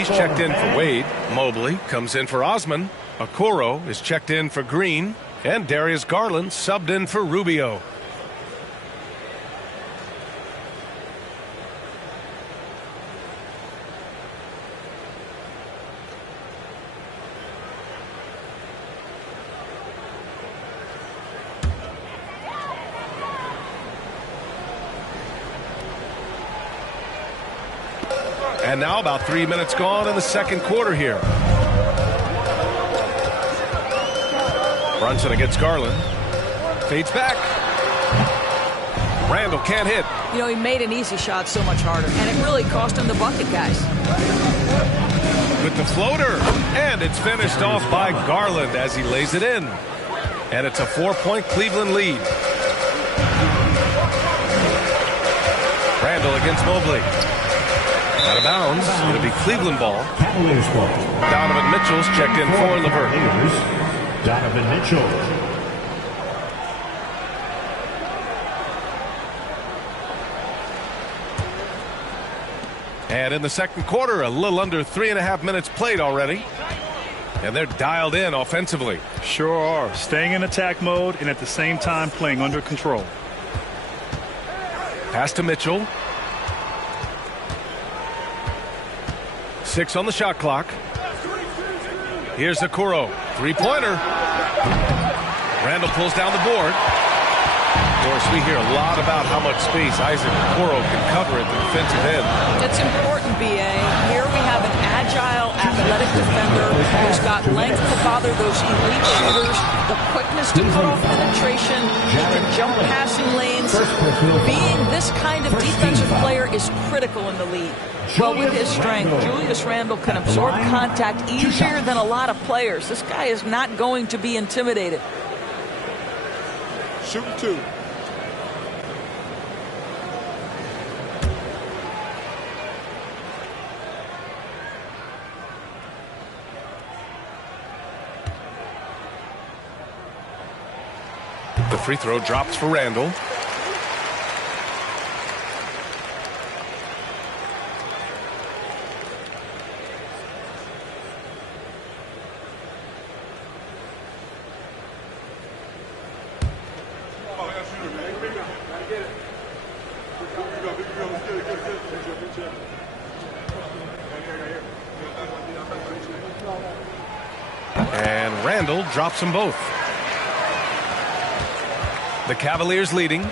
he's checked in for Wade. Mobley comes in for Osman. Okoro is checked in for Green. And Darius Garland subbed in for Rubio. And now about 3 minutes gone in the second quarter here. Brunson against Garland. Fades back. Randall can't hit. You know, he made an easy shot so much harder, and it really cost him the bucket, guys. With the floater, and it's finished off by Garland as he lays it in. And it's a 4-point Cleveland lead. Randall against Mobley. Out of bounds. It'll be Cleveland ball. Donovan Mitchell's checked in for LeVert. Donovan Mitchell. And in the second quarter, a little under 3.5 minutes played already. And they're dialed in offensively. Sure are. Staying in attack mode and at the same time playing under control. Pass to Mitchell. 6 on the shot clock. Here's Okoro. Three-pointer. Randall pulls down the board. Of course, we hear a lot about how much space Isaac Okoro can cover at the defensive end. It's important, B.A. Here we have an agile, athletic defender who's got length to bother those elite shooters, the quickness to cut off penetration, he can jump passing lanes. Being this kind of defensive player is critical in the league. Well, with his strength, Julius Randle can absorb contact easier than a lot of players. This guy is not going to be intimidated. Shooting 2. The free throw drops for Randall. And Randall drops them both. The Cavaliers leading.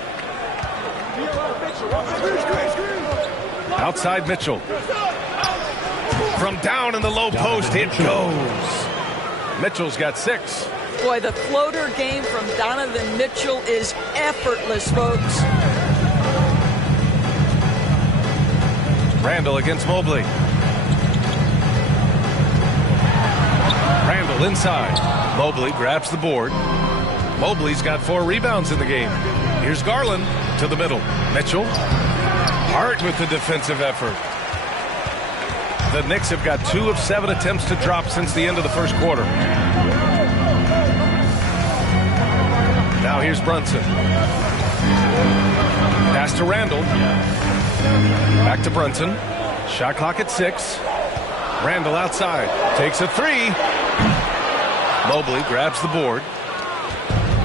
Outside Mitchell. From down in the low post, it goes. Mitchell's got 6. Boy, the floater game from Donovan Mitchell is effortless, folks. Randall against Mobley. Randall inside. Mobley grabs the board. Mobley's got 4 rebounds in the game. Here's Garland to the middle. Mitchell. Hart with the defensive effort. The Knicks have got 2 of 7 attempts to drop since the end of the first quarter. Now here's Brunson. Pass to Randall. Back to Brunson. Shot clock at 6. Randall outside. Takes a 3. Mobley grabs the board.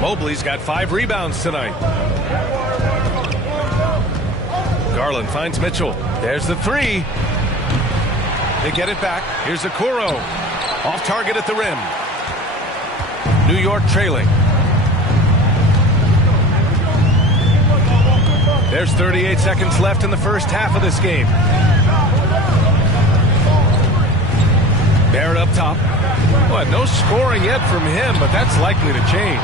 Mobley's got 5 rebounds tonight. Garland finds Mitchell. There's the 3. They get it back. Here's Okoro. Off target at the rim. New York trailing. There's 38 seconds left in the first half of this game. Barrett up top. Well, no scoring yet from him, but that's likely to change.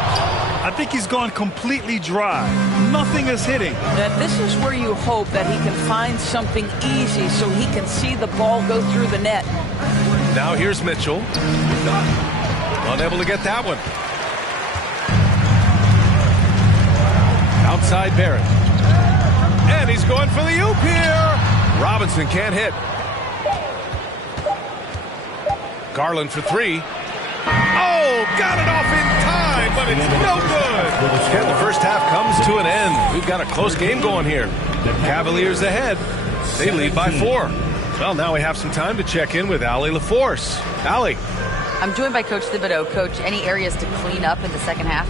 I think he's gone completely dry. Nothing is hitting. Now, this is where you hope that he can find something easy so he can see the ball go through the net. Now here's Mitchell. Unable to get that one. Outside Barrett. And he's going for the oop here. Robinson can't hit. Garland for 3. Oh, got it off in time, but it's no good. And the first half comes to an end. We've got a close game going here. The Cavaliers ahead. They lead by 4. Well, now we have some time to check in with Allie LaForce. Allie. I'm joined by Coach Thibodeau. Coach, any areas to clean up in the second half?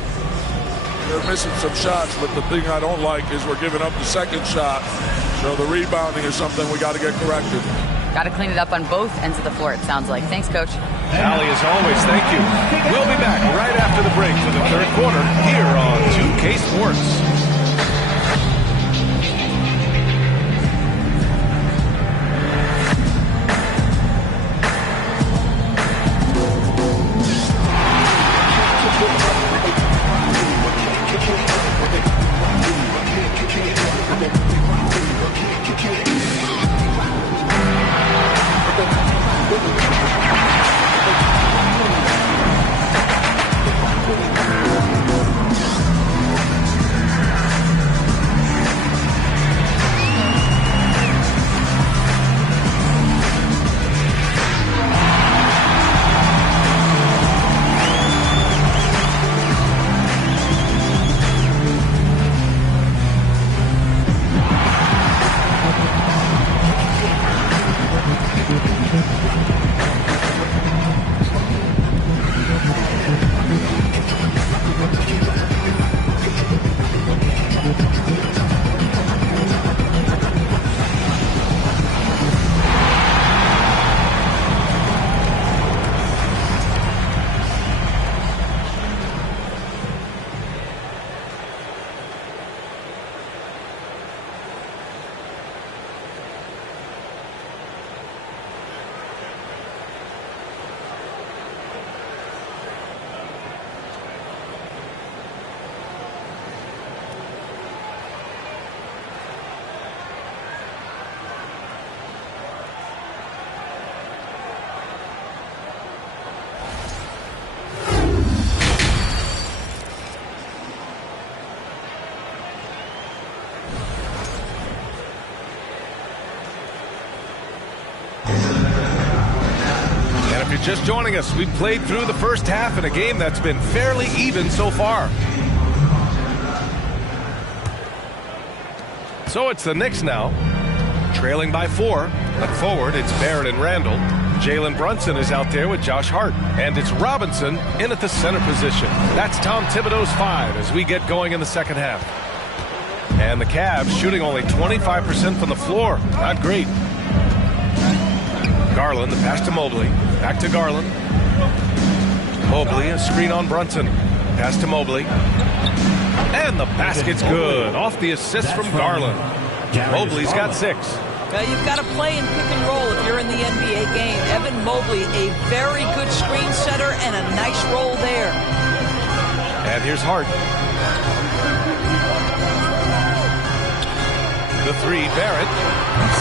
They're missing some shots, but the thing I don't like is we're giving up the second shot. So the rebounding is something we got to get corrected. Got to clean it up on both ends of the floor, it sounds like. Thanks, Coach. Allie, as always, thank you. We'll be back right after the break for the third quarter here on 2K Sports. Just joining us, we've played through the first half in a game that's been fairly even so far. So it's the Knicks now, trailing by 4. At forward, it's Barrett and Randall. Jalen Brunson is out there with Josh Hart. And it's Robinson in at the center position. That's Tom Thibodeau's 5 as we get going in the second half. And the Cavs shooting only 25% from the floor. Not great. Garland, the pass to Mobley. Back to Garland. Mobley, a screen on Brunson. Pass to Mobley. And the basket's good. Off the assist from Garland. Mobley's got 6. You've got to play in pick and roll if you're in the NBA game. Evan Mobley, a very good screen setter and a nice roll there. And here's Hart. The 3, Barrett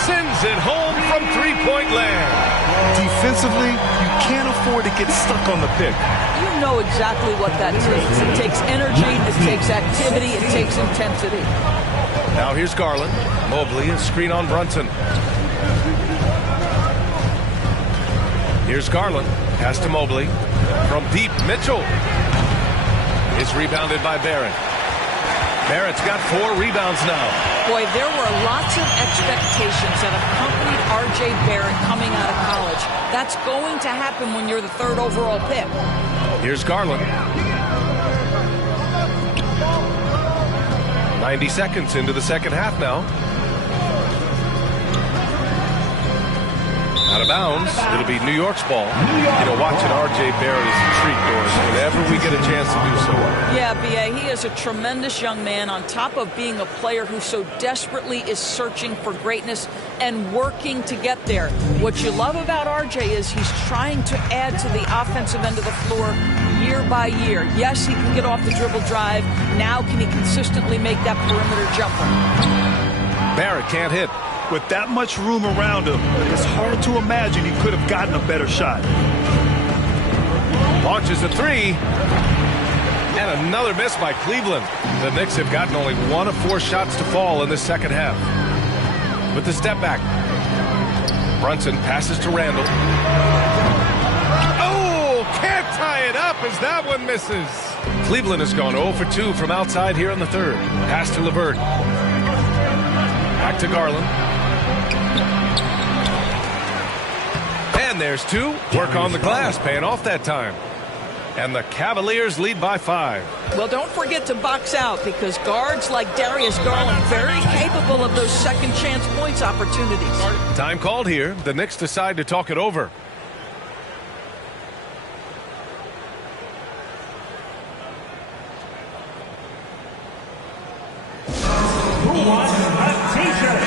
sends it home from three-point land. Defensively, you can't afford to get stuck on the pick. You know exactly what that takes. It takes energy, it takes activity, it takes intensity. Now here's Garland. Mobley, a screen on Brunson. Here's Garland. Pass to Mobley. From deep, Mitchell is rebounded by Barrett. Barrett's got 4 rebounds now. Boy, there were lots of expectations that accompanied R.J. Barrett coming out of college. That's going to happen when you're the 3rd overall pick. Here's Garland. 90 seconds into the second half now. Out of bounds. It'll be New York's ball. You know, watching R.J. Barrett is a treat, Doris, whenever we get a chance to do so. Yeah, B.A., he is a tremendous young man on top of being a player who so desperately is searching for greatness and working to get there. What you love about R.J. is he's trying to add to the offensive end of the floor year by year. Yes, he can get off the dribble drive. Now can he consistently make that perimeter jumper? Barrett can't hit. With that much room around him, it's hard to imagine he could have gotten a better shot. Launches a 3. And another miss by Cleveland. The Knicks have gotten only 1 of 4 shots to fall in the second half. With the step back. Brunson passes to Randall. Oh, can't tie it up as that one misses. Cleveland has gone 0 for 2 from outside here in the third. Pass to LeVert. Back to Garland. And there's two. Work on the glass, paying off that time. And the Cavaliers lead by 5. Well, don't forget to box out, because guards like Darius Garland very capable of those second chance points opportunities. Time called here. The Knicks decide to talk it over. Who wants a t-shirt?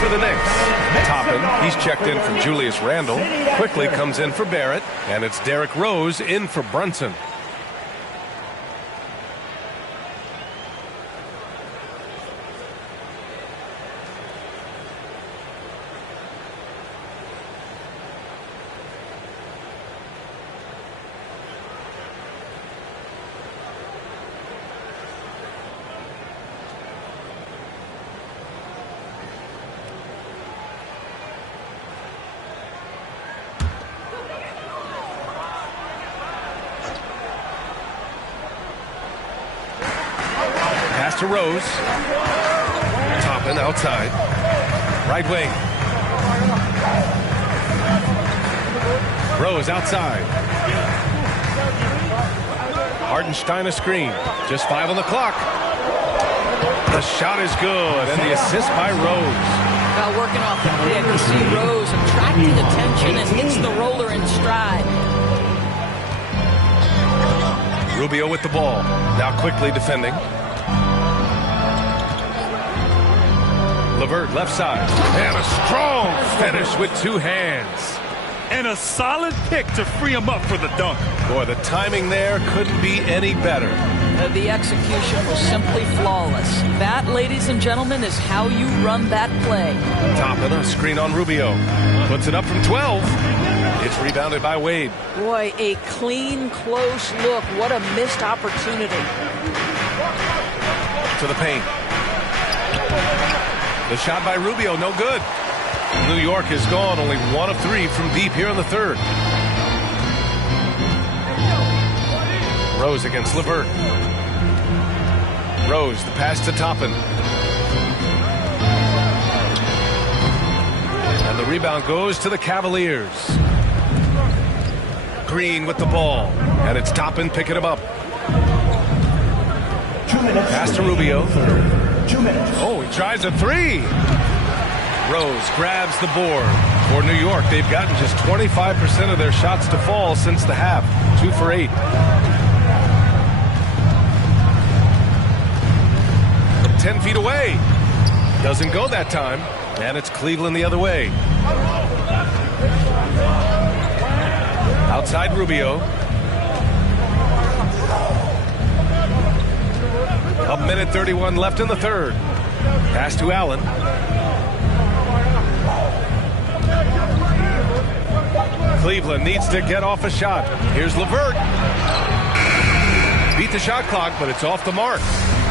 For the Knicks. Toppin, he's checked in for Julius Randle. Quickly comes in for Barrett. And it's Derrick Rose in for Brunson. Pass to Rose. Toppin outside. Right wing. Rose outside. Hartenstein a screen. Just 5 on the clock. The shot is good, and the assist by Rose. Well, working off the pick, you see Rose attracting attention and hits the roller in stride. Rubio with the ball. Now quickly defending. LeVert left side. And a strong finish with 2 hands. And a solid pick to free him up for the dunk. Boy, the timing there couldn't be any better. The execution was simply flawless. That, ladies and gentlemen, is how you run that play. Toppin, a screen on Rubio. Puts it up from 12. It's rebounded by Wade. Boy, a clean, close look. What a missed opportunity. To the paint. The shot by Rubio, no good. New York has gone only 1 of 3 from deep here in the third. Rose against LeVert. Rose, the pass to Toppin. And the rebound goes to the Cavaliers. Green with the ball. And it's Toppin picking him up. 2 minutes. Pass to Rubio. 2 minutes. Oh, he tries a 3. Rose grabs the board. For New York, they've gotten just 25% of their shots to fall since the half. 2 for 8. From 10 feet away. Doesn't go that time. And it's Cleveland the other way. Outside Rubio. A minute 31 left in the third. Pass to Allen. Cleveland needs to get off a shot. Here's LeVert. Beat the shot clock, but it's off the mark.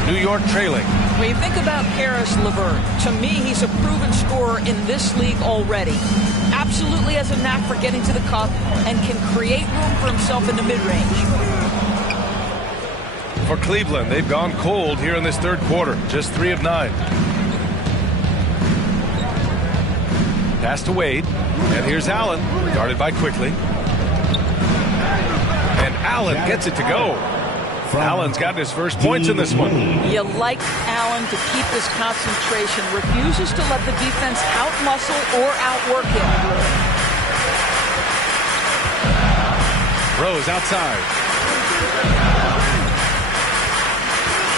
New York trailing. When you think about Karis LeVert, to me, he's a proven scorer in this league already. Absolutely has a knack for getting to the cup and can create room for himself in the mid-range. For Cleveland, they've gone cold here in this third quarter. Just 3 of 9. Pass to Wade. And here's Allen, guarded by Quickly. Allen gets it to go. Allen's got his first points in this one. You like Allen to keep his concentration, refuses to let the defense outmuscle or outwork him. Rose outside.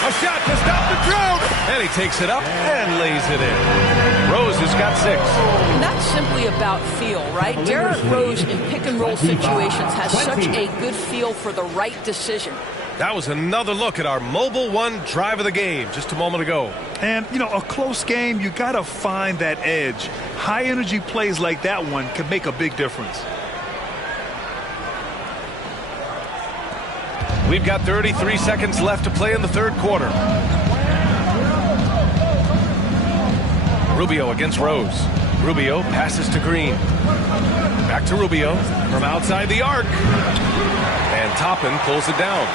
A shot to stop the drought. And he takes it up and lays it in. Rose has got 6. And that's simply about feel, right? Derrick Rose in pick-and-roll situations has such a good feel for the right decision. That was another look at our Mobile One drive of the game just a moment ago. And, you know, a close game, you got to find that edge. High-energy plays like that one can make a big difference. We've got 33 seconds left to play in the third quarter. Rubio against Rose. Rubio passes to Green. Back to Rubio from outside the arc. And Toppin pulls it down.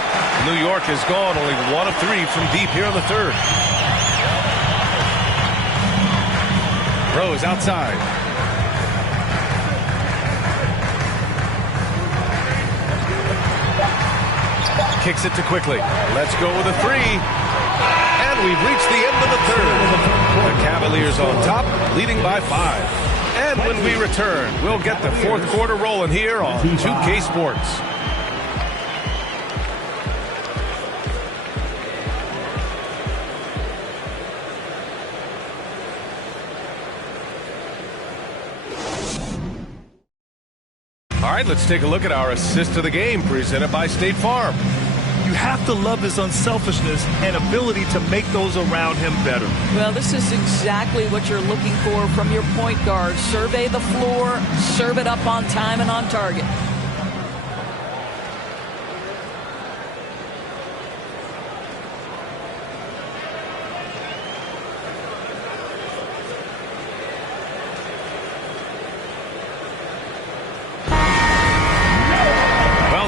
New York has gone only 1 of 3 from deep here in the third. Rose outside. Kicks it to Quickly. Let's go with a 3. And we've reached the end of the third. The Cavaliers on top, leading by 5. And when we return, we'll get the fourth quarter rolling here on 2K Sports. All right, let's take a look at our assist of the game presented by State Farm. You have to love his unselfishness and ability to make those around him better. Well, this is exactly what you're looking for from your point guard. Survey the floor, serve it up on time and on target.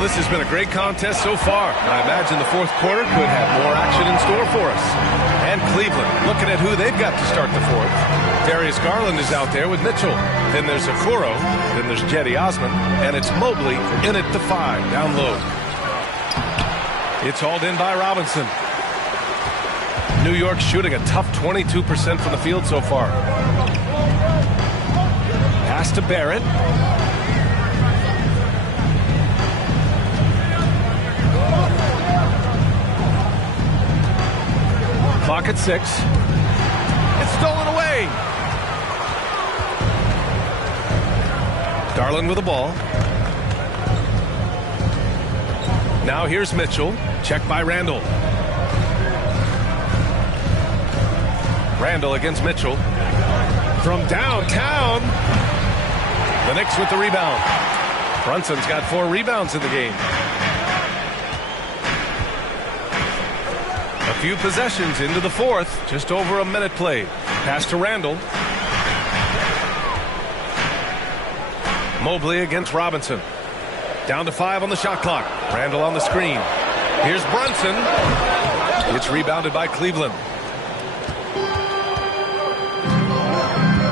This has been a great contest so far. I imagine the fourth quarter could have more action in store for us. And Cleveland looking at who they've got to start the fourth. Darius Garland is out there with Mitchell. Then there's Okoro. Then there's Cedi Osman. And it's Mobley in at the 5 down low. It's hauled in by Robinson. New York shooting a tough 22% from the field so far. Pass to Barrett. Clock at 6. It's stolen away. Garland with the ball. Now here's Mitchell. Checked by Randall. Randall against Mitchell. From downtown. The Knicks with the rebound. Brunson's got 4 rebounds in the game. A few possessions into the fourth. Just over a minute played. Pass to Randall. Mobley against Robinson. Down to 5 on the shot clock. Randall on the screen. Here's Brunson. It's rebounded by Cleveland.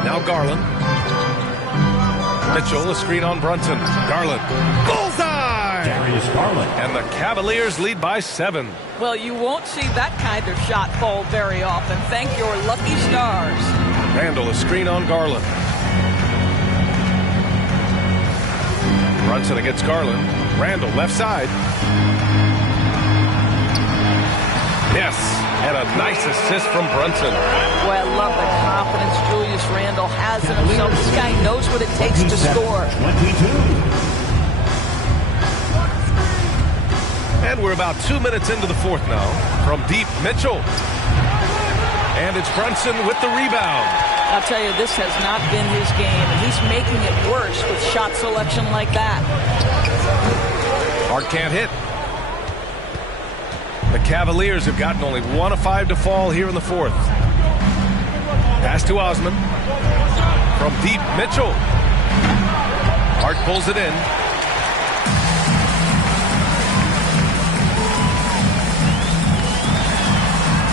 Now Garland. Mitchell, a screen on Brunson. Garland. Bullseye! Darius Garland. And the Cavaliers lead by 7. Well, you won't see that kind of shot fall very often. Thank your lucky stars. Randall, a screen on Garland. Brunson against Garland. Randall, left side. Yes, and a nice assist from Brunson. Boy, I love the confidence Julius Randle has in himself. This guy knows what it takes to score. 22. And we're about 2 minutes into the fourth now. From deep, Mitchell. And it's Brunson with the rebound. I'll tell you, this has not been his game, and he's making it worse with shot selection like that. Hart can't hit. The Cavaliers have gotten only 1 of 5 to fall here in the fourth. Pass to Osman. From deep, Mitchell. Hart pulls it in.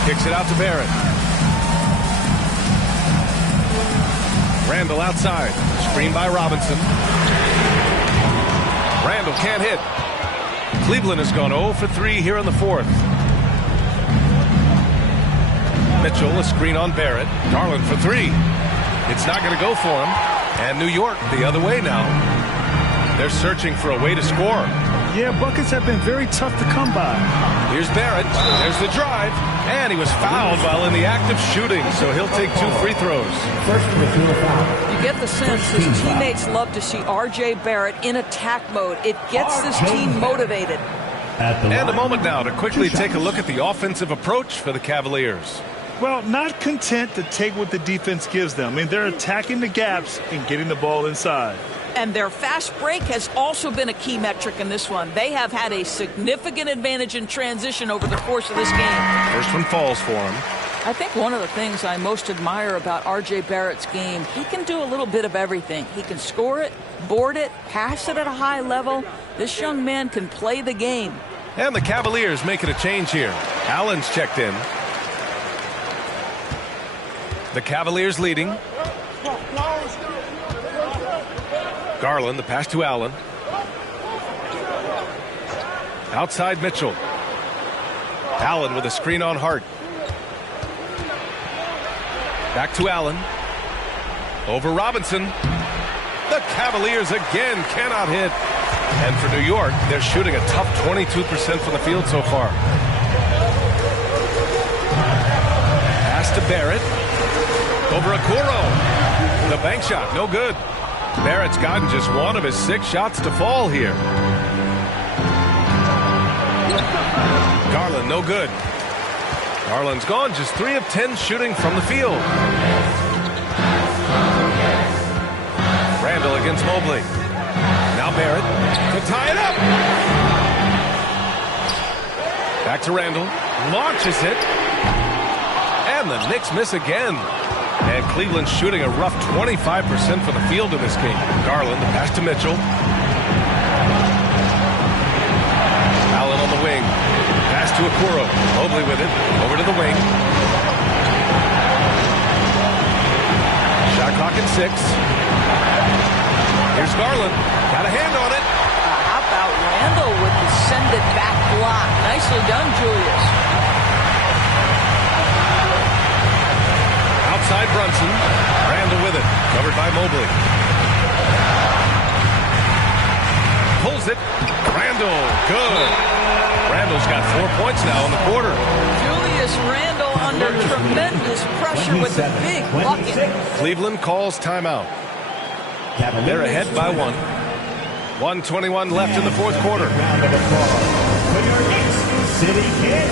Kicks it out to Barrett. Randall outside. Screen by Robinson. Randall can't hit. Cleveland has gone 0 for 3 here in the fourth. Mitchell, a screen on Barrett. Garland for 3. It's not going to go for him. And New York the other way now. They're searching for a way to score. Yeah, buckets have been very tough to come by. Here's Barrett. There's the drive. And he was fouled while in the act of shooting, so he'll take 2 free throws. You get the sense his teammates love to see R.J. Barrett in attack mode. It gets this team motivated. And a moment now to quickly take a look at the offensive approach for the Cavaliers. Well, not content to take what the defense gives them. I mean, they're attacking the gaps and getting the ball inside. And their fast break has also been a key metric in this one. They have had a significant advantage in transition over the course of this game. First one falls for him. I think one of the things I most admire about R.J. Barrett's game, he can do a little bit of everything. He can score it, board it, pass it at a high level. This young man can play the game. And the Cavaliers making a change here. Allen's checked in. The Cavaliers leading. Garland, the pass to Allen. Outside Mitchell. Allen with a screen on Hart. Back to Allen. Over Robinson. The Cavaliers again cannot hit. And for New York, they're shooting a tough 22% from the field so far. Pass to Barrett. Over Okoro. The bank shot, no good. Barrett's gotten just one of his 6 shots to fall here. Garland, no good. Garland's gone just 3 of 10 shooting from the field. Randall against Mobley. Now Barrett to tie it up. Back to Randall. Launches it. And the Knicks miss again. And Cleveland's shooting a rough 25% from the field in this game. Garland, the pass to Mitchell. Allen on the wing. Pass to Okoro. Mobley with it. Over to the wing. Shot clock at 6. Here's Garland. Got a hand on it. How about Randall with the send it back block? Nicely done, Julius. Outside Brunson. Randall with it. Covered by Mobley. Pulls it. Randall. Good. Randall's got 4 points now in the quarter. Julius Randall under tremendous pressure with a big bucket. Cleveland calls timeout. They're ahead by 1. 1:21 left in the fourth quarter. Round of applause for your Knicks City Kid.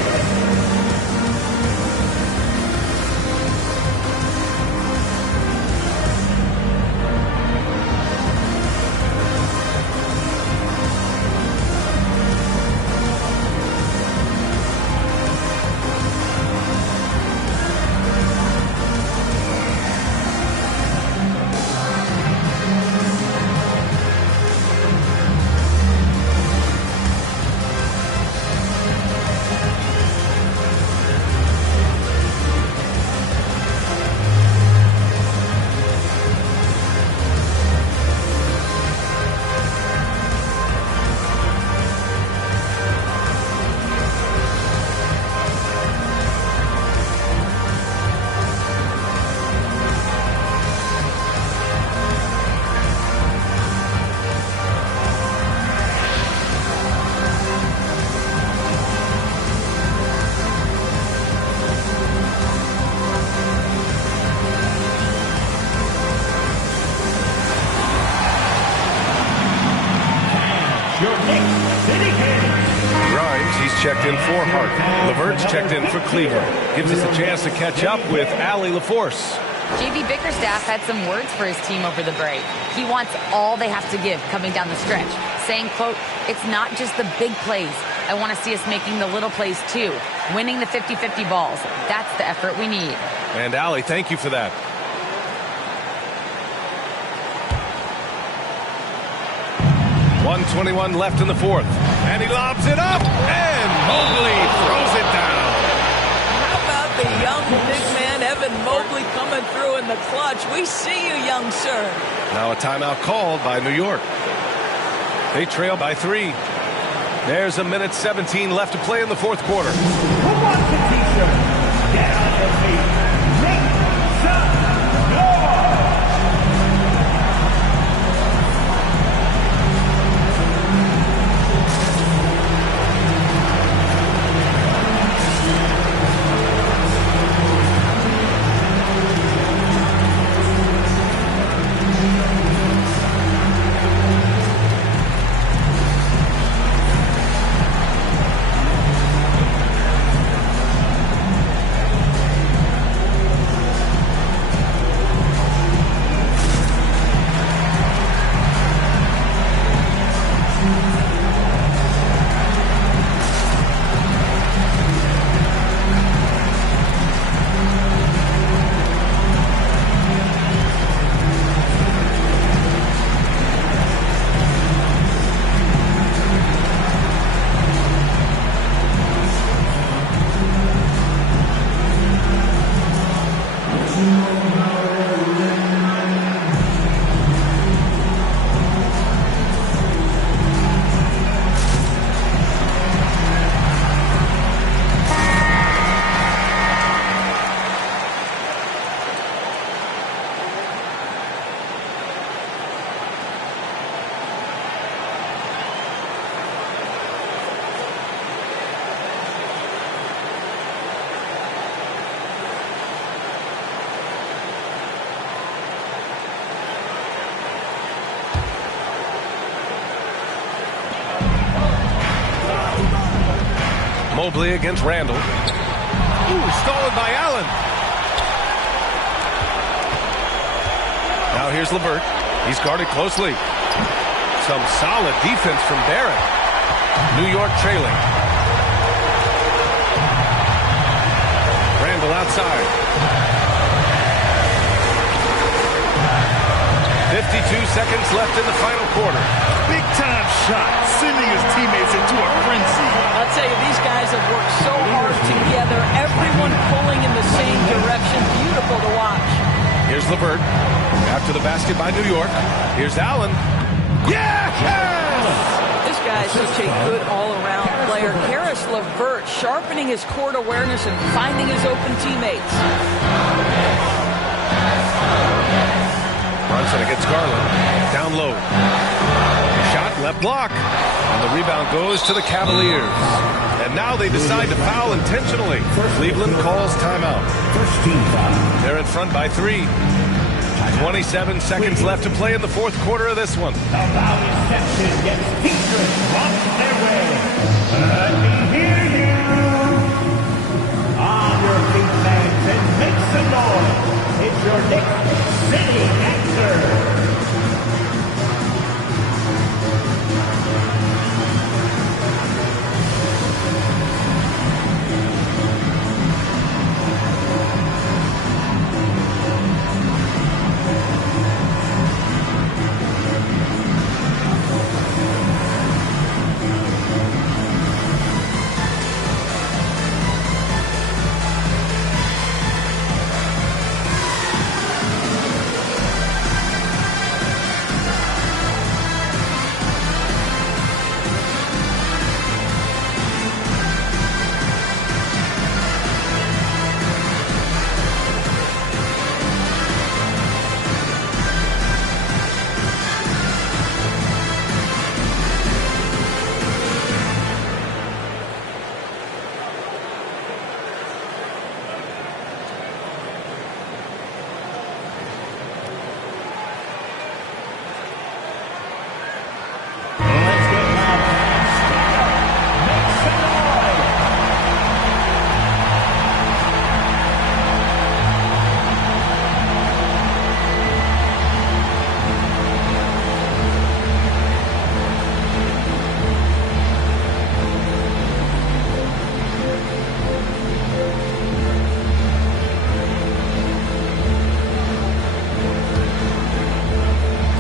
Checked in for Hart. LeVert's checked in for Cleveland. Gives us a chance to catch up with Allie LaForce. JB Bickerstaff had some words for his team over the break. He wants all they have to give coming down the stretch, saying, quote, "It's not just the big plays. I want to see us making the little plays too, winning the 50-50 balls. That's the effort we need." And Allie, thank you for that. .121 left in the fourth. And he lobs it up. And Mobley throws it down. How about the young big man, Evan Mobley, coming through in the clutch? We see you, young sir. Now a timeout called by New York. They trail by 3. There's a minute 17 left to play in the fourth quarter. Who wants a t-shirt? Get on your feet. Make some noise. Mobley against Randall. Ooh, stolen by Allen. Now here's LeVert. He's guarded closely. Some solid defense from Barrett. New York trailing. Randall outside. 52 seconds left in the final quarter. Big time shot, sending his teammates into a frenzy. I'll tell you, these guys have worked so hard together. Everyone pulling in the same direction. Beautiful to watch. Here's LeVert. After the basket by New York. Here's Allen. Yes! This guy's such a good all-around player. Karis LeVert sharpening his court awareness and finding his open teammates. Brunson against Garland. Down low. Shot, left block. And the rebound goes to the Cavaliers. And now they decide to foul intentionally. Cleveland calls timeout. First team foul. They're in front by 3. 27 seconds left to play in the fourth quarter of this one. The foul reception gets Peters off their way. Let me hear you. On your feet, fans, and make some noise. It's your Knicks City answer.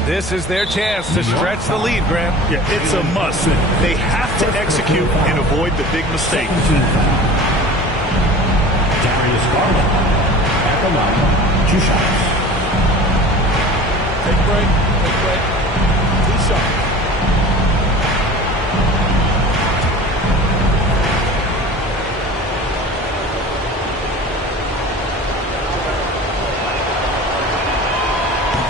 This is their chance to stretch the lead, Grant. Yeah, it's a must. They have to execute and avoid the big mistake. Darius Garland at the line. 2 shots. Take a break. Take a break. 2 shots.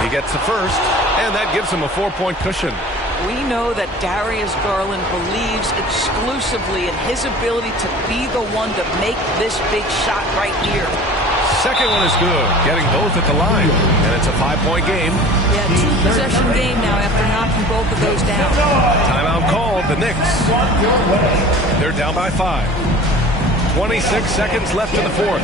He gets the first, and that gives him a 4-point cushion. We know that Darius Garland believes exclusively in his ability to be the one to make this big shot right here. Second one is good, getting both at the line, and it's a 5-point game. Yeah, 2-possession game now after knocking both of those down. Timeout called, the Knicks. They're down by 5. 26 seconds left in the fourth.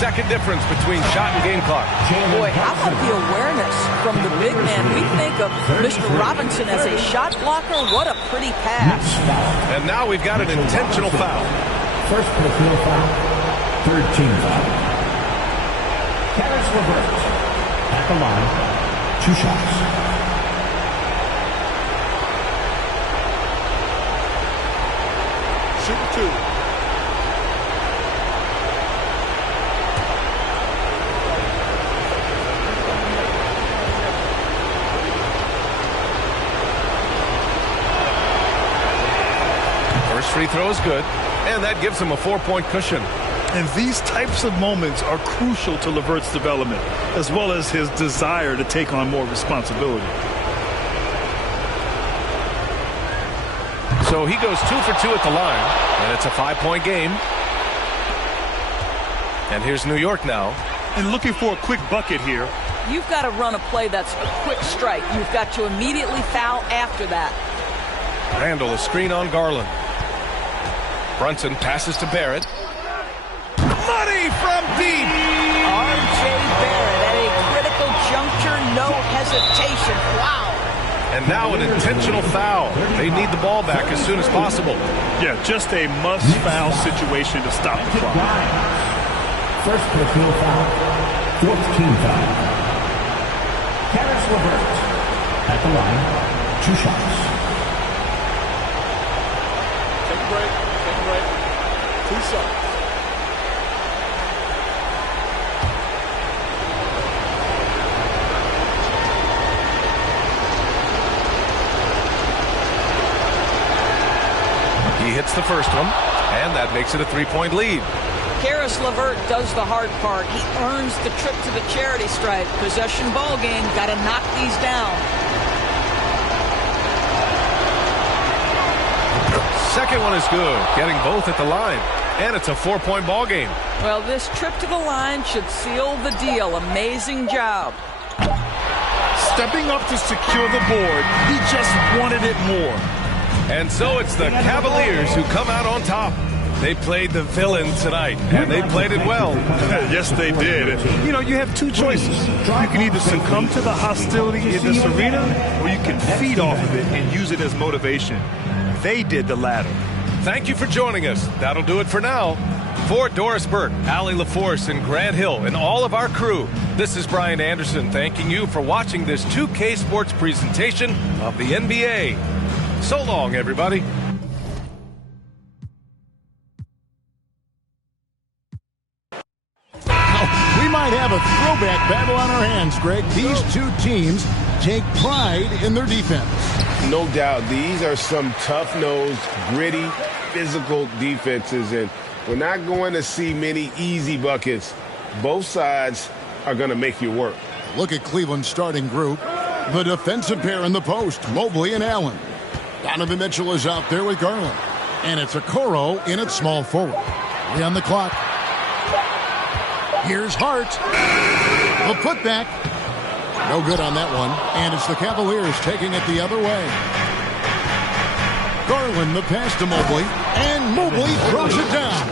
Second difference between shot and game clock. Boy, how about the awareness from the big man? We think of Mr. Robinson as a shot blocker. What a pretty pass. And now we've got an intentional foul. First personal foul, third team foul. Karis LeVert at the line, 2 shots. Shoot 2. Free throw is good, and that gives him a 4-point cushion. And these types of moments are crucial to LeVert's development, as well as his desire to take on more responsibility. So he goes 2 for 2 at the line, and it's a 5-point game. And here's New York now. And looking for a quick bucket here. You've got to run a play that's a quick strike. You've got to immediately foul after that. Randall, a screen on Garland. Brunson passes to Barrett. Money from deep. R.J. Barrett at a critical juncture, no hesitation. Wow. And now an intentional foul. They need the ball back as soon as possible. Yeah, just a must-foul situation to stop the clock. First personal foul, fourth team foul. Karis LeVert at the line, 2 shots. Take a break. 2 shots. He hits the first one, and that makes it a 3-point lead. Karis LeVert does the hard part. He earns the trip to the charity stripe. Possession ball game. Got to knock these down. Second one is good, getting both at the line. And it's a 4-point ball game. Well, this trip to the line should seal the deal. Amazing job. Stepping up to secure the board, he just wanted it more. And so it's the Cavaliers who come out on top. They played the villain tonight, and they played it well. Yes, they did. You know, you have 2 choices. You can either succumb to the hostility in this arena, or you can feed off of it and use it as motivation. They did the latter. Thank you for joining us. That'll do it for now. For Doris Burke, Allie LaForce, and Grant Hill, and all of our crew, this is Brian Anderson thanking you for watching this 2K Sports presentation of the NBA. So long, everybody. We might have a throwback battle on our hands, Greg. These two teams take pride in their defense. No doubt. These are some tough-nosed, gritty, physical defenses, and we're not going to see many easy buckets. Both sides are going to make you work. Look at Cleveland's starting group. The defensive pair in the post, Mobley and Allen. Donovan Mitchell is out there with Garland. And it's Okoro in at small forward. 3 on the clock. Here's Hart. The putback. No good on that one. And it's the Cavaliers taking it the other way. Garland, the pass to Mobley. And Mobley throws it down.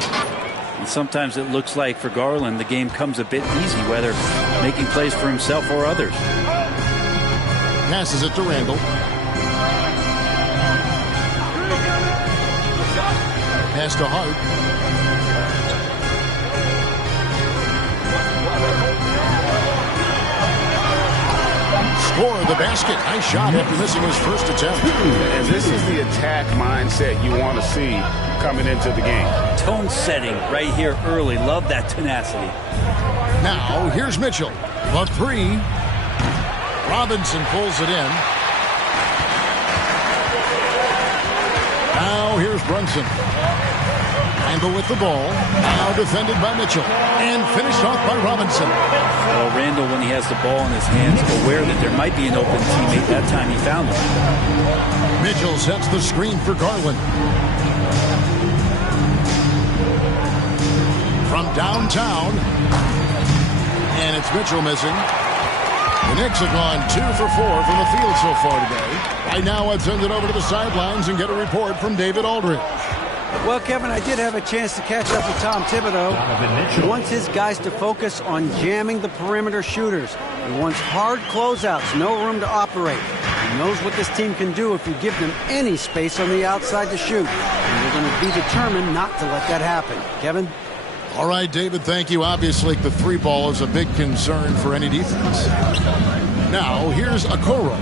And sometimes it looks like for Garland the game comes a bit easy, whether making plays for himself or others. Passes it to Randall. Pass to Hart. Score the basket. Nice shot after missing his first attempt. And this is the attack mindset you want to see coming into the game. Tone setting right here early. Love that tenacity. Now here's Mitchell. The 3. Robinson pulls it in. Now here's Brunson. Randall with the ball. Now defended by Mitchell. And finished off by Robinson. Well, Randall, when he has the ball in his hands, aware that there might be an open teammate. That time he found him. Mitchell sets the screen for Garland. From downtown. And it's Mitchell missing. The Knicks have gone 2 for 4 from the field so far today. Right now, I'd send it over to the sidelines and get a report from David Aldridge. Well, Kevin, I did have a chance to catch up with Tom Thibodeau. He wants his guys to focus on jamming the perimeter shooters. He wants hard closeouts, no room to operate. He knows what this team can do if you give them any space on the outside to shoot. And they're going to be determined not to let that happen. Kevin? All right, David, thank you. Obviously, the 3-ball is a big concern for any defense. Now, here's Okoro.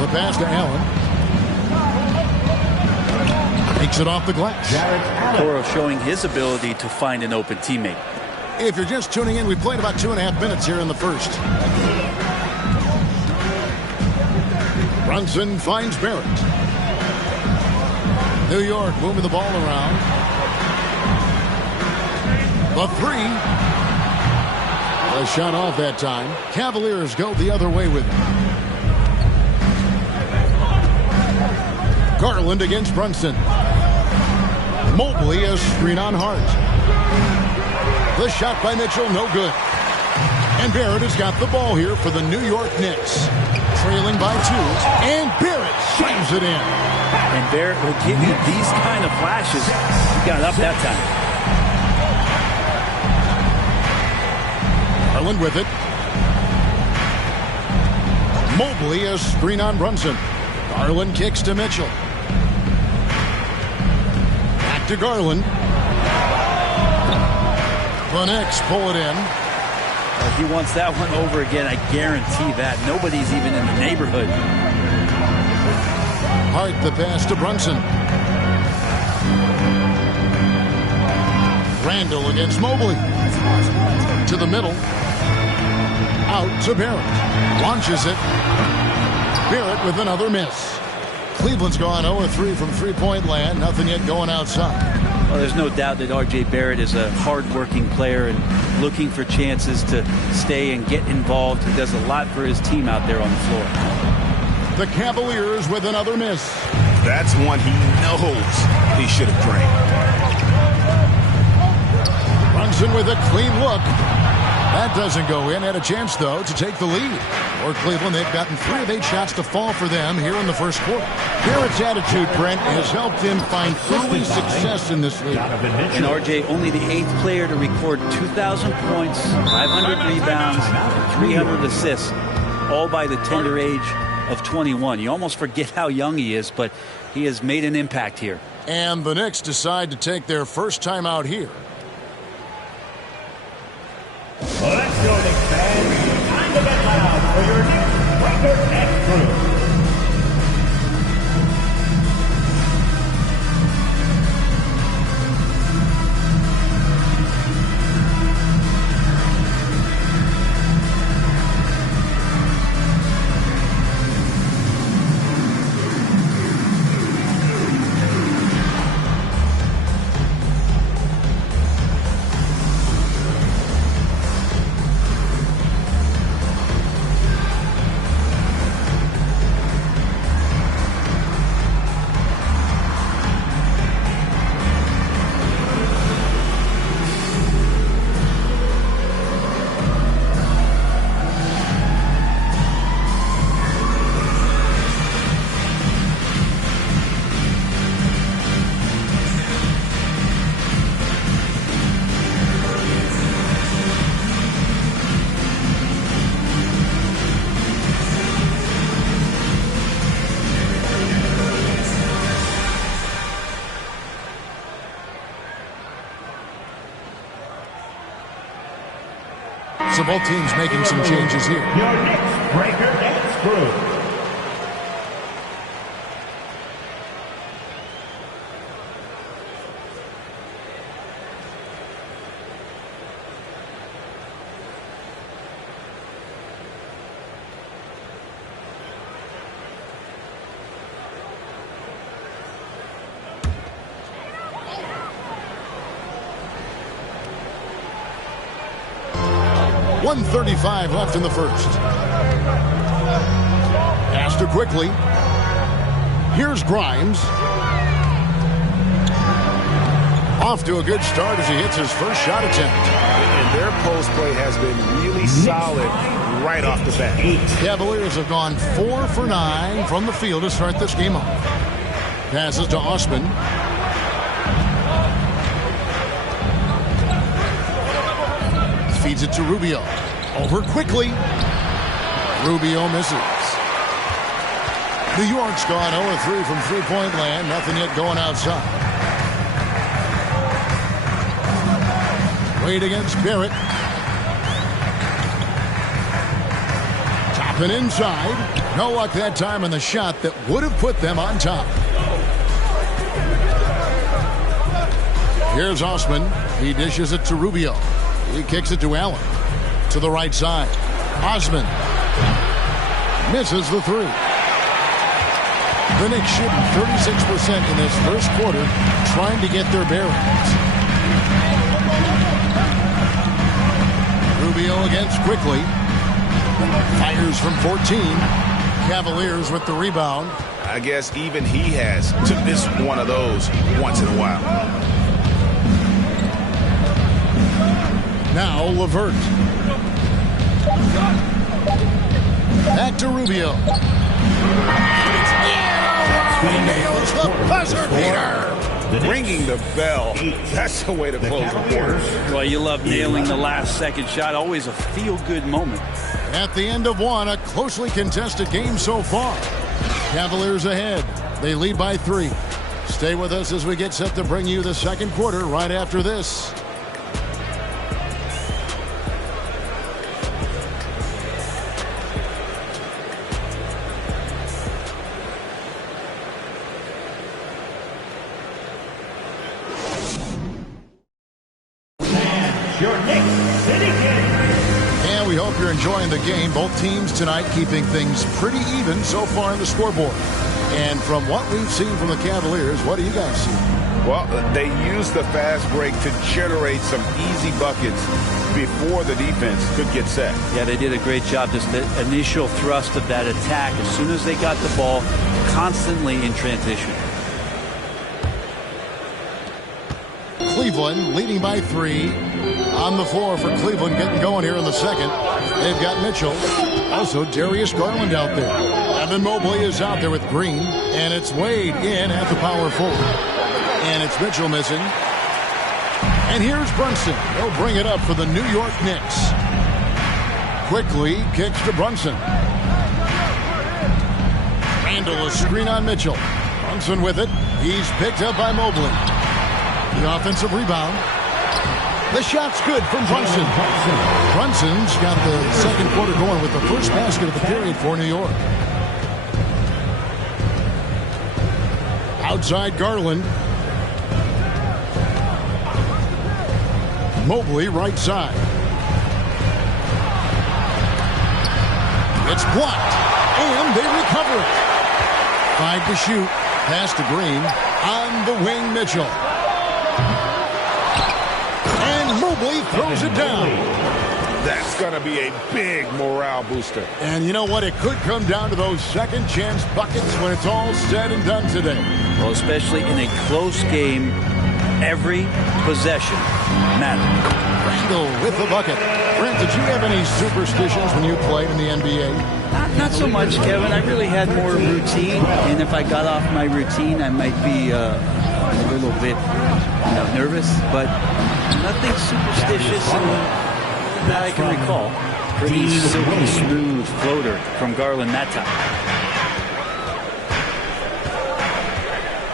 The pass to Allen. Takes it off the glass. Okoro showing his ability to find an open teammate. If you're just tuning in, we played about 2.5 minutes here in the first. Brunson finds Barrett. New York moving the ball around. The 3. A shot off that time. Cavaliers go the other way with it. Garland against Brunson. Mobley a screen on Hart. The shot by Mitchell, no good. And Barrett has got the ball here for the New York Knicks. Trailing by 2. And Barrett slams it in. And Barrett will give you these kind of flashes. He got up that time. Garland with it. Mobley a screen on Brunson. Garland kicks to Mitchell. Back to Garland. The Knicks pull it in. He wants that one over again. I guarantee that. Nobody's even in the neighborhood. Hart the pass to Brunson. Randall against Mobley. To the middle. Out to Barrett. Launches it. Barrett with another miss. Cleveland's gone 0-3 from three-point land. Nothing yet going outside. Well, there's no doubt that R.J. Barrett is a hard-working player and looking for chances to stay and get involved. He does a lot for his team out there on the floor. The Cavaliers with another miss. That's one he knows he should have drained. Brunson with a clean look. That doesn't go in. Had a chance, though, to take the lead. For Cleveland, they've gotten 3 of 8 shots to fall for them here in the first quarter. Barrett's attitude, Brent, has helped him find early success in this league. And R.J. only the 8th player to record 2,000 points, 500 rebounds, 300 assists, all by the tender age of 21. You almost forget how young he is, but he has made an impact here. And the Knicks decide to take their first time out here. Let's go, Knicks fans. Time to get loud for your Knicks Breaker X crew. So both teams making some changes here. Your Knicks Breaker X crew. .135 left in the first. Pass to quickly. Here's Grimes. Off to a good start as he hits his first shot attempt. And their post play has been really solid right off the bat. Cavaliers have gone 4 for 9 from the field to start this game off. Passes to Osman. Feeds it to Rubio. Over quickly. Rubio misses. New York's gone 0-3 from three-point land. Nothing yet going outside. Wade against Barrett. Top and inside. No luck that time on the shot that would have put them on top. Here's Osman. He dishes it to Rubio. He kicks it to Allen. To the right side. Osman misses the three. The Knicks shooting 36% in this first quarter, trying to get their bearings. Rubio against quickly. Fires from 14. Cavaliers with the rebound. I guess even he has to miss one of those once in a while. Now LeVert. Back to Rubio. Nails the buzzer beater. Ringing the bell. That's the way to close the quarter. Well, you love nailing the last second shot. Always a feel-good moment. At the end of one, a closely contested game so far. Cavaliers ahead. They lead by 3. Stay with us as we get set to bring you the second quarter right after this. Your Knicks City Kings. And we hope you're enjoying the game. Both teams tonight keeping things pretty even so far on the scoreboard. And from what we've seen from the Cavaliers, what do you guys see? Well, they used the fast break to generate some easy buckets before the defense could get set. Yeah, they did a great job. Just the initial thrust of that attack, as soon as they got the ball, constantly in transition. Cleveland leading by 3. On the floor for Cleveland, getting going here in the second. They've got Mitchell. Also, Darius Garland out there. Evan Mobley is out there with Green. And it's Wade in at the power forward. And it's Mitchell missing. And here's Brunson. He'll bring it up for the New York Knicks. Quickly kicks to Brunson. Randall a screen on Mitchell. Brunson with it. He's picked up by Mobley. The offensive rebound. The shot's good from Brunson. Brunson's got the second quarter going with the first basket of the period for New York. Outside Garland. Mobley right side. It's blocked, and they recover it. 5 to shoot. Pass to Green. On the wing, Mitchell. And Mobley throws it down. That's going to be a big morale booster. And you know what? It could come down to those second chance buckets when it's all said and done today. Well, especially in a close game, every possession matters. Randall with the bucket. Brent, did you have any superstitions when you played in the NBA? Not so much, Kevin. I really had more routine, and if I got off my routine, I might be a little bit nervous, but nothing superstitious that I can recall. Pretty silky smooth floater from Garland that time.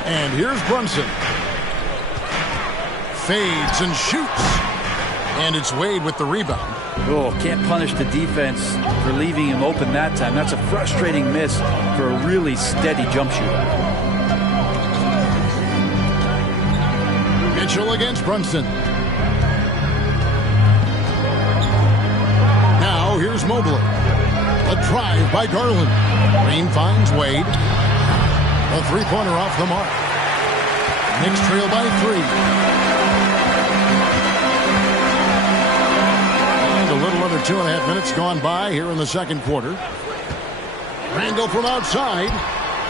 And here's Brunson. Fades and shoots. And it's Wade with the rebound. Oh, can't punish the defense for leaving him open that time. That's a frustrating miss for a really steady jump shooter. Mitchell against Brunson. Now here's Mobley. A drive by Garland. Green finds Wade. A three-pointer off the mark. Knicks trail by 3. A little under 2.5 minutes gone by here in the second quarter. Randall from outside.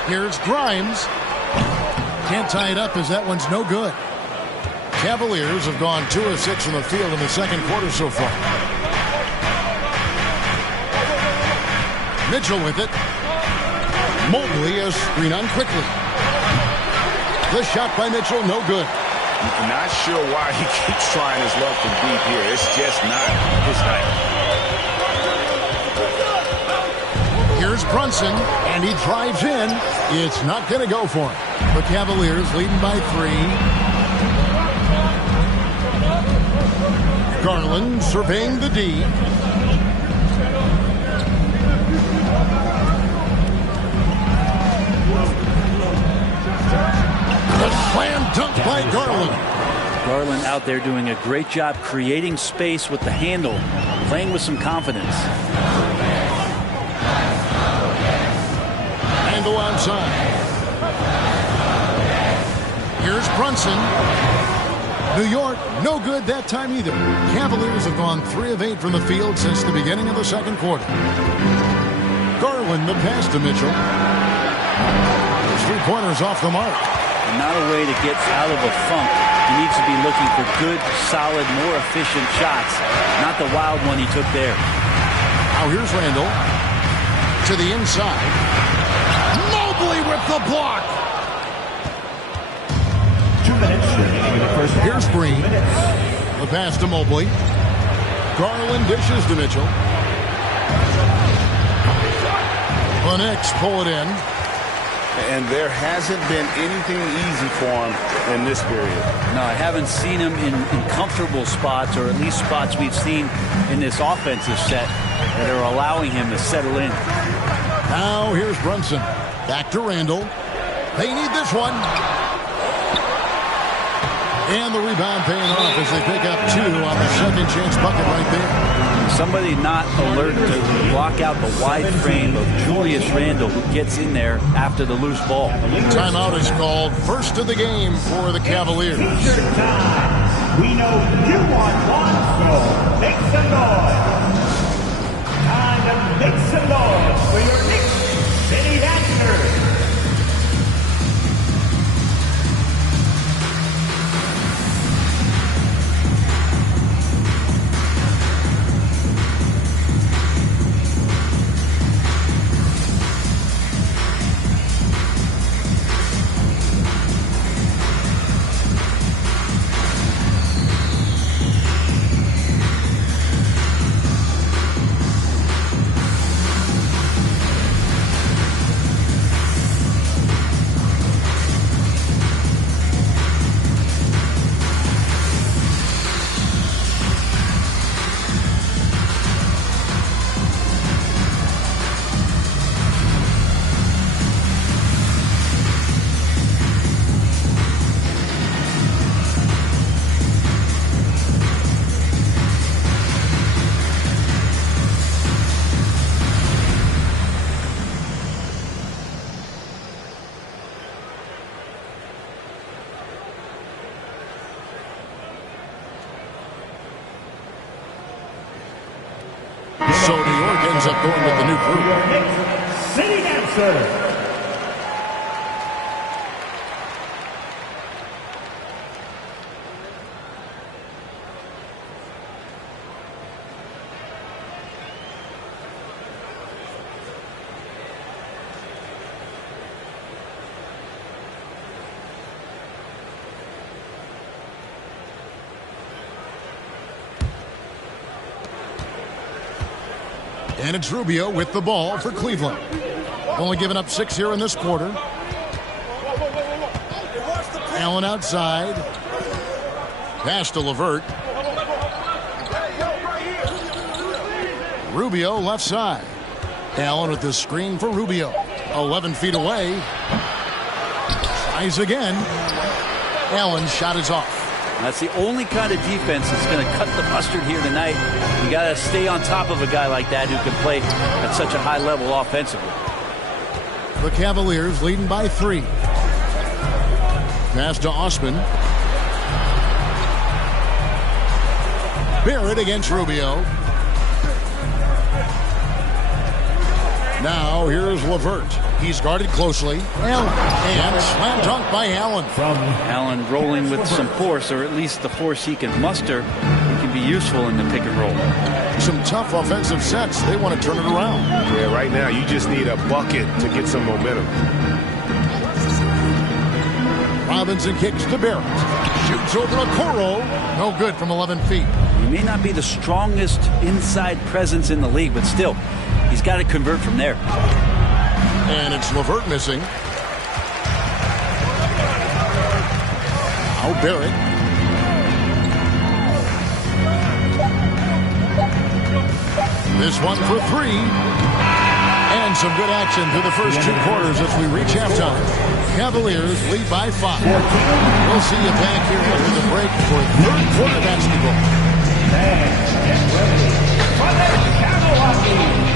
Here's Grimes. Can't tie it up as that one's no good. Cavaliers have gone 2 of 6 from the field in the second quarter so far. Mitchell with it. Mobley is screen on quickly. The shot by Mitchell, no good. Not sure why he keeps trying his luck from deep here. It's just not his night. Here's Brunson, and he drives in. It's not going to go for him. The Cavaliers leading by 3. Garland surveying the D. The slam dunk by Garland. Garland out there doing a great job creating space with the handle, playing with some confidence. Handle outside. Here's Brunson. New York, no good that time either. Cavaliers have gone 3 of 8 from the field since the beginning of the second quarter. Garland, the pass to Mitchell. 3 pointers off the mark. Not a way to get out of a funk. He needs to be looking for good, solid, more efficient shots. Not the wild one he took there. Now here's Randall. To the inside. Mobley with the block. 2 minutes remaining in the first half. Here's Green. The pass to Mobley. Garland dishes to Mitchell. The Knicks pull it in. And there hasn't been anything easy for him in this period. No, I haven't seen him in comfortable spots, or at least spots we've seen in this offensive set that are allowing him to settle in. Now here's Brunson. Back to Randall. They need this one. And the rebound paying off as they pick up 2 on the second chance bucket right there. Somebody not alert to block out the wide frame of Julius Randle, who gets in there after the loose ball. Timeout is called. First of the game for the Cavaliers. T-shirt time. We know you want one, so make some noise. Time to make some noise for your Knicks City Dancers. ends up going with the new group. City dancer. And it's Rubio with the ball for Cleveland. Only giving up 6 here in this quarter. Allen outside. Pass to LeVert. Rubio left side. Allen with the screen for Rubio. 11 feet away. Tries again. Allen's shot is off. That's the only kind of defense that's going to cut the mustard here tonight. You got to stay on top of a guy like that who can play at such a high level offensively. The Cavaliers leading by 3. Pass to Osman. Barrett against Rubio. Now here's LeVert. He's guarded closely. Allen. And slam dunk by Allen. Allen rolling with some force, or at least the force he can muster. He can be useful in the pick and roll. Some tough offensive sets. They want to turn it around. Yeah, right now you just need a bucket to get some momentum. Robinson kicks to Barrett. Shoots over Okoro. No good from 11 feet. He may not be the strongest inside presence in the league, but still, he's got to convert from there. And it's LeVert missing. Now Barrett. This one for 3. And some good action through the first 2 quarters as we reach halftime. Cavaliers lead by 5. We'll see you back here after the break for 3rd quarter basketball. Get ready for the Cavaliers.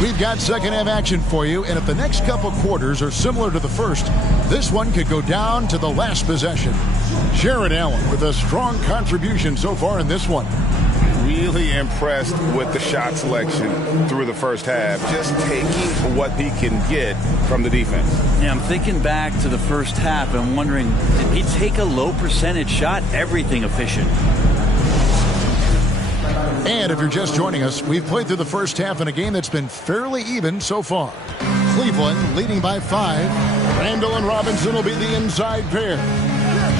We've got second half action for you, and if the next couple quarters are similar to the first, this one could go down to the last possession. Jared Allen with a strong contribution so far in this one. Really impressed with the shot selection through the first half, just taking what he can get from the defense. Yeah, I'm thinking back to the first half and wondering, did he take a low percentage shot? Everything efficient. And if you're just joining us, we've played through the first half in a game that's been fairly even so far. Cleveland leading by 5. Randall and Robinson will be the inside pair.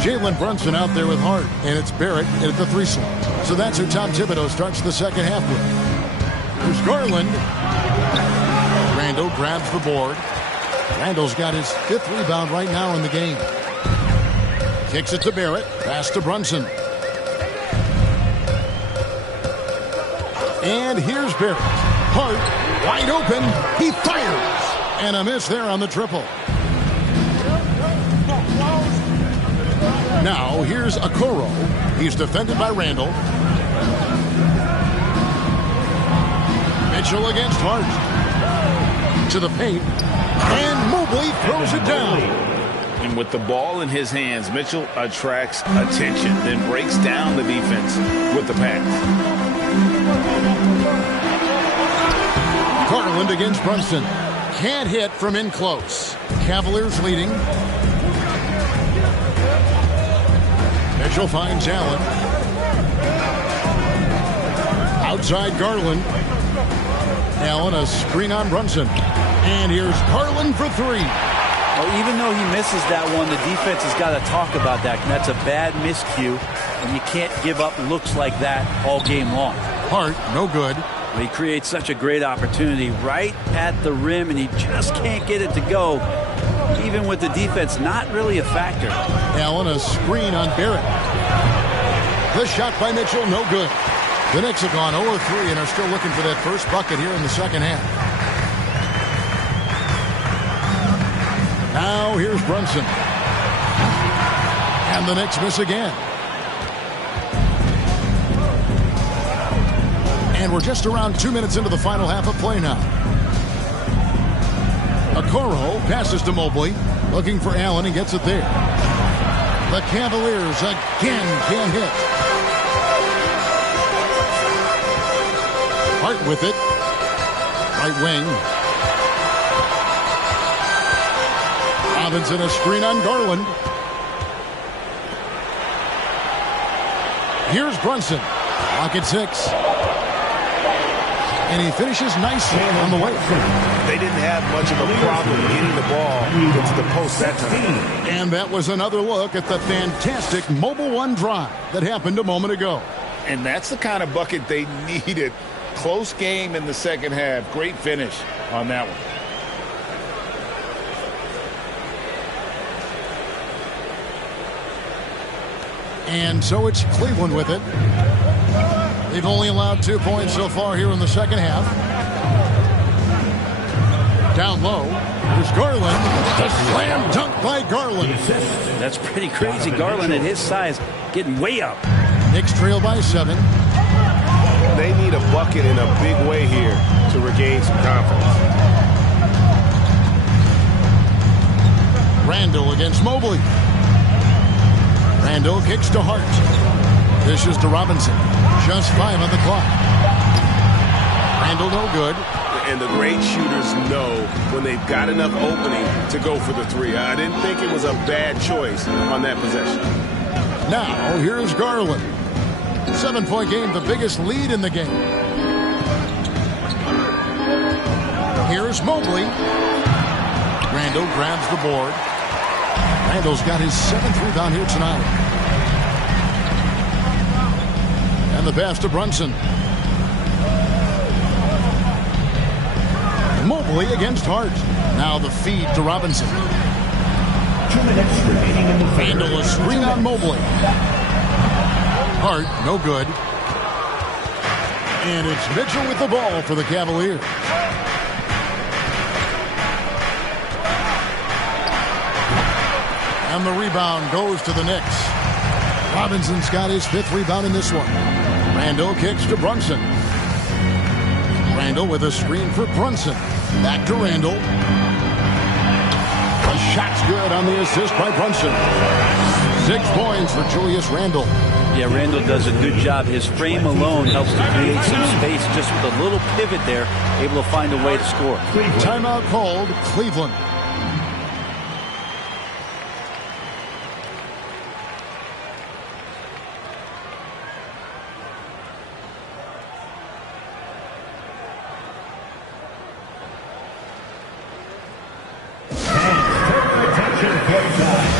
Jalen Brunson out there with Hart, and it's Barrett at the 3 slot. So that's who Tom Thibodeau starts the second half with. Here's Garland. Randall grabs the board. Randall's got his 5th rebound right now in the game. Kicks it to Barrett. Pass to Brunson. And here's Barrett. Hart, wide open. He fires. And a miss there on the triple. Now, here's Okoro. He's defended by Randall. Mitchell against Hart. To the paint. And Mobley throws it down. And with the ball in his hands, Mitchell attracts attention, then breaks down the defense with the pass. Garland against Brunson. Can't hit from in close. Cavaliers leading. Mitchell finds Allen. Outside Garland. Allen, a screen on Brunson. And here's Garland for three. Well, even though he misses that one, the defense has got to talk about that. That's a bad miscue, and you can't give up looks like that all game long. Hart, no good. He creates such a great opportunity right at the rim, and he just can't get it to go, even with the defense not really a factor. Allen, a screen on Barrett. The shot by Mitchell, no good. The Knicks have gone 0-3 and are still looking for that first bucket here in the second half. Now here's Brunson. And the Knicks miss again. And we're just around 2 minutes into the final half of play now. Okoro passes to Mobley. Looking for Allen and gets it there. The Cavaliers again can't hit. Hart with it. Right wing. Robinson, a screen on Garland. Here's Brunson. Clock at 6. And he finishes nicely on the way. They didn't have much of a problem getting the ball into the post that time. And that was another look at the fantastic Mobile One drive that happened a moment ago. And that's the kind of bucket they needed. Close game in the second half. Great finish on that one. And so it's Cleveland with it. They've only allowed 2 points so far here in the second half. Down low, there's Garland. A slam dunk by Garland. That's pretty crazy. Garland at his size getting way up. Knicks trail by 7. They need a bucket in a big way here to regain some confidence. Randall against Mobley. Randall kicks to Hart. Dishes to Robinson. Just 5 on the clock. Randall no good. And the great shooters know when they've got enough opening to go for the three. I didn't think it was a bad choice on that possession. Now here's Garland. 7-point game, the biggest lead in the game. Here's Mobley. Randall grabs the board. Randall's got his 7th rebound here tonight. And the pass to Brunson. Mobley against Hart. Now the feed to Robinson. 2 minutes remaining in the third. Randall a screen on Mobley. Hart, no good. And it's Mitchell with the ball for the Cavaliers. And the rebound goes to the Knicks. Robinson's got his 5th rebound in this one. Randall kicks to Brunson. Randall with a screen for Brunson. Back to Randall. The shot's good on the assist by Brunson. 6 points for Julius Randall. Yeah, Randall does a good job. His frame alone helps to create some space just with a little pivot there, able to find a way to score. Timeout called, Cleveland.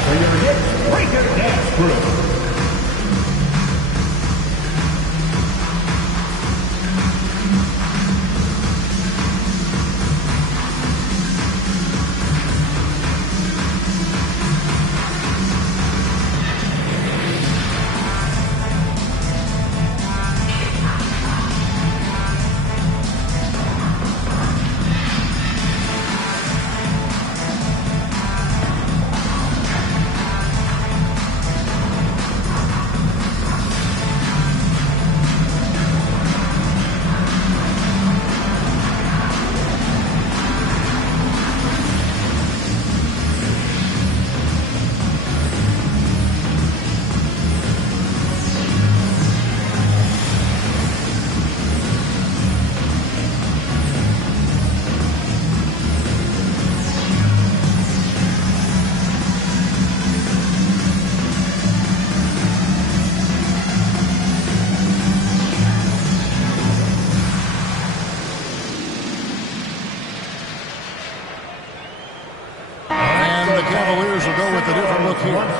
For your Knicks Breaker Dance Group.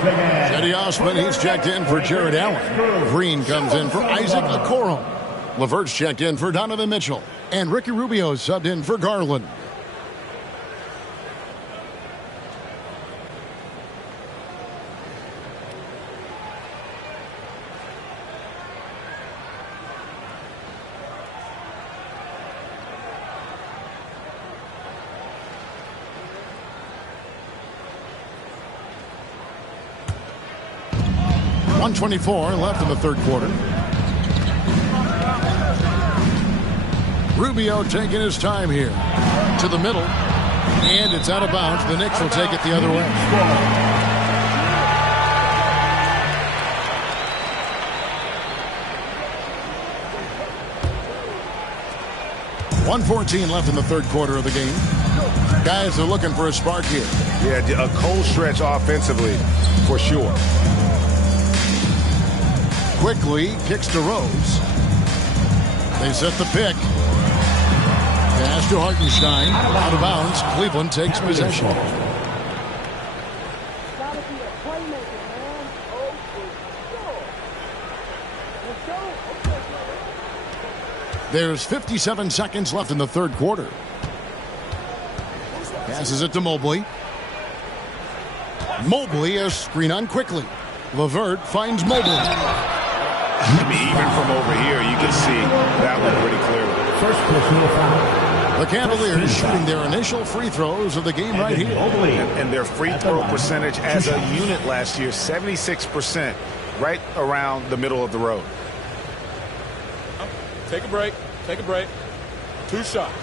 Cedi Osman, he's checked in for Jared Allen. Green comes in for Isaac Okoro. LeVert's checked in for Donovan Mitchell. And Ricky Rubio subbed in for Garland. .124 left in the third quarter. Rubio taking his time here. To the middle. And it's out of bounds. The Knicks will take it the other way. .114 left in the third quarter of the game. Guys are looking for a spark here. Yeah, a cold stretch offensively, for sure. Quickly kicks to Rose. They set the pick. Pass to Hartenstein. Out of bounds. Cleveland takes possession. There's 57 seconds left in the third quarter. Passes it to Mobley. Mobley a screen on quickly. LeVert finds Mobley. I mean, even from over here, you can see that one pretty clearly. First personal foul. The Cavaliers shooting their initial free throws of the game right here. And their free throw percentage as a unit last year, 76%, right around the middle of the road. Take a break. Take a break. 2 shots.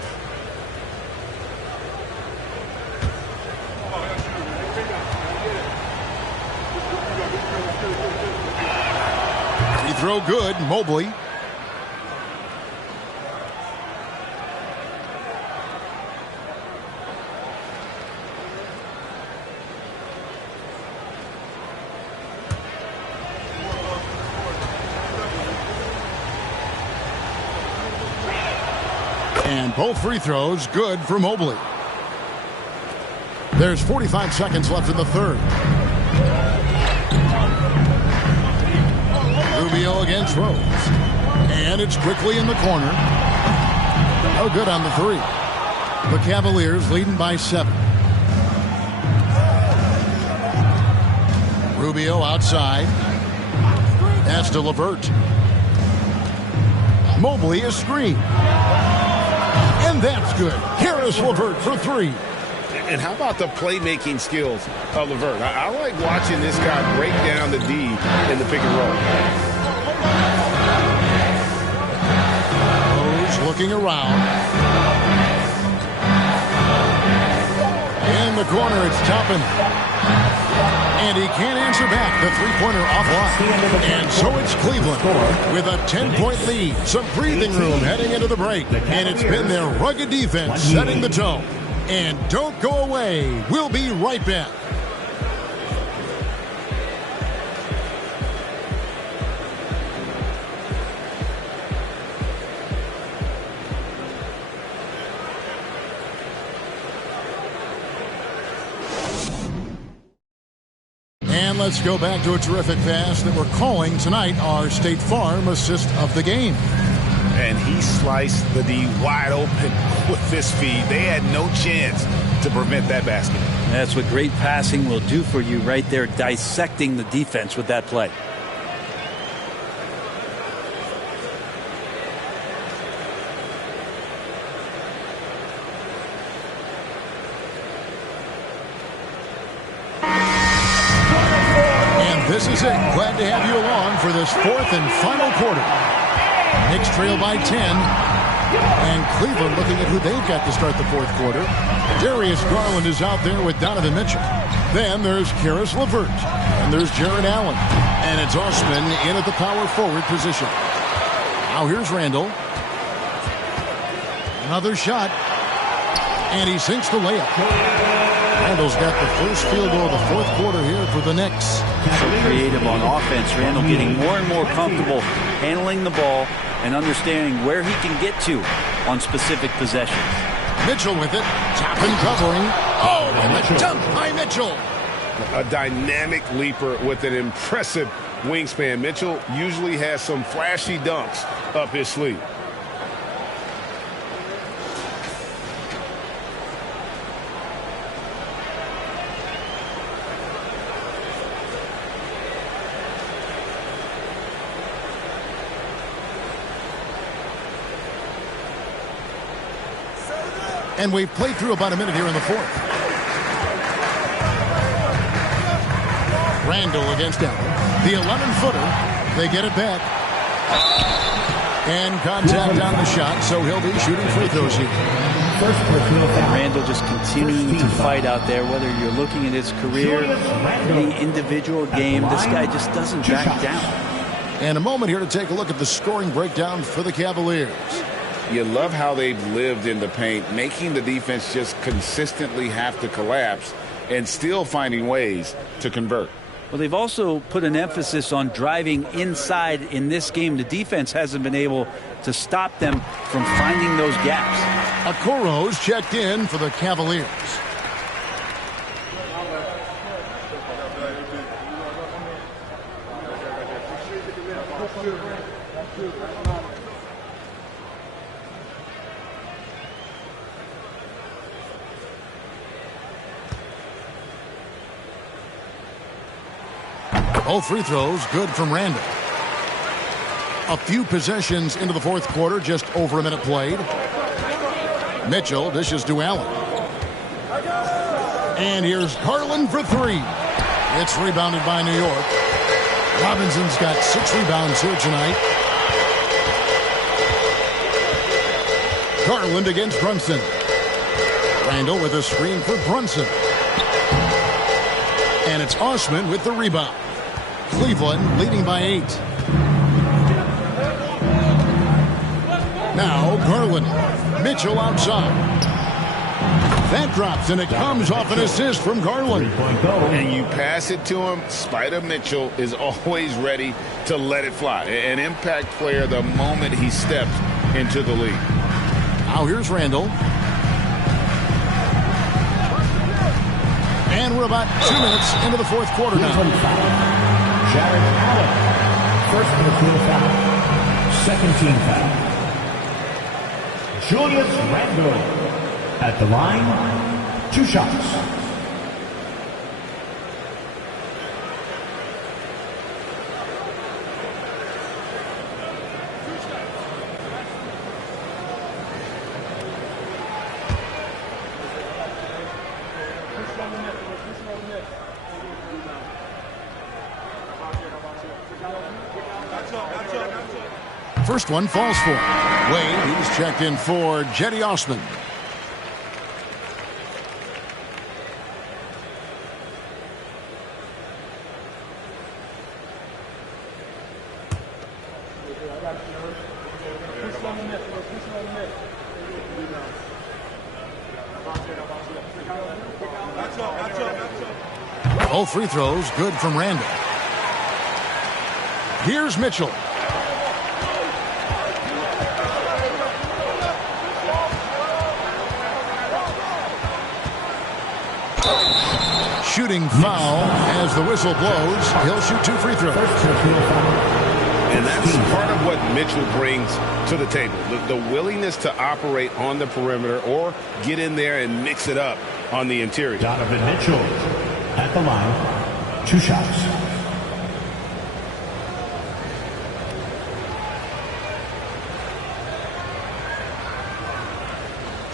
Free throw good. Mobley. And both free throws good for Mobley. There's 45 seconds left in the third. Rubio against Rose. And it's quickly in the corner. No good on the three. The Cavaliers leading by 7. Rubio outside. Pass to LeVert. Mobley is screened. And that's good. Harris LeVert for 3. And how about the playmaking skills of LeVert? I like watching this guy break down the D in the pick and roll. Rose looking around. In the corner, it's Toppin. And he can't answer back. The three-pointer offline. And so it's Cleveland with a 10-point lead. Some breathing room heading into the break. And it's been their rugged defense setting the tone. And don't go away. We'll be right back. And let's go back to a terrific pass that we're calling tonight our State Farm assist of the game. And he sliced the D wide open with this feed. They had no chance to prevent that basket. That's what great passing will do for you right there, dissecting the defense with that play. And this is it. Glad to have you along for this fourth and final quarter. Knicks trail by 10. And Cleveland looking at who they've got to start the fourth quarter. Darius Garland is out there with Donovan Mitchell. Then there's Caris LeVert. And there's Jared Allen. And it's Osman in at the power forward position. Now here's Randall. Another shot. And he sinks the layup. Randall's got the first field goal of the fourth quarter here for the Knicks. So creative on offense. Randall getting more and more comfortable handling the ball and understanding where he can get to on specific possessions. Mitchell with it. Toppin covering. Oh, and the dunk by Mitchell. A dynamic leaper with an impressive wingspan. Mitchell usually has some flashy dunks up his sleeve. And we've played through about a minute here in the fourth. Randall against Allen. The 11-footer. They get it back. And contact on the shot, so he'll be shooting free throws here. And Randall just continuing to fight out there, whether you're looking at his career, the individual game, this guy just doesn't back down. And a moment here to take a look at the scoring breakdown for the Cavaliers. You love how they've lived in the paint, making the defense just consistently have to collapse and still finding ways to convert. Well, they've also put an emphasis on driving inside in this game. The defense hasn't been able to stop them from finding those gaps. Okoro's checked in for the Cavaliers. Both free throws good from Randall. A few possessions into the fourth quarter, just over a minute played. Mitchell dishes to Allen. And here's Garland for three. It's rebounded by New York. Robinson's got 6 rebounds here tonight. Garland against Brunson. Randall with a screen for Brunson. And it's Osman with the rebound. Cleveland leading by 8. Now Garland. Mitchell outside. That drops, and it comes off an assist from Garland. And you pass it to him. Spider Mitchell is always ready to let it fly. An impact player the moment he steps into the league. Now here's Randall. And we're about 2 minutes into the fourth quarter now. Jared Allen, first personal foul, second team foul. Julius Randle at the line, 2 shots. First one falls for Wade. He's checked in for Jetty Osman. Both free throws good from Randall. Here's Mitchell. Shooting foul as the whistle blows. He'll shoot 2 free throws. And that's part of what Mitchell brings to the table. The willingness to operate on the perimeter or get in there and mix it up on the interior. Donovan Mitchell at the line, 2 shots.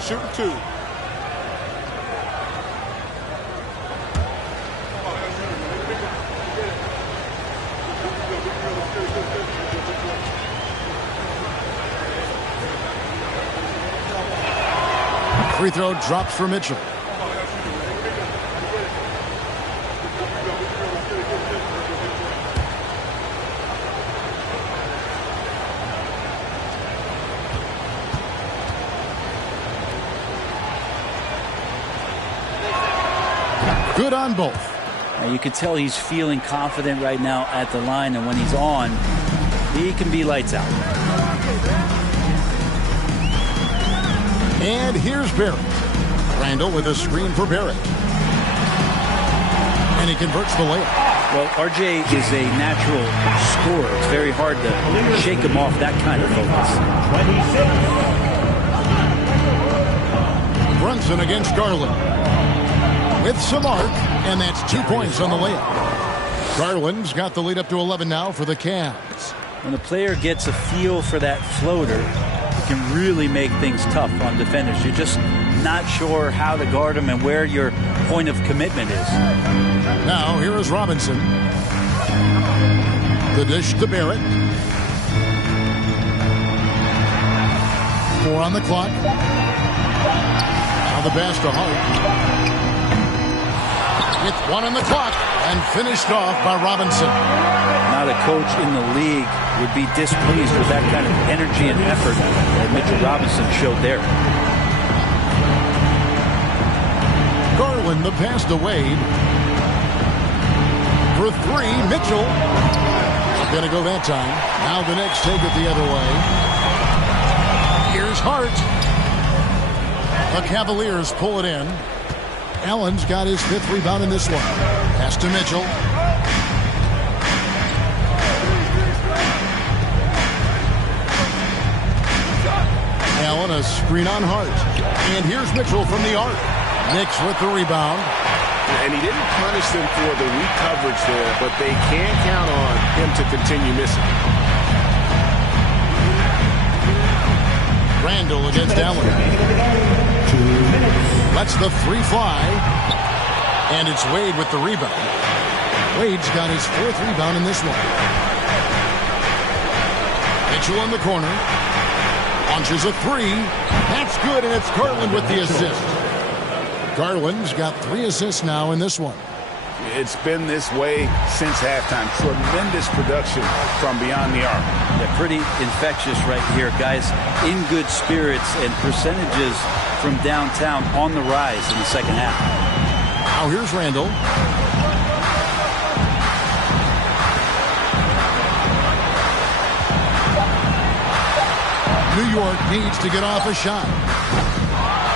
Shoot 2. Free throw drops for Mitchell. Good on both. Now you can tell he's feeling confident right now at the line, and when he's on, he can be lights out. And here's Barrett. Randall with a screen for Barrett. And he converts the layup. Well, RJ is a natural scorer. It's very hard to shake him off that kind of focus. 26. Brunson against Garland. With some arc, and that's 2 points on the layup. Garland's got the lead up to 11 now for the Cavs. When a player gets a feel for that floater, it can really make things tough on defenders. You're just not sure how to guard him and where your point of commitment is. Now, here is Robinson. The dish to Barrett. 4 on the clock. Now the pass to Hart. With 1 on the clock and finished off by Robinson. Not a coach in the league would be displeased with that kind of energy and effort that Mitchell Robinson showed there. Garland the pass to Wade. For 3, Mitchell. Gonna go that time. Now the Knicks take it the other way. Here's Hart. The Cavaliers pull it in. Allen's got his 5th rebound in this one. Pass to Mitchell. Allen a screen on Hart. And here's Mitchell from the arc. Knicks with the rebound. And he didn't punish them for the weak coverage there, but they can't count on him to continue missing. Randall against Allen. 2 minutes. Lets the 3 fly. And it's Wade with the rebound. Wade's got his 4th rebound in this one. Mitchell in the corner. Launches a 3. That's good, and it's Garland with the assist. Garland's got 3 assists now in this one. It's been this way since halftime. Tremendous production from beyond the arc. Yeah, pretty infectious right here. Guys in good spirits and percentages from downtown on the rise in the second half. Now here's Randall. New York needs to get off a shot.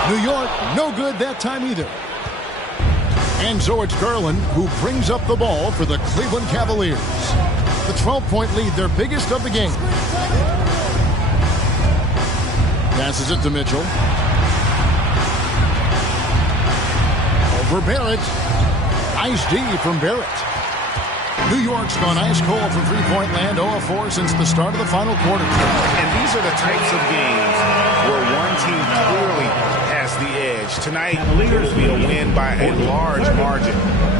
New York, no good that time either. And so it's Garland who brings up the ball for the Cleveland Cavaliers. The 12-point lead, their biggest of the game. Passes it to Mitchell. Over Barrett. Nice D from Barrett. New York's gone ice cold from three-point land, 0-4 since the start of the final quarter. And these are the types of games where one team clearly has the edge. Tonight, it will be a win by a large margin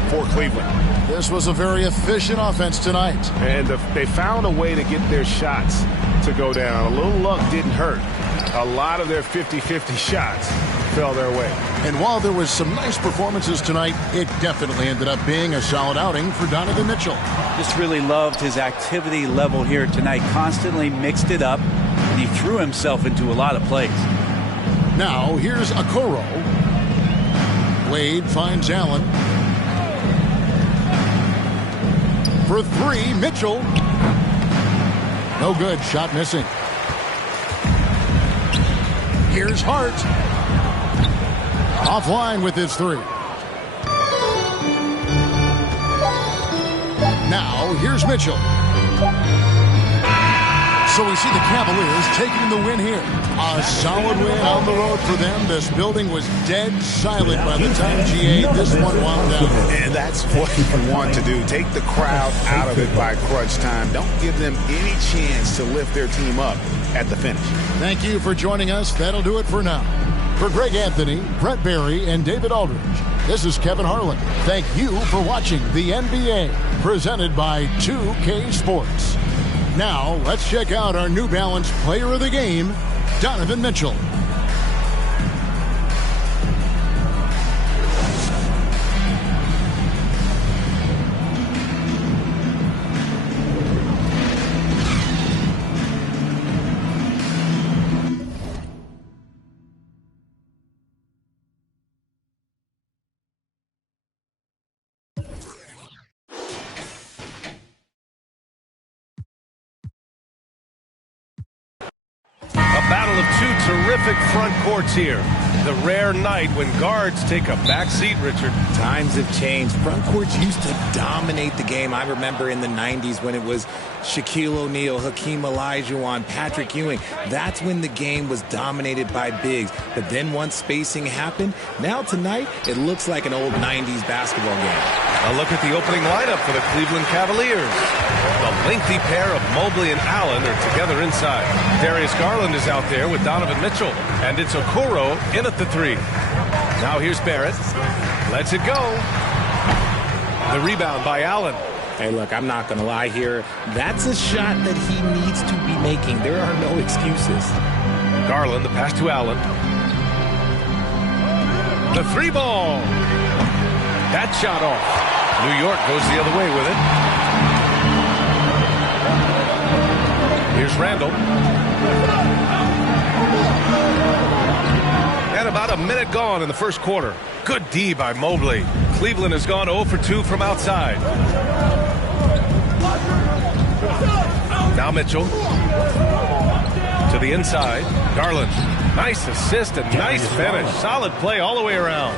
for Cleveland. This was a very efficient offense tonight. And they found a way to get their shots to go down. A little luck didn't hurt. A lot of their 50-50 shots fell their way. And while there was some nice performances tonight, it definitely ended up being a solid outing for Donovan Mitchell. Just really loved his activity level here tonight. Constantly mixed it up, and he threw himself into a lot of plays. Now, here's Okoro. Wade finds Allen. For 3, Mitchell. No good, shot missing. Here's Hart. Offline with his 3. Now, here's Mitchell. So we see the Cavaliers taking the win here. A solid win on the road for them. This building was dead silent by the time GA this one wound down. And that's what you want to do. Take the crowd out of it by crunch time. Don't give them any chance to lift their team up at the finish. Thank you for joining us. That'll do it for now. For Greg Anthony, Brett Barry, and David Aldridge, this is Kevin Harlan. Thank you for watching the NBA, presented by 2K Sports. Now, let's check out our New Balance Player of the Game, Donovan Mitchell. A battle of two terrific front courts here. the rare night when guards take a back seat, Richard. Times have changed. Front courts used to dominate the game. I remember in the 90s when it was Shaquille O'Neal, Hakeem Olajuwon, Patrick Ewing. That's when the game was dominated by bigs. But then once spacing happened, now tonight it looks like an old 90s basketball game. A look at the opening lineup for the Cleveland Cavaliers. The lengthy pair of Mobley and Allen are together inside. Darius Garland is out there with Donovan Mitchell. And it's Okoro in at the 3. Now here's Barrett. Lets it go. The rebound by Allen. Hey, look, I'm not going to lie here. That's a shot that he needs to be making. There are no excuses. Garland, the pass to Allen. The 3 ball. That shot off. New York goes the other way with it. Here's Randall. And about a minute gone in the first quarter. Good D by Mobley. Cleveland has gone 0 for 2 from outside. Now Mitchell. To the inside. Garland. Nice assist and nice finish. Solid play all the way around.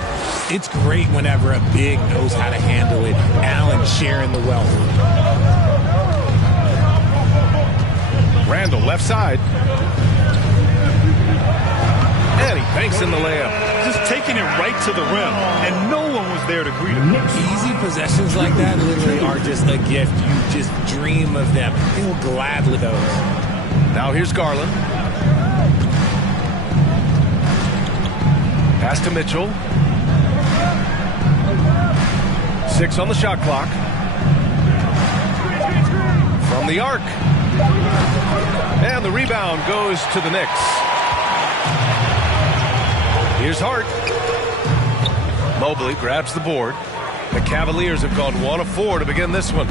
It's great whenever a big knows how to handle it. Allen sharing the wealth. Randall left side. And he banks in the layup. Just taking it right to the rim, and no one was there to greet him. Easy possessions like that literally are just a gift. You just dream of them. He'll gladly those. Now here's Garland. Pass to Mitchell. 6 on the shot clock. From the arc. And the rebound goes to the Knicks. Here's Hart. Mobley grabs the board. The Cavaliers have gone 1 of 4 to begin this one.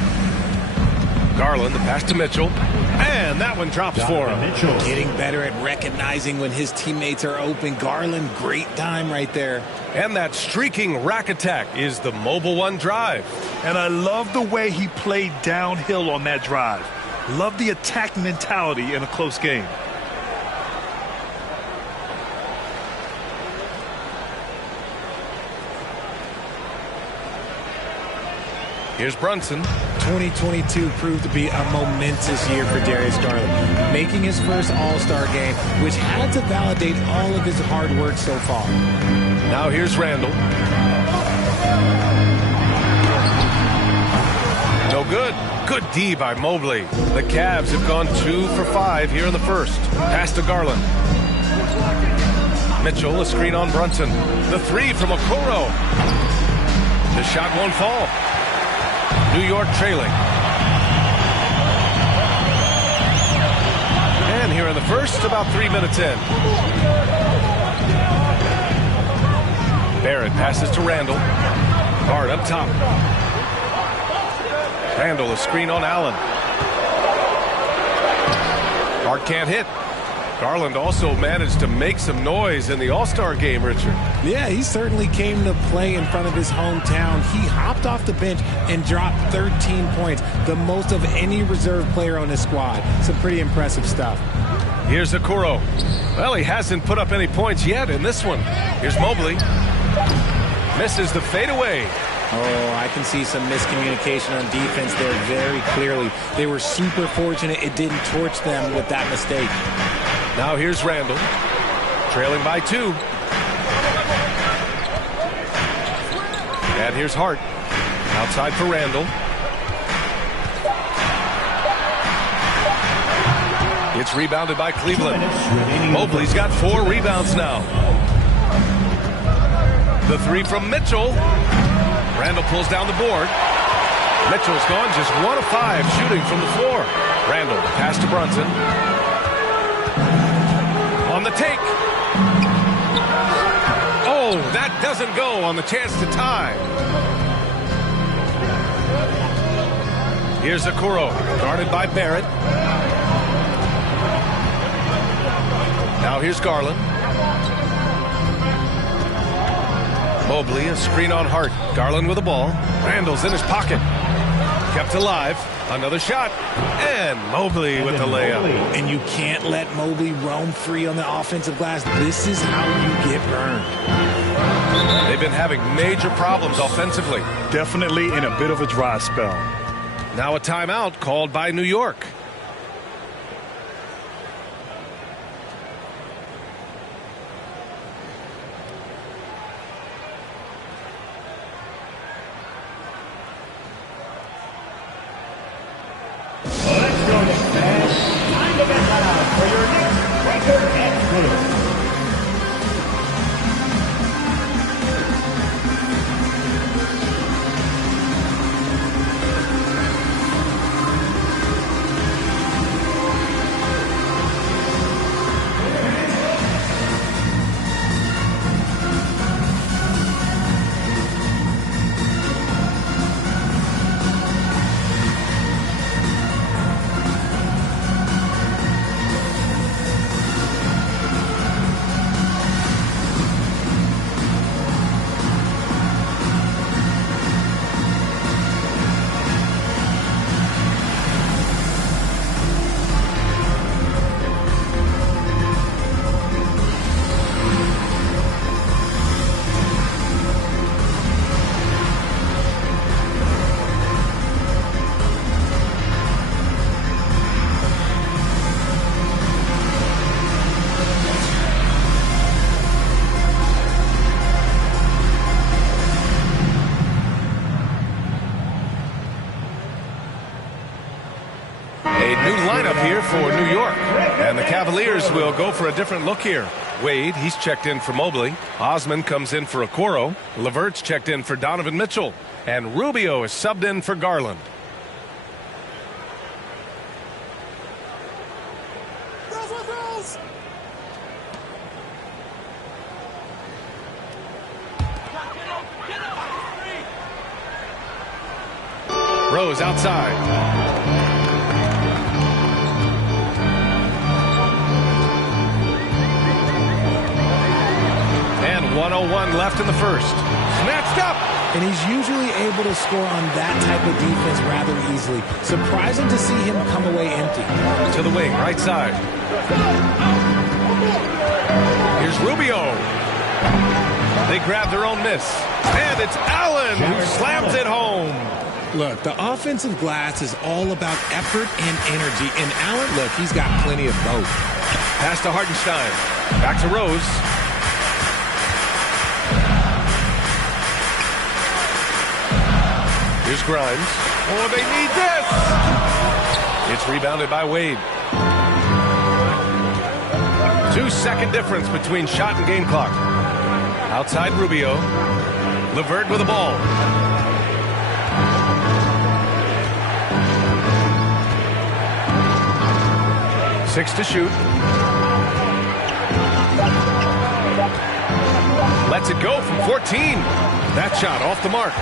Garland, the pass to Mitchell. And that one drops for him. Mitchell getting better at recognizing when his teammates are open. Garland, great time right there. And that streaking rack attack is the Mobile One drive. And I love the way he played downhill on that drive. Love the attack mentality in a close game. Here's Brunson. 2022 proved to be a momentous year for Darius Garland, making his first All-Star game, which had to validate all of his hard work so far. Now here's Randall. No good. Good D by Mobley. The Cavs have gone 2 for 5 here in the first. Pass to Garland. Mitchell, a screen on Brunson. The 3 from Okoro. The shot won't fall. New York trailing. And here in the first, about 3 minutes in. Barrett passes to Randall. Guard up top. Randall, a screen on Allen. Hart can't hit. Garland also managed to make some noise in the All-Star game, Richard. Yeah, he certainly came to play in front of his hometown. He hopped off the bench and dropped 13 points, the most of any reserve player on his squad. Some pretty impressive stuff. Here's Okoro. Well, he hasn't put up any points yet in this one. Here's Mobley. Misses the fadeaway. Oh, I can see some miscommunication on defense there very clearly. They were super fortunate it didn't torch them with that mistake. Now here's Randall, trailing by 2. And here's Hart, outside for Randall. It's rebounded by Cleveland. Mobley's got 4 rebounds now. The 3 from Mitchell. Randall pulls down the board. Mitchell's gone just 1 of 5 shooting from the floor. Randall, pass to Brunson. On the take. Oh, that doesn't go on the chance to tie. Here's Okoro, guarded by Barrett. Now here's Garland. Mobley, a screen on Hart. Garland with the ball. Randall's in his pocket. Kept alive. Another shot. And Mobley with the layup. And you can't let Mobley roam free on the offensive glass. This is how you get burned. They've been having major problems offensively. Definitely in a bit of a dry spell. Now a timeout called by New York. Let's go, Knicks fans. Time to get loud for your Knicks record and blue. For New York, and the Cavaliers will go for a different look here. Wade, he's checked in for Mobley. Osman comes in for Okoro. Levert's checked in for Donovan Mitchell, and Rubio is subbed in for Garland. Rose outside. And 1:01 left in the first. Snatched up. And he's usually able to score on that type of defense rather easily. Surprising to see him come away empty. To the wing, right side. Here's Rubio. They grab their own miss. And it's Allen who slams it home. Look, the offensive glass is all about effort and energy. And Allen, look, he's got plenty of both. Pass to Hartenstein. Back to Rose. Here's Grimes. Oh, they need this! It's rebounded by Wade. 2-second difference between shot and game clock. Outside Rubio. Levert with the ball. Six to shoot. Lets it go from 14. That shot off the mark.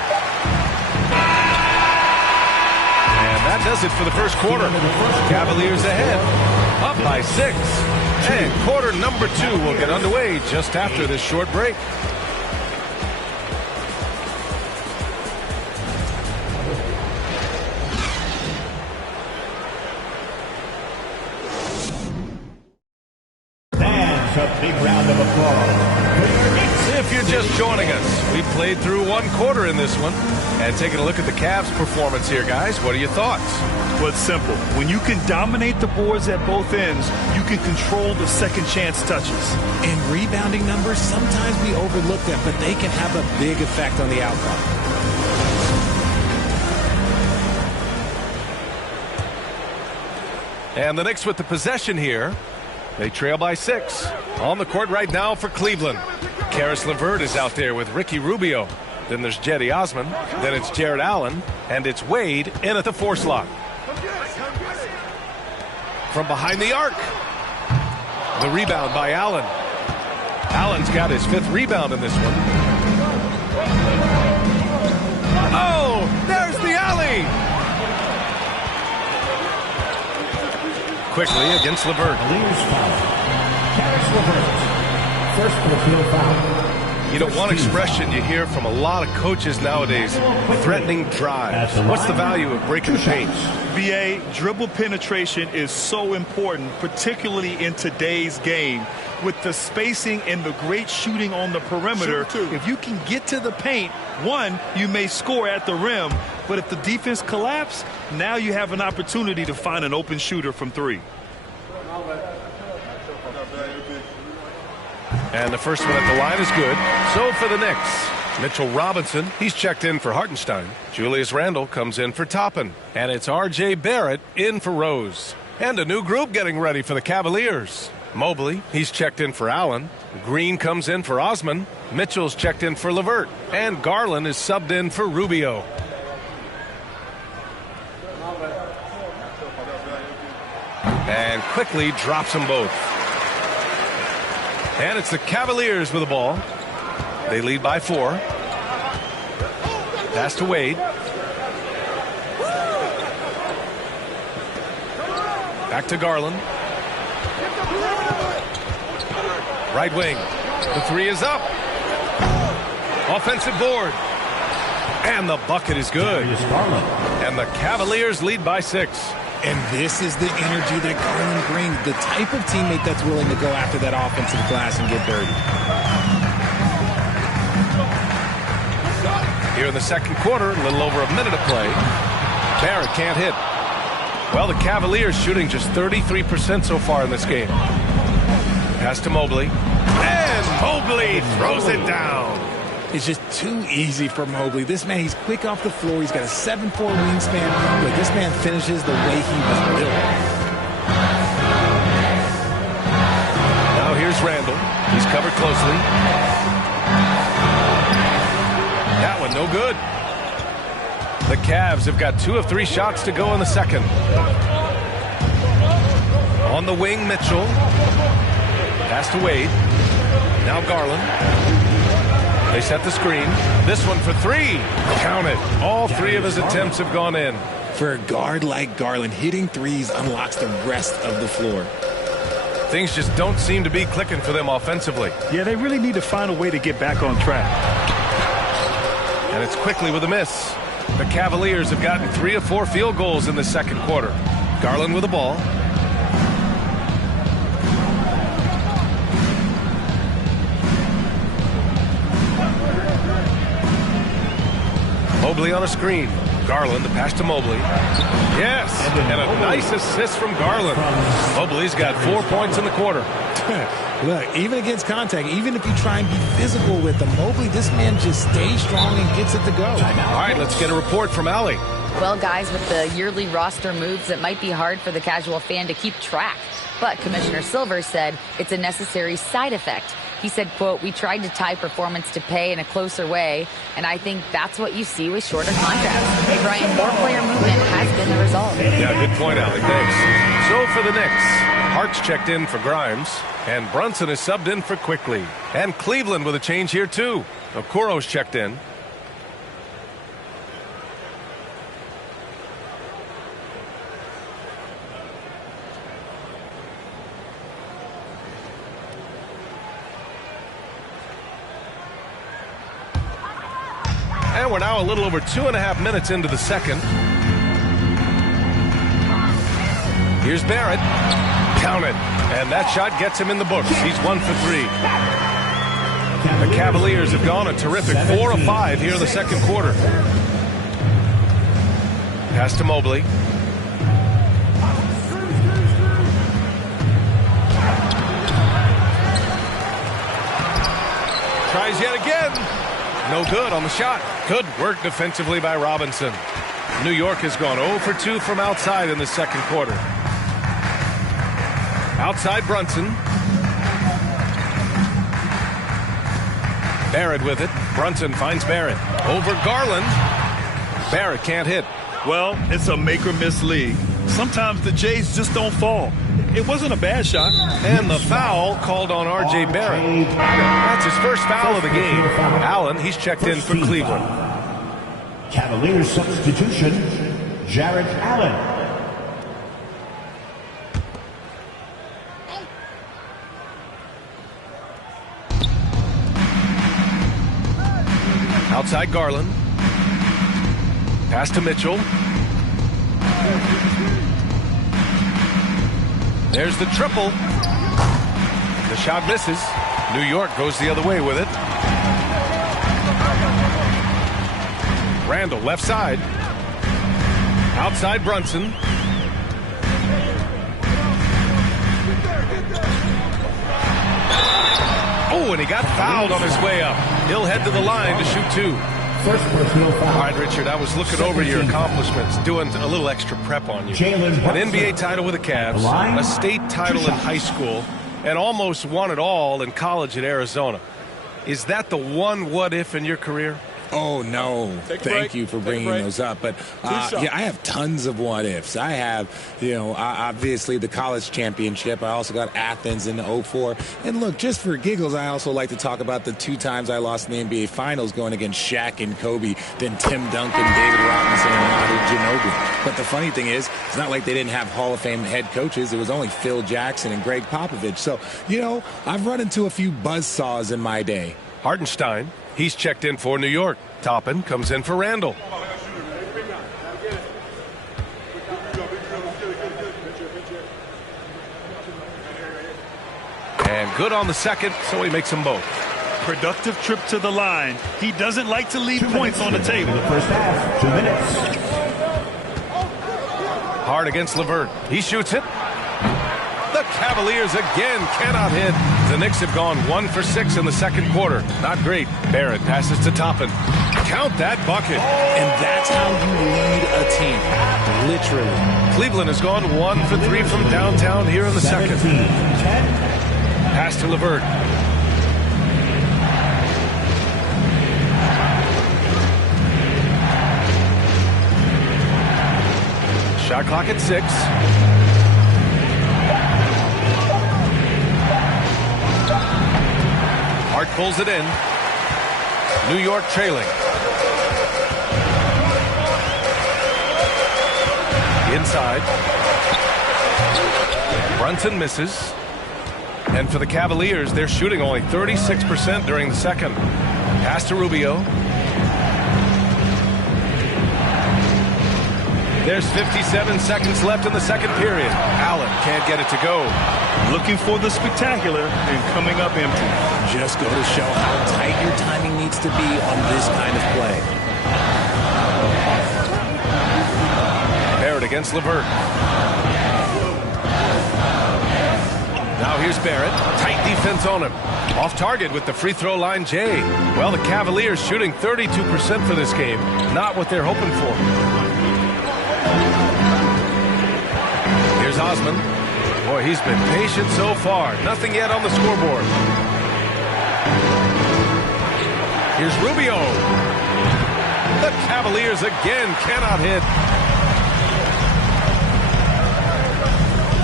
And that does it for the first quarter. Cavaliers ahead, up by 6. And quarter number 2 will get underway just after this short break. That's a big round of applause. If you're just joining us, we played through one quarter in this one. And taking a look at the Cavs' performance here, guys, what are your thoughts? Well, it's simple. When you can dominate the boards at both ends, you can control the second chance touches. And rebounding numbers, sometimes we overlook them, but they can have a big effect on the outcome. And the Knicks with the possession here. They trail by 6. On the court right now for Cleveland. Karis LeVert is out there with Ricky Rubio. Then there's Cedi Osman. Then it's Jared Allen. And it's Wade in at the 4 slot. From behind the arc. The rebound by Allen. Allen's got his 5th rebound in this one. Oh, there's the alley. Quickly against LeVert. Karis LeVert. First for the field foul. You know, one expression you hear from a lot of coaches nowadays, threatening drives. What's the value of breaking the paint? BA, dribble penetration is so important, particularly in today's game. With the spacing and the great shooting on the perimeter, if you can get to the paint, one, you may score at the rim, but if the defense collapses, now you have an opportunity to find an open shooter from three. And the first one at the line is good. So for the Knicks, Mitchell Robinson, he's checked in for Hartenstein. Julius Randle comes in for Toppin. And it's R.J. Barrett in for Rose. And a new group getting ready for the Cavaliers. Mobley, he's checked in for Allen. Green comes in for Osman. Mitchell's checked in for LeVert. And Garland is subbed in for Rubio. And quickly drops them both. And it's the Cavaliers with the ball. They lead by 4. Pass to Wade. Back to Garland. Right wing. The 3 is up. Offensive board. And the bucket is good. And the Cavaliers lead by 6. And this is the energy that Garland brings, the type of teammate that's willing to go after that offensive glass and get dirty. Here in the second quarter, a little over a minute of play. Barrett can't hit. Well, the Cavaliers shooting just 33% so far in this game. Pass to Mobley. And Mobley throws it down. It's just too easy for Mobley. This man, he's quick off the floor. He's got a 7'4" wingspan. But this man finishes the way he was built. Now here's Randle. He's covered closely. That one no good. The Cavs have got 2 of 3 shots to go in the second. On the wing, Mitchell. Pass to Wade. Now Garland. They set the screen. This one for 3. Count it. All 3 of his attempts have gone in. For a guard like Garland, hitting threes unlocks the rest of the floor. Things just don't seem to be clicking for them offensively. Yeah, they really need to find a way to get back on track. And it's quickly with a miss. The Cavaliers have gotten 3 of 4 field goals in the second quarter. Garland with the ball. Mobley on a screen. Garland, the pass to Mobley. Yes, and a nice assist from Garland. Mobley's got 4 points in the quarter. Look, even against contact, even if you try and be physical with him, Mobley, this man just stays strong and gets it to go. All right, let's get a report from Allie. Well, guys, with the yearly roster moves, it might be hard for the casual fan to keep track. But Commissioner Silver said it's a necessary side effect. He said, quote, "We tried to tie performance to pay in a closer way, and I think that's what you see with shorter contracts." Hey, Brian, more player movement has been the result. Yeah, good point, Allie. Thanks. So for the Knicks, Hart's checked in for Grimes, and Brunson is subbed in for Quickly. And Cleveland with a change here, too. Okoro's checked in. And we're now a little over 2.5 minutes into the second. Here's Barrett. Count it. And that shot gets him in the books. He's 1 for 3. The Cavaliers have gone a terrific 4 of 5 here in the second quarter. Pass to Mobley. Tries yet again. No good on the shot. Good work defensively by Robinson. New York has gone 0 for 2 from outside in the second quarter. Outside Brunson. Barrett with it. Brunson finds Barrett. Over Garland. Barrett can't hit. Well, it's a make or miss league. Sometimes the Jays just don't fall. It wasn't a bad shot. And the foul called on R.J. Barrett. That's his first foul of the game. Allen, he's checked in for Cleveland. Cavaliers substitution, Jarrett Allen. Outside Garland. Pass to Mitchell. There's the triple. The shot misses. New York goes the other way with it. Randall left side. Outside Brunson. Oh, and he got fouled on his way up. He'll head to the line to shoot 2. First personal foul. All right, Richard, I was looking over your accomplishments, doing a little extra prep on you. An NBA title with the Cavs, a state title in high school, and almost won it all in college at Arizona. Is that the one what-if in your career? Oh, no. Thank you for bringing those up. But, yeah, I have tons of what-ifs. I have, obviously the college championship. I also got Athens in the 04. And, look, just for giggles, I also like to talk about the 2 times I lost in the NBA Finals going against Shaq and Kobe, then Tim Duncan, David Robinson, and Manu Ginobili. But the funny thing is, it's not like they didn't have Hall of Fame head coaches. It was only Phil Jackson and Greg Popovich. So, I've run into a few buzzsaws in my day. Hartenstein. He's checked in for New York. Toppin comes in for Randall. And good on the second, so he makes them both. Productive trip to the line. He doesn't like to leave points on the table. The first half, 2 minutes. Hard against LeVert. He shoots it. The Cavaliers again cannot hit. The Knicks have gone 1 for 6 in the second quarter. Not great. Barrett passes to Toppin. Count that bucket. And that's how you lead a team. Literally. Cleveland has gone 1 for 3 from downtown here in the second. Pass to LeVert. Shot clock at 6. Hart pulls it in. New York trailing. Inside. Brunson misses. And for the Cavaliers, they're shooting only 36% during the second. Pass to Rubio. There's 57 seconds left in the second period. Allen can't get it to go. Looking for the spectacular and coming up empty. Just go to show how tight your timing needs to be on this kind of play. Barrett against LeVert. Now here's Barrett. Tight defense on him. Off target with the free throw line, Jay. Well, the Cavaliers shooting 32% for this game. Not what they're hoping for. Here's Osman. Boy, he's been patient so far. Nothing yet on the scoreboard. Here's Rubio. The Cavaliers again cannot hit.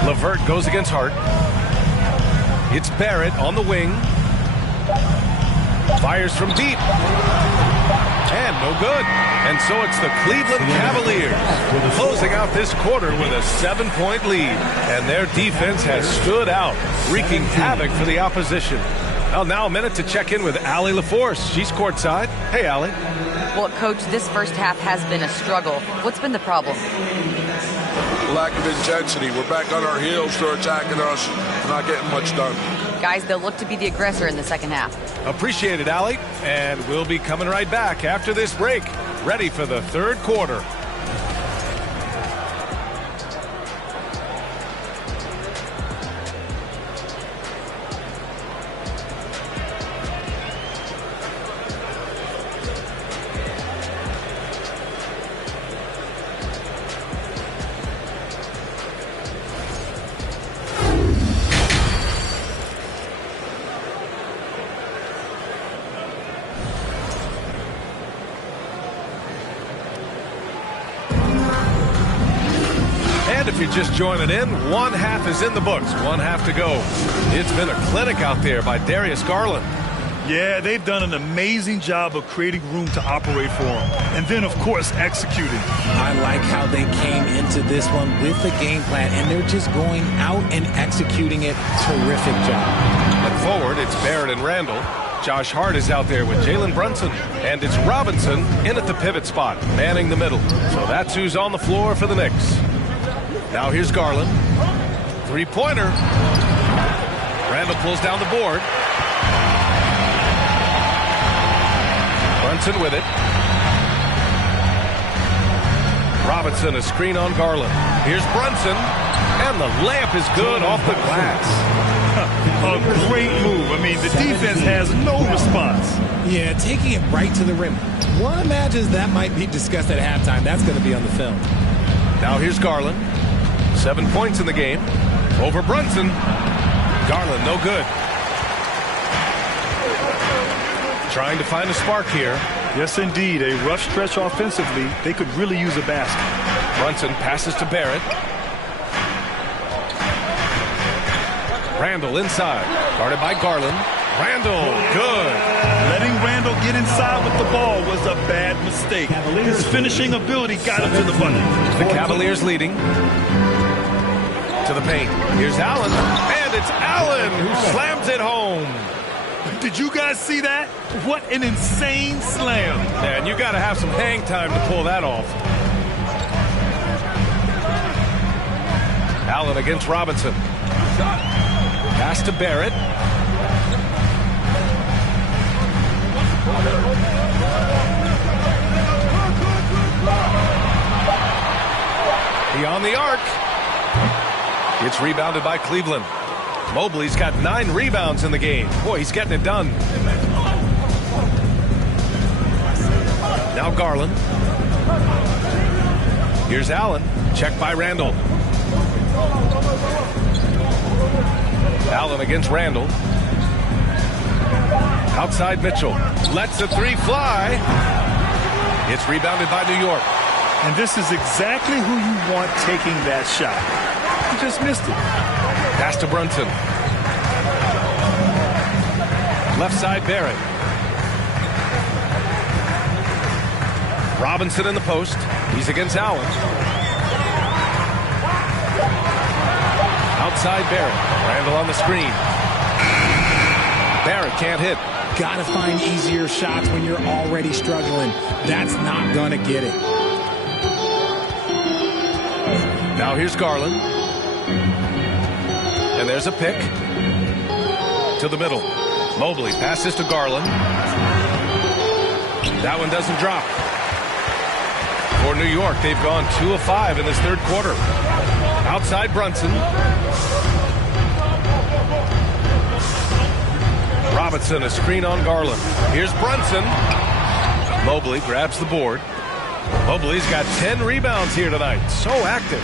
LeVert goes against Hart. It's Barrett on the wing. Fires from deep. And no good. And so it's the Cleveland Cavaliers closing out this quarter with a 7-point lead. And their defense has stood out, wreaking havoc for the opposition. Well, now a minute to check in with Allie LaForce. She's courtside. Hey, Allie. Well, Coach, this first half has been a struggle. What's been the problem? Lack of intensity. We're back on our heels. They're attacking us. Not getting much done. Guys, they'll look to be the aggressor in the second half. Appreciate it, Allie. And we'll be coming right back after this break. Ready for the third quarter. If you're just joining in, one half is in the books, one half to go. It's been a clinic out there by Darius Garland. Yeah, they've done an amazing job of creating room to operate for him. And then, of course, executing. I like how they came into this one with the game plan, and they're just going out and executing it. Terrific job. And forward, it's Barrett and Randall. Josh Hart is out there with Jalen Brunson. And it's Robinson in at the pivot spot, manning the middle. So that's who's on the floor for the Knicks. Now here's Garland. Three-pointer. Randall pulls down the board. Brunson with it. Robinson, a screen on Garland. Here's Brunson, and the layup is good off the glass. A great move. I mean, the defense has no response. Yeah, taking it right to the rim. One imagines that might be discussed at halftime. That's going to be on the film. Now here's Garland. 7 points in the game. Over Brunson. Garland, no good. Trying to find a spark here. Yes, indeed. A rough stretch offensively. They could really use a basket. Brunson passes to Barrett. Randall inside. Guarded by Garland. Randall, good. Letting Randall get inside with the ball was a bad mistake. His finishing ability got him to the bucket. The Cavaliers leading. To the paint. Here's Allen. And it's Allen who slams it home. Did you guys see that? What an insane slam. Man, you got to have some hang time to pull that off. Allen against Robinson. Pass to Barrett. Beyond the arc. It's rebounded by Cleveland. Mobley's got 9 rebounds in the game. Boy, he's getting it done. Now Garland. Here's Allen. Checked by Randall. Allen against Randall. Outside Mitchell. Lets the three fly. It's rebounded by New York. And this is exactly who you want taking that shot. He just missed it. Pass to Brunson. Left side Barrett. Robinson in the post. He's against Allen. Outside Barrett. Randall on the screen. Barrett can't hit. Gotta find easier shots when you're already struggling. That's not gonna get it. Now here's Garland. And there's a pick. To the middle. Mobley passes to Garland. That one doesn't drop. For New York, they've gone 2 of 5 in this third quarter. Outside Brunson. Robinson, a screen on Garland. Here's Brunson. Mobley grabs the board. Mobley's got 10 rebounds here tonight. So active.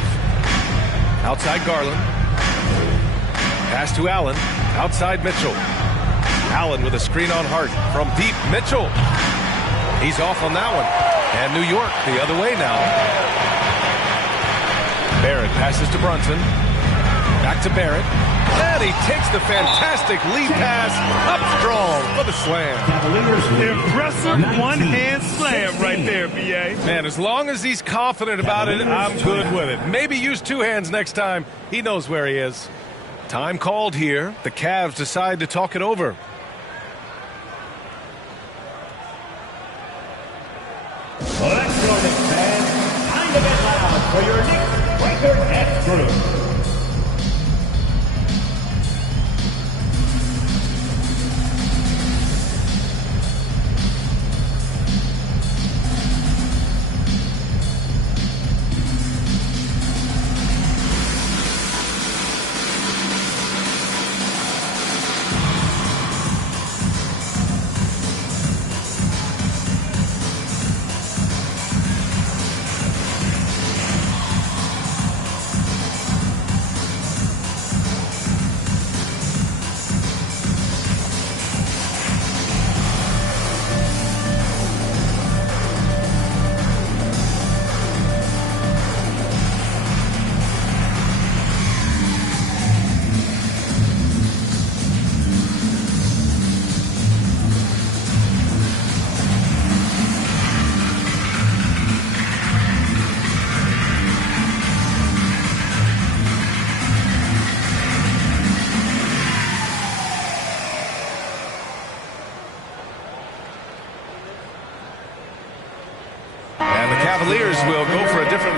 Outside Garland. Pass to Allen. Outside Mitchell. Allen with a screen on Hart. From deep, Mitchell. He's off on that one. And New York the other way now. Barrett passes to Brunson. Back to Barrett. And he takes the fantastic lead pass up strong for the slam. Impressive one-hand slam right there, B.A. Man, as long as he's confident about it, I'm good with it. Maybe use 2 hands next time. He knows where he is. Time called here. The Cavs decide to talk it over. Let's go, Knicks fans. Time to get loud for your Knicks record F group.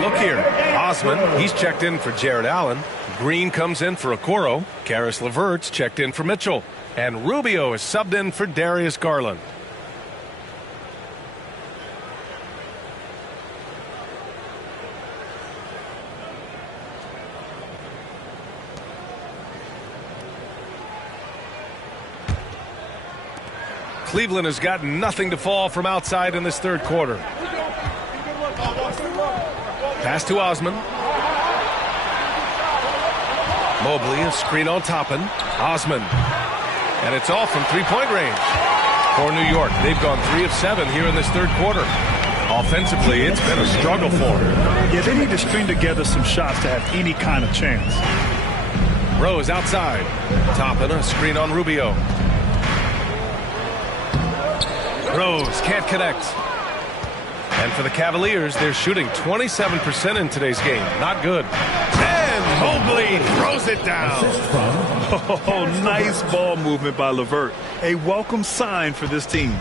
look here. Osman, he's checked in for Jared Allen. Green comes in for Okoro. Karis LeVert's checked in for Mitchell. And Rubio is subbed in for Darius Garland. Cleveland has got nothing to fall from outside in this third quarter. Pass to Osman. Mobley, a screen on Toppin. Osman. And it's off from three-point range. For New York, they've gone 3 of 7 here in this third quarter. Offensively, it's been a struggle for them. Yeah, they need to string together some shots to have any kind of chance. Rose outside. Toppin, a screen on Rubio. Rose can't connect. And for the Cavaliers, they're shooting 27% in today's game. Not good. And Mobley throws it down. Oh, nice ball movement by LeVert. A welcome sign for this team.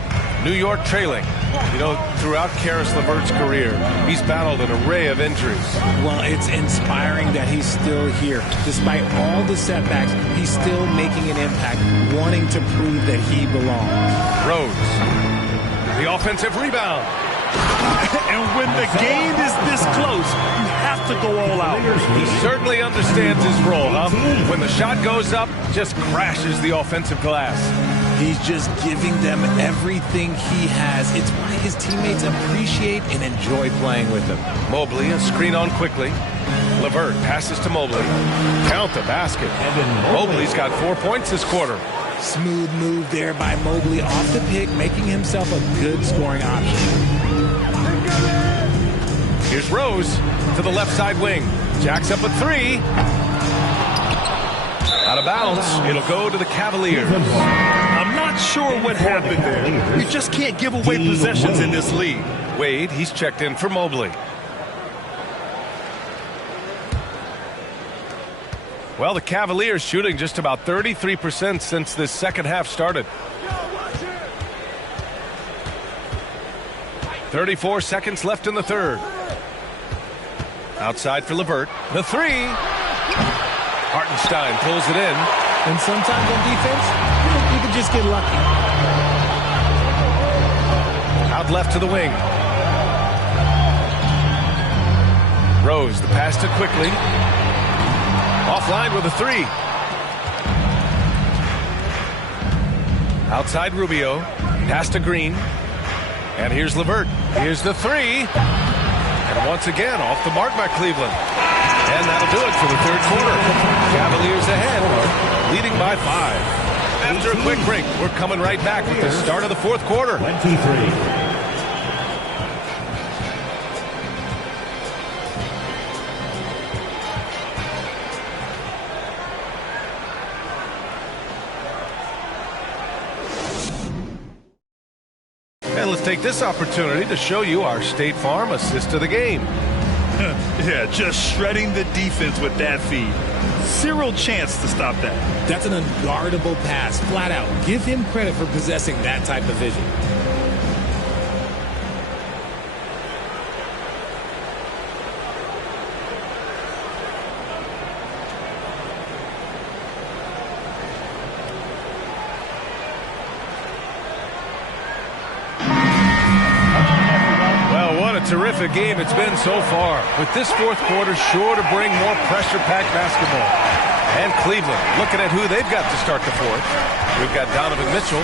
New York trailing. You know, throughout Karis LeVert's career, he's battled an array of injuries. Well, it's inspiring that he's still here. Despite all the setbacks, he's still making an impact, wanting to prove that he belongs. Rose. The offensive rebound. And when the game is this close, you have to go all out. He certainly understands his role, huh? When the shot goes up, just crashes the offensive glass. He's just giving them everything he has. It's why his teammates appreciate and enjoy playing with him. Mobley, a screen on quickly. LeVert passes to Mobley. Count the basket. Mobley's got 4 points this quarter. Smooth move there by Mobley off the pick, making himself a good scoring option. Here's Rose to the left side wing. Jacks up a three. Out of bounds. It'll go to the Cavaliers. I'm not sure what happened there. You just can't give away possessions in this league. Wade, he's checked in for Mobley. Well, the Cavaliers shooting just about 33% since this second half started. 34 seconds left in the third. Outside for LeVert. The three. Hartenstein pulls it in. And sometimes on defense, you can just get lucky. Out left to the wing. Rose, the pass to quickly. Offline with a three. Outside Rubio. Pass to Green. And here's LeVert. Here's the three. And once again, off the mark by Cleveland. And that'll do it for the third quarter. Cavaliers ahead, leading by 5. After a quick break, we're coming right back with the start of the fourth quarter. 23. And let's take this opportunity to show you our State Farm assist of the game. Yeah, just shredding the defense with that feed. Zero chance to stop that. That's an unguardable pass, flat out. Give him credit for possessing that type of vision. Terrific game it's been so far, with this fourth quarter sure to bring more pressure-packed basketball. And Cleveland looking at who they've got to start the fourth. We've got Donovan Mitchell,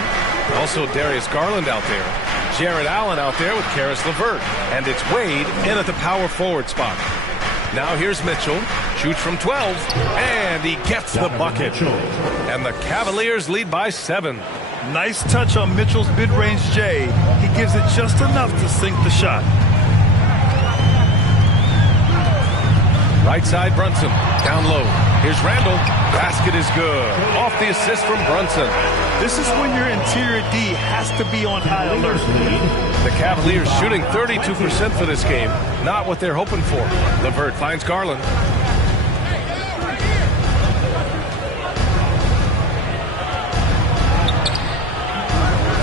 also Darius Garland out there, Jared Allen out there with Karis LeVert, and it's Wade in at the power forward spot. Now here's Mitchell, shoots from 12, and he gets the bucket. And the Cavaliers lead by 7. Nice touch on Mitchell's mid-range J. He gives it just enough to sink the shot. Right side, Brunson. Down low. Here's Randall. Basket is good. Off the assist from Brunson. This is when your interior D has to be on high alert. The Cavaliers shooting 32% for this game. Not what they're hoping for. LeVert finds Garland.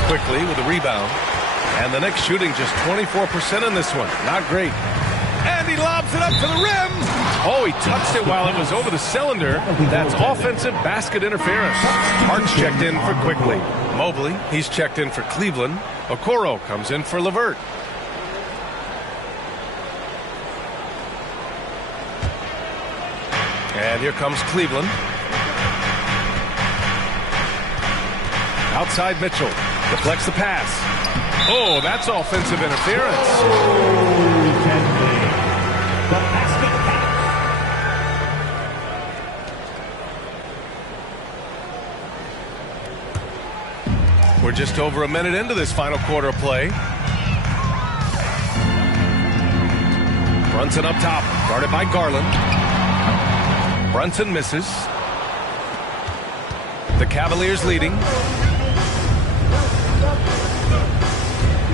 Quickly with a rebound. And the Knicks shooting just 24% in this one. Not great. And he lobs it up to the rim. Oh, he touched it while it was over the cylinder. That's offensive basket interference. Hart's checked in for Quickly. Mobley, he's checked in for Cleveland. Okoro comes in for LeVert. And here comes Cleveland. Outside Mitchell. Deflects the pass. Oh, that's offensive interference. We're just over a minute into this final quarter of play. Brunson up top, guarded by Garland. Brunson misses. The Cavaliers leading.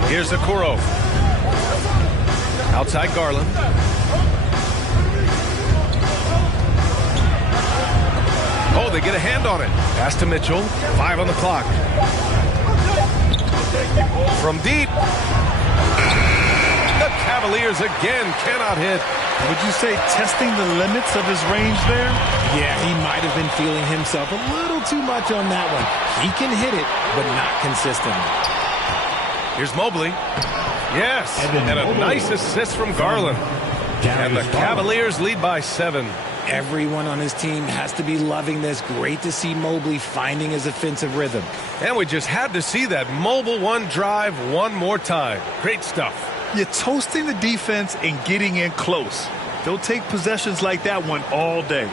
Here's Okoro. Outside Garland. Oh, they get a hand on it. Pass to Mitchell. 5 on the clock. From deep. The Cavaliers again cannot hit. Would you say testing the limits of his range there? Yeah, he might have been feeling himself a little too much on that one. He can hit it, but not consistently. Here's Mobley. Yes, and a nice assist from Garland. And the Cavaliers lead by 7. Everyone on his team has to be loving this. Great to see Mobley finding his offensive rhythm. And we just had to see that mobile one drive one more time. Great stuff. You're toasting the defense and getting in close. They'll take possessions like that one all day.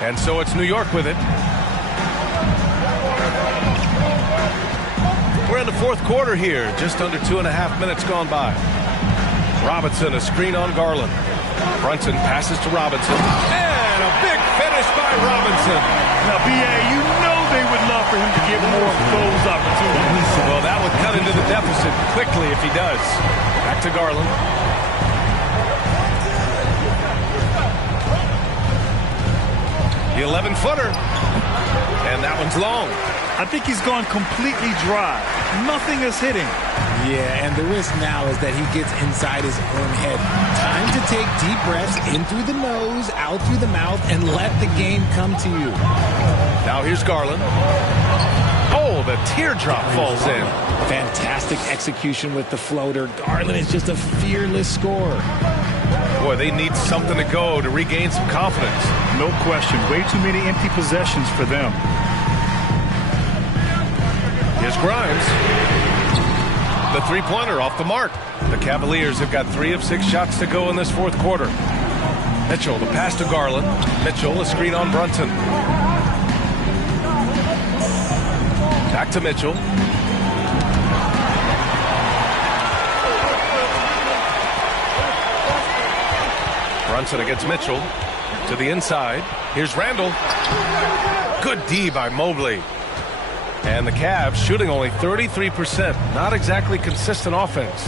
And so it's New York with it. We're in the fourth quarter here. Just under 2.5 minutes gone by. Robinson, a screen on Garland. Brunson passes to Robinson. And a big finish by Robinson. Now, B.A., you know they would love for him to get more of those opportunities. Well, that would cut into the deficit quickly if he does. Back to Garland. The 11-footer. And that one's long. I think he's gone completely dry. Nothing is hitting. Yeah, and the risk now is that he gets inside his own head. Time to take deep breaths in through the nose, out through the mouth, and let the game come to you. Now here's Garland. Oh, the teardrop falls in. Fantastic execution with the floater. Garland is just a fearless scorer. Boy, they need something to go to regain some confidence. No question. Way too many empty possessions for them. Here's Grimes. The three-pointer off the mark. The Cavaliers have got 3 of 6 shots to go in this fourth quarter. Mitchell, the pass to Garland. Mitchell, a screen on Brunson. Back to Mitchell. Brunson against Mitchell. To the inside. Here's Randall. Good D by Mobley. And the Cavs shooting only 33%. Not exactly consistent offense.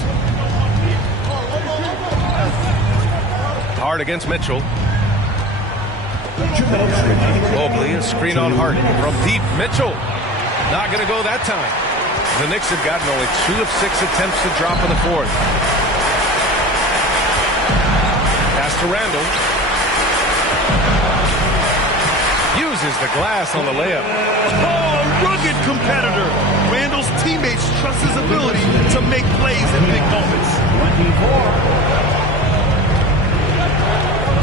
Hart against Mitchell. Mobley, a screen on Hart. From deep, Mitchell. Not going to go that time. The Knicks have gotten only 2 of 6 attempts to drop in the fourth. Pass to Randall. Uses the glass on the layup. Oh, rugged competitor. Randall's teammates trust his ability to make plays in big moments.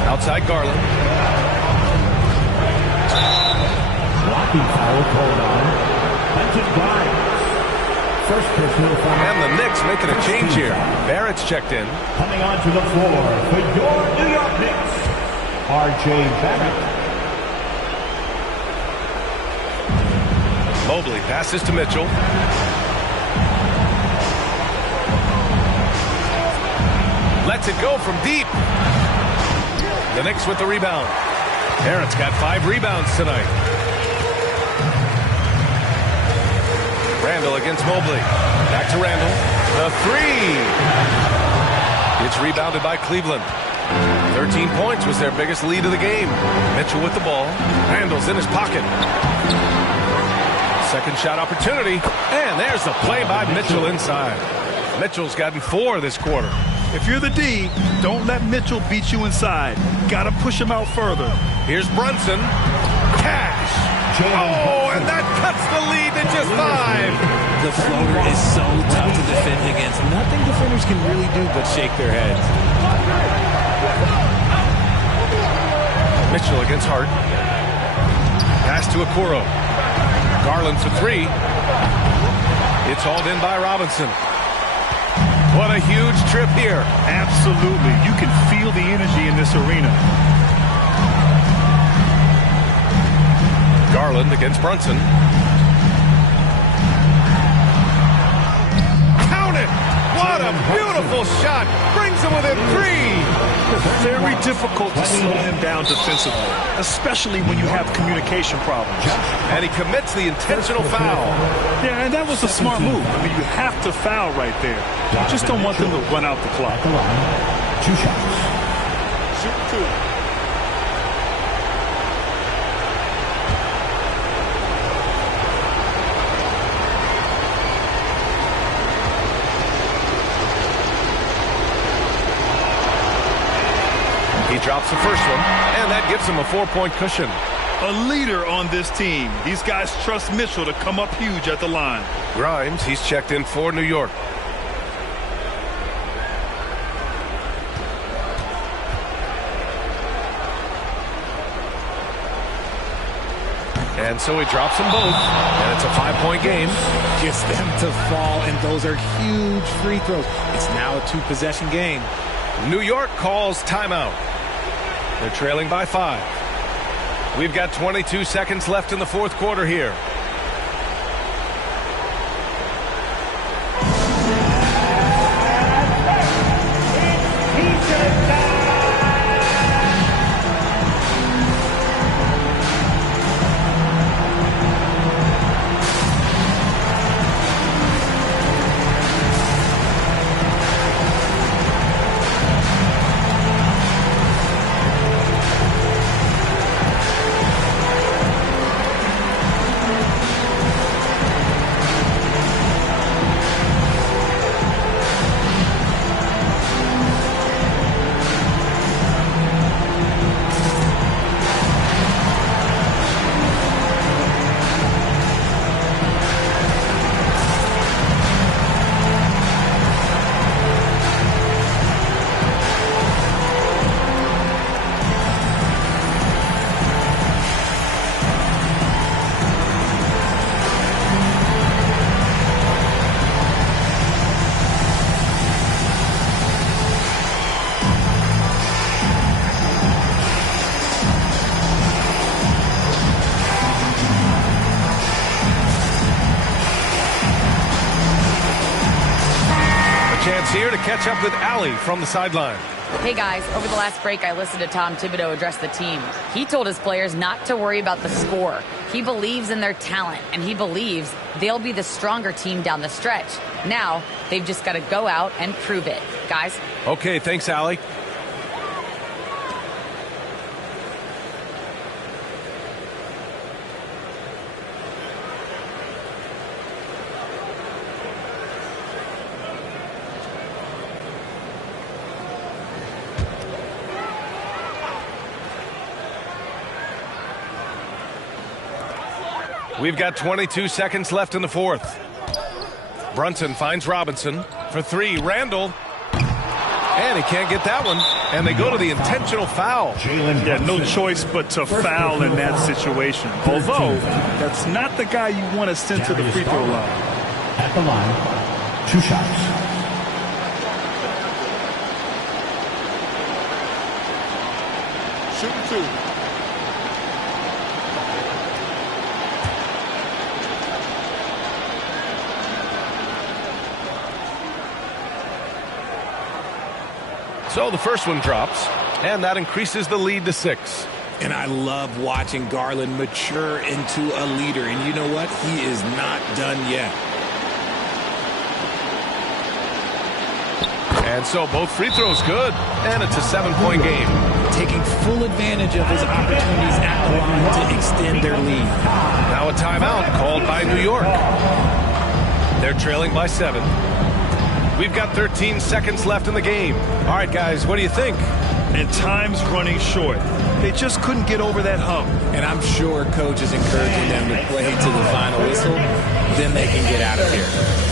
Outside Garland. Blocking foul called on Quentin Grimes. First personal foul. And the Knicks making a change here. Barrett's checked in. Coming onto the floor for your New York Knicks, R.J. Barrett. Mobley passes to Mitchell. Lets it go from deep. The Knicks with the rebound. Barrett's got 5 rebounds tonight. Randall against Mobley. Back to Randall. The 3. It's rebounded by Cleveland. 13 points was their biggest lead of the game. Mitchell with the ball. Randall's in his pocket. Second shot opportunity. And there's the play by Mitchell inside. Mitchell's gotten 4 this quarter. If you're the D, don't let Mitchell beat you inside. Got to push him out further. Here's Brunson. Cash. Oh, and that cuts the lead to just 5. The floater is so tough to defend against. Nothing defenders can really do but shake their heads. Mitchell against Hart. Pass to Okoro. Garland for 3. It's hauled in by Robinson. What a huge trip here. Absolutely. You can feel the energy in this arena. Garland against Brunson. Count it! What a beautiful shot. Brings him within 3. It's very difficult to slow him down defensively, especially when you have communication problems. And he commits the intentional foul. Yeah, and that was a smart move. I mean, you have to foul right there. You just don't want them to run out the clock. 2 shots. Shoot 2. He drops the first one, and that gives him a 4-point cushion. A leader on this team. These guys trust Mitchell to come up huge at the line. Grimes, he's checked in for New York. And so he drops them both, and it's a 5-point game. Gets them to fall, and those are huge free throws. It's now a 2-possession game. New York calls timeout. They're trailing by 5. We've got 22 seconds left in the 4th quarter here. Here to catch up with Allie from the sideline. Hey guys, over the last break I listened to Tom Thibodeau address the team. He told his players not to worry about the score. He believes in their talent, and he believes they'll be the stronger team down the stretch. Now, they've just got to go out and prove it. Guys? Okay, thanks, Allie. We've got 22 seconds left in the 4th. Brunson finds Robinson for 3. Randall. And he can't get that one. And they go to the intentional foul. Yeah, no choice but to foul in that situation. Although, that's not the guy you want to send to the free throw line. At the line, 2 shots. Shoot 2. So the first one drops, and that increases the lead to 6. And I love watching Garland mature into a leader. And you know what? He is not done yet. And so both free throws good, and it's a 7-point game. Taking taking full advantage of his opportunities at the line to extend their lead. Now a timeout called by New York. They're trailing by 7. We've got 13 seconds left in the game. All right, guys, what do you think? And time's running short. They just couldn't get over that hump. And I'm sure coach is encouraging them to play to the final whistle. Then they can get out of here.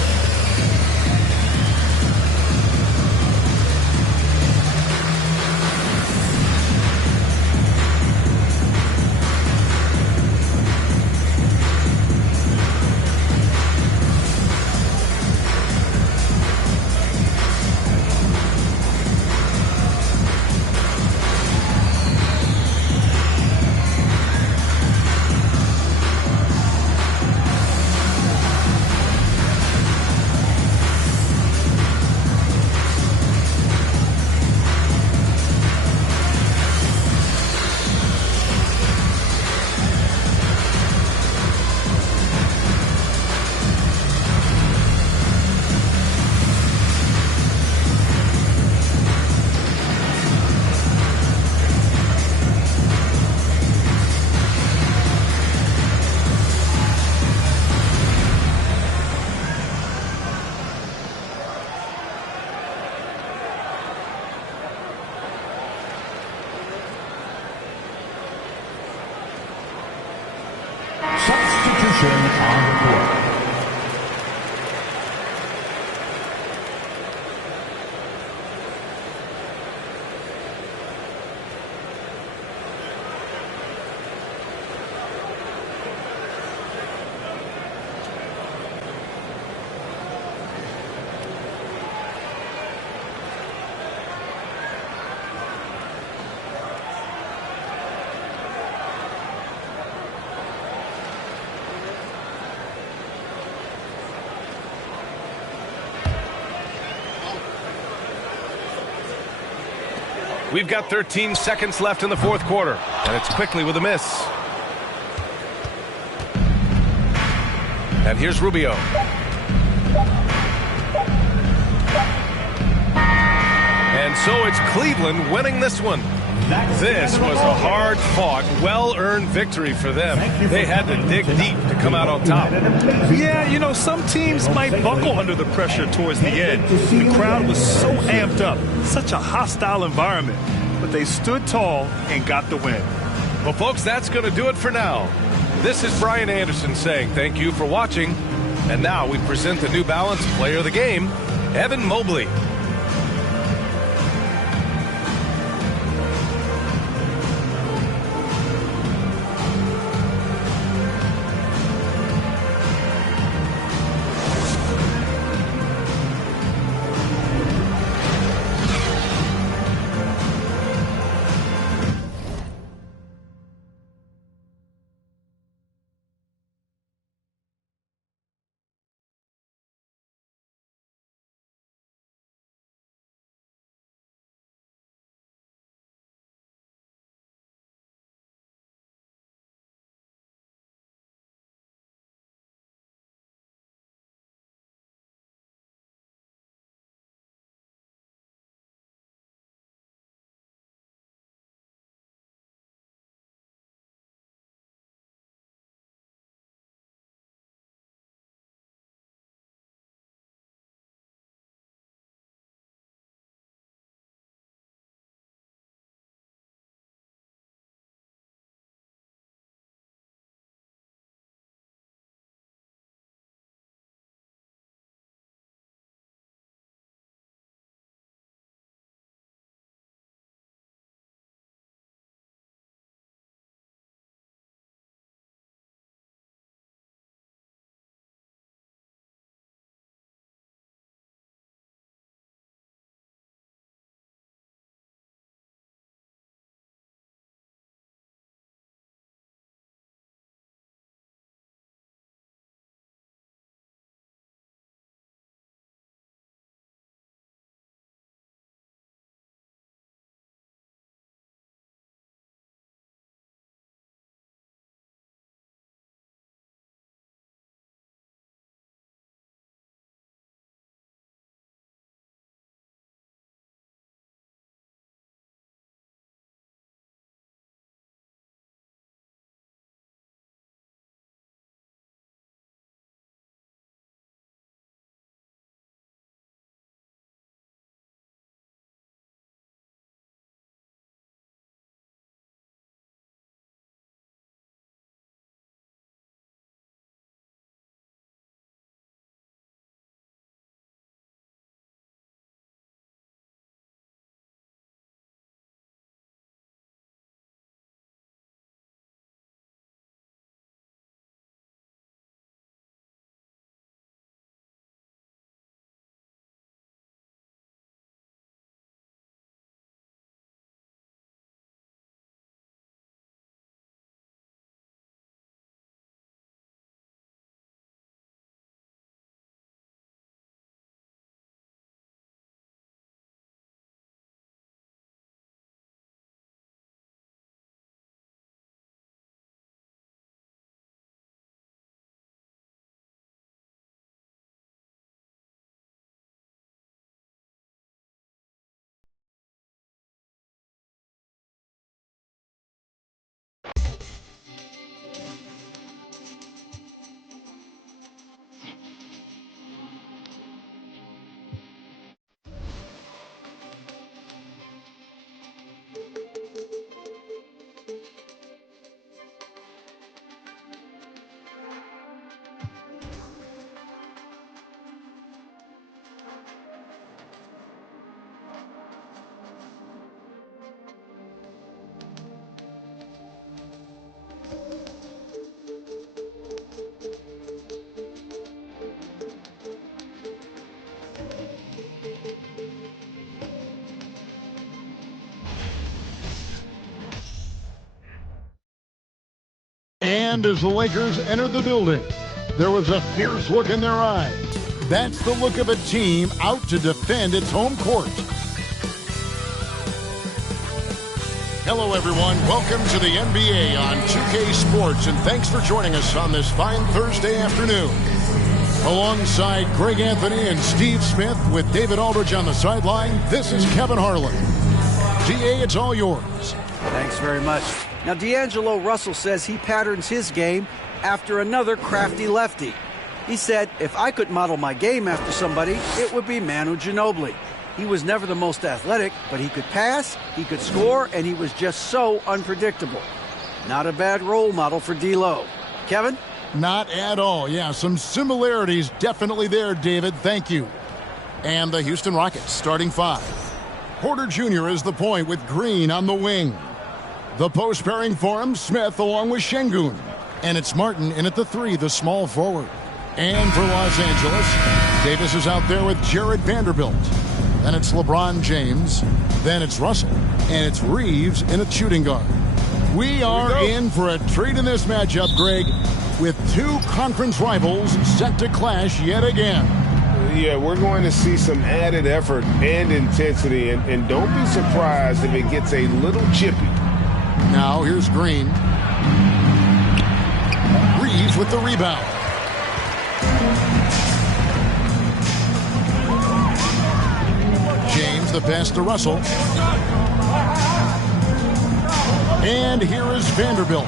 Substitution on the court. We've got 13 seconds left in the fourth quarter, and it's quickly with a miss. And here's Rubio. And so it's Cleveland winning this one. This was a hard-fought, well-earned victory for them. They had to dig deep to come out on top. Yeah, you know, some teams might buckle under the pressure towards the end. The crowd was so amped up, such a hostile environment. But they stood tall and got the win. Well, folks, that's going to do it for now. This is Brian Anderson saying thank you for watching. And now we present the New Balance Player of the Game, Evan Mobley. And as the Lakers entered the building, there was a fierce look in their eyes. That's the look of a team out to defend its home court. Hello, everyone. Welcome to the NBA on 2K Sports, and thanks for joining us on this fine Thursday afternoon. Alongside Greg Anthony and Steve Smith with David Aldridge on the sideline, this is Kevin Harlan. DA, it's all yours. Thanks very much. Now, D'Angelo Russell says he patterns his game after another crafty lefty. He said, if I could model my game after somebody, it would be Manu Ginobili. He was never the most athletic, but he could pass, he could score, and he was just so unpredictable. Not a bad role model for D'Lo. Kevin? Not at all. Yeah, some similarities definitely there, David. Thank you. And the Houston Rockets starting five. Porter Jr. is the point with Green on the wing. The post pairing for him, Smith along with Şengün. And it's Martin in at the three, the small forward. And for Los Angeles, Davis is out there with Jared Vanderbilt. Then it's LeBron James. Then it's Russell. And it's Reeves in a shooting guard. We are in for a treat in this matchup, Greg, with two conference rivals set to clash yet again. Yeah, we're going to see some added effort and intensity, and don't be surprised if it gets a little chippy. Now here's Green. Reeves with the rebound. James the pass to Russell. And here is Vanderbilt.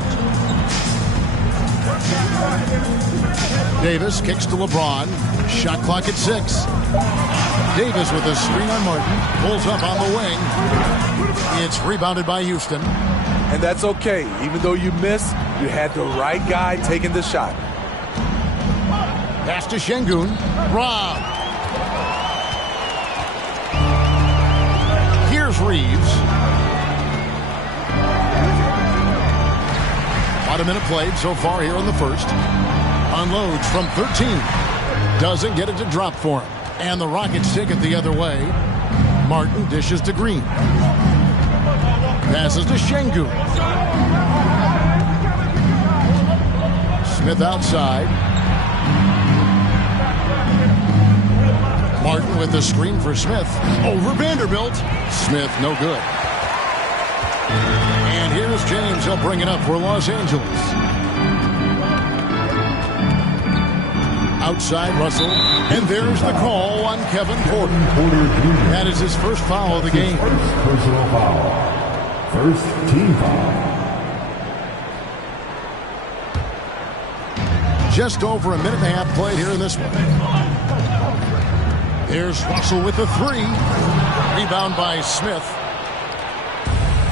Davis kicks to LeBron. Shot clock at 6. Davis with a screen on Martin. Pulls up on the wing. It's rebounded by Houston. And that's okay. Even though you missed, you had the right guy taking the shot. Pass to Şengün. Rob. Here's Reeves. About a minute played so far here in the first. Unloads from 13. Doesn't get it to drop for him. And the Rockets take it the other way. Martin dishes to Green. Passes to Şengün. Smith outside. Martin with the screen for Smith. Over Vanderbilt. Smith no good. And here's James. He'll bring it up for Los Angeles. Outside Russell. And there's the call on Kevin Porter. That is his first foul of the game. First personal foul. First team foul. Just over a minute and a half played here in this one. Here's Russell with the three. Rebound by Smith.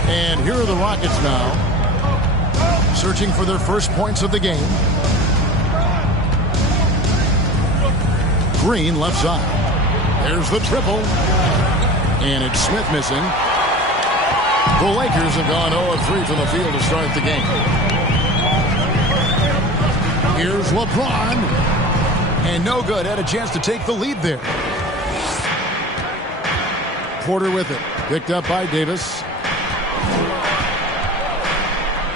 And here are the Rockets now, searching for their first points of the game. Green left side. There's the triple. And it's Smith missing. The Lakers have gone 0-3 from the field to start the game. Here's LeBron. And no good. Had a chance to take the lead there. Porter with it. Picked up by Davis.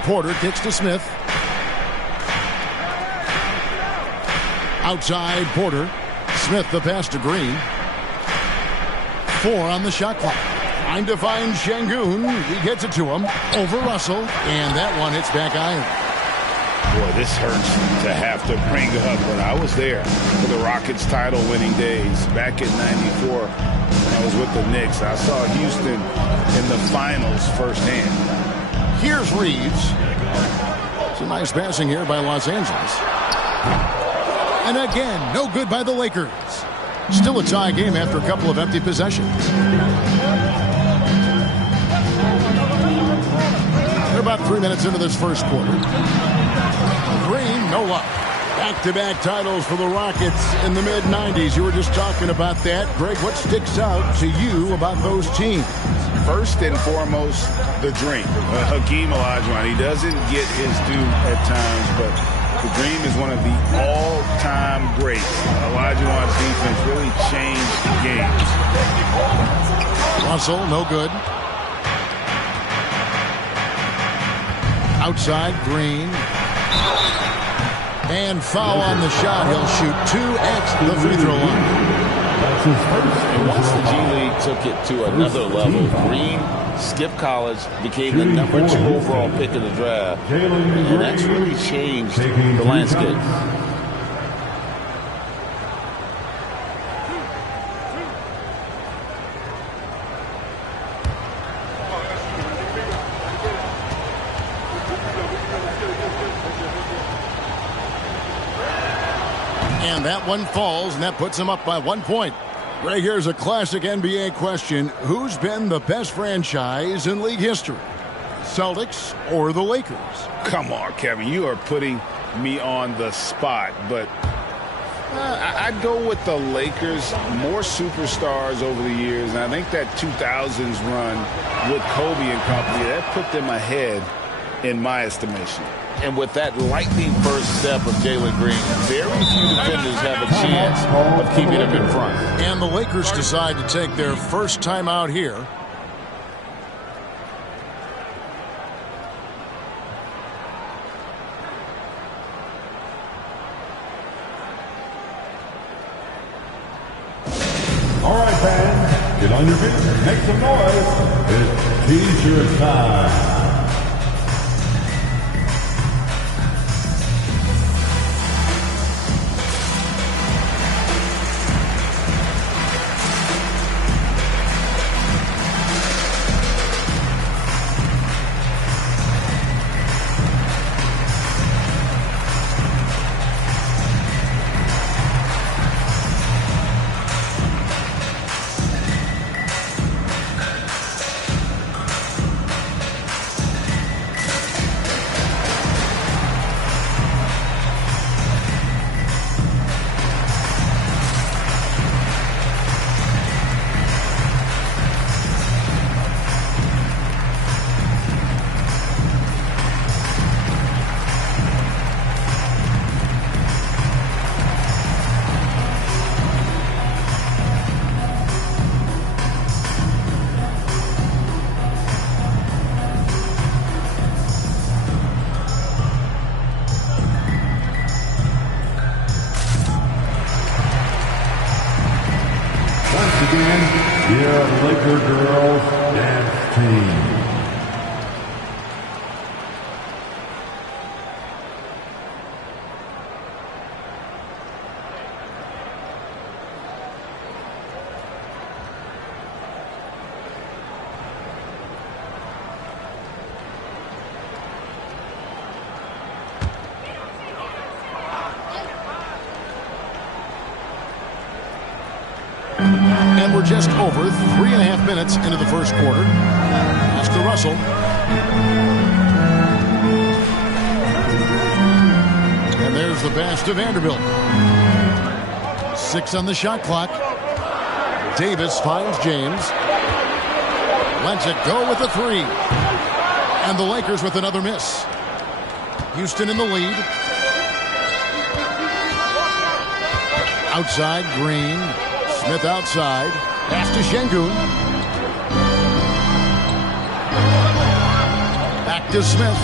Porter kicks to Smith. Outside Porter. Smith the pass to Green. 4 on the shot clock. Trying to find Şengün. He gets it to him. Over Russell. And that one hits back iron. Boy, this hurts to have to bring up, but I was there for the Rockets title-winning days back in '94 when I was with the Knicks. I saw Houston in the finals firsthand. Here's Reeves. It's a nice passing here by Los Angeles. And again, no good by the Lakers. Still a tie game after a couple of empty possessions. They're about 3 minutes into this first quarter. Green, no luck. Back-to-back titles for the Rockets in the mid-'90s. You were just talking about that. Greg, what sticks out to you about those teams? First and foremost, the dream. Hakeem Olajuwon, he doesn't get his due at times, but the dream is one of the all-time greats. Olajuwon's defense really changed games. Russell, no good. Outside, Green. And foul on the shot. He'll shoot 2 at the free throw line. And once the G League took it to another level, Green skipped college, became the number 2 overall pick in the draft. And that's really changed the landscape. And that one falls, and that puts him up by 1 point. Right here's a classic NBA question. Who's been the best franchise in league history? Celtics or the Lakers? Come on, Kevin. You are putting me on the spot, but I'd go with the Lakers. More superstars over the years, and I think that 2000s run with Kobe and company, that put them ahead in my estimation. And with that lightning first step of Jalen Green, very few defenders have a chance of keeping him in front. And the Lakers decide to take their first time out here. All right, fans, get on your feet, make some noise. It's T-shirt time. Your Laker girls dance team. And we're just over 3.5 minutes into the first quarter. Pass to Russell. And there's the pass to Vanderbilt. 6 on the shot clock. Davis finds James. Lets it go with a 3. And the Lakers with another miss. Houston in the lead. Outside, Green. Smith outside. Pass to Şengün. Back to Smith.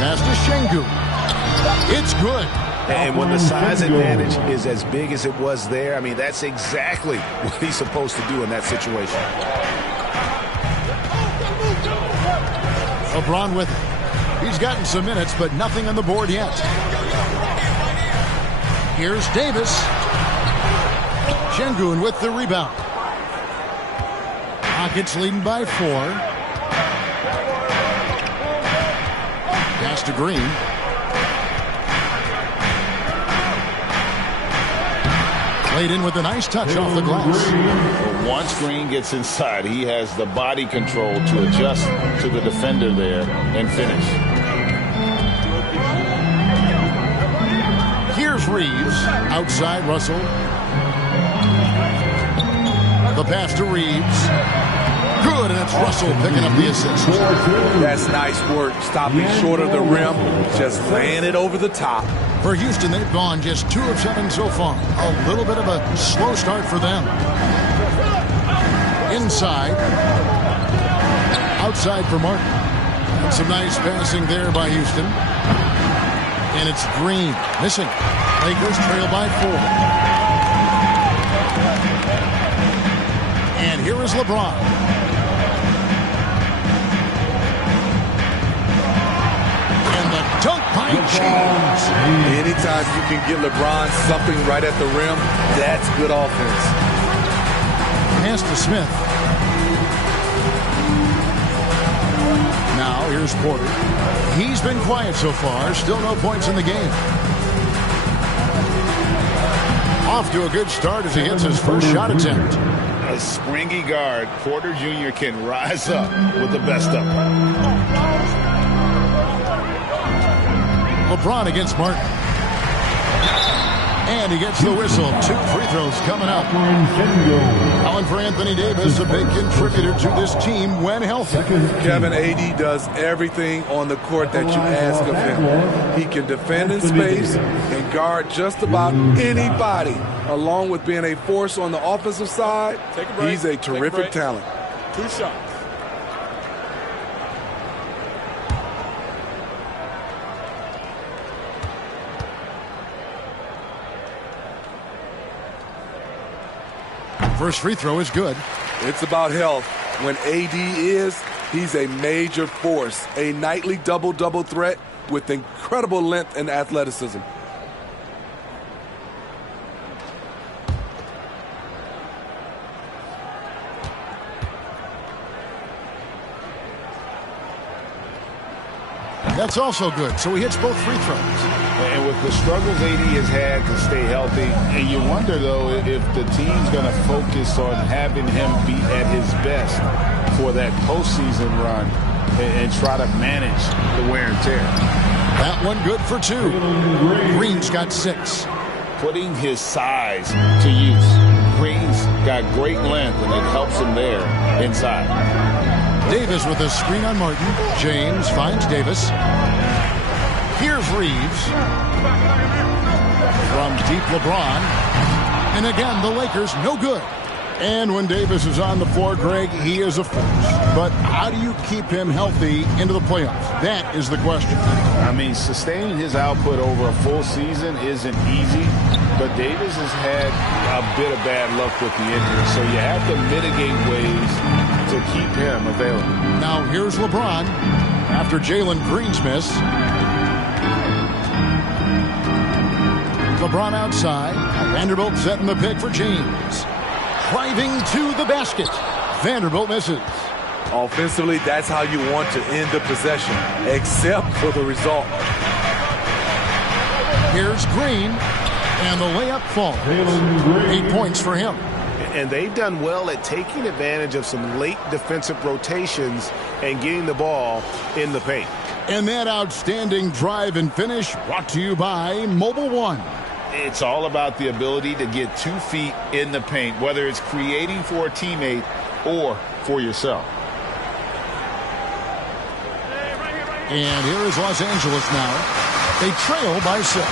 Pass to Şengün. It's good. And when the size advantage is as big as it was there, I mean, that's exactly what he's supposed to do in that situation. LeBron with it. He's gotten some minutes, but nothing on the board yet. Here's Davis. Şengün with the rebound. Rockets leading by 4. Pass to Green. Played in with a nice touch off the glass. But once Green gets inside, he has the body control to adjust to the defender there and finish. Here's Reeves. Outside Russell. The pass to Reeves. Good, and it's Russell picking up the assist. That's nice work. Stopping short of the rim. Just laying it over the top. For Houston, they've gone just 2 of 7 so far. A little bit of a slow start for them. Inside. Outside for Martin. Some nice passing there by Houston. And it's Green missing. Lakers trail by 4. And here is LeBron. And the dunk by James. Anytime you can get LeBron something right at the rim, that's good offense. Pass to Smith. Now here's Porter. He's been quiet so far. Still no points in the game. Off to a good start as he hits his first shot attempt. A springy guard, Porter Jr. can rise up with the best of them. LeBron against Martin. And he gets the whistle. 2 free throws coming up. Allen, for Anthony Davis, a big contributor to this team when healthy. Kevin, AD does everything on the court that you ask of him. He can defend in space and guard just about anybody, along with being a force on the offensive side. He's a terrific talent. 2 shots. First free throw is good. It's about health. When AD is, he's a major force, a nightly double-double threat with incredible length and athleticism. That's also good. So he hits both free throws. And with the struggles AD has had to stay healthy, and you wonder, though, if the team's going to focus on having him be at his best for that postseason run and try to manage the wear and tear. That one good for 2. Green's got 6. Putting his size to use. Green's got great length, and it helps him there inside. Davis with a screen on Martin. James finds Davis. Here's Reeves. From deep LeBron. And again, the Lakers no good. And when Davis is on the floor, Greg, he is a force. But how do you keep him healthy into the playoffs? That is the question. I mean, sustaining his output over a full season isn't easy. But Davis has had a bit of bad luck with the injury. So you have to mitigate ways to keep him available. Now here's LeBron after Jalen Green's miss. LeBron outside. Vanderbilt setting the pick for James. Driving to the basket. Vanderbilt misses. Offensively, that's how you want to end the possession, except for the result. Here's Green, and the layup falls. 8 points for him. And they've done well at taking advantage of some late defensive rotations and getting the ball in the paint. And that outstanding drive and finish brought to you by Mobile One. It's all about the ability to get 2 feet in the paint, whether it's creating for a teammate or for yourself. And here is Los Angeles now. They trail by 6.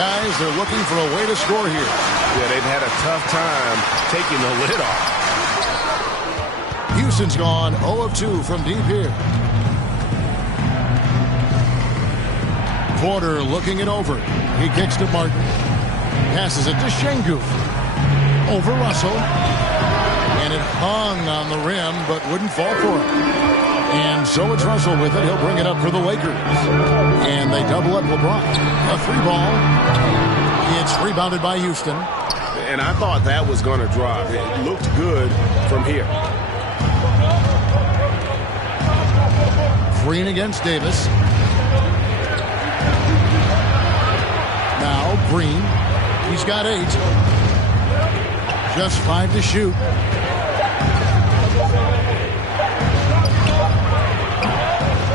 Guys, they're looking for a way to score here. Yeah, they've had a tough time taking the lid off. Houston's gone 0 of 2 from deep here. Porter looking it over. He kicks to Martin. Passes it to Şengün. Over Russell. And it hung on the rim, but wouldn't fall for it. And so it's Russell with it. He'll bring it up for the Lakers. And they double up LeBron. A 3 ball. It's rebounded by Houston. And I thought that was going to drop. It looked good from here. Green against Davis. Now Green. He's got 8. Just 5 to shoot.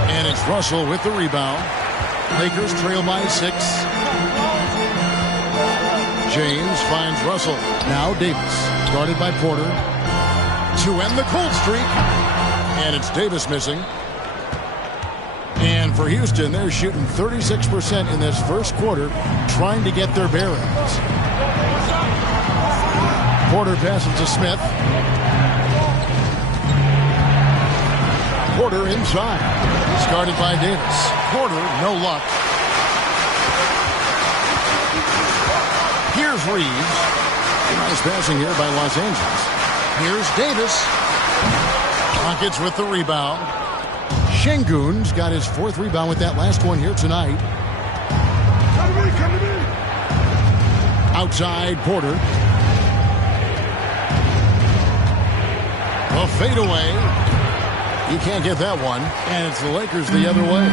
And it's Russell with the rebound. Lakers trail by 6. James finds Russell. Now Davis. Guarded by Porter. To end the cold streak. And it's Davis missing. And for Houston, they're shooting 36% in this first quarter, trying to get their bearings. Porter passes to Smith. Porter inside. He's guarded by Davis. Porter, no luck. Here's Reeves. Nice passing here by Los Angeles. Here's Davis. Rockets with the rebound. Şengün's got his 4th rebound with that last one here tonight. Outside Porter. A fadeaway. You can't get that one. And it's the Lakers the other way.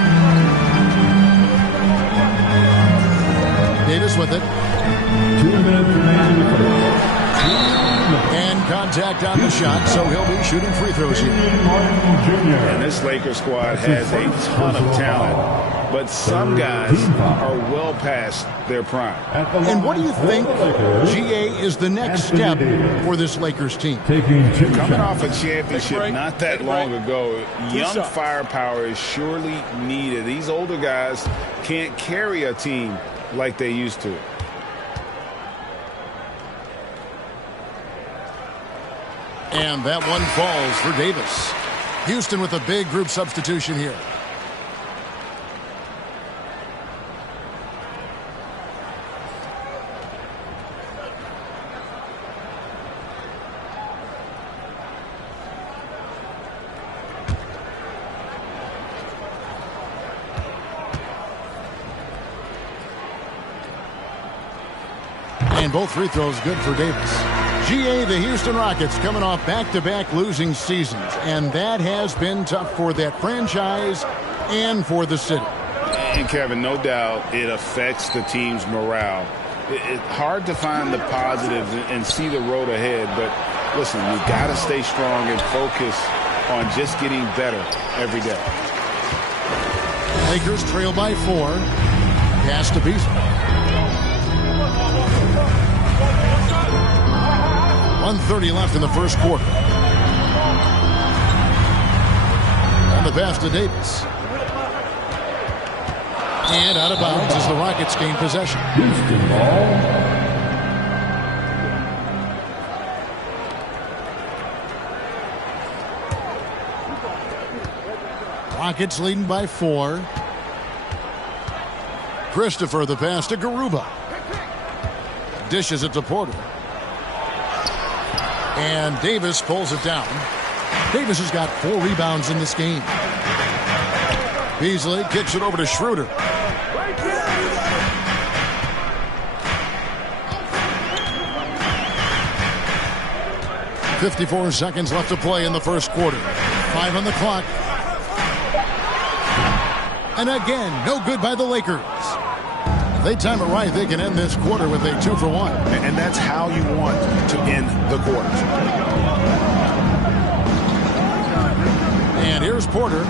Davis with it. 2 minutes remaining in the first. And contact on the shot, so he'll be shooting free throws here. And this Lakers squad has a ton of talent, but some guys are well past their prime. And what do you think, GA, is the next step for this Lakers team? Coming off a championship not that long ago, young firepower is surely needed. These older guys can't carry a team like they used to. And that one falls for Davis. Houston with a big group substitution here. And both free throws good for Davis. GA, the Houston Rockets coming off back-to-back losing seasons, and that has been tough for that franchise and for the city. And Kevin, no doubt it affects the team's morale. It's hard to find the positives and see the road ahead, but listen, you got to stay strong and focus on just getting better every day. Lakers trail by 4. Pass to Beasley. 1:30 left in the first quarter. And the pass to Davis. And out of bounds as the Rockets gain possession. Houston ball. Rockets leading by 4. Christopher, the pass to Garuba. Dishes it to Porter. And Davis pulls it down. Davis has got 4 rebounds in this game. Beasley kicks it over to Schroeder. .54 seconds left to play in the first quarter. 5 on the clock. And again, no good by the Lakers. If they time it right, they can end this quarter with a 2 for 1. And that's how you want to end the quarter. And here's Porter.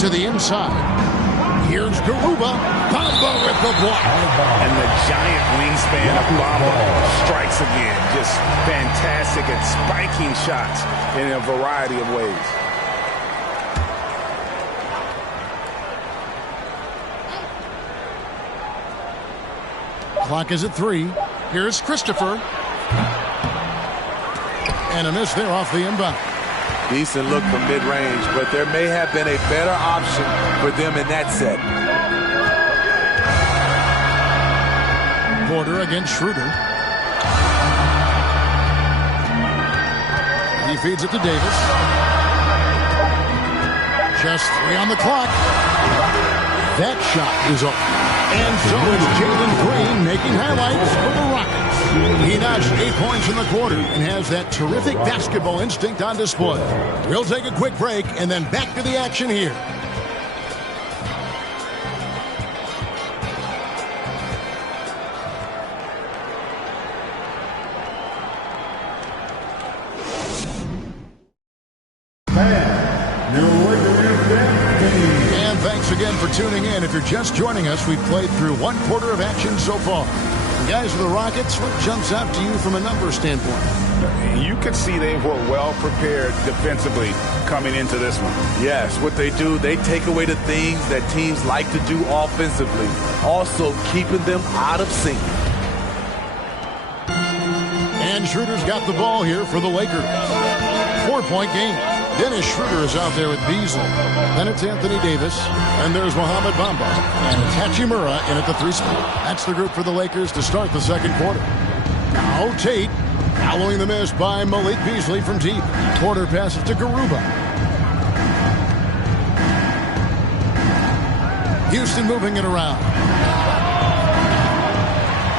To the inside. Here's Garuba. Bamba with the block. And the giant wingspan of Bamba strikes again. Just fantastic at spiking shots in a variety of ways. Clock is at 3. Here's Christopher. And a miss there off the inbound. Decent look from mid-range, but there may have been a better option for them in that set. Porter against Schroeder. He feeds it to Davis. Just 3 on the clock. That shot is off. And so is Jalen Green making highlights for the Rockets. He notched 8 points in the quarter and has that terrific basketball instinct on display. We'll take a quick break and then back to the action here. And thanks again for tuning in. If you're just joining us, we've played through 1 quarter of action so far. And guys, for the Rockets, what jumps out to you from a numbers standpoint? You could see they were well prepared defensively coming into this one. Yes, what they do, they take away the things that teams like to do offensively, also keeping them out of sync. And Schroeder's got the ball here for the Lakers. 4-point game. Dennis Schroeder is out there with Beasley. Then it's Anthony Davis. And there's Mohamed Bamba. And it's Hachimura in at the 3 spot. That's the group for the Lakers to start the second quarter. Now Tate following the miss by Malik Beasley from deep. Porter passes to Garuba. Houston moving it around.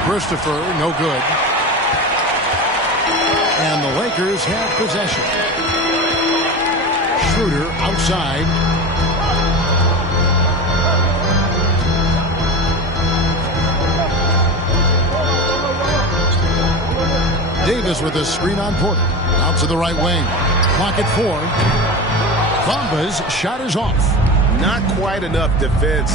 Christopher, no good. And the Lakers have possession. Schroeder outside. Davis with a screen on Porter. Out to the right wing. Clock at 4. Bamba's shot is off. Not quite enough defense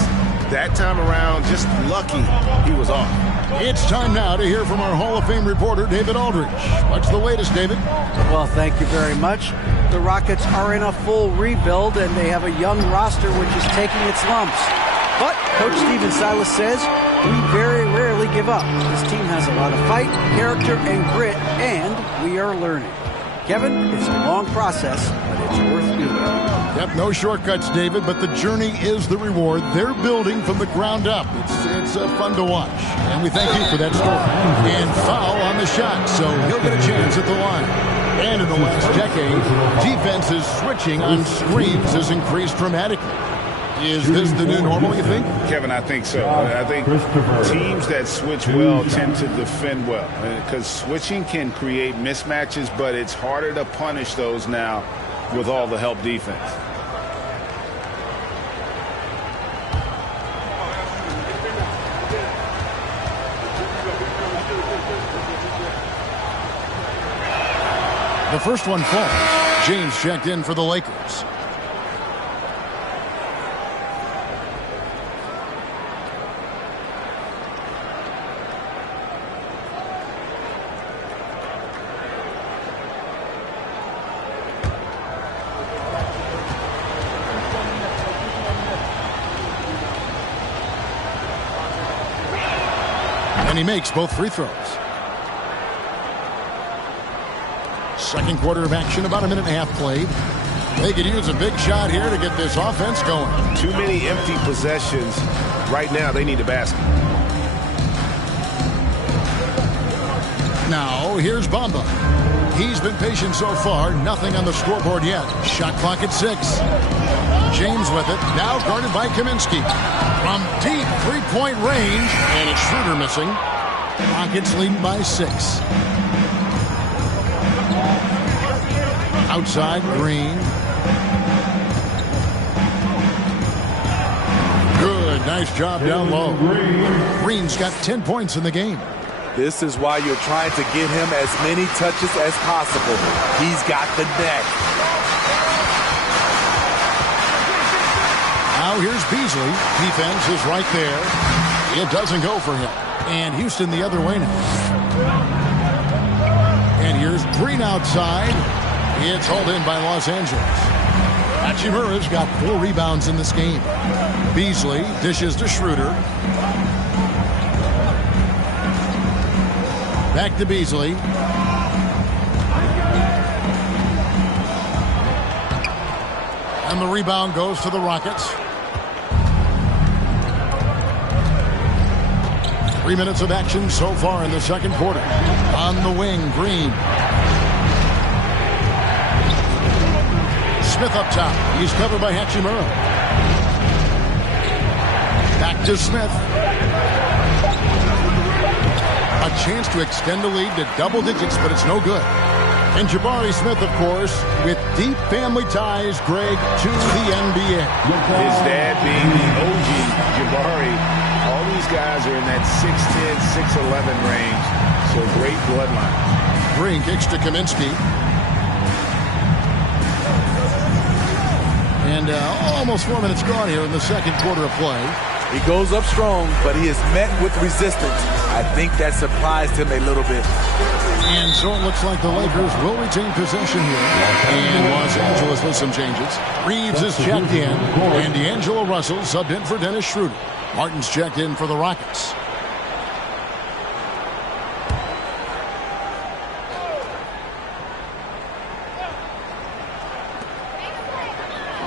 that time around. Just lucky he was off. It's time now to hear from our Hall of Fame reporter, David Aldridge. What's the latest, David? Well, thank you very much. The Rockets are in a full rebuild, and they have a young roster which is taking its lumps. But Coach Stephen Silas says, we very rarely give up. This team has a lot of fight, character, and grit, and we are learning. Kevin, it's a long process, but it's worth doing. Yep, no shortcuts, David, but the journey is the reward. They're building from the ground up. It's fun to watch, and we thank you for that story. And foul on the shot, so he'll get a chance at the line. And in the last decade, defenses switching on screens has increased dramatically. Is this the new normal, you think? Kevin, I think so. I think teams that switch well tend to defend well, because switching can create mismatches, but it's harder to punish those now with all the help defense. The first one falls. James checked in for the Lakers. And he makes both free throws. Second quarter of action, about a minute and a half played. They could use a big shot here to get this offense going. Too many empty possessions. Right now, they need a basket. Now, here's Bamba. He's been patient so far. Nothing on the scoreboard yet. Shot clock at 6. James with it. Now guarded by Kaminsky. From deep three-point range. And it's Schroeder missing. Rockets leading by 6. Outside, Green. Good, nice job down low. Green's got 10 points in the game. This is why you're trying to get him as many touches as possible. He's got the net. Now here's Beasley. Defense is right there. It doesn't go for him. And Houston the other way now. And here's Green outside. It's hauled in by Los Angeles. Hachimura's got 4 rebounds in this game. Beasley dishes to Schroeder. Back to Beasley. And the rebound goes to the Rockets. 3 minutes of action so far in the second quarter. On the wing, Green. Smith up top. He's covered by Hachimura. Back to Smith. A chance to extend the lead to double digits, but it's no good. And Jabari Smith, of course, with deep family ties, Greg, to the NBA. His dad being the OG Jabari. All these guys are in that 6'10", 6'11" range. So great bloodline. Green kicks to Kaminsky. And almost 4 minutes gone here in the second quarter of play. He goes up strong, but he is met with resistance. I think that surprised him a little bit. And so it looks like the Lakers will retain possession here. And Los Angeles with some changes. Reeves is checked in. And D'Angelo Russell subbed in for Dennis Schroeder. Martin's checked in for the Rockets.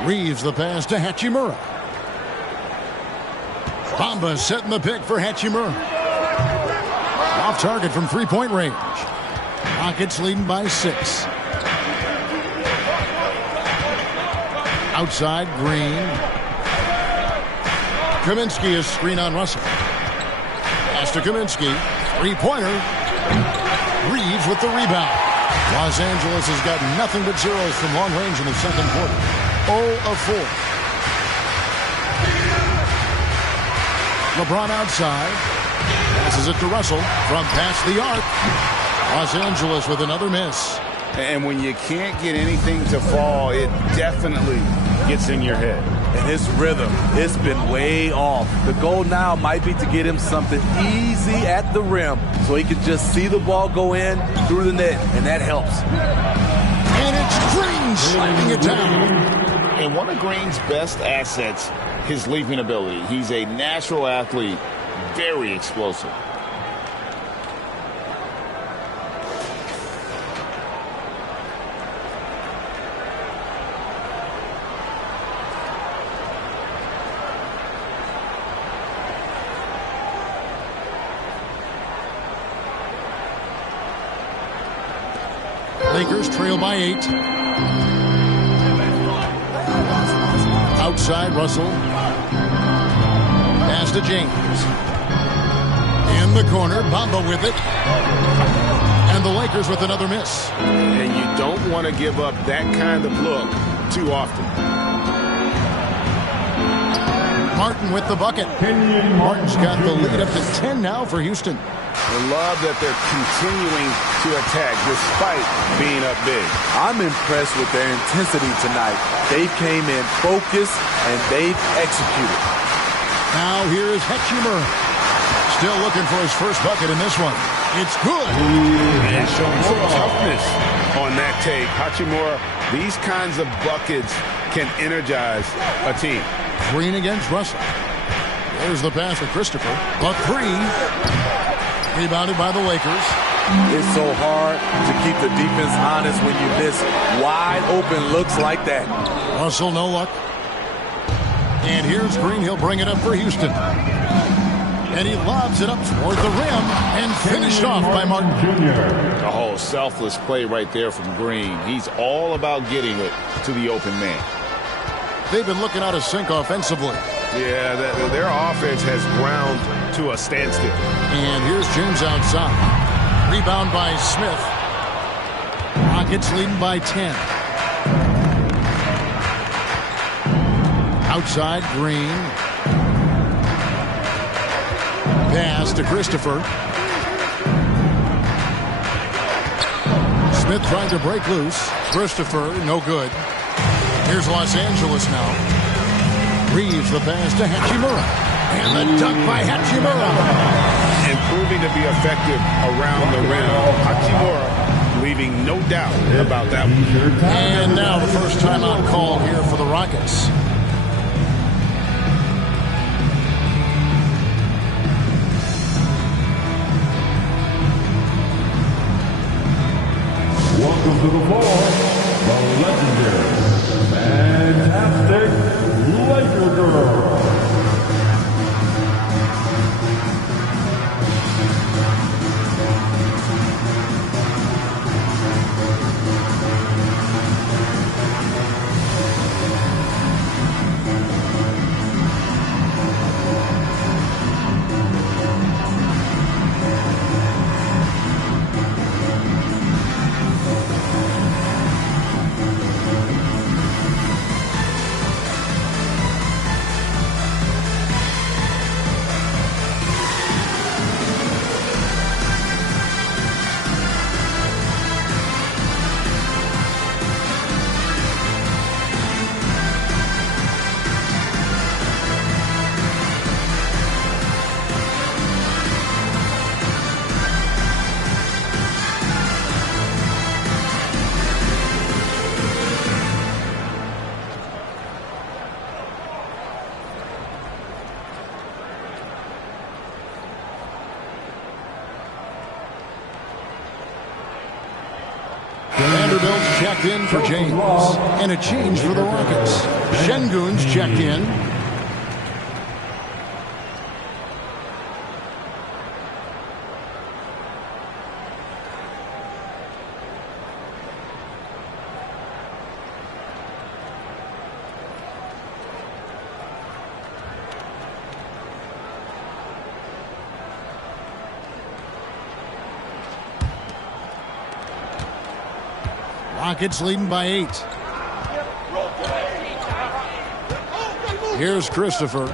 Reeves the pass to Hachimura. Bamba setting the pick for Hachimura. Off target from three-point range. Rockets leading by 6. Outside, Green. Kaminsky is screen on Russell. Pass to Kaminsky. Three-pointer. Reeves with the rebound. Los Angeles has got nothing but zeros from long range in the second quarter. 0 of 4. LeBron outside. Passes it to Russell from past the arc. Los Angeles with another miss. And when you can't get anything to fall, it definitely gets in your head. And his rhythm, it's been way off. The goal now might be to get him something easy at the rim so he can just see the ball go in through the net, and that helps. And it's Green slamming it down. And one of Green's best assets, his leaping ability. He's a natural athlete, very explosive. Lakers trail by 8. Outside, Russell. Pass to James. In the corner, Bamba with it. And the Lakers with another miss. And you don't want to give up that kind of look too often. Martin with the bucket. Martin's got the lead up to 10 now for Houston. I love that they're continuing to attack despite being up big. I'm impressed with their intensity tonight. They came in focused and they've executed. Now here is Hachimura. Still looking for his first bucket in this one. It's good. And showing some toughness on that take. Hachimura, these kinds of buckets can energize a team. Green against Russell. There's the pass to Christopher. A 3. Rebounded by the Lakers. It's so hard to keep the defense honest when you miss wide open looks like that. Russell, no luck. And here's Green. He'll bring it up for Houston. And he lobs it up toward the rim and finished off by Martin. A whole selfless play right there from Green. He's all about getting it to the open man. They've been looking out of sync offensively. Yeah, their offense has ground to a standstill. And here's James outside. Rebound by Smith. Rockets leading by 10. Outside, Green. Pass to Christopher. Smith trying to break loose. Christopher, no good. Here's Los Angeles now. Reeves the pass to Hachimura. And the dunk by Hachimura. And proving to be effective around the rim. Hachimura leaving no doubt about that one. And now the first timeout call here for the Rockets. Welcome to the floor, the legendary, fantastic Laker Girl. Vanderbilt's checked in for James. And a change for the Rockets. Şengün's checked in. Rockets leading by 8. Here's Christopher.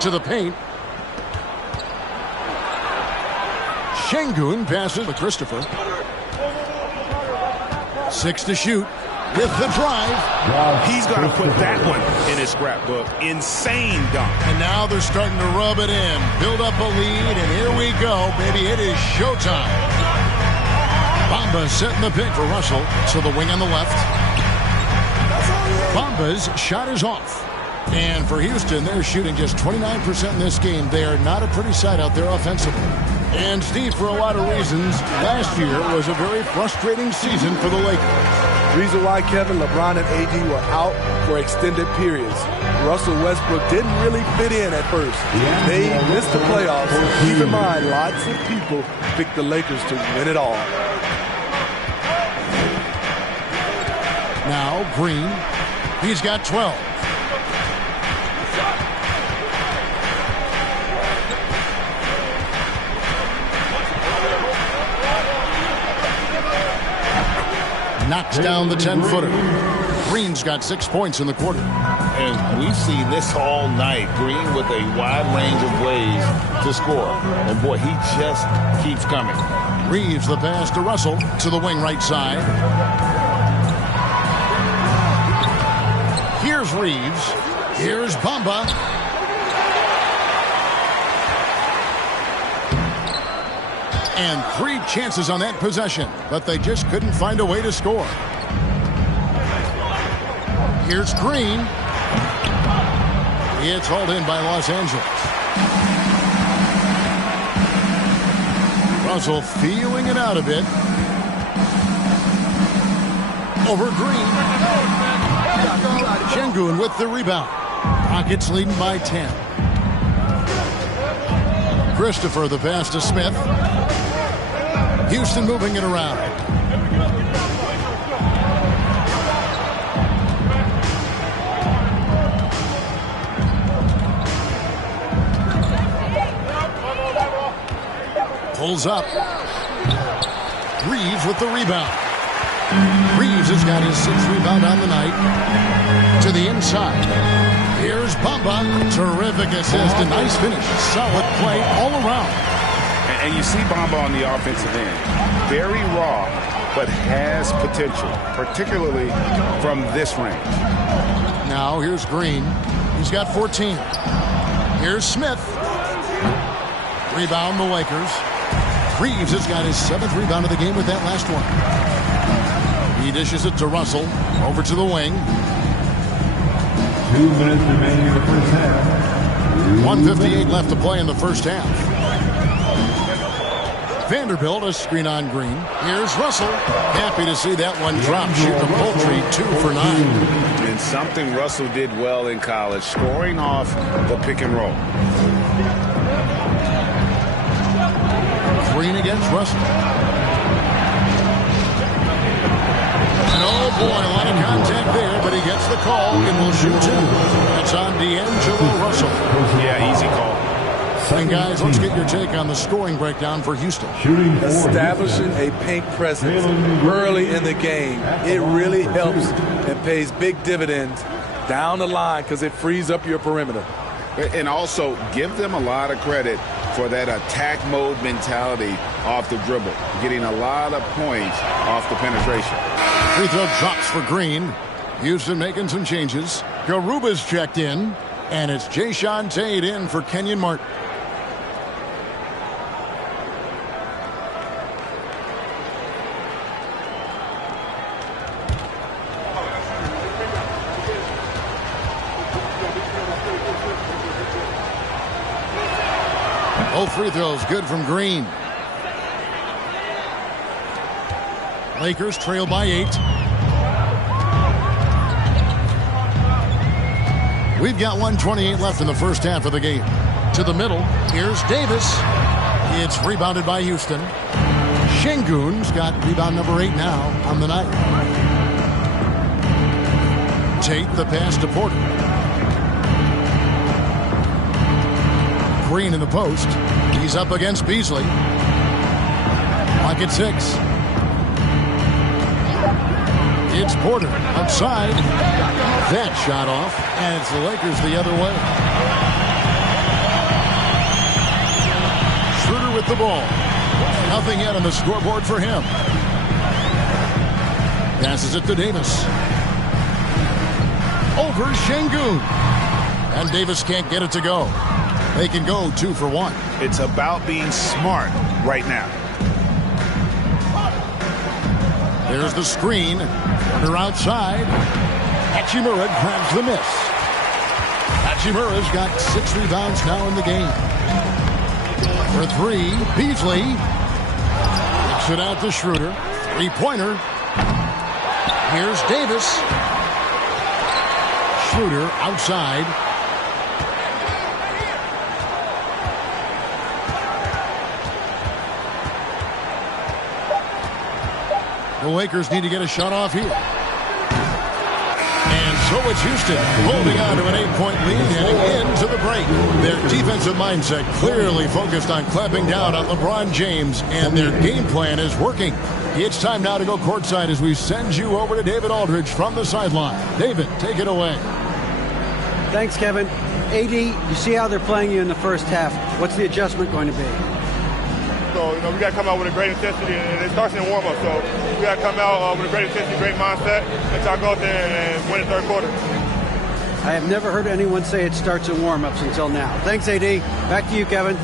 To the paint. Şengün passes to Christopher. 6 to shoot with the drive. He's going to put that one in his scrapbook. Insane dunk. And now they're starting to rub it in. Build up a lead, and here we go, baby. It is showtime. Bamba setting the pick for Russell to the wing on the left. Bamba's shot is off. And for Houston, they're shooting just 29% in this game. They are not a pretty sight out there offensively. And Steve, for a lot of reasons, last year was a very frustrating season for the Lakers. Reason why, Kevin, LeBron and AD were out for extended periods. Russell Westbrook didn't really fit in at first. They missed the playoffs. Keep in mind, lots of people picked the Lakers to win it all. Now Green, he's got 12. Knocks down the 10-footer. Green's got 6 points in the quarter. And we've seen this all night. Green with a wide range of ways to score. And boy, he just keeps coming. Reeves the pass to Russell to the wing right side. Here's Reeves. Here's Bamba. And 3 chances on that possession, but they just couldn't find a way to score. Here's Green. It's hauled in by Los Angeles. Russell feeling it out a bit. Over Green. Şengün with the rebound. Rockets leading by 10. Christopher the pass to Smith. Houston moving it around. Pulls up. Reeves with the rebound. Reeves has got his 6th rebound on the night. To the inside. Here's Bamba. Terrific assist. A nice finish. Solid play all around. And you see Bamba on the offensive end. Very raw, but has potential, particularly from this range. Now here's Green. He's got 14. Here's Smith. Rebound the Lakers. Reeves has got his 7th rebound of the game with that last one. He dishes it to Russell. Over to the wing. 2 minutes remaining in the first half. 1:58 left to play in the first half. Vanderbilt a screen on Green. Here's Russell. Happy to see that one drop. Shooting a poultry 2 for 9. And something Russell did well in college, scoring off the pick and roll. Green against Russell. And oh boy, a lot of contact there, but he gets the call and will shoot 2. That's on D'Angelo Russell. Yeah, easy call. And guys, let's get your take on the scoring breakdown for Houston. Establishing a paint presence early in the game, it really helps and pays big dividends down the line because it frees up your perimeter. And also, give them a lot of credit for that attack mode mentality off the dribble, getting a lot of points off the penetration. Free throw drops for Green. Houston making some changes. Garuba's checked in, and it's Jayshawn Tate in for Kenyon Martin. Both free throws good from Green. Lakers trail by 8. We've got 1:28 left in the first half of the game. To the middle, here's Davis. It's rebounded by Houston. Şengün's got rebound number 8 now on the night. Tate the pass to Porter. Green in the post. He's up against Beasley. Clock at 6. It's Porter outside. That shot off, and it's the Lakers the other way. Schroeder with the ball. Nothing yet on the scoreboard for him. Passes it to Davis. Over Şengün. And Davis can't get it to go. They can go 2 for 1. It's about being smart right now. There's the screen. They're outside. Hachimura grabs the miss. Hachimura's got 6 rebounds now in the game. For 3, Beasley. Kicks it out to Schroeder. 3-pointer. Here's Davis. Schroeder outside. The Lakers need to get a shot off here. And so it's Houston holding on to an 8-point lead heading into the break. Their defensive mindset clearly focused on clamping down on LeBron James, and their game plan is working. It's time now to go courtside as we send you over to David Aldridge from the sideline. David, take it away. Thanks, Kevin. AD, you see how they're playing you in the first half. What's the adjustment going to be? So, we got to come out with a great intensity, and it starts in warm-up. So, we got to come out with a great intensity, great mindset, and try to go out there and win the third quarter. I have never heard anyone say it starts in warm-ups until now. Thanks, AD. Back to you, Kevin.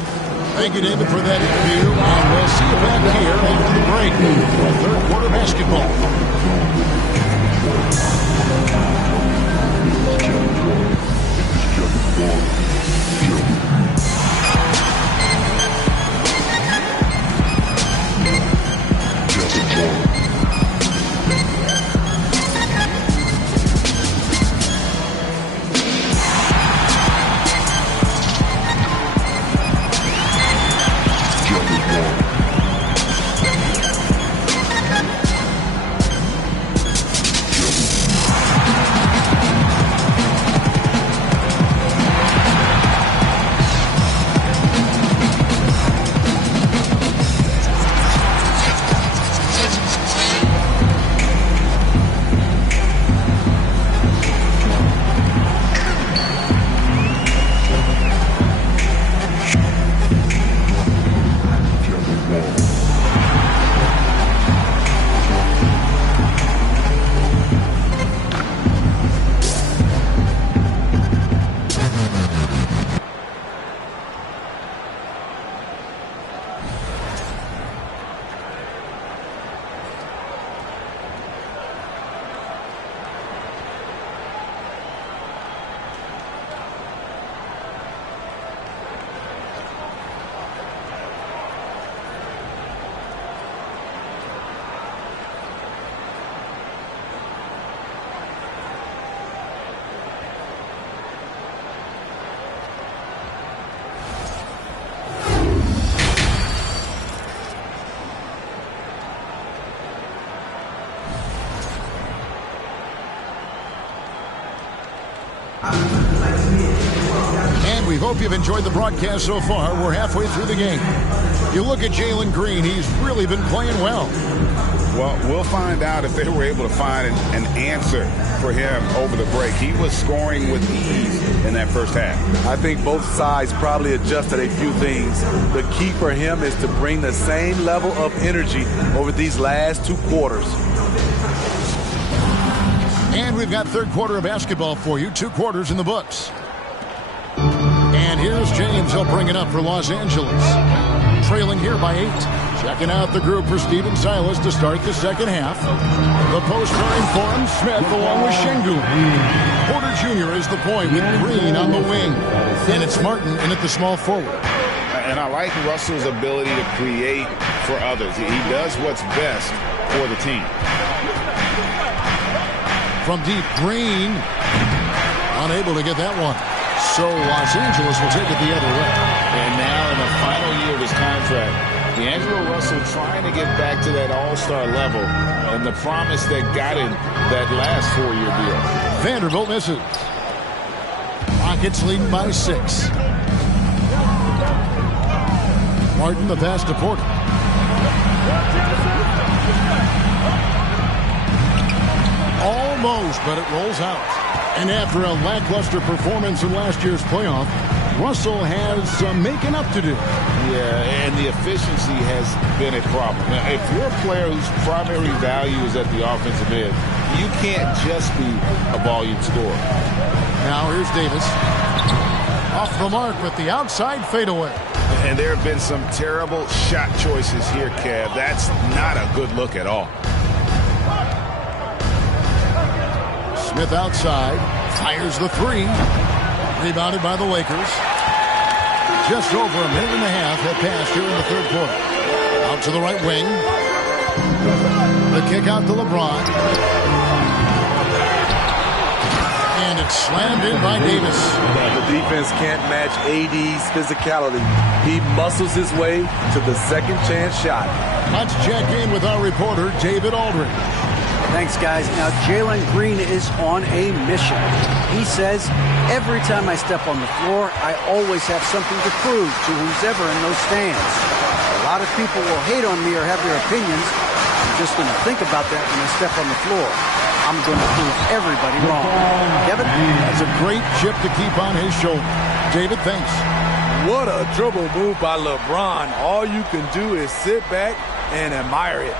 Thank you, David, for that interview, and we'll see you back here after the break for third quarter basketball. And we hope you've enjoyed the broadcast so far. We're halfway through the game. You look at Jalen Green, he's really been playing well. Well, we'll find out if they were able to find an answer for him over the break. He was scoring with ease in that first half. I think both sides probably adjusted a few things. The key for him is to bring the same level of energy over these last 2 quarters. And we've got third quarter of basketball for you. 2 quarters in the books. And here's James. He'll bring it up for Los Angeles. Trailing here by 8. Checking out the group for Stephen Silas to start the second half. The post running for him, Smith along with Şengün. Porter Jr. is the point with Green on the wing. And it's Martin in at the small forward. And I like Russell's ability to create for others. He does what's best for the team. From deep, Green unable to get that one. So Los Angeles will take it the other way. And now in the final year of his contract, D'Angelo Russell trying to get back to that all-star level and the promise that got him that last 4-year deal. Vanderbilt misses. Rockets leading by 6. Martin the pass to Porter. Almost, but it rolls out. And after a lackluster performance in last year's playoff, Russell has making up to do. Yeah, and the efficiency has been a problem. Now, if you're a player whose primary value is at the offensive end, you can't just be a volume scorer. Now here's Davis. Off the mark with the outside fadeaway. And there have been some terrible shot choices here, Kev. That's not a good look at all. Smith outside, fires the 3. Rebounded by the Lakers. Just over a minute and a half had passed here in the third quarter. Out to the right wing. The kick out to LeBron. And it's slammed in by Davis. The defense can't match AD's physicality. He muscles his way to the second chance shot. Let's check in with our reporter, David Aldridge. Thanks, guys. Now, Jalen Green is on a mission. He says, every time I step on the floor, I always have something to prove to who's ever in those stands. A lot of people will hate on me or have their opinions. I'm just going to think about that when I step on the floor. I'm going to prove everybody wrong. Kevin? That's a great chip to keep on his shoulder. David, thanks. What a dribble move by LeBron. All you can do is sit back and admire it.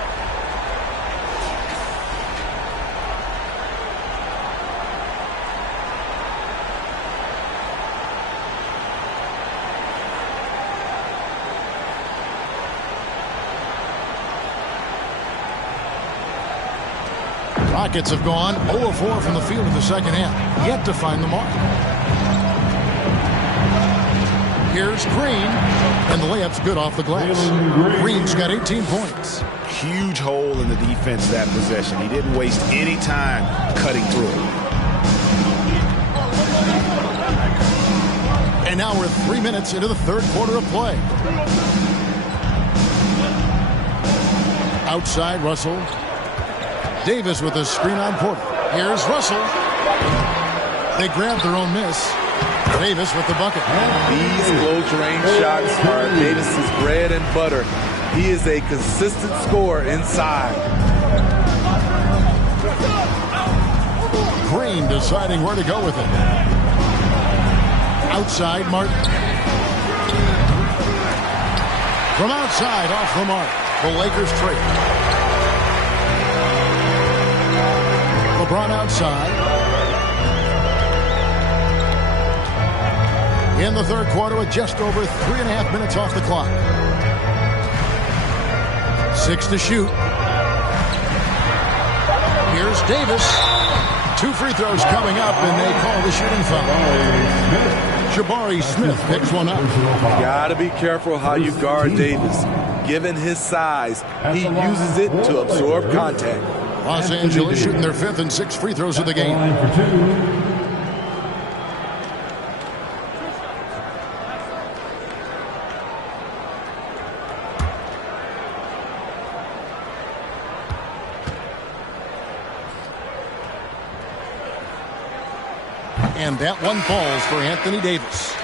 Rockets have gone 0-4 from the field in the second half. Yet to find the mark. Here's Green. And the layup's good off the glass. Green's got 18 points. Huge hole in the defense that possession. He didn't waste any time cutting through it. And now we're 3 minutes into the third quarter of play. Outside, Russell. Davis with a screen on Porter. Here's Russell. They grab their own miss. Davis with the bucket. These close range shots are Davis's bread and butter. He is a consistent scorer inside. Green deciding where to go with it. Outside, Martin. From outside, off the mark. The Lakers trade. LeBron outside. In the third quarter with just over 3.5 minutes off the clock. 6 to shoot. Here's Davis. 2 free throws coming up, and they call the shooting foul. Jabari Smith picks one up. You gotta be careful how you guard Davis. Given his size, he uses it to absorb contact. Los Angeles shooting their 5th and 6th free throws of the game. And that one falls for Anthony Davis.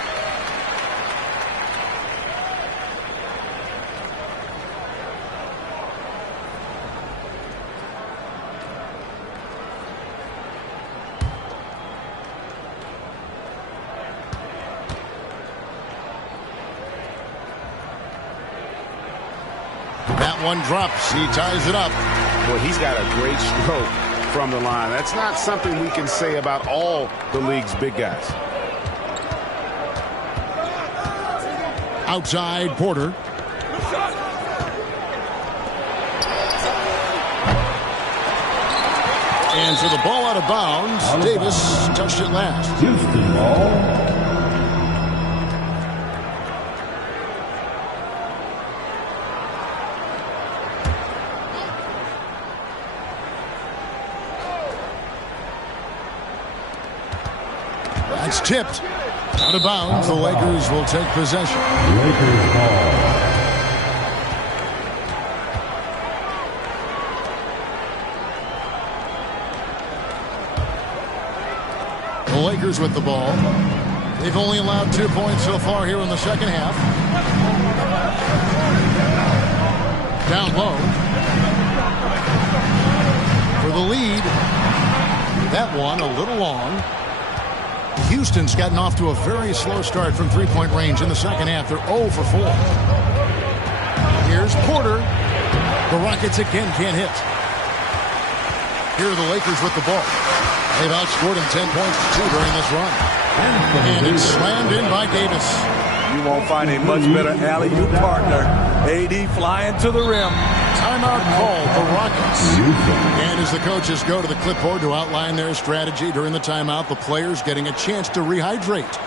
That one drops. He ties it up. Well, he's got a great stroke from the line. That's not something we can say about all the league's big guys. Outside, Porter. And so the ball out of bounds. Davis touched it last. Houston ball. That's tipped. Out of bounds. The Lakers will take possession. Lakers ball. The Lakers with the ball. They've only allowed 2 points so far here in the second half. Down low. For the lead. That one a little long. Houston's gotten off to a very slow start from three-point range in the second half. They're 0 for 4. Here's Porter. The Rockets again can't hit. Here are the Lakers with the ball. They've outscored him 10 points to 2 during this run. And it's slammed in by Davis. You won't find a much better alley-oop partner. AD flying to the rim. Timeout called the Rockets. And as the coaches go to the clipboard to outline their strategy during the timeout, the players getting a chance to rehydrate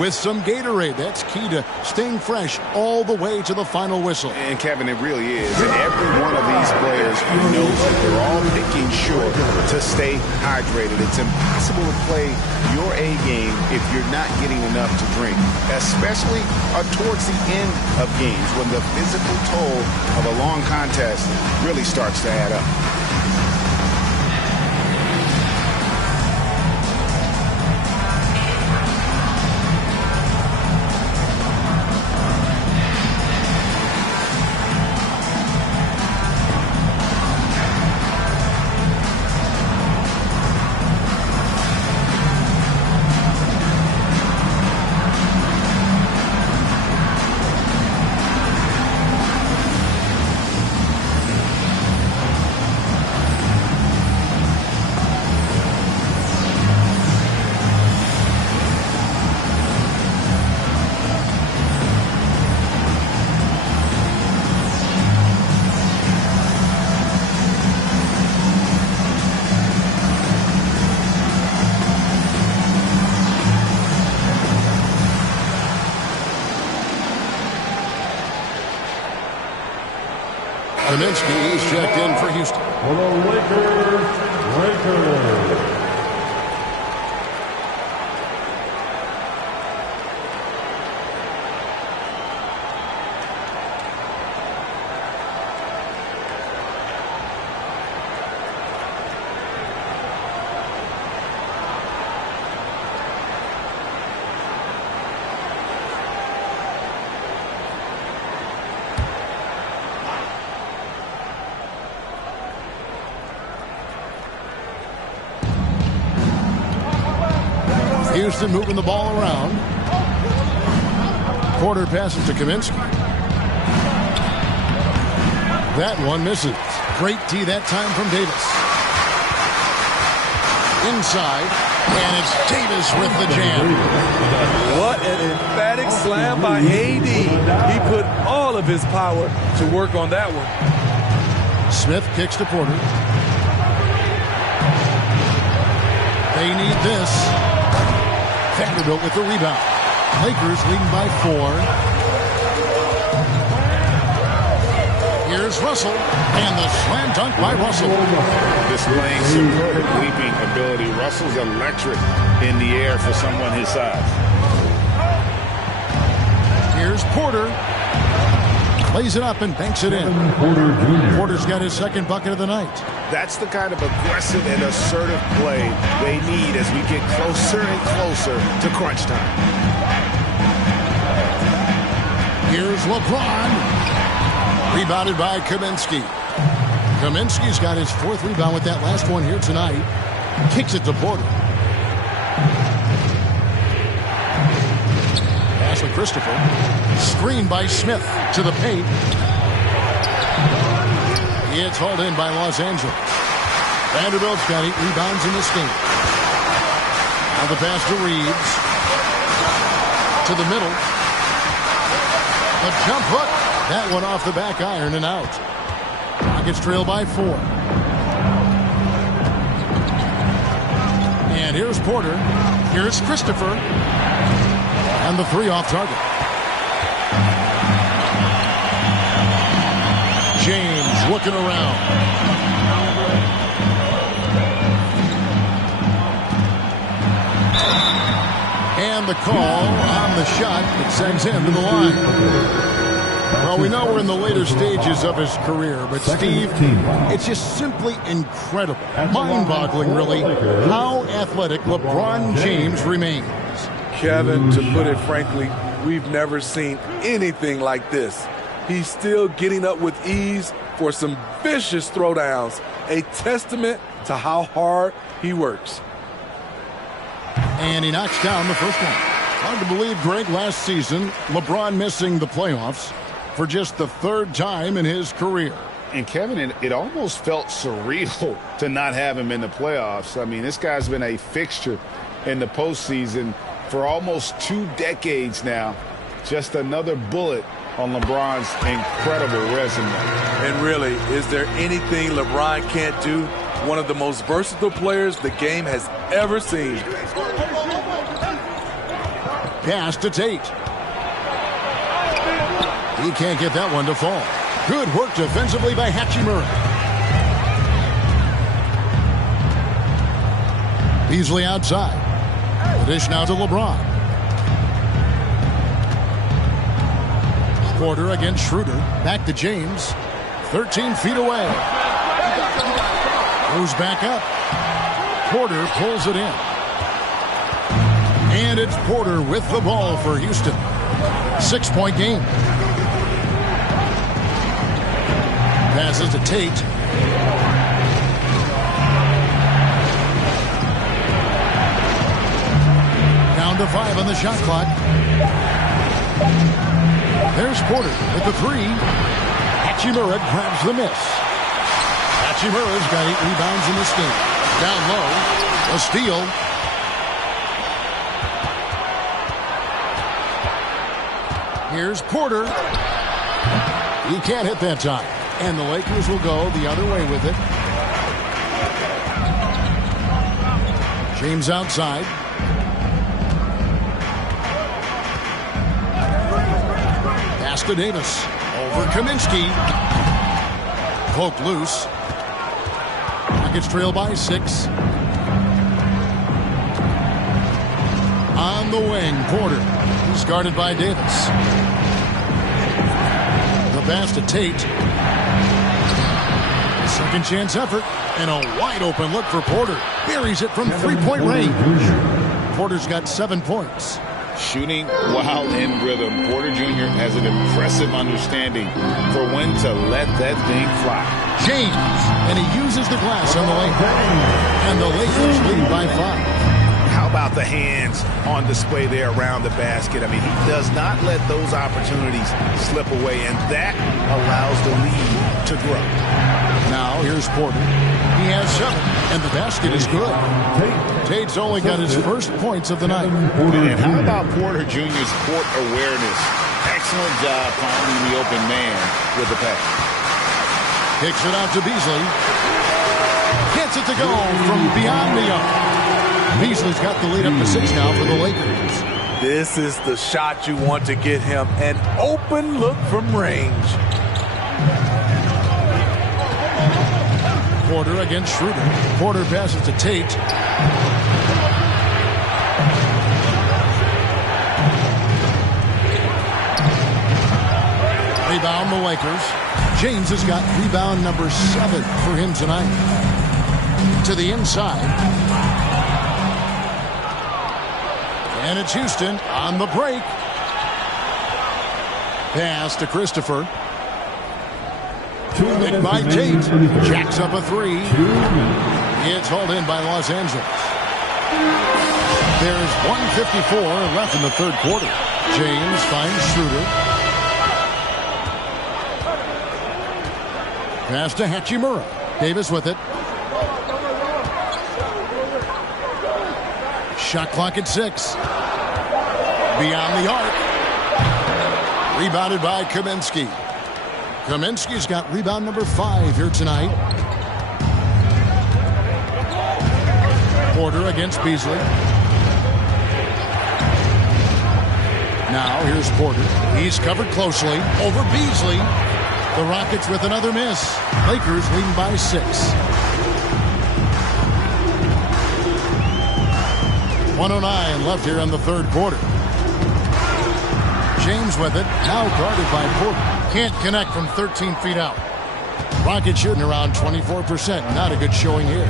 with some Gatorade. That's key to staying fresh all the way to the final whistle. And Kevin, it really is. And every one of these players knows that they're all making sure to stay hydrated. It's impossible to play your A game if you're not getting enough to drink, especially towards the end of games when the physical toll of a long contest really starts to add up. Kaminsky is checked in for Houston. For the Lakers. Houston moving the ball around. Porter passes to Kaminsky. That one misses. Great D that time from Davis. Inside, and it's Davis with the jam. What an emphatic slam by AD. He put all of his power to work on that one. Smith kicks to Porter. They need this. Vanderbilt with the rebound. Lakers leading by 4. Here's Russell, and the slam dunk by Russell. Displaying superb leaping ability. Russell's electric in the air for someone his size. Here's Porter. Plays it up and banks it in. Porter's got his second bucket of the night. That's the kind of aggressive and assertive play they need as we get closer and closer to crunch time. Here's LeBron. Rebounded by Kaminsky. Kaminsky's got his 4th rebound with that last one here tonight. Kicks it to Porter. Pass with Christopher. Screen by Smith to the paint. It's hauled in by Los Angeles. Vanderbilt's got 8 rebounds in this game. Now the pass to Reeves. To the middle. A jump hook. That one off the back iron and out. Rockets trail by 4. And here's Porter. Here's Christopher. And the 3 off target. James looking around. the call on the shot that sends him to the line. Well, we know we're in the later stages of his career, but Steve, it's just simply incredible, mind-boggling really, how athletic LeBron James remains. Kevin, to put it frankly, we've never seen anything like this. He's still getting up with ease for some vicious throwdowns, a testament to how hard he works. And he knocks down the first one. Hard to believe, Greg, last season, LeBron missing the playoffs for just the third time in his career. And Kevin, it almost felt surreal to not have him in the playoffs. I mean, this guy's been a fixture in the postseason for almost 2 decades now. Just another bullet on LeBron's incredible resume. And really, is there anything LeBron can't do? One of the most versatile players the game has ever seen. Pass to Tate. He can't get that one to fall. Good work defensively by Hachimura. Beasley outside. The dish now to LeBron. Porter against Schroeder. Back to James. 13 feet away. Goes back up. Porter pulls it in. And it's Porter with the ball for Houston. 6-point game. Passes to Tate. Down to 5 on the shot clock. There's Porter with the 3. Hachimura grabs the miss. Hachimura's got 8 rebounds in this game. Down low. A steal. Here's Porter. He can't hit that time. And the Lakers will go the other way with it. James outside. Pass to Davis. Over Kaminsky. Poke loose. Rockets trail by 6. On the wing, Porter. He's guarded by Davis. The pass to Tate. Second chance effort. And a wide open look for Porter. Buries it from 3-point range. Porter's got 7 points. Shooting while in rhythm. Porter Jr. has an impressive understanding for when to let that thing fly. James. And he uses the glass on the lane. And the Lakers lead by 5. How about the hands on display there around the basket? I mean, he does not let those opportunities slip away, and that allows the lead to grow. Now, here's Porter. He has 7, and the basket is good. Tate's only got his first points of the night. And how about Porter Jr.'s court awareness? Excellent job finding the open man with the pass. Kicks it out to Beasley. Gets it to go from beyond the arc. Beasley's got the lead up to 6 now for the Lakers. This is the shot you want to get him. An open look from range. Porter against Schroeder. Porter passes to Tate. Rebound the Lakers. James has got rebound number 7 for him tonight. To the inside. And it's Houston on the break. Pass to Christopher. Picked by Tate. Jacks up a 3. It's hauled in by Los Angeles. There's 1:54 left in the third quarter. James finds Schroeder. Pass to Hachimura. Davis with it. Shot clock at 6. Beyond the arc. Rebounded by Kaminsky. Kaminsky's got rebound number 5 here tonight. Porter against Beasley. Now here's Porter. He's covered closely over Beasley. The Rockets with another miss. Lakers leading by 6. 1:09 left here in the third quarter. James with it, now guarded by Porter. Can't connect from 13 feet out. Rockets shooting around 24%. Not a good showing here.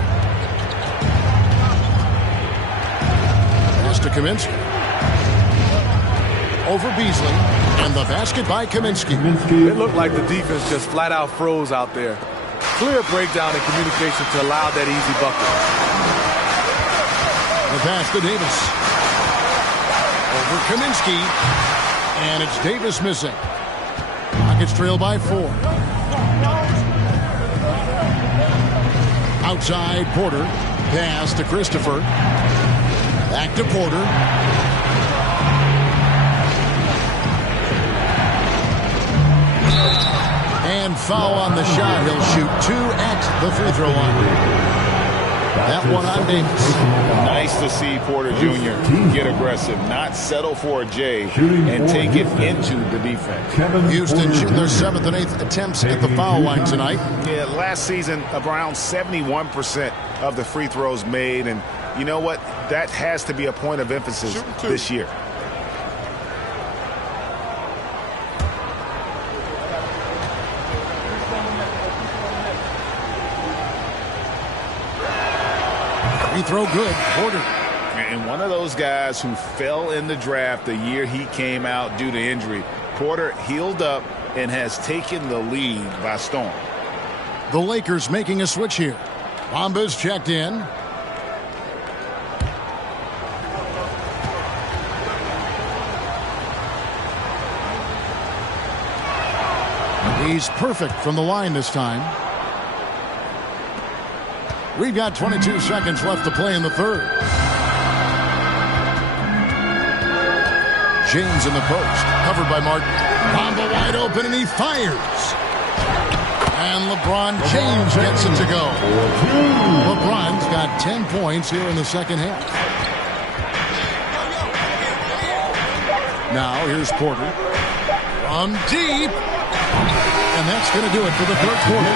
Pass to Kaminsky. Over Beasley. And the basket by Kaminsky. It looked like the defense just flat out froze out there. Clear breakdown in communication to allow that easy bucket. The pass to Davis. Over Kaminsky. And it's Davis missing. Rockets trail by 4. Outside, Porter. Pass to Christopher. Back to Porter. And foul on the shot. He'll shoot 2 at the free throw line. That one on Davis. Nice to see Porter Jr. get aggressive, not settle for a J, and take it into the defense. Houston shooting their 7th and 8th attempts at the foul line tonight. Yeah, last season, around 71% of the free throws made, and you know what? That has to be a point of emphasis this year. Free throw good. Porter. And one of those guys who fell in the draft the year he came out due to injury. Porter healed up and has taken the lead by storm. The Lakers making a switch here. Bamba's checked in. He's perfect from the line this time. We've got 22 seconds left to play in the third. James in the post, covered by Martin. Bamba wide open, and he fires. And LeBron James gets it to go. LeBron's got 10 points here in the second half. Now here's Porter. From deep. And that's going to do it for the third quarter.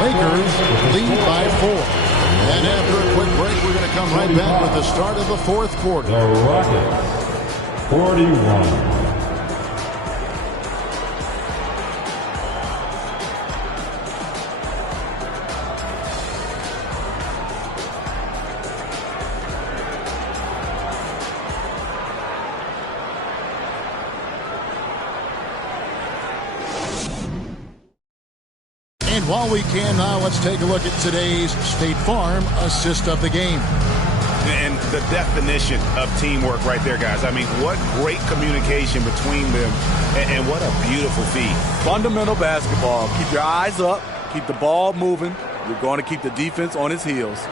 Lakers lead by 4. And after a quick break, we're going to come right back with the start of the fourth quarter. The Rockets, 41. And while we can now, let's take a look at today's State Farm assist of the game. And the definition of teamwork right there, guys. I mean, what great communication between them, and what a beautiful feed. Fundamental basketball. Keep your eyes up. Keep the ball moving. You're going to keep the defense on its heels.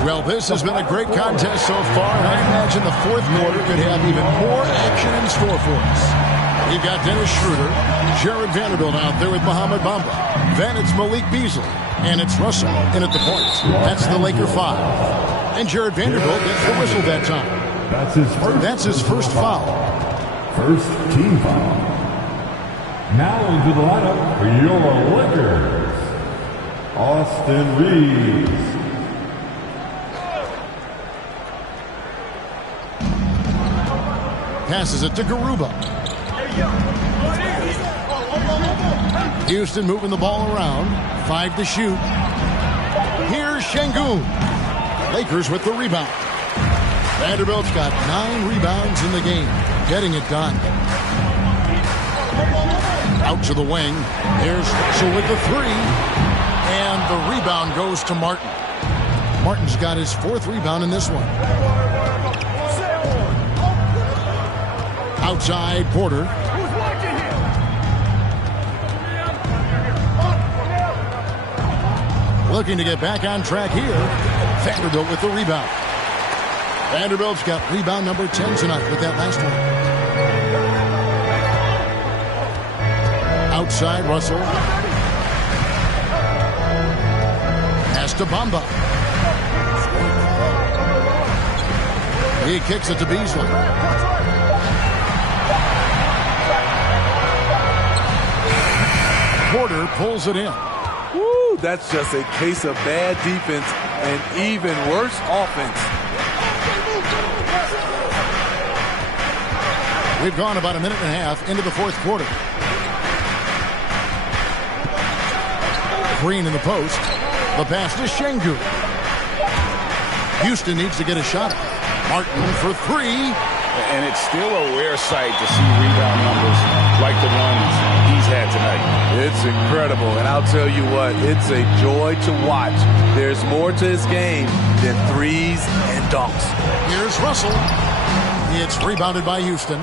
Well, this has been a great contest so far, and I imagine the fourth quarter could have even more action in store for us. We've got Dennis Schroeder, Jared Vanderbilt out there with Mohamed Bamba. Then it's Malik Beasley, and it's Russell in at the point. That's the Laker 5. And Jared Vanderbilt gets the whistle that time. That's his first foul. First team foul. Now into the lineup for your Lakers, Austin Reeves. Passes it to Garuba. Houston moving the ball around. 5 to shoot. Here's Şengün. Lakers with the rebound. Vanderbilt's got 9 rebounds in the game. Getting it done. Out to the wing. Here's Russell with the 3. And the rebound goes to Martin. Martin's got his 4th rebound in this one. Outside, Porter. Looking to get back on track here. Vanderbilt with the rebound. Vanderbilt's got rebound number 10 tonight with that last one. Outside, Russell. Pass to Bamba. He kicks it to Beasley. Porter pulls it in. Woo, that's just a case of bad defense and even worse offense. We've gone about a minute and a half into the fourth quarter. Green in the post. The pass to Şengün. Houston needs to get a shot. Martin for three. And it's still a rare sight to see rebound numbers like the ones he's had tonight. It's incredible, and I'll tell you what, it's a joy to watch. There's more to his game than threes and dunks. Here's Russell. It's rebounded by Houston.